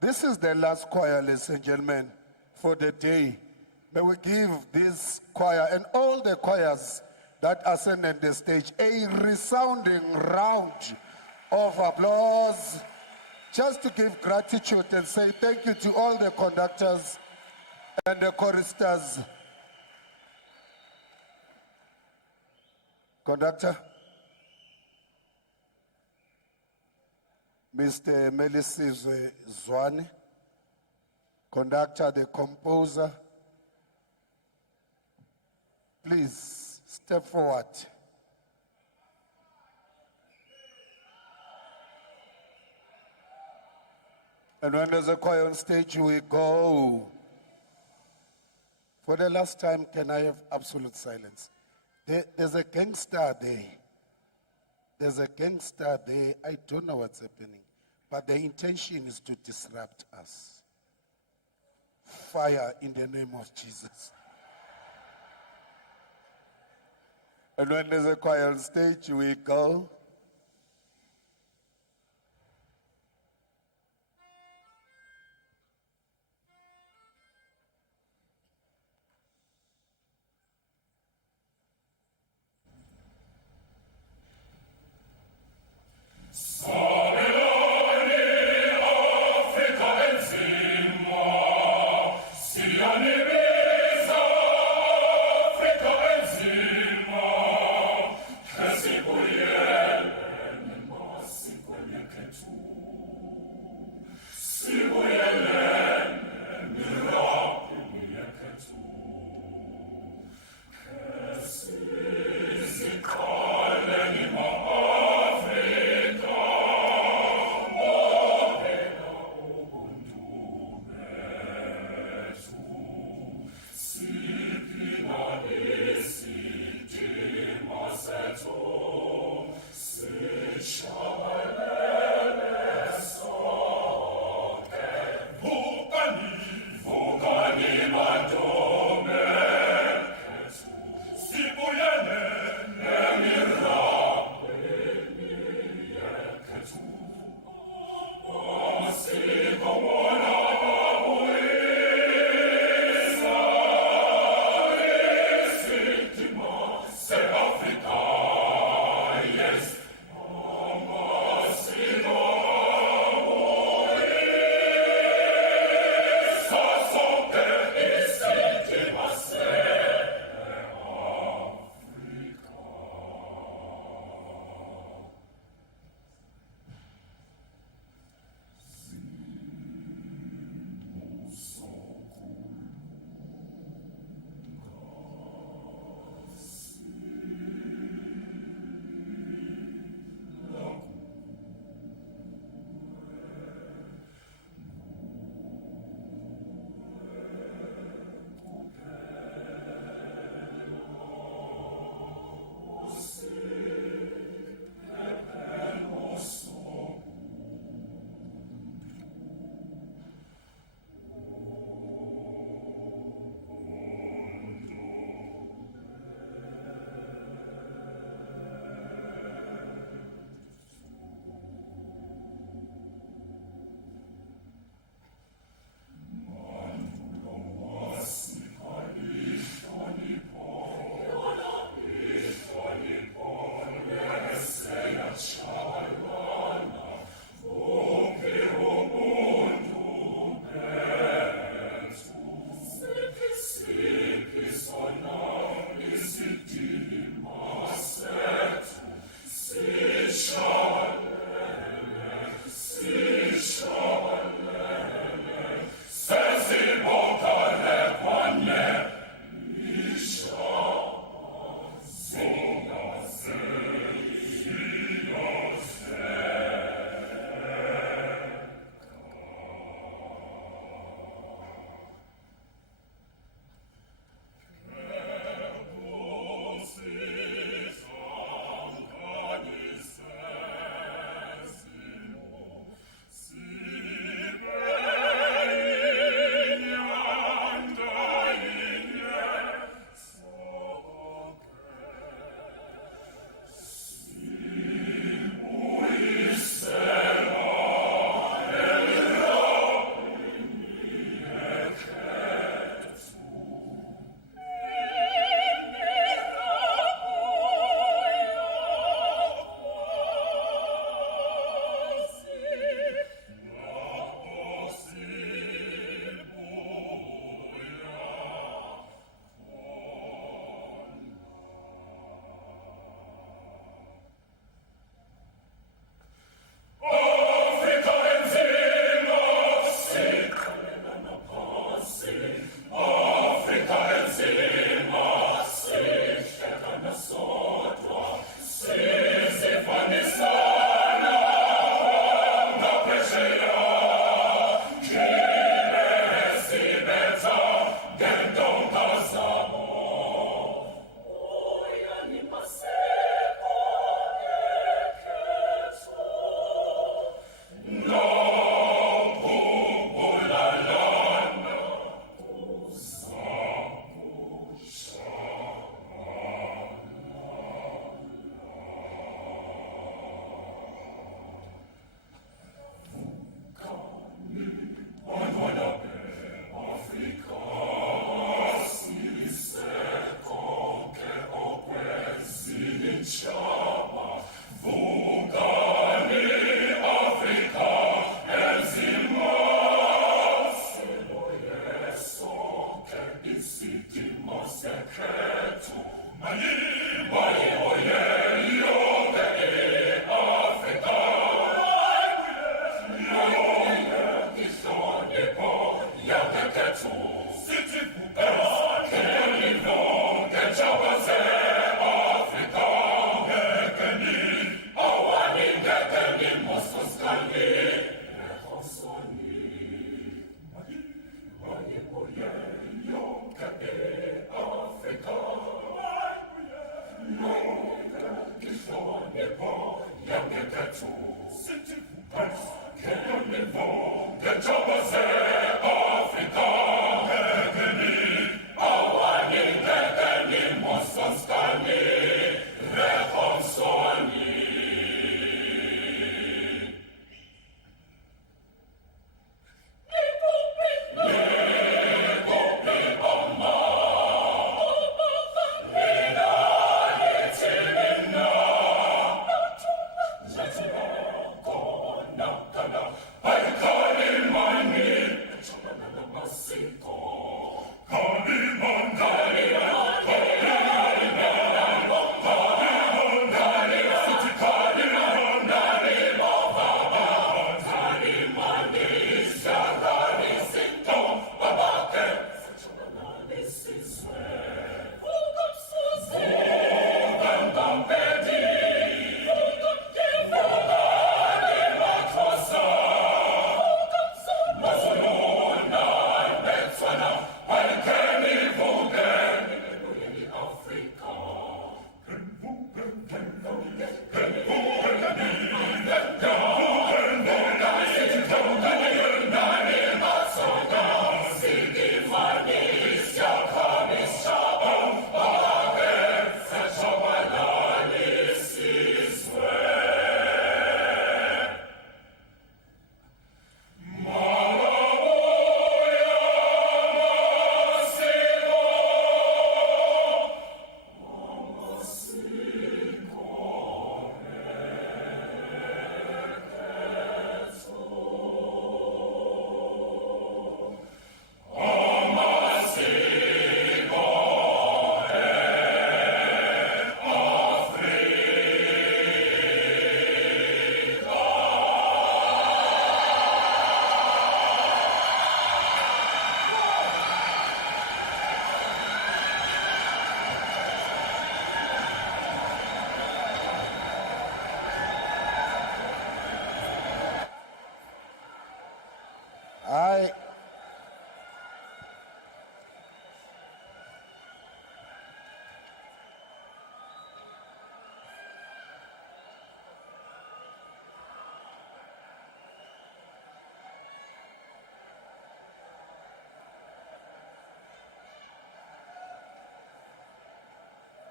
This is the last choir, ladies and gentlemen, for the day. May we give this choir and all the choirs that ascended the stage a resounding round of applause, just to give gratitude and say thank you to all the conductors and the choristers. Conductor, Mr. Melisizwe Tshwane. Conductor, the composer. Please step forward. And when there's a choir on stage, we go. For the last time, can I have absolute silence? There's a gangster there. There's a gangster there. I don't know what's happening. But the intention is to disrupt us. Fire in the name of Jesus. And when there's a choir on stage, we go.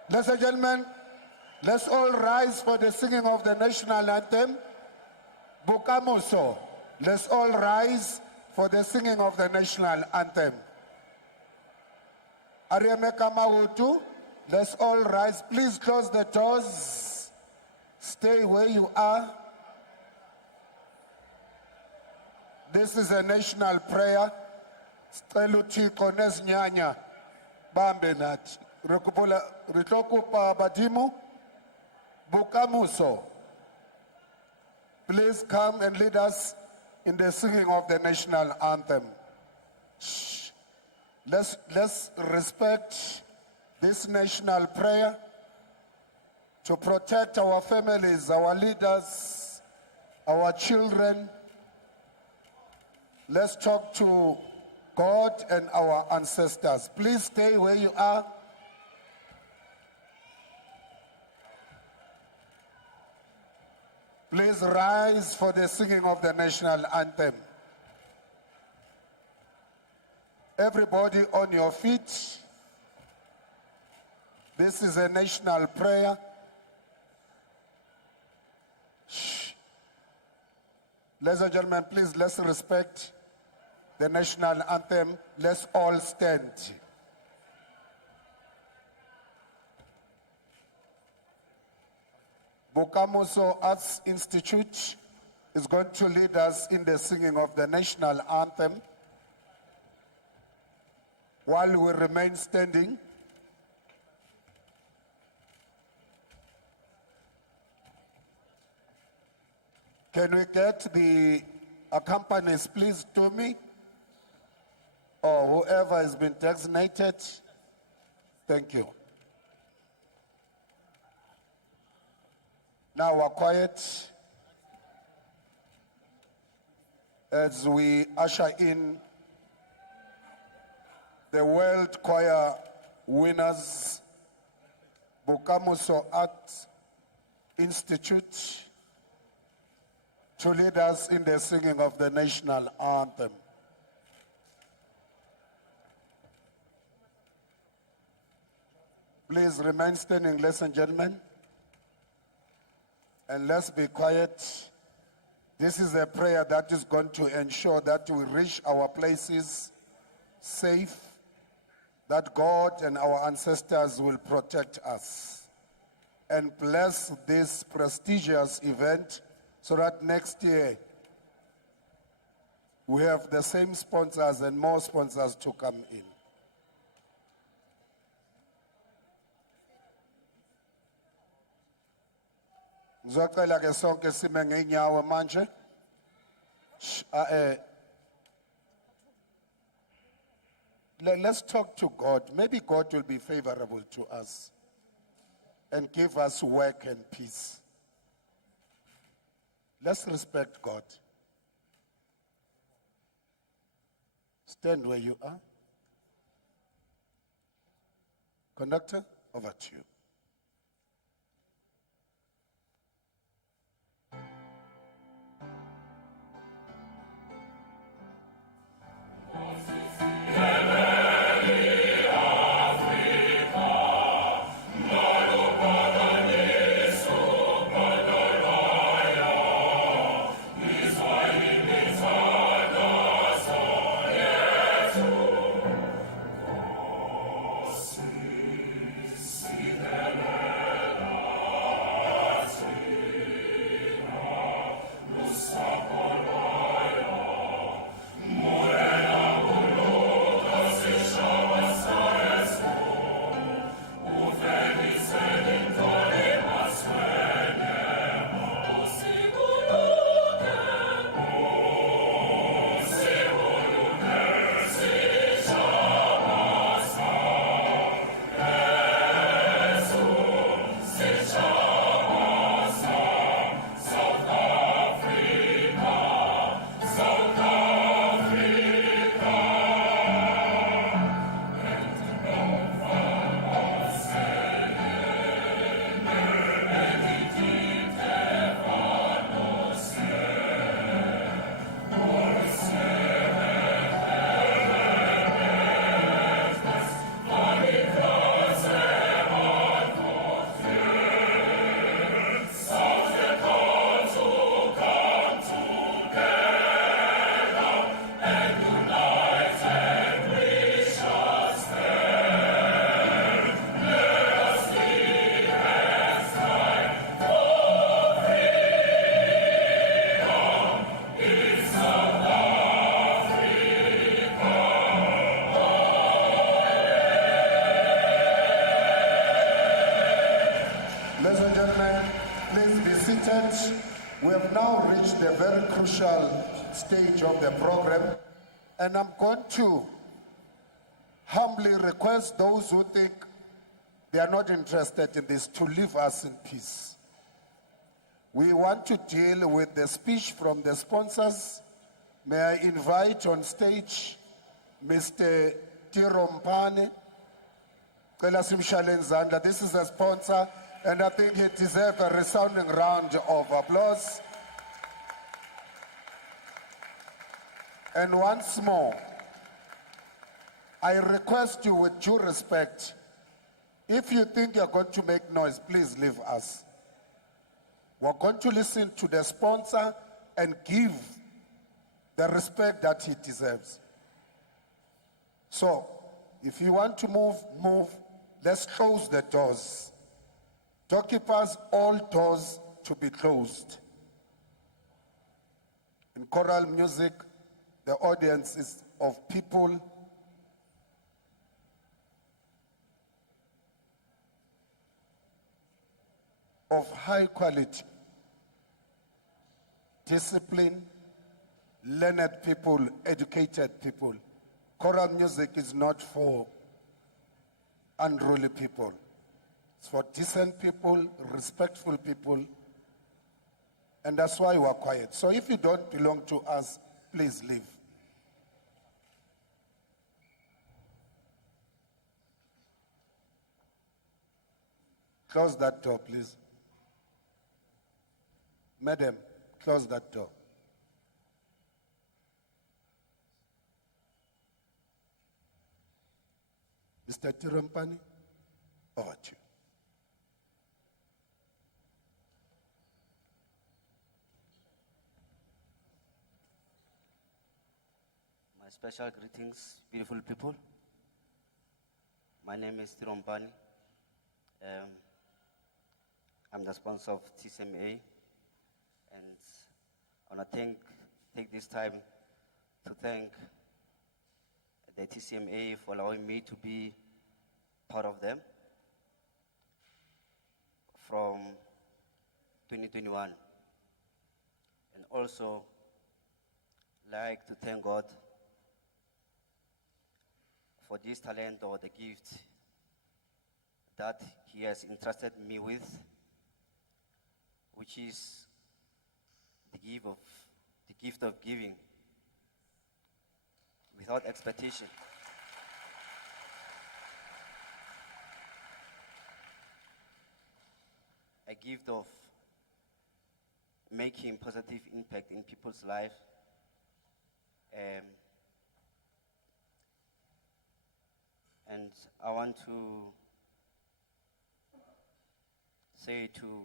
Ladies and gentlemen, let's all rise for the singing of the national anthem. Bukamuso, let's all rise for the singing of the national anthem. Ariameka Mautu, let's all rise. Please close the doors. Stay where you are. This is a national prayer. Steluti kones nyanya. Bambe nat. Rekupula ritokupa badimu. Bukamuso. Please come and lead us in the singing of the national anthem. Shh. Let's respect this national prayer to protect our families, our leaders, our children. Let's talk to God and our ancestors. Please stay where you are. Please rise for the singing of the national anthem. Everybody on your feet. This is a national prayer. Shh. Ladies and gentlemen, please let's respect the national anthem. Let's all stand. Bukamuso Arts Institute is going to lead us in the singing of the national anthem. While we remain standing, can we get the accompanies, please, to me? Or whoever has been designated. Thank you. Now we're quiet as we usher in the World Choir winners, Bukamuso Art Institute, to lead us in the singing of the national anthem. Please remain standing, ladies and gentlemen. And let's be quiet. This is a prayer that is going to ensure that we reach our places safe, that God and our ancestors will protect us and bless this prestigious event so that next year we have the same sponsors and more sponsors to come in. Ngizocela ke sonke sime ngeenyawo manje. Let's talk to God. Maybe God will be favorable to us and give us work and peace. Let's respect God. Stand where you are. Conductor, over to you. We have now reached the very crucial stage of the program, and I'm going to humbly request those who think they are not interested in this to leave us in peace. We want to deal with the speech from the sponsors. May I invite on stage Mr. Tirompane. This is a sponsor, and I think he deserves a resounding round of applause. And once more, I request you with due respect, if you think you're going to make noise, please leave us. We're going to listen to the sponsor and give the respect that he deserves. So, if you want to move, move. Let's close the doors. Doorkeepers, all doors to be closed. In choral music, the audience is of people of high quality, discipline, learned people, educated people. Choral music is not for unruly people. It's for decent people, respectful people, and that's why we're quiet. So if you don't belong to us, please leave. Close that door, please. Madam, Close that door. Mr. Tirampani, over to you. My special greetings, beautiful people. My name is Tirompani. I'm the sponsor of TCMA, and I want to take this time to thank the TCMA for allowing me to be part of them from 2021. And also like to thank God for this talent or the gift that He has entrusted me with, which is the gift of giving without expectation. A gift of making positive impact in people's life. And I want to say to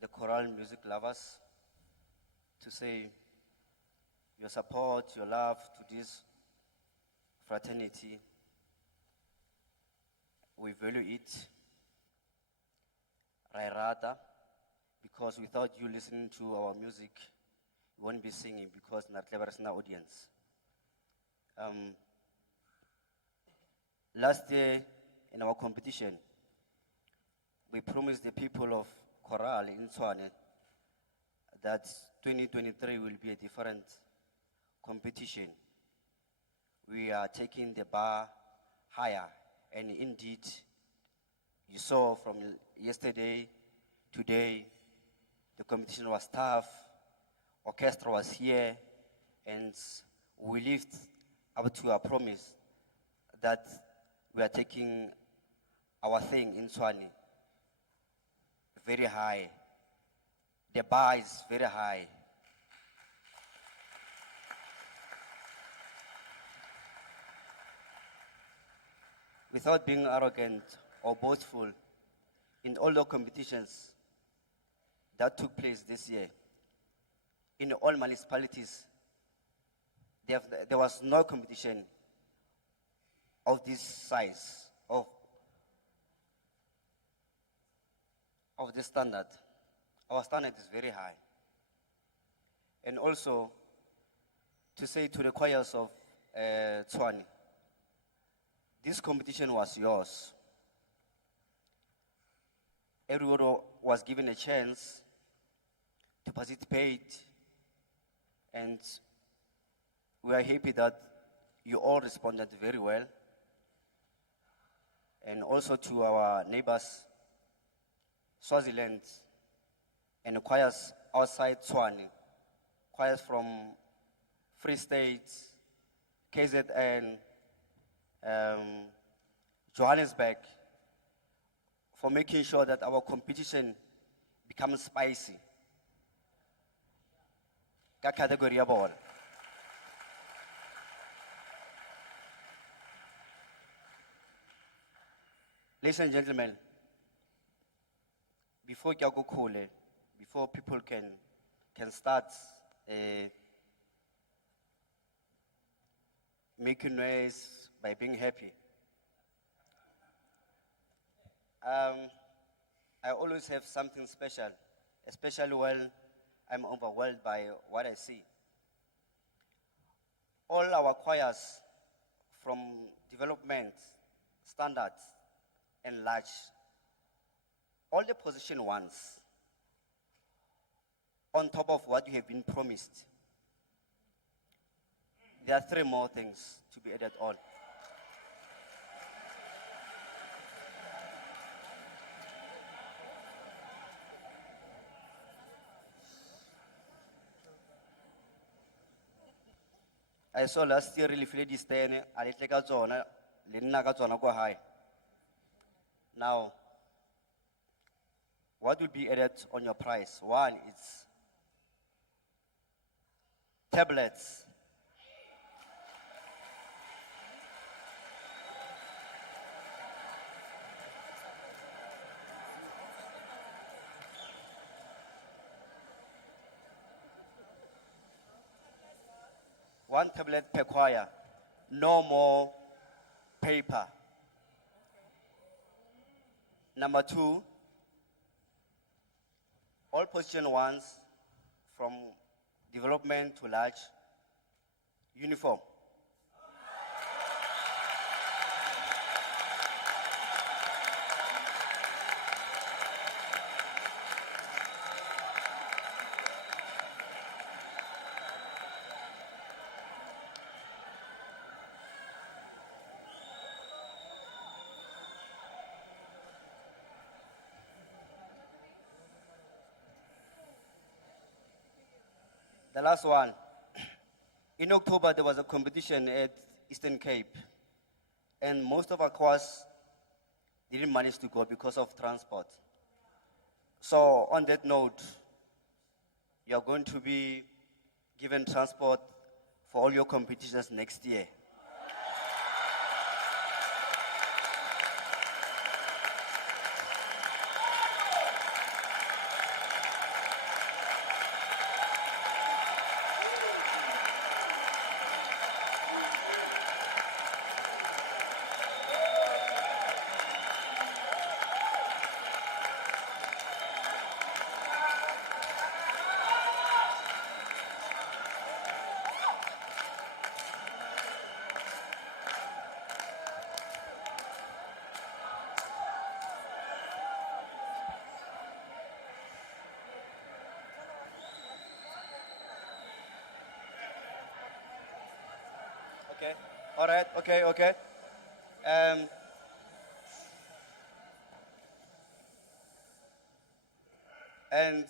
the choral music lovers, to say your support, your love to this fraternity, we value it. Rairata, because without you listening to our music, we won't be singing because not clever audience. Last year in our competition, we promised the people of Choral in Tshwane that 2023 will be a different competition. We are taking the bar higher, and indeed, you saw from yesterday, today, the competition was tough, orchestra was here, and we lived up to our promise that we are taking our thing in Tshwane very high. The bar is very high. Without being arrogant or boastful, in all the competitions that took place this year, in all municipalities, there was no competition of this size, of this standard. Our standard is very high. And also, to say to the choirs of Tshwane, this competition was yours. Everyone was given a chance to participate, and we are happy that you all responded very well. And also to our neighbors, Swaziland, and the choirs outside Tshwane, choirs from Free State, KZN, Johannesburg, for making sure that our competition becomes spicy. Ka category ya bona. Ladies and gentlemen, before Kiago Kule, before people can start making noise by being happy, I always have something special, especially when I'm overwhelmed by what I see. All our choirs, from development, standards, and large, all the position ones, on top of what you have been promised, there are 3 more things to be added on. I saw last year really feel this day, I let go zona, linna ka zona go high. Now, what will be added on your price? One is tablets. One tablet per choir. No more paper. Number two, all position ones from development to large uniform. The last one. In October, there was a competition at Eastern Cape, and most of our choirs didn't manage to go because of transport. So, on that note, you are going to be given transport for all your competitions next year. Okay. All right. Okay. And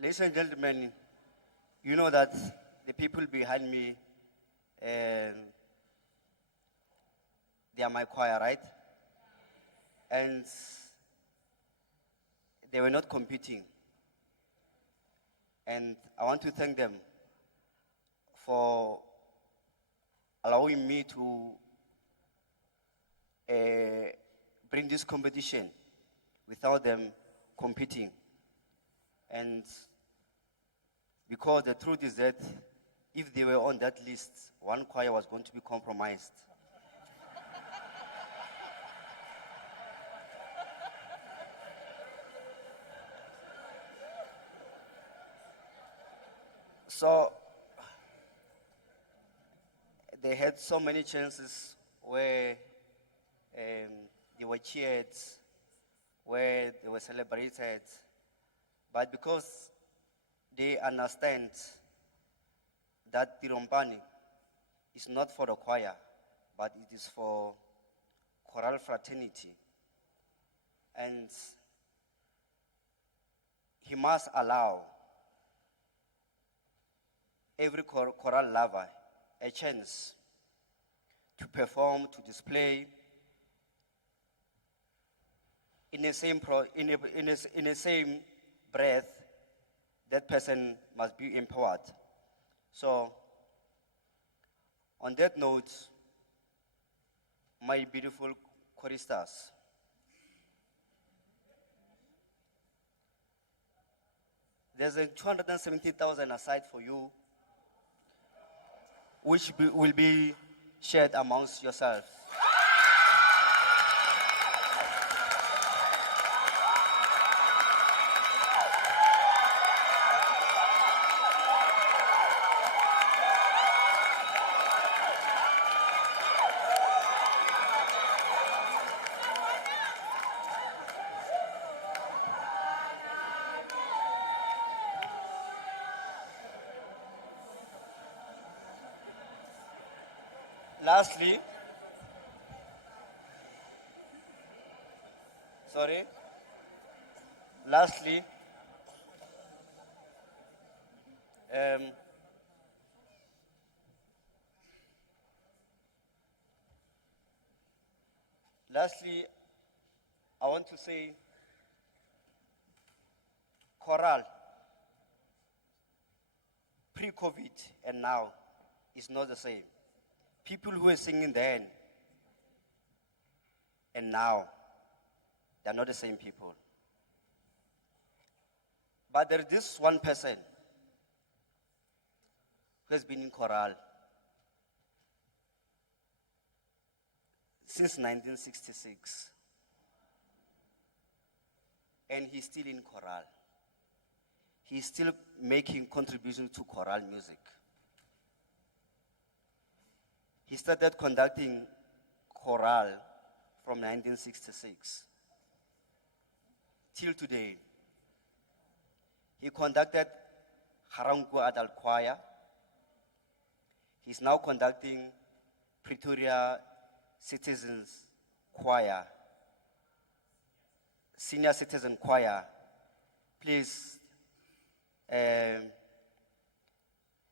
ladies and gentlemen, you know that the people behind me, they are my choir, right? And they were not competing. And I want to thank them for allowing me to bring this competition without them competing. And because the truth is that if they were on that list, one choir was going to be compromised. So they had so many chances where they were cheered, where they were celebrated, but because they understand that Tirompani is not for the choir, but it is for choral fraternity. And he must allow every choral lover a chance to perform, to display in the same breath. That person must be empowered. So, on that note, my beautiful choristers, there's a 270,000 aside for you, which will be shared amongst yourselves. Lastly, I want to say, choral pre-COVID and now is not the same. People who were singing then and now, they're not the same people. But there is this one person who has been in chorale since 1966. And he's still in chorale. He's still making contributions to chorale music. He started conducting chorale from 1966 till today. He conducted Harangu Adult Choir. He's now conducting Pretoria Citizens Choir, Senior Citizen Choir. Please,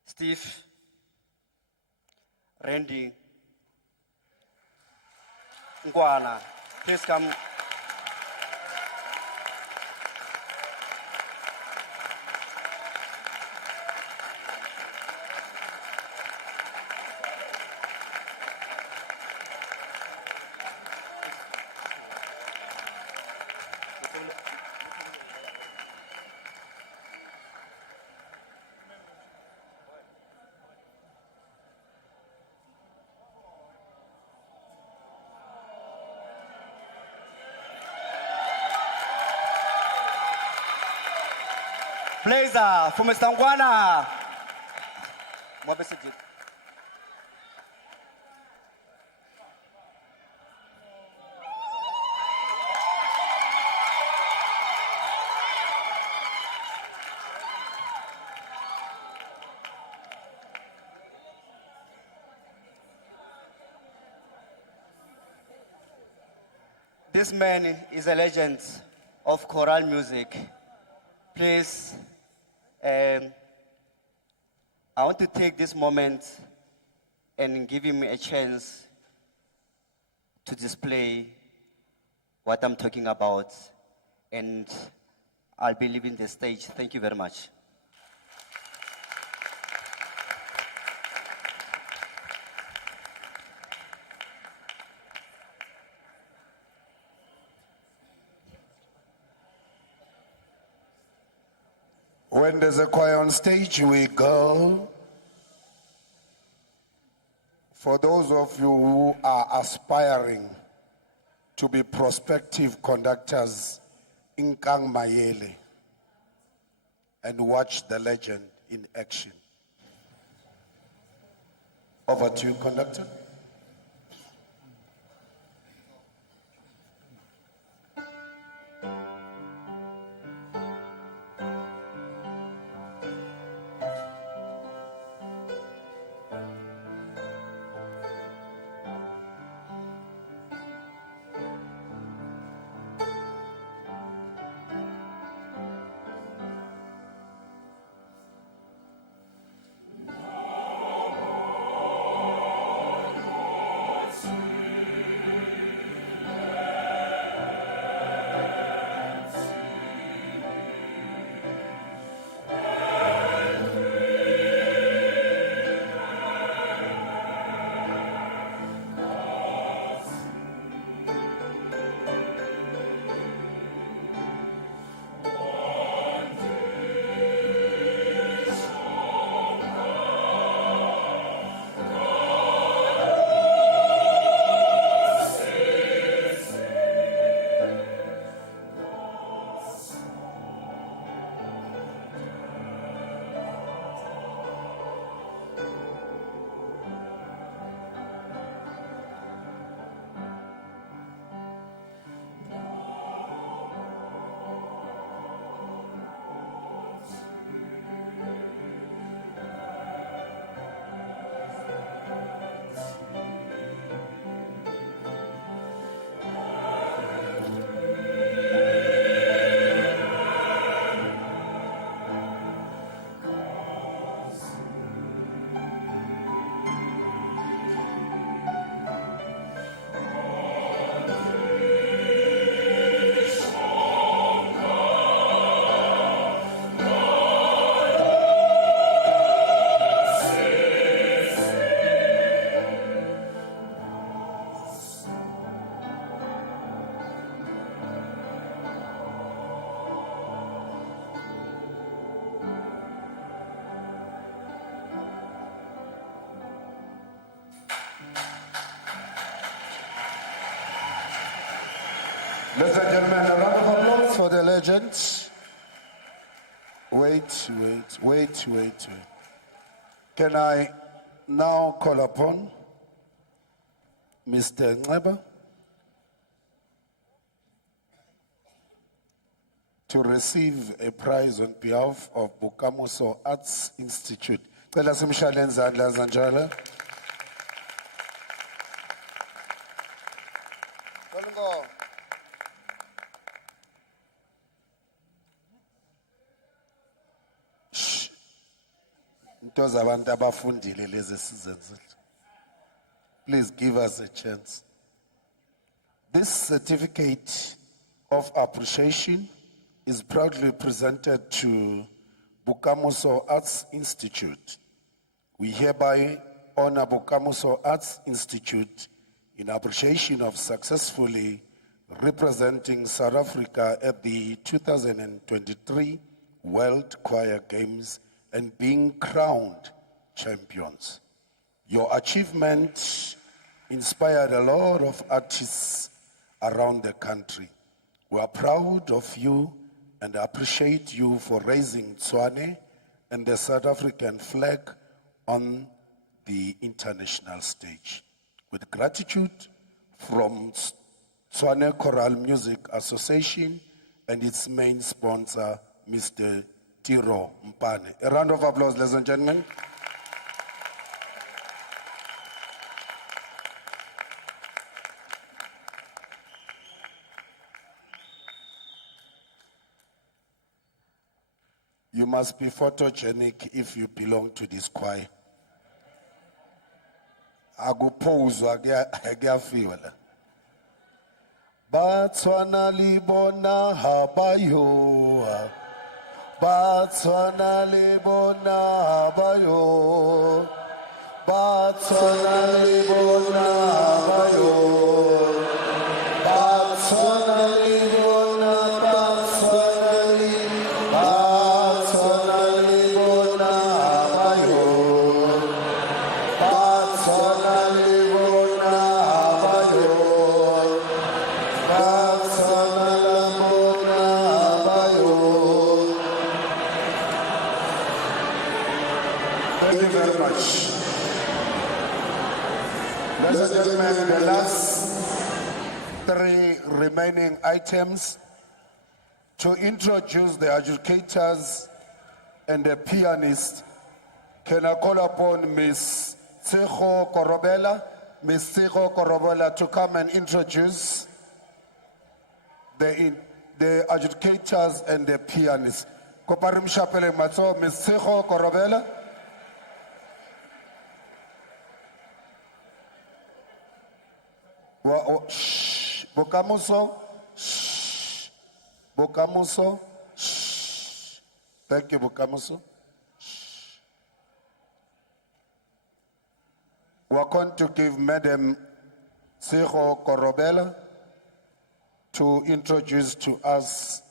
Steve, Randy, Ngwana, please come. Blazer from Mr. Ngwana. This man is a legend of choral music. Please, I want to take this moment and give him a chance to display what I'm talking about, and I'll be leaving the stage. Thank you very much. When there's a choir on stage, we go. For those of you who are aspiring to be prospective conductors, Inkang Mayele, and watch the legend in action. Over to you, conductor. Ladies and gentlemen, a round of applause for the legend. Wait. Can I now call upon Mr. Ngeba to receive a prize on behalf of Bukamuso Arts Institute? Cela simshayele izandla zanjalo. Into zabantu abafundile lezi sizenzile. Please give us a chance. This certificate of appreciation is proudly presented to Bukamuso Arts Institute. We hereby honor Bukamuso Arts Institute in appreciation of successfully representing South Africa at the 2023 World Choir Games and being crowned champions. Your achievement inspired a lot of artists around the country. We are proud of you and appreciate you for raising Tshwane and the South African flag on the international stage. With gratitude from Tshwane Choral Music Association and its main sponsor, Mr. Tiro Mpane. A round of applause, ladies and gentlemen. You must be photogenic if you belong to this choir. Akupozwa kuyafiwa. Batswana libona habayo. Batswana libona habayo. Batswana libona habayo. Batswana libona Batswana libona habayo. Batswana libona habayo. Batswana libona habayo. Thank you very much. Ladies and gentlemen, the last three remaining items to introduce the educators and the pianist. Can I call upon Miss Tshwane Choral? Miss Tshwane Choral to come and introduce the educators and the pianists. Koparim Chapele Matso, Miss Tshwane Choral. Bukamuso. Bukamuso. Thank you, Bukamuso. We're going to give Madam Tshwane Choral to introduce to us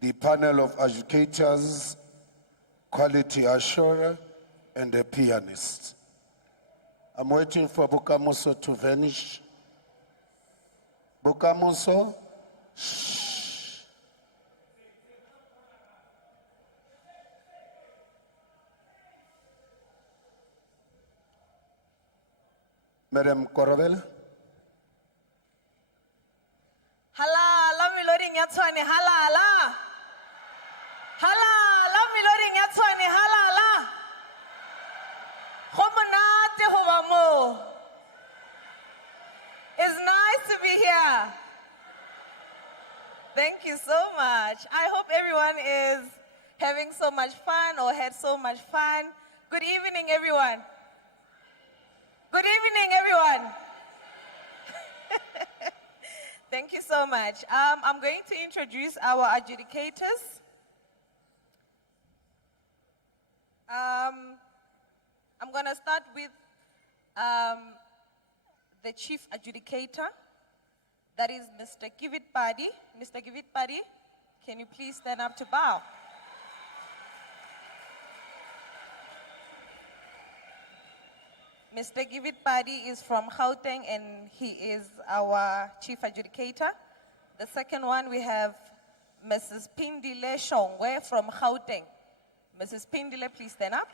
the panel of educators, quality assurer, and the pianist. I'm waiting for Bukamuso to vanish. Bukamuso. Madam Choral. Halala meloding ya Tshwane halala. Halala meloding ya Tshwane halala. Go monate go ba mo. It's nice to be here. Thank you so much. I hope everyone is having so much fun or had so much fun. Good evening, everyone. Good evening, everyone. Thank you so much. I'm going to introduce our adjudicators. I'm going to start with the chief adjudicator. That is Mr. Givit Padi. Mr. Givit Padi, can you please stand up to bow? Mr. Givit Padi is from Gauteng and he is our chief adjudicator. The second one, we have Mrs. Pindile Shongwe from Gauteng. Mrs. Pindile, please stand up.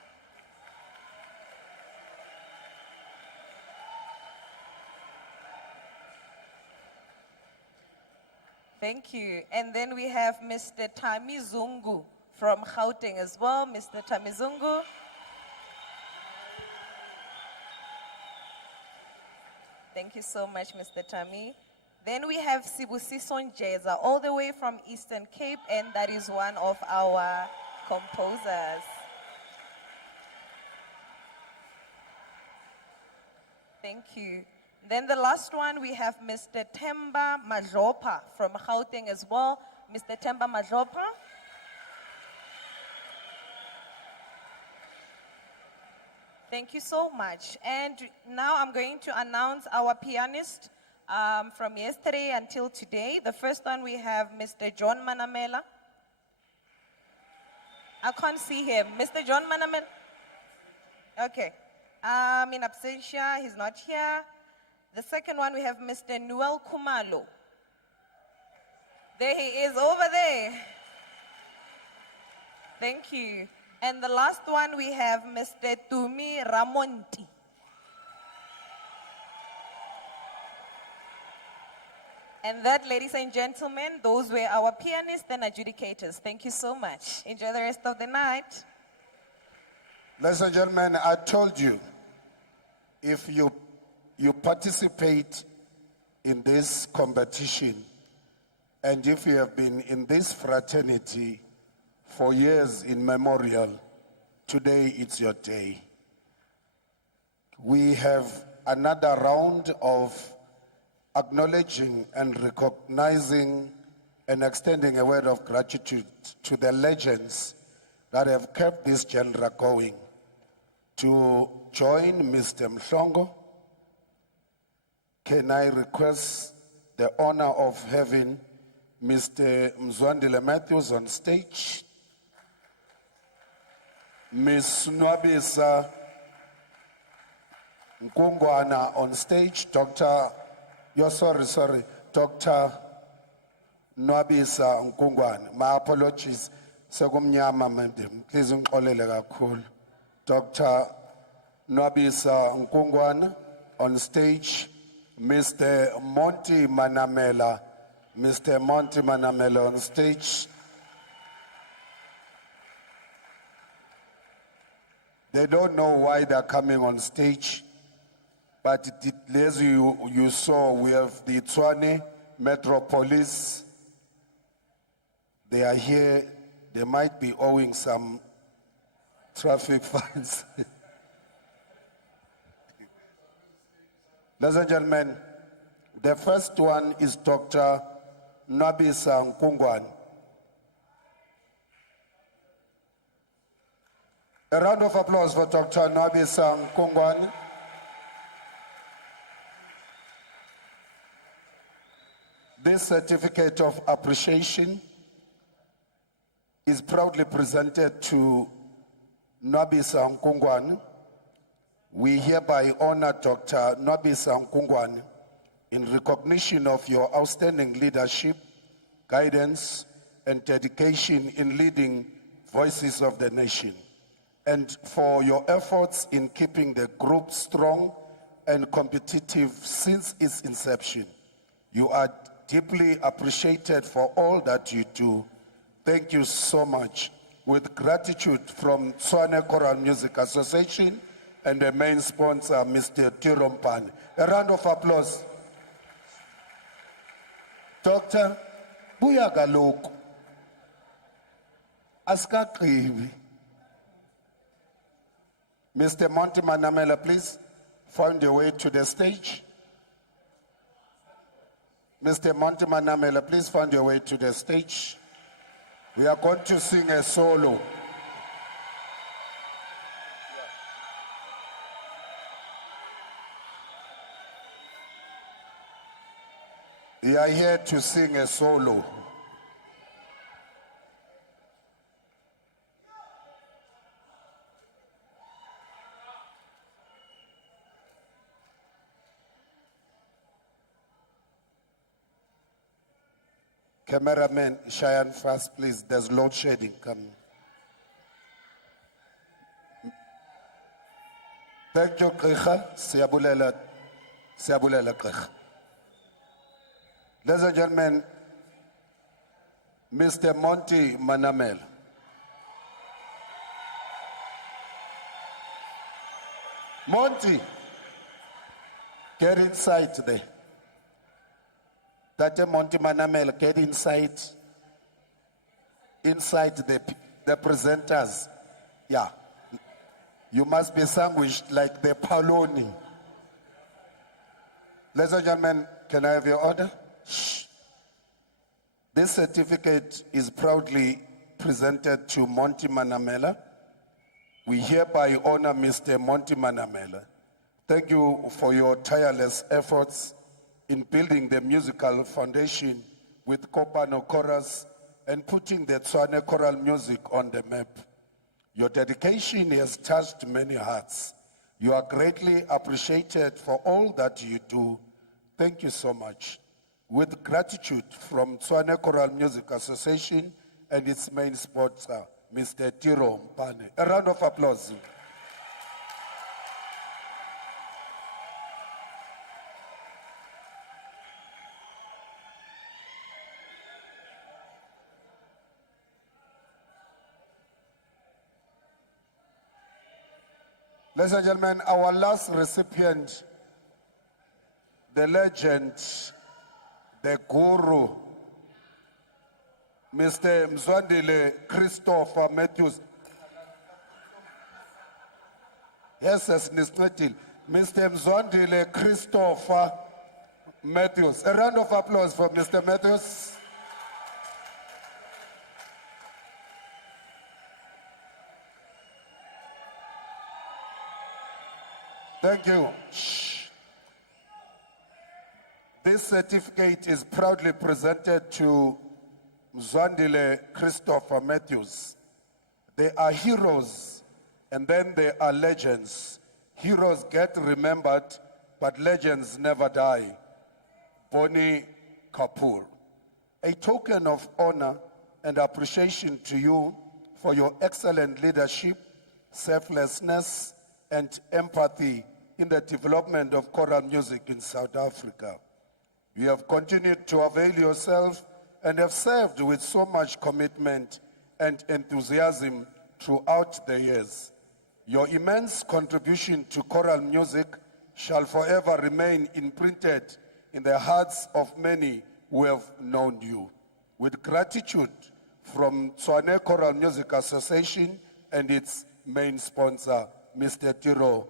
Thank you. And then we have Mr. Tamizungu from Gauteng as well. Mr. Tamizungu. Thank you so much, Mr. Tami. Then we have Sibusiso Njeza, all the way from Eastern Cape, and that is one of our composers. Thank you. Then the last one, we have Mr. Temba Majopa from Gauteng as well. Mr. Temba Majopa. Thank you so much. And now I'm going to announce our pianist from yesterday until today. The first one, we have Mr. John Manamela. I can't see him. Mr. John Manamela? Okay. In absentia, he's not here. The second one, we have Mr. Noel Kumalo. There he is, over there. Thank you. And the last one, we have Mr. Tumi Ramonti. And that, ladies and gentlemen, those were our pianists and adjudicators. Thank you so much. Enjoy the rest of the night. Ladies and gentlemen, I told you, if you participate in this competition, and if you have been in this fraternity for years in memorial, today it's your day. We have another round of acknowledging and recognizing and extending a word of gratitude to the legends that have kept this genre going. To join Mr. Mhlongo, can I request the honor of having Mr. Mzwandile Matthews on stage, Ms. Nwabisa Nkungwana on stage, Dr. Dr. Nwabisa Nkungwana. My apologies. Sekumnyama madam. Please ngixolele kakhulu. Dr. Nwabisa Nkungwana on stage, Mr. Monty Manamela. Mr. Monty Manamela on stage. They don't know why they're coming on stage, but as you saw, we have the Tshwane Metropolis. They are here. They might be owing some traffic fines. Ladies and gentlemen, the first one is Dr. Nwabisa Nkungwana. A round of applause for Dr. Nwabisa Nkungwana. This certificate of appreciation is proudly presented to Nwabisa Nkungwana. We hereby honor Dr. Nwabisa Nkungwana in recognition of your outstanding leadership, guidance, and dedication in leading voices of the nation, and for your efforts in keeping the group strong and competitive since its inception. You are deeply appreciated for all that you do. Thank you so much. With gratitude from Tshwane Choral Music Association and the main sponsor, Mr. Tirompan. A round of applause. Dr. Buyagaloku. Askakribi. Mr. Monty Manamela, please find your way to the stage. Mr. Monty Manamela, please find your way to the stage. We are going to sing a solo. We are here to sing a solo. Cameraman, Cheyenne fast, please. There's load shedding coming. Thank you, Gqirha. Siyabulela Gqirha. Ladies and gentlemen, Mr. Monty Manamela. Monty, get inside there. Tate Monty Manamela, get inside the presenters. Yeah. You must be sandwiched like the Paloni. Ladies and gentlemen, can I have your order? Shh. This certificate is proudly presented to Monty Manamela. We hereby honor Mr. Monty Manamela. Thank you for your tireless efforts in building the musical foundation with Kopano Chorus and putting the Tshwane Choral music on the map. Your dedication has touched many hearts. You are greatly appreciated for all that you do. Thank you so much. With gratitude from Tshwane Choral Music Association and its main sponsor, Mr. Tiro Mpane. A round of applause. Ladies and gentlemen, our last recipient, the legend, the guru, Mr. Mzwandile Christopher Matthews. Yes, Mr. Mzwandile Christopher Matthews. A round of applause for Mr. Matthews. Thank you. Shh. This certificate is proudly presented to Mzwandile Christopher Matthews. They are heroes and then they are legends. Heroes get remembered, but legends never die. Bonnie Kapoor. A token of honor and appreciation to you for your excellent leadership, selflessness, and empathy in the development of choral music in South Africa. You have continued to avail yourself and have served with so much commitment and enthusiasm throughout the years. Your immense contribution to choral music shall forever remain imprinted in the hearts of many who have known you. With gratitude from Tshwane Choral Music Association and its main sponsor, Mr. Tiro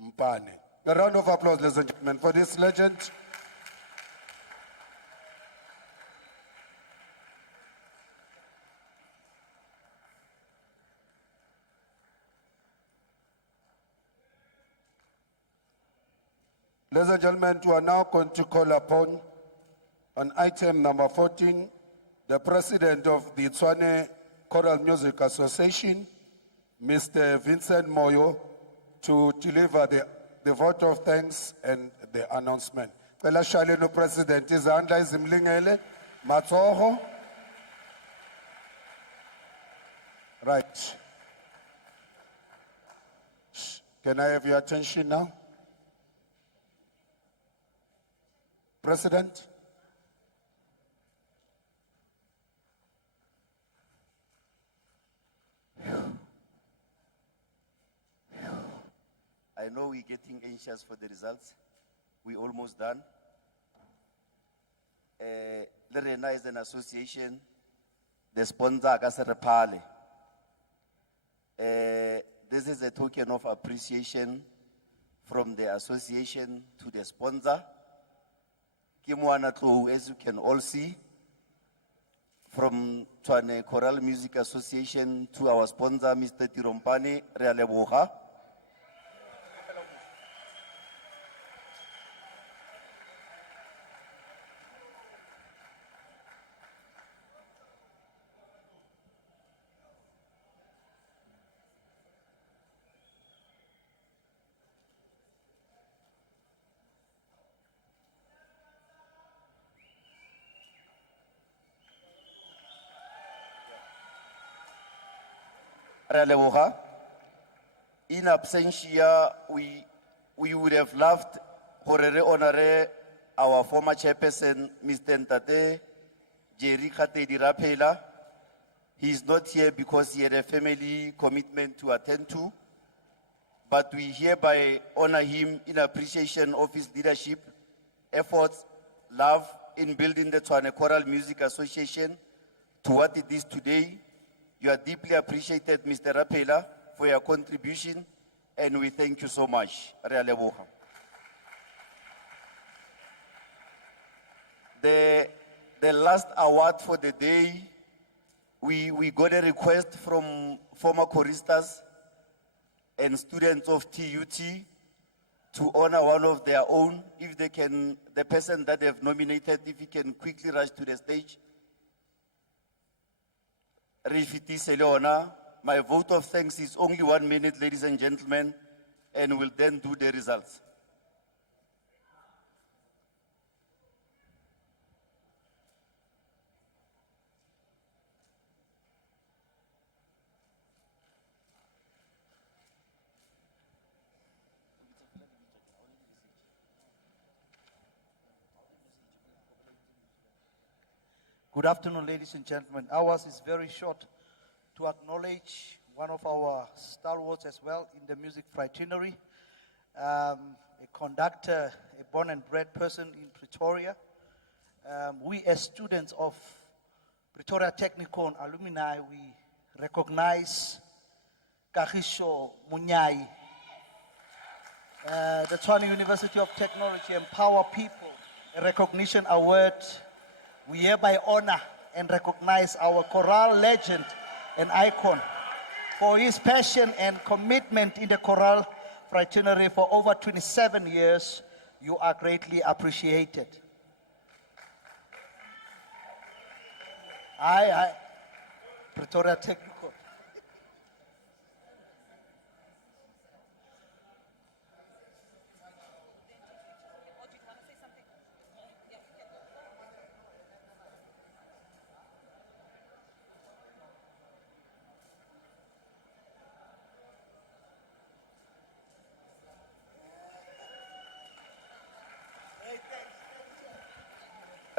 Mpane. A round of applause, ladies and gentlemen, for this legend. Ladies and gentlemen, we are now going to call upon, on item number 14, the president of the Tshwane Choral Music Association, Mr. Vincent Moyo, to deliver the vote of thanks and the announcement. Cela shaleno president izandla izimlingele matsoho. Right. Can I have your attention now? President. I know we're getting anxious for the results. We're almost done. Lerena is an association. The sponsor, Gasarepale. This is a token of appreciation from the association to the sponsor. Kimwana, as you can all see, from Tshwane Choral Music Association to our sponsor, Mr. Tirompane Realeboha. Re a leboga. In absentia, we would have loved gore re honore our former chairperson, Mr. Ntate Jerry Khatedi Rapela. He is not here because he had a family commitment to attend to, but we hereby honor him in appreciation of his leadership, efforts, love in building the Tshwane Choral Music Association to what it is today. You are deeply appreciated, Mr. Rapela, for your contribution, and we thank you so much. Re a leboga. The last award for the day, we got a request from former choristas and students of TUT to honor one of their own. If they can, the person that they've nominated, if he can quickly rush to the stage. Rifiti Leona, my vote of thanks is only 1 minute, ladies and gentlemen, and we'll then do the results. Good afternoon, ladies and gentlemen. Ours is very short to acknowledge one of our stalwarts as well in the music fraternity, a conductor, a born and bred person in Pretoria. We as students of Pretoria Technikon alumni, we recognize Kagisho Munyai, the Tshwane University of Technology Empower People, a recognition award. We hereby honor and recognize our choral legend and icon for his passion and commitment in the choral fraternity for over 27 years. You are greatly appreciated. Aye. Pretoria Technical.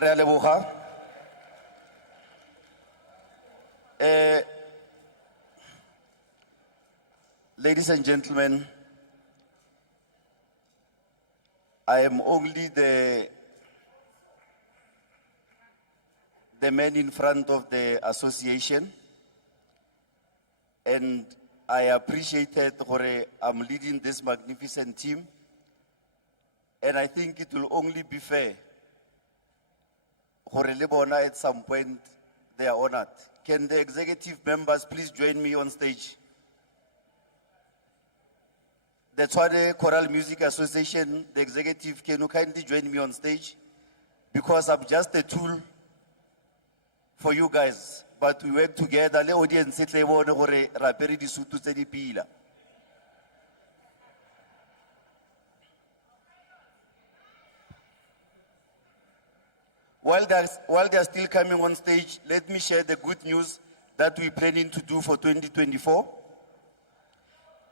Re a leboga. Ladies and gentlemen, I am only the man in front of the association, and I appreciated gore I'm leading this magnificent team, and I think it will only be fair gore le bona at some point they are honored. Can the executive members please join me on stage? The Tshwane Choral Music Association, the executive, can you kindly join me on stage? Because I'm just a tool for you guys, but we work together. Le audience e tle bone gore ra apere disutu tse di pila. While they are still coming on stage, let me share the good news that we're planning to do for 2024.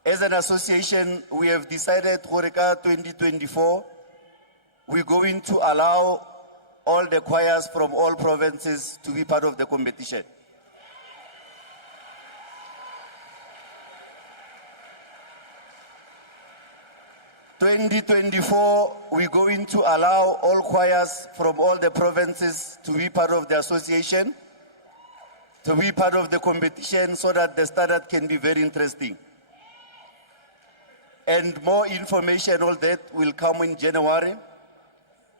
As an association, we have decided for 2024, we're going to allow all the choirs from all provinces to be part of the competition. In 2024, we're going to allow all choirs from all the provinces to be part of the association, to be part of the competition, so that the standard can be very interesting. And more information, all that will come in January,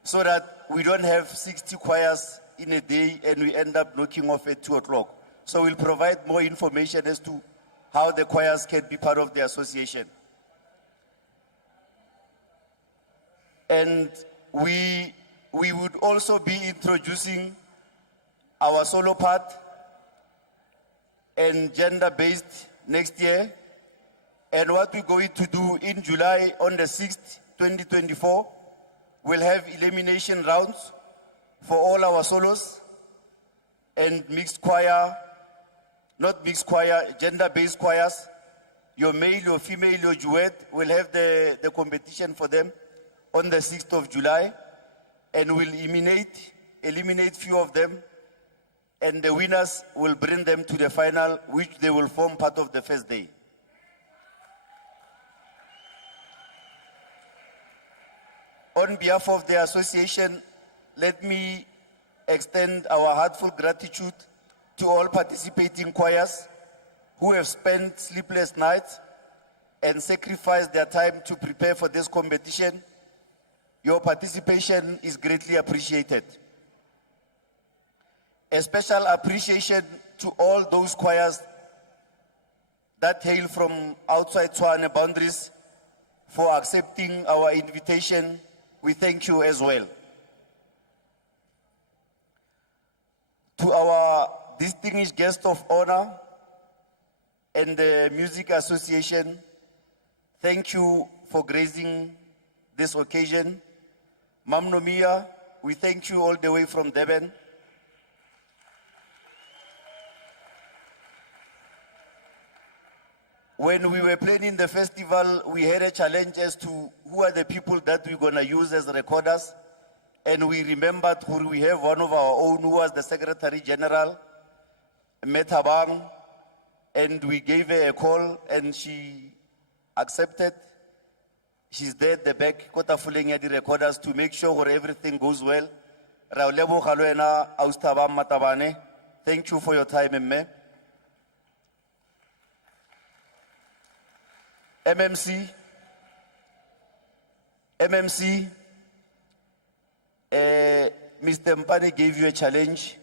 so that we don't have 60 choirs in a day and we end up knocking off at 2 o'clock. So we'll provide more information as to how the choirs can be part of the association. And we would also be introducing our solo part and gender-based next year. And what we're going to do in July on the 6th, 2024, we'll have elimination rounds for all our solos and mixed choir not mixed choir, gender-based choirs. Your male, your female, your duet, will have the competition for them on the 6th of July, and we'll eliminate few of them, and the winners will bring them to the final, which they will form part of the first day. On behalf of the association, let me extend our heartfelt gratitude to all participating choirs who have spent sleepless nights and sacrificed their time to prepare for this competition. Your participation is greatly appreciated. A special appreciation to all those choirs that hail from outside Tshwane boundaries for accepting our invitation. We thank you as well. To our distinguished guest of honor and the Music Association, thank you for gracing this occasion. Mam Nomia, we thank you all the way from Durban. When we were planning the festival, we had a challenge as to who are the people that we're going to use as recorders. And we remembered who we have one of our own who was the Secretary General, Metabang, and we gave her a call and she accepted. She's there at the back, kotafuling ya di recorders to make sure where everything goes well. Raulebo Khalwena, Austabam Matabane, thank you for your time, Mme. MMC, Mr. Mpane gave you a challenge,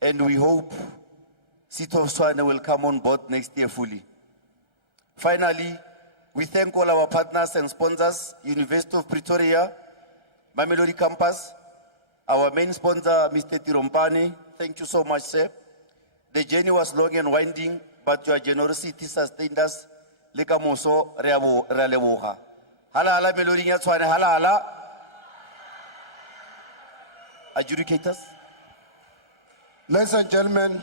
and we hope City of Tshwane will come on board next year fully. Finally, we thank all our partners and sponsors, University of Pretoria, Mamelodi Campus, our main sponsor, Mr. Tirompani. Thank you so much, sir. The journey was long and winding, but your generosity sustained us. Leka moso re leboga. Hala hala Melodi ya Tshwane, hala hala. Adjudicators. Ladies and gentlemen,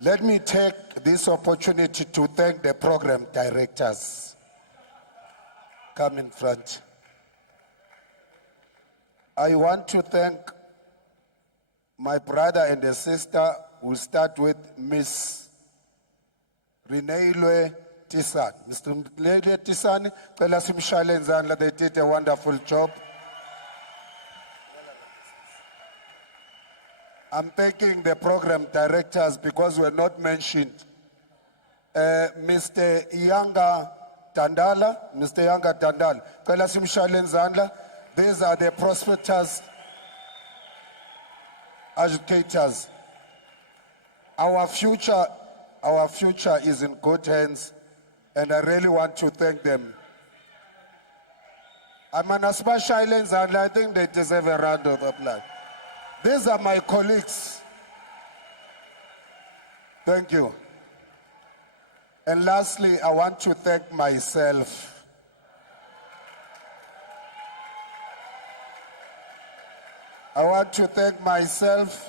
let me take this opportunity to thank the program directors. Come in front. I want to thank my brother and the sister. We'll start with Miss Reneilwe Tisan. Mr. Reneilwe Tisan, they did a wonderful job. I'm thanking the program directors because we're not mentioned. Mr. Yanga Tandala, these are the prospectors, educators. Our future is in good hands, and I really want to thank them. I'm an Aspa Islands, and I think they deserve a round of applause. These are my colleagues. Thank you. And lastly, I want to thank myself. I want to thank myself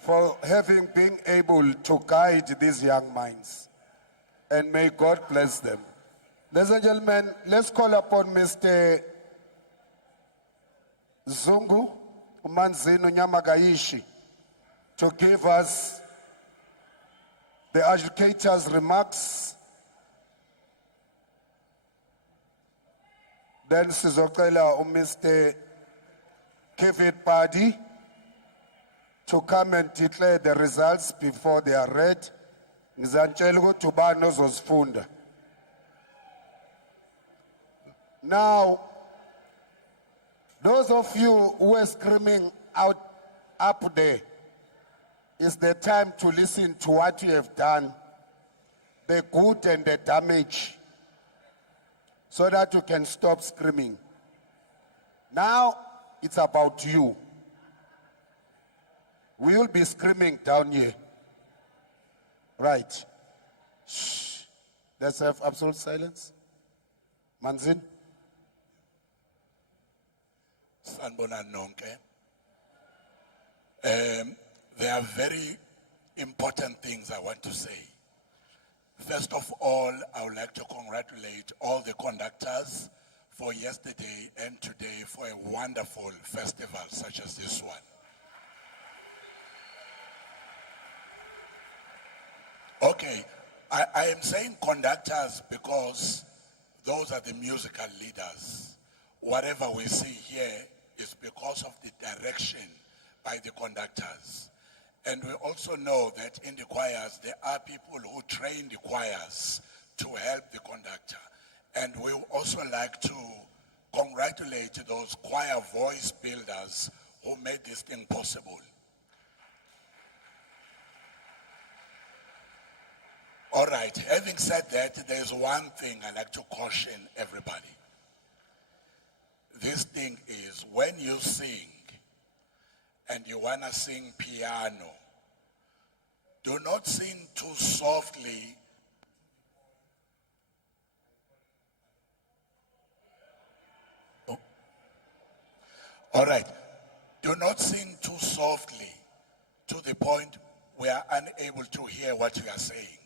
for having been able to guide these young minds. And may God bless them. Ladies and gentlemen, let's call upon Mr. Zungu Manzino Nyamagaishi to give us the educators' remarks. Then Sizokela Mr. Kevin Paddy to come and declare the results before they are read. Ngizanchelo tubano zosfunda. Now, those of you who are screaming out up there, it's the time to listen to what you have done, the good and the damage, so that you can stop screaming. Now, it's about you. We will be screaming down here. Right. Shh. Let's have absolute silence. Manzin. Sanbona nonke. They are very important things I want to say. First of all, I would like to congratulate all the conductors for yesterday and today for a wonderful festival such as this one. Okay, I am saying conductors because those are the musical leaders. Whatever we see here is because of the direction by the conductors. And we also know that in the choirs, there are people who train the choirs to help the conductor. And we would also like to congratulate those choir voice builders who made this thing possible. All right, having said that, there's one thing I'd like to caution everybody. This thing is when you sing and you want to sing piano, do not sing too softly. Oh. All right, do not sing too softly to the point we are unable to hear what you are saying.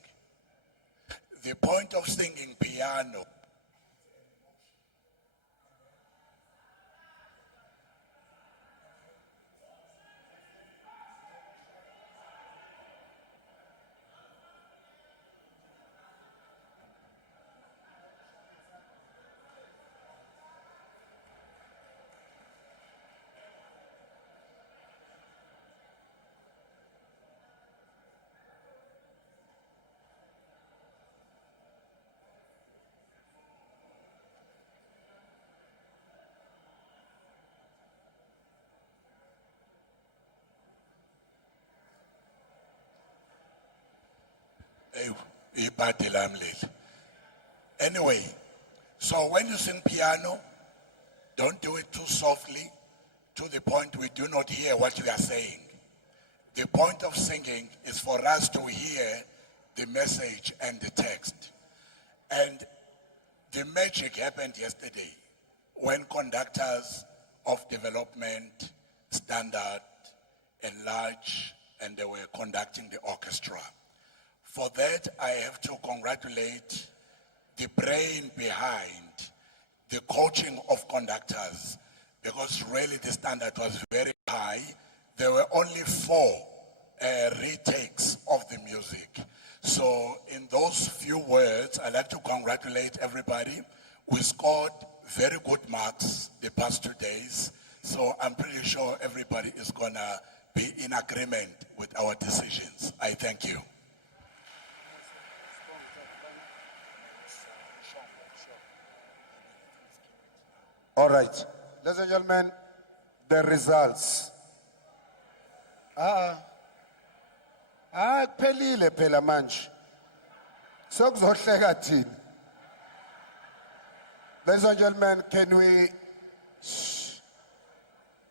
The point of singing piano Anyway, so when you sing piano, don't do it too softly to the point we do not hear what you are saying. The point of singing is for us to hear the message and the text. And the magic happened yesterday when conductors of development, standard, enlarge, and they were conducting the orchestra. For that, I have to congratulate the brain behind the coaching of conductors, because really the standard was very high. There were only 4 retakes of the music. So in those few words, I'd like to congratulate everybody. We scored very good marks the past 2 days. So I'm pretty sure everybody is gonna be in agreement with our decisions. I thank you. All right, ladies and gentlemen, the results. Kuphelile phela manje. Sokuzohleka thini? Ladies and gentlemen, can we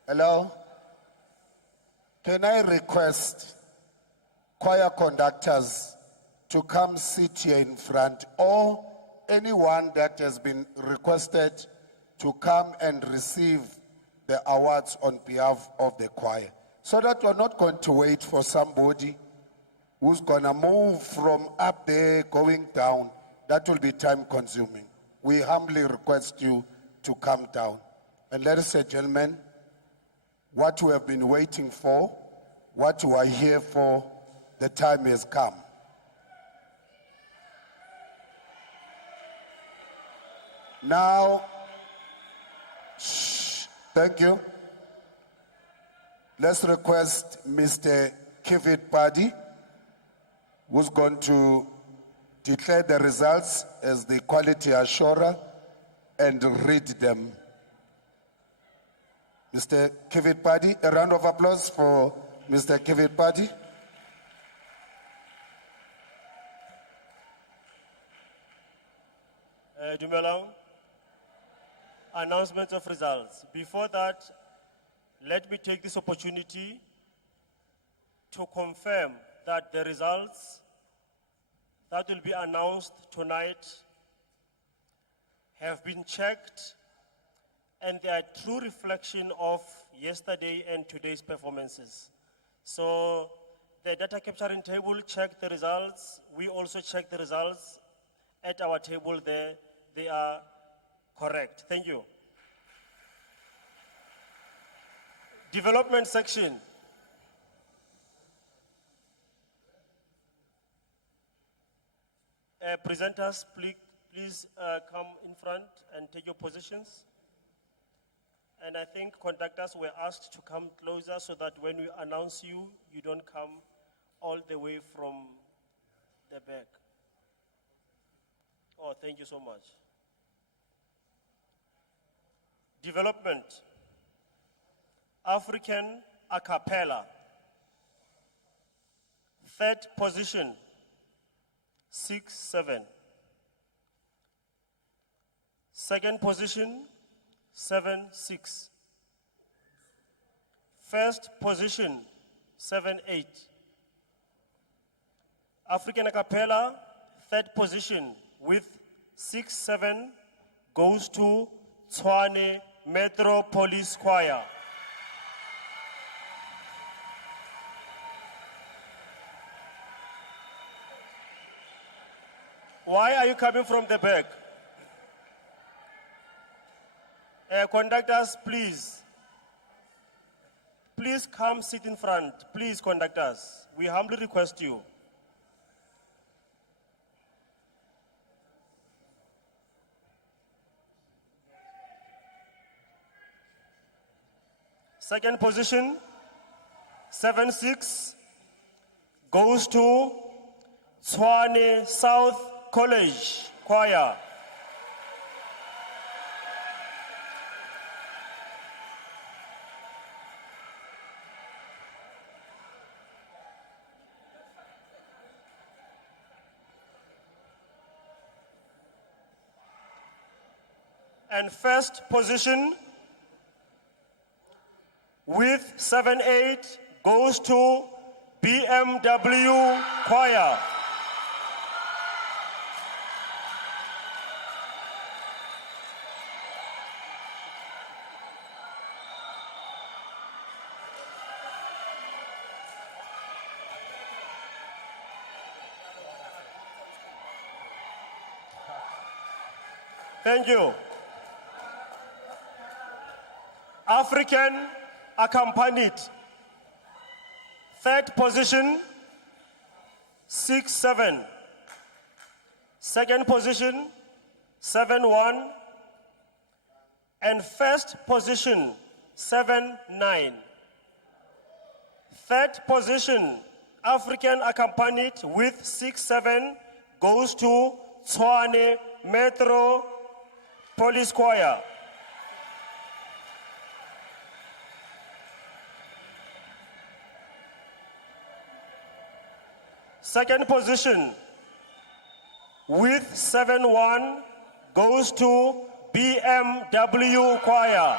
Hello? Can I request choir conductors to come sit here in front, or anyone that has been requested to come and receive the awards on behalf of the choir, so that we're not going to wait for somebody who's going to move from up there going down. That will be time consuming. We humbly request you to come down. And ladies and gentlemen, what we have been waiting for, what we are here for, the time has come. Now, thank you. Let's request Mr. Kivit Paddy, who's going to declare the results as the quality assurer and read them. Mr. Kivit Paddy, a round of applause for Mr. Kivit Paddy. Dumelang. Announcement of results. Before that, let me take this opportunity to confirm that the results that will be announced tonight have been checked, and they are a true reflection of yesterday and today's performances. So The data capturing table checked the results. We also checked the results at our table there. They are correct. Thank you. Development section. Presenters, please come in front and take your positions. And I think conductors were asked to come closer so that when we announce you, you don't come all the way from the back. Oh, thank you so much. Development. African a cappella. Third position, 6-7. Second position, 7-6. First position, 7-8. African a cappella, third position with 6-7 goes to Tshwane Metropolis Choir. Why are you coming from the back? Conductors, please. Please come sit in front. Please, conductors. We humbly request you. Second position, 7-6, goes to Tshwane South College Choir. And first position with 7-8 goes to BMW Choir. Thank you. African accompanied. Third position, 6-7. Second position, 7-1. And first position, 7-9. Third position, African accompanied with 6-7 goes to Tshwane Metro Police Choir. Second position with 7-1 goes to BMW Choir.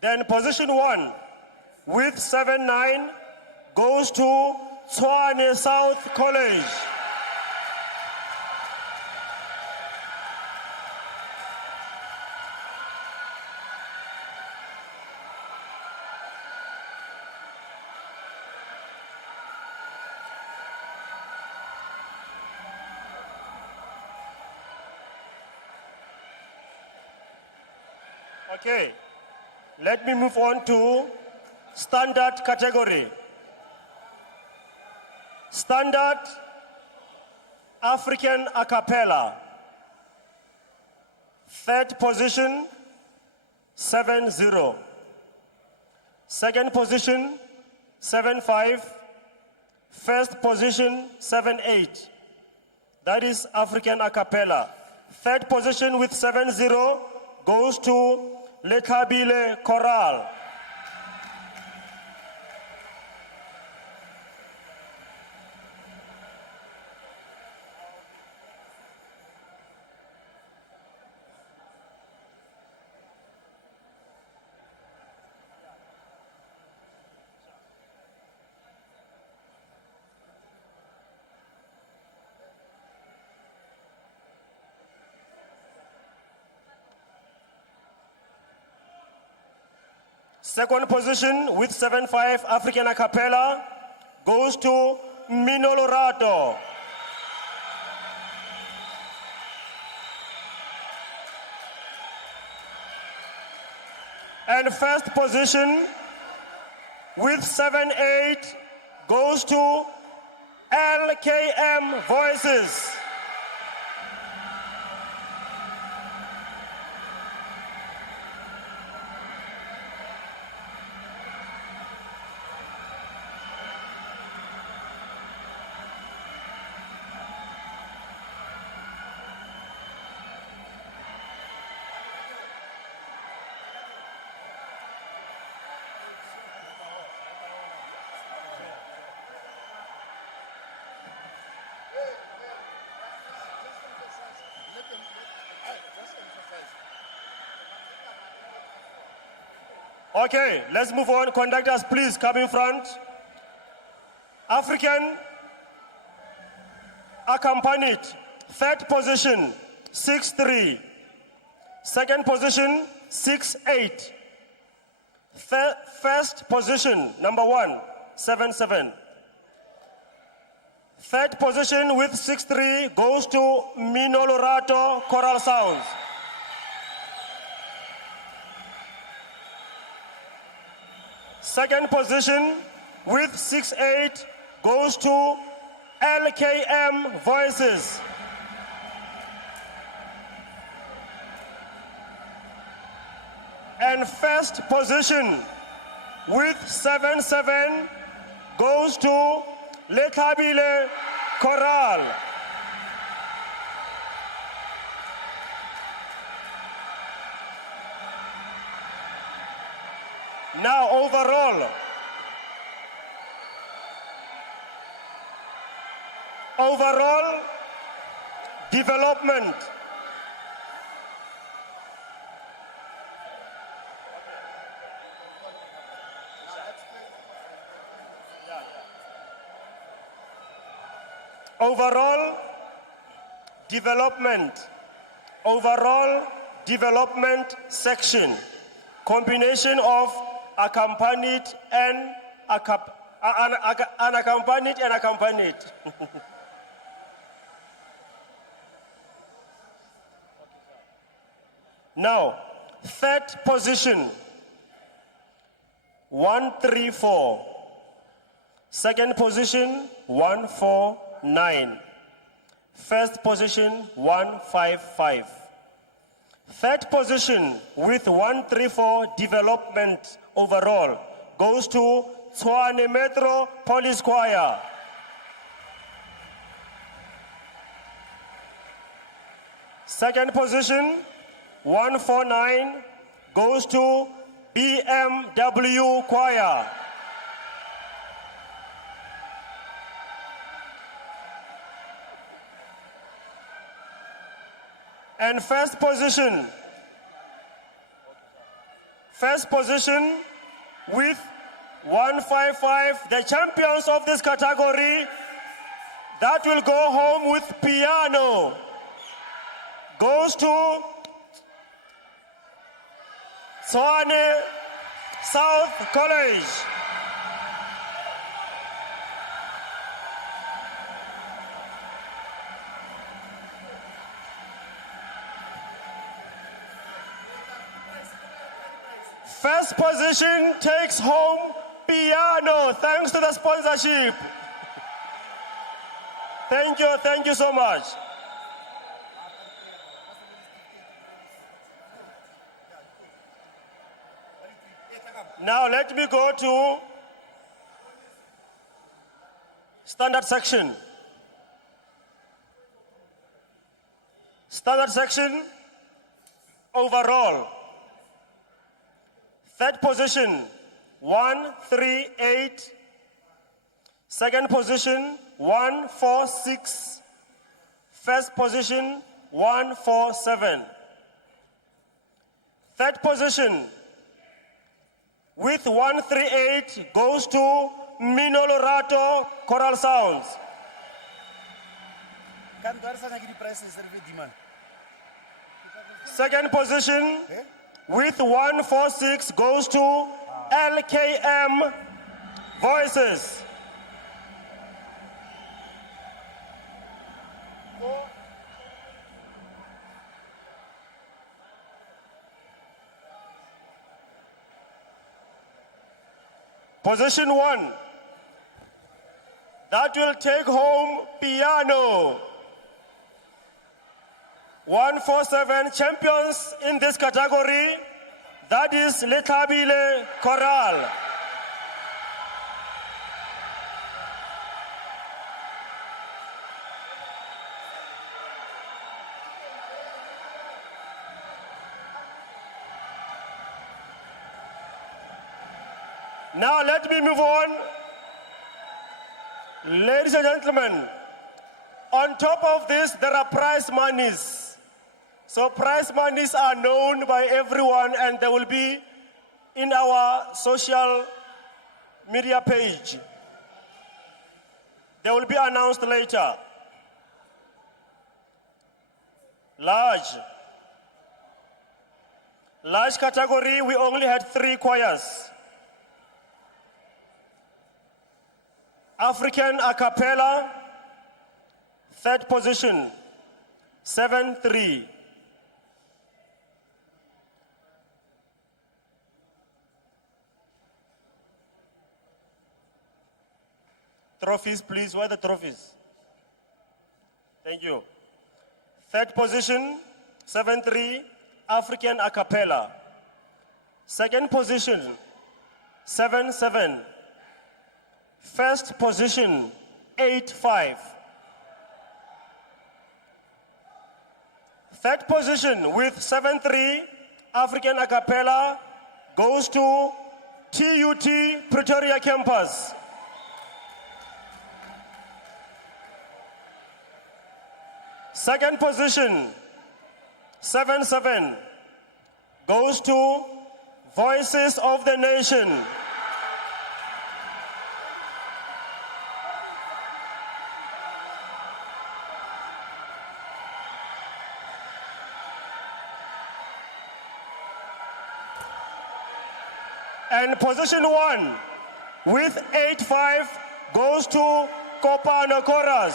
Then position 1 with 7-9 goes to Tshwane South College. Okay, let me move on to standard category. Standard African a cappella. Third position, 7-0. Second position, 7-5. First position, 7-8. That is African a cappella. Third position with 7-0 goes to Lekhabile Choral. Second position with 7-5 African a cappella goes to Minolorato. And first position with 7-8 goes to LKM Voices. Okay, let's move on. Conductors, please come in front. African accompanied, third position, 6-3. Second position, 6-8. First position, number 1, 7-7. Third position with 6-3 goes to Minolorato Choral Sounds. Second position with 6-8 goes to LKM Voices. And first position with 7-7 goes to Lekabile Choral. Now overall development. Overall development section, combination of accompanied and unaccompanied and accompanied. Now, third position, 1-3-4. Second position, 1-4-9. First position, 1-5-5. Third position with 1-3-4 development overall goes to Tshwane Metro Police Choir. Second position, 1-4-9 goes to BMW Choir. And first position with 1-5-5, the champions of this category, that will go home with piano, goes to Tshwane South College. First position takes home piano, thanks to the sponsorship. Thank you so much. Now let me go to standard section. Standard section, overall. Third position, 1-3-8. Second position, 1-4-6. First position, 1-4-7. Third position with 1-3-8 goes to Minolorato Choral Sounds. Second position with 1-4-6 goes to LKM Voices. Position 1. That will take home piano. 147 champions in this category. That is Tshwane Choral. Now let me move on. Ladies and gentlemen, on top of this, there are prize monies. So prize monies are known by everyone and they will be in our social media page. They will be announced later. Large category, we only had 3 choirs. African a cappella, 3rd position, 7-3. Trophies, please. Where are the trophies? Thank you. 3rd position, 7-3, African a cappella. 2nd position, 7-7. 1st position, 8-5. 3rd position with 7-3, African a cappella, goes to TUT Pretoria campus. Second position, 7-7, goes to Voices of the Nation. And position 1 with 8-5 goes to Kopano Chorus.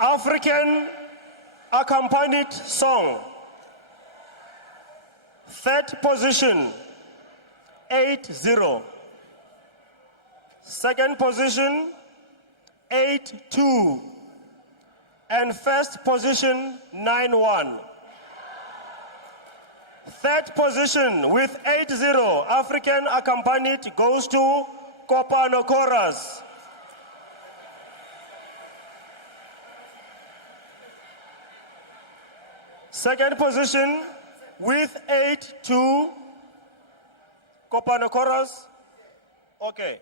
African accompanied song. 3rd position, 8-0. 2nd position, 8-2. And 1st position, 9-1. 3rd position with 8-0, African accompanied, goes to Kopano Chorus. Second position with 8-2, Kopano Chorus. Okay.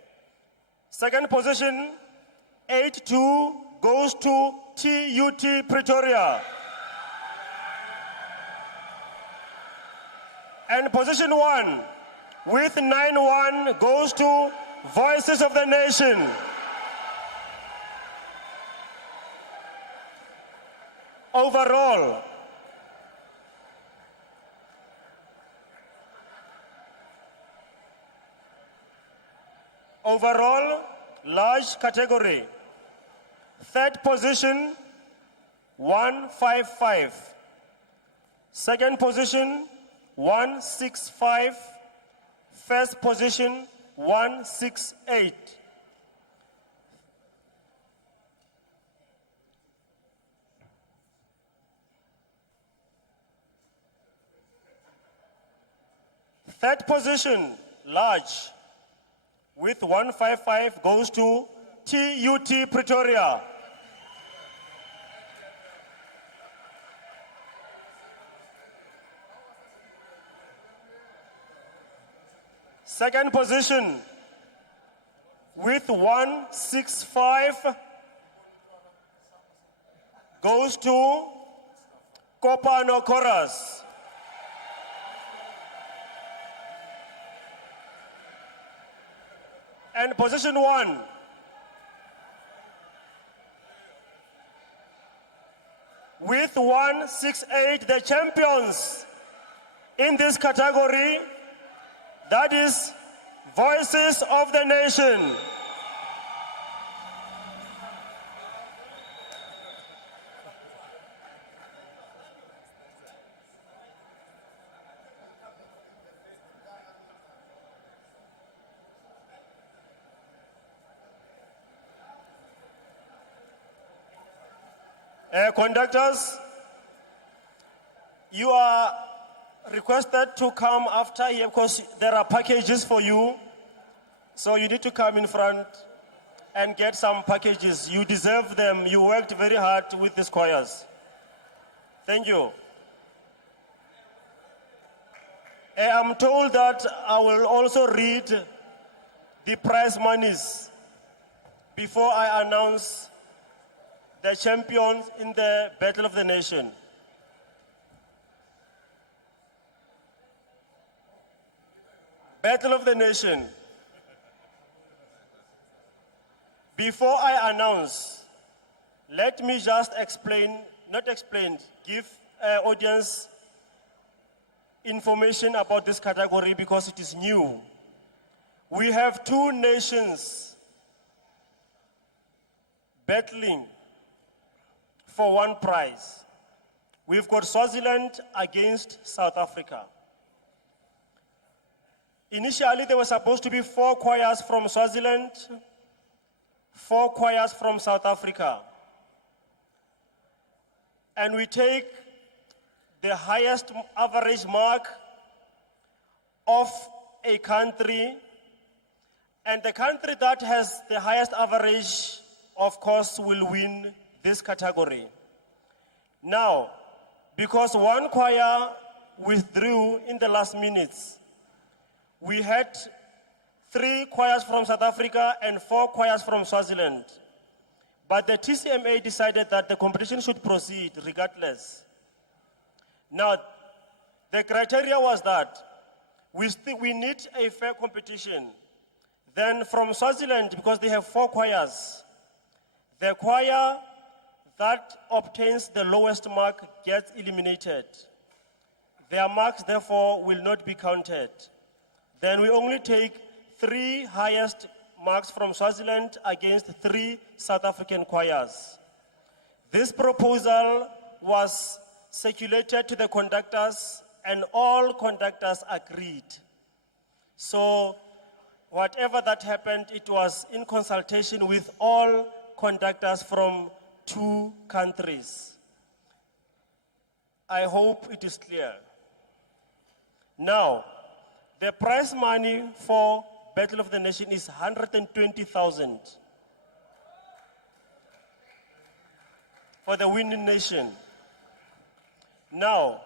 Second position, 8-2, goes to TUT Pretoria. And position 1 with 9-1 goes to Voices of the Nation. Overall, large category. 3rd position, 155. 2nd position, 165. 1st position, 168. Third position, large, with 155 goes to TUT Pretoria. Second position, with 165 goes to Kopano Chorus. And position 1. With 168, the champions in this category, that is Voices of the Nation. Conductors, you are requested to come after here because there are packages for you. So you need to come in front and get some packages. You deserve them. You worked very hard with these choirs. Thank you. I'm told that I will also read the prize monies before I announce the champions in the Battle of the Nation. Battle of the Nation. Before I announce, let me just give audience information about this category because it is new. We have 2 nations battling for 1 prize. We've got Swaziland against South Africa. Initially, there were supposed to be 4 choirs from Swaziland, 4 choirs from South Africa. And we take the highest average mark of a country, and the country that has the highest average, of course, will win this category. Now, because 1 choir withdrew in the last minutes, we had 3 choirs from South Africa and 4 choirs from Swaziland. But the TCMA decided that the competition should proceed regardless. Now, the criteria was that we need a fair competition. Then from Swaziland, because they have 4 choirs, the choir that obtains the lowest mark gets eliminated. Their marks, therefore, will not be counted. Then we only take 3 highest marks from Swaziland against 3 South African choirs. This proposal was circulated to the conductors, and all conductors agreed. So whatever that happened, it was in consultation with all conductors from 2 countries. I hope it is clear. Now, the prize money for Battle of the Nation is 120,000 for the winning nation. Now,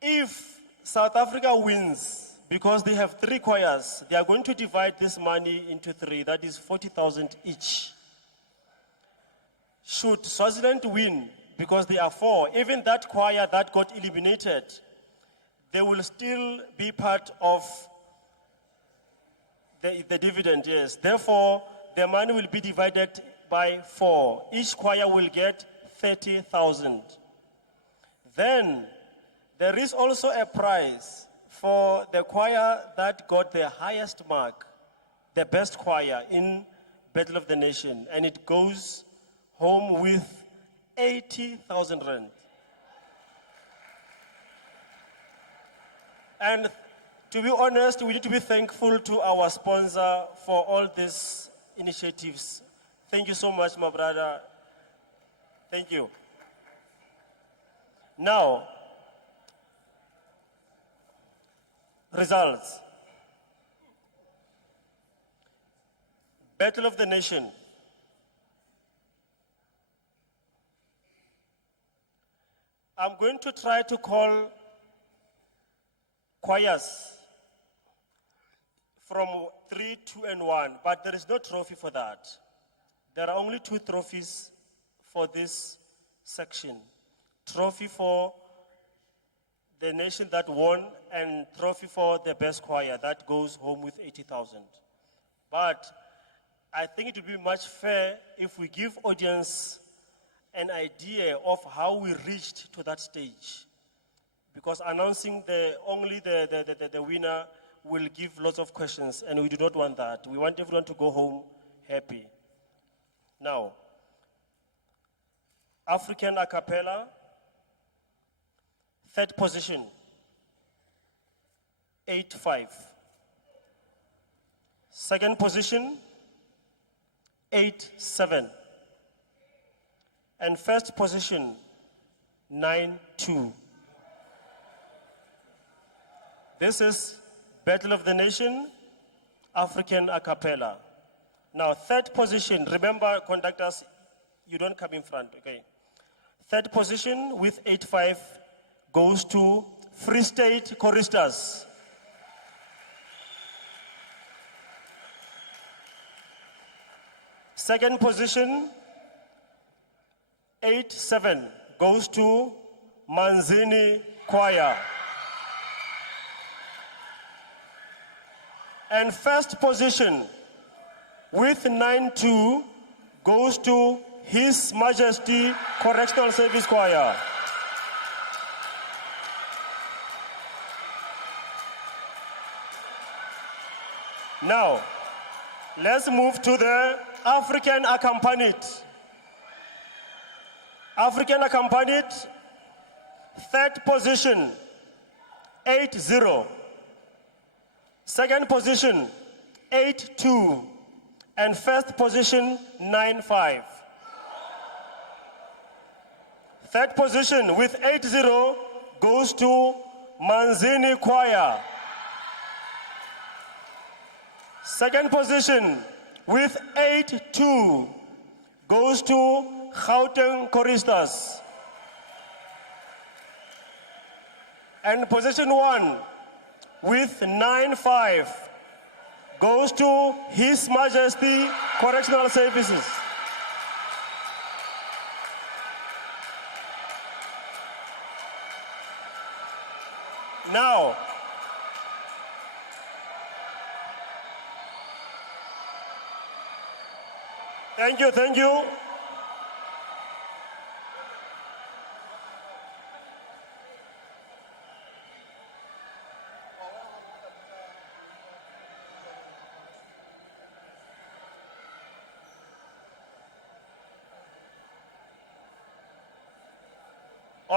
if South Africa wins, because they have 3 choirs, they are going to divide this money into 3, that is 40,000 each. Should Swaziland win, because they are 4, even that choir that got eliminated, they will still be part of the dividend, yes. Therefore, the money will be divided by 4. Each choir will get 30,000. Then, there is also a prize for the choir that got the highest mark, the best choir in Battle of the Nation, and it goes home with 80,000 rand. And to be honest, we need to be thankful to our sponsor for all these initiatives. Thank you so much, my brother. Thank you. Now, results. Battle of the Nation. I'm going to try to call choirs from 3, 2, and 1, but there is no trophy for that. There are only 2 trophies for this section. Trophy for the nation that won and trophy for the best choir that goes home with 80,000. But I think it would be much fair if we give audience an idea of how we reached to that stage. Because announcing only the winner will give lots of questions, and we do not want that. We want everyone to go home happy. Now, African a cappella, third position, 8-5. Second position, 8-7. And first position, 9-2. This is Battle of the Nation, African a cappella. Now, third position, remember conductors, you don't come in front, okay? Third position with 8-5 goes to Free State choristers. Second position, 8-7 goes to Manzini Choir. And first position with 9-2 goes to His Majesty Correctional Service Choir. Now, let's move to the African accompanied. African accompanied, third position, 8-0. Second position, 8-2. And first position, 9-5. Third position with 8-0 goes to Manzini Choir. Second position with 8-2 goes to Gauteng choristers. And position 1 with 9-5 goes to His Majesty Correctional Services. Now, thank you.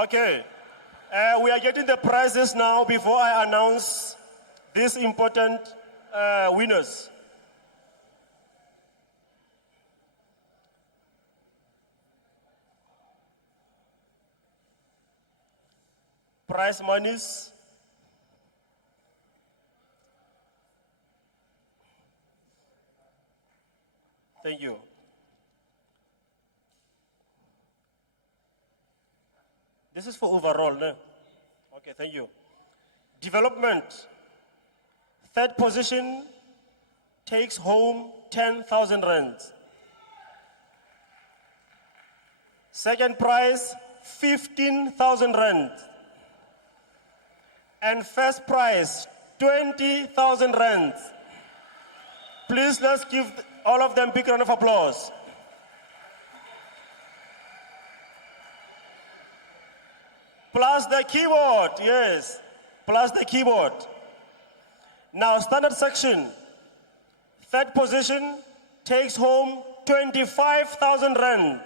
Okay, we are getting the prizes now before I announce these important winners. Prize monies. Thank you. This is for overall, no? Okay, thank you. Development. Third position takes home 10,000 rands. Second prize, 15,000 rand. And first prize, 20,000 rand. Please, let's give all of them a big round of applause. Plus the keyboard, yes, plus the keyboard. Now, standard section, third position takes home 25,000 rand.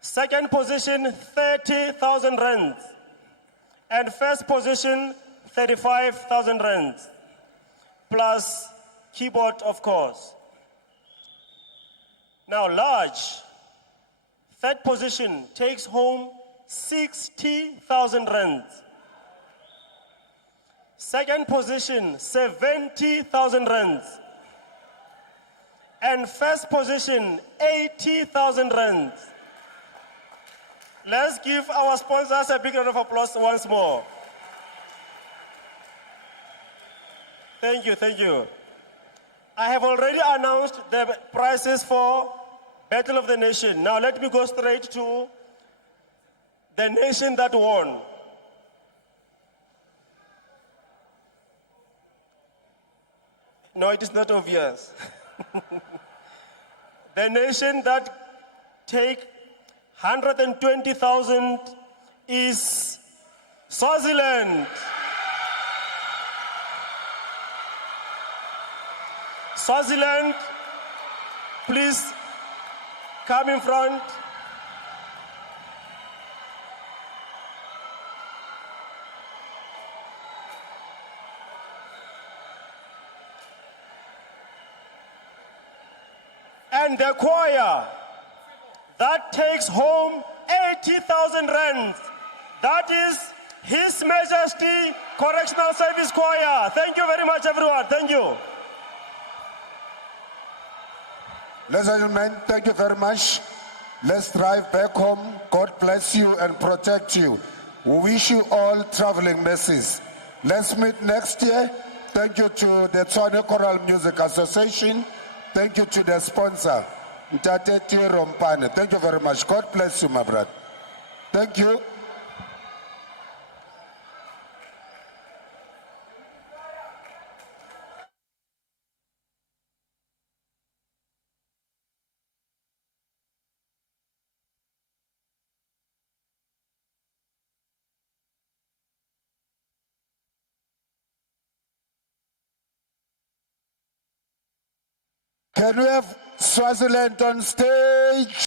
Second position, 30,000 rand. And first position, 35,000 rand. Plus keyboard, of course. Now, large, third position takes home 60,000 rand. Second position, 70,000 rand. And first position, 80,000 rand. Let's give our sponsors a big round of applause once more. Thank you. I have already announced the prizes for Battle of the Nation. Now let me go straight to the nation that won. No, it is not obvious. The nation that take 120,000 is Swaziland. Swaziland, please come in front. And the choir that takes home 80,000 rands. That is His Majesty Correctional Service Choir. Thank you very much, everyone. Thank you. Ladies and gentlemen, thank you very much. Let's drive back home. God bless you and protect you. We wish you all traveling mercies. Let's meet next year. Thank you to the Tshwane Choral Music Association. Thank you to the sponsor, Ntate Rompane. Thank you very much. God bless you, my brother. Thank you. Can we have Swaziland on stage?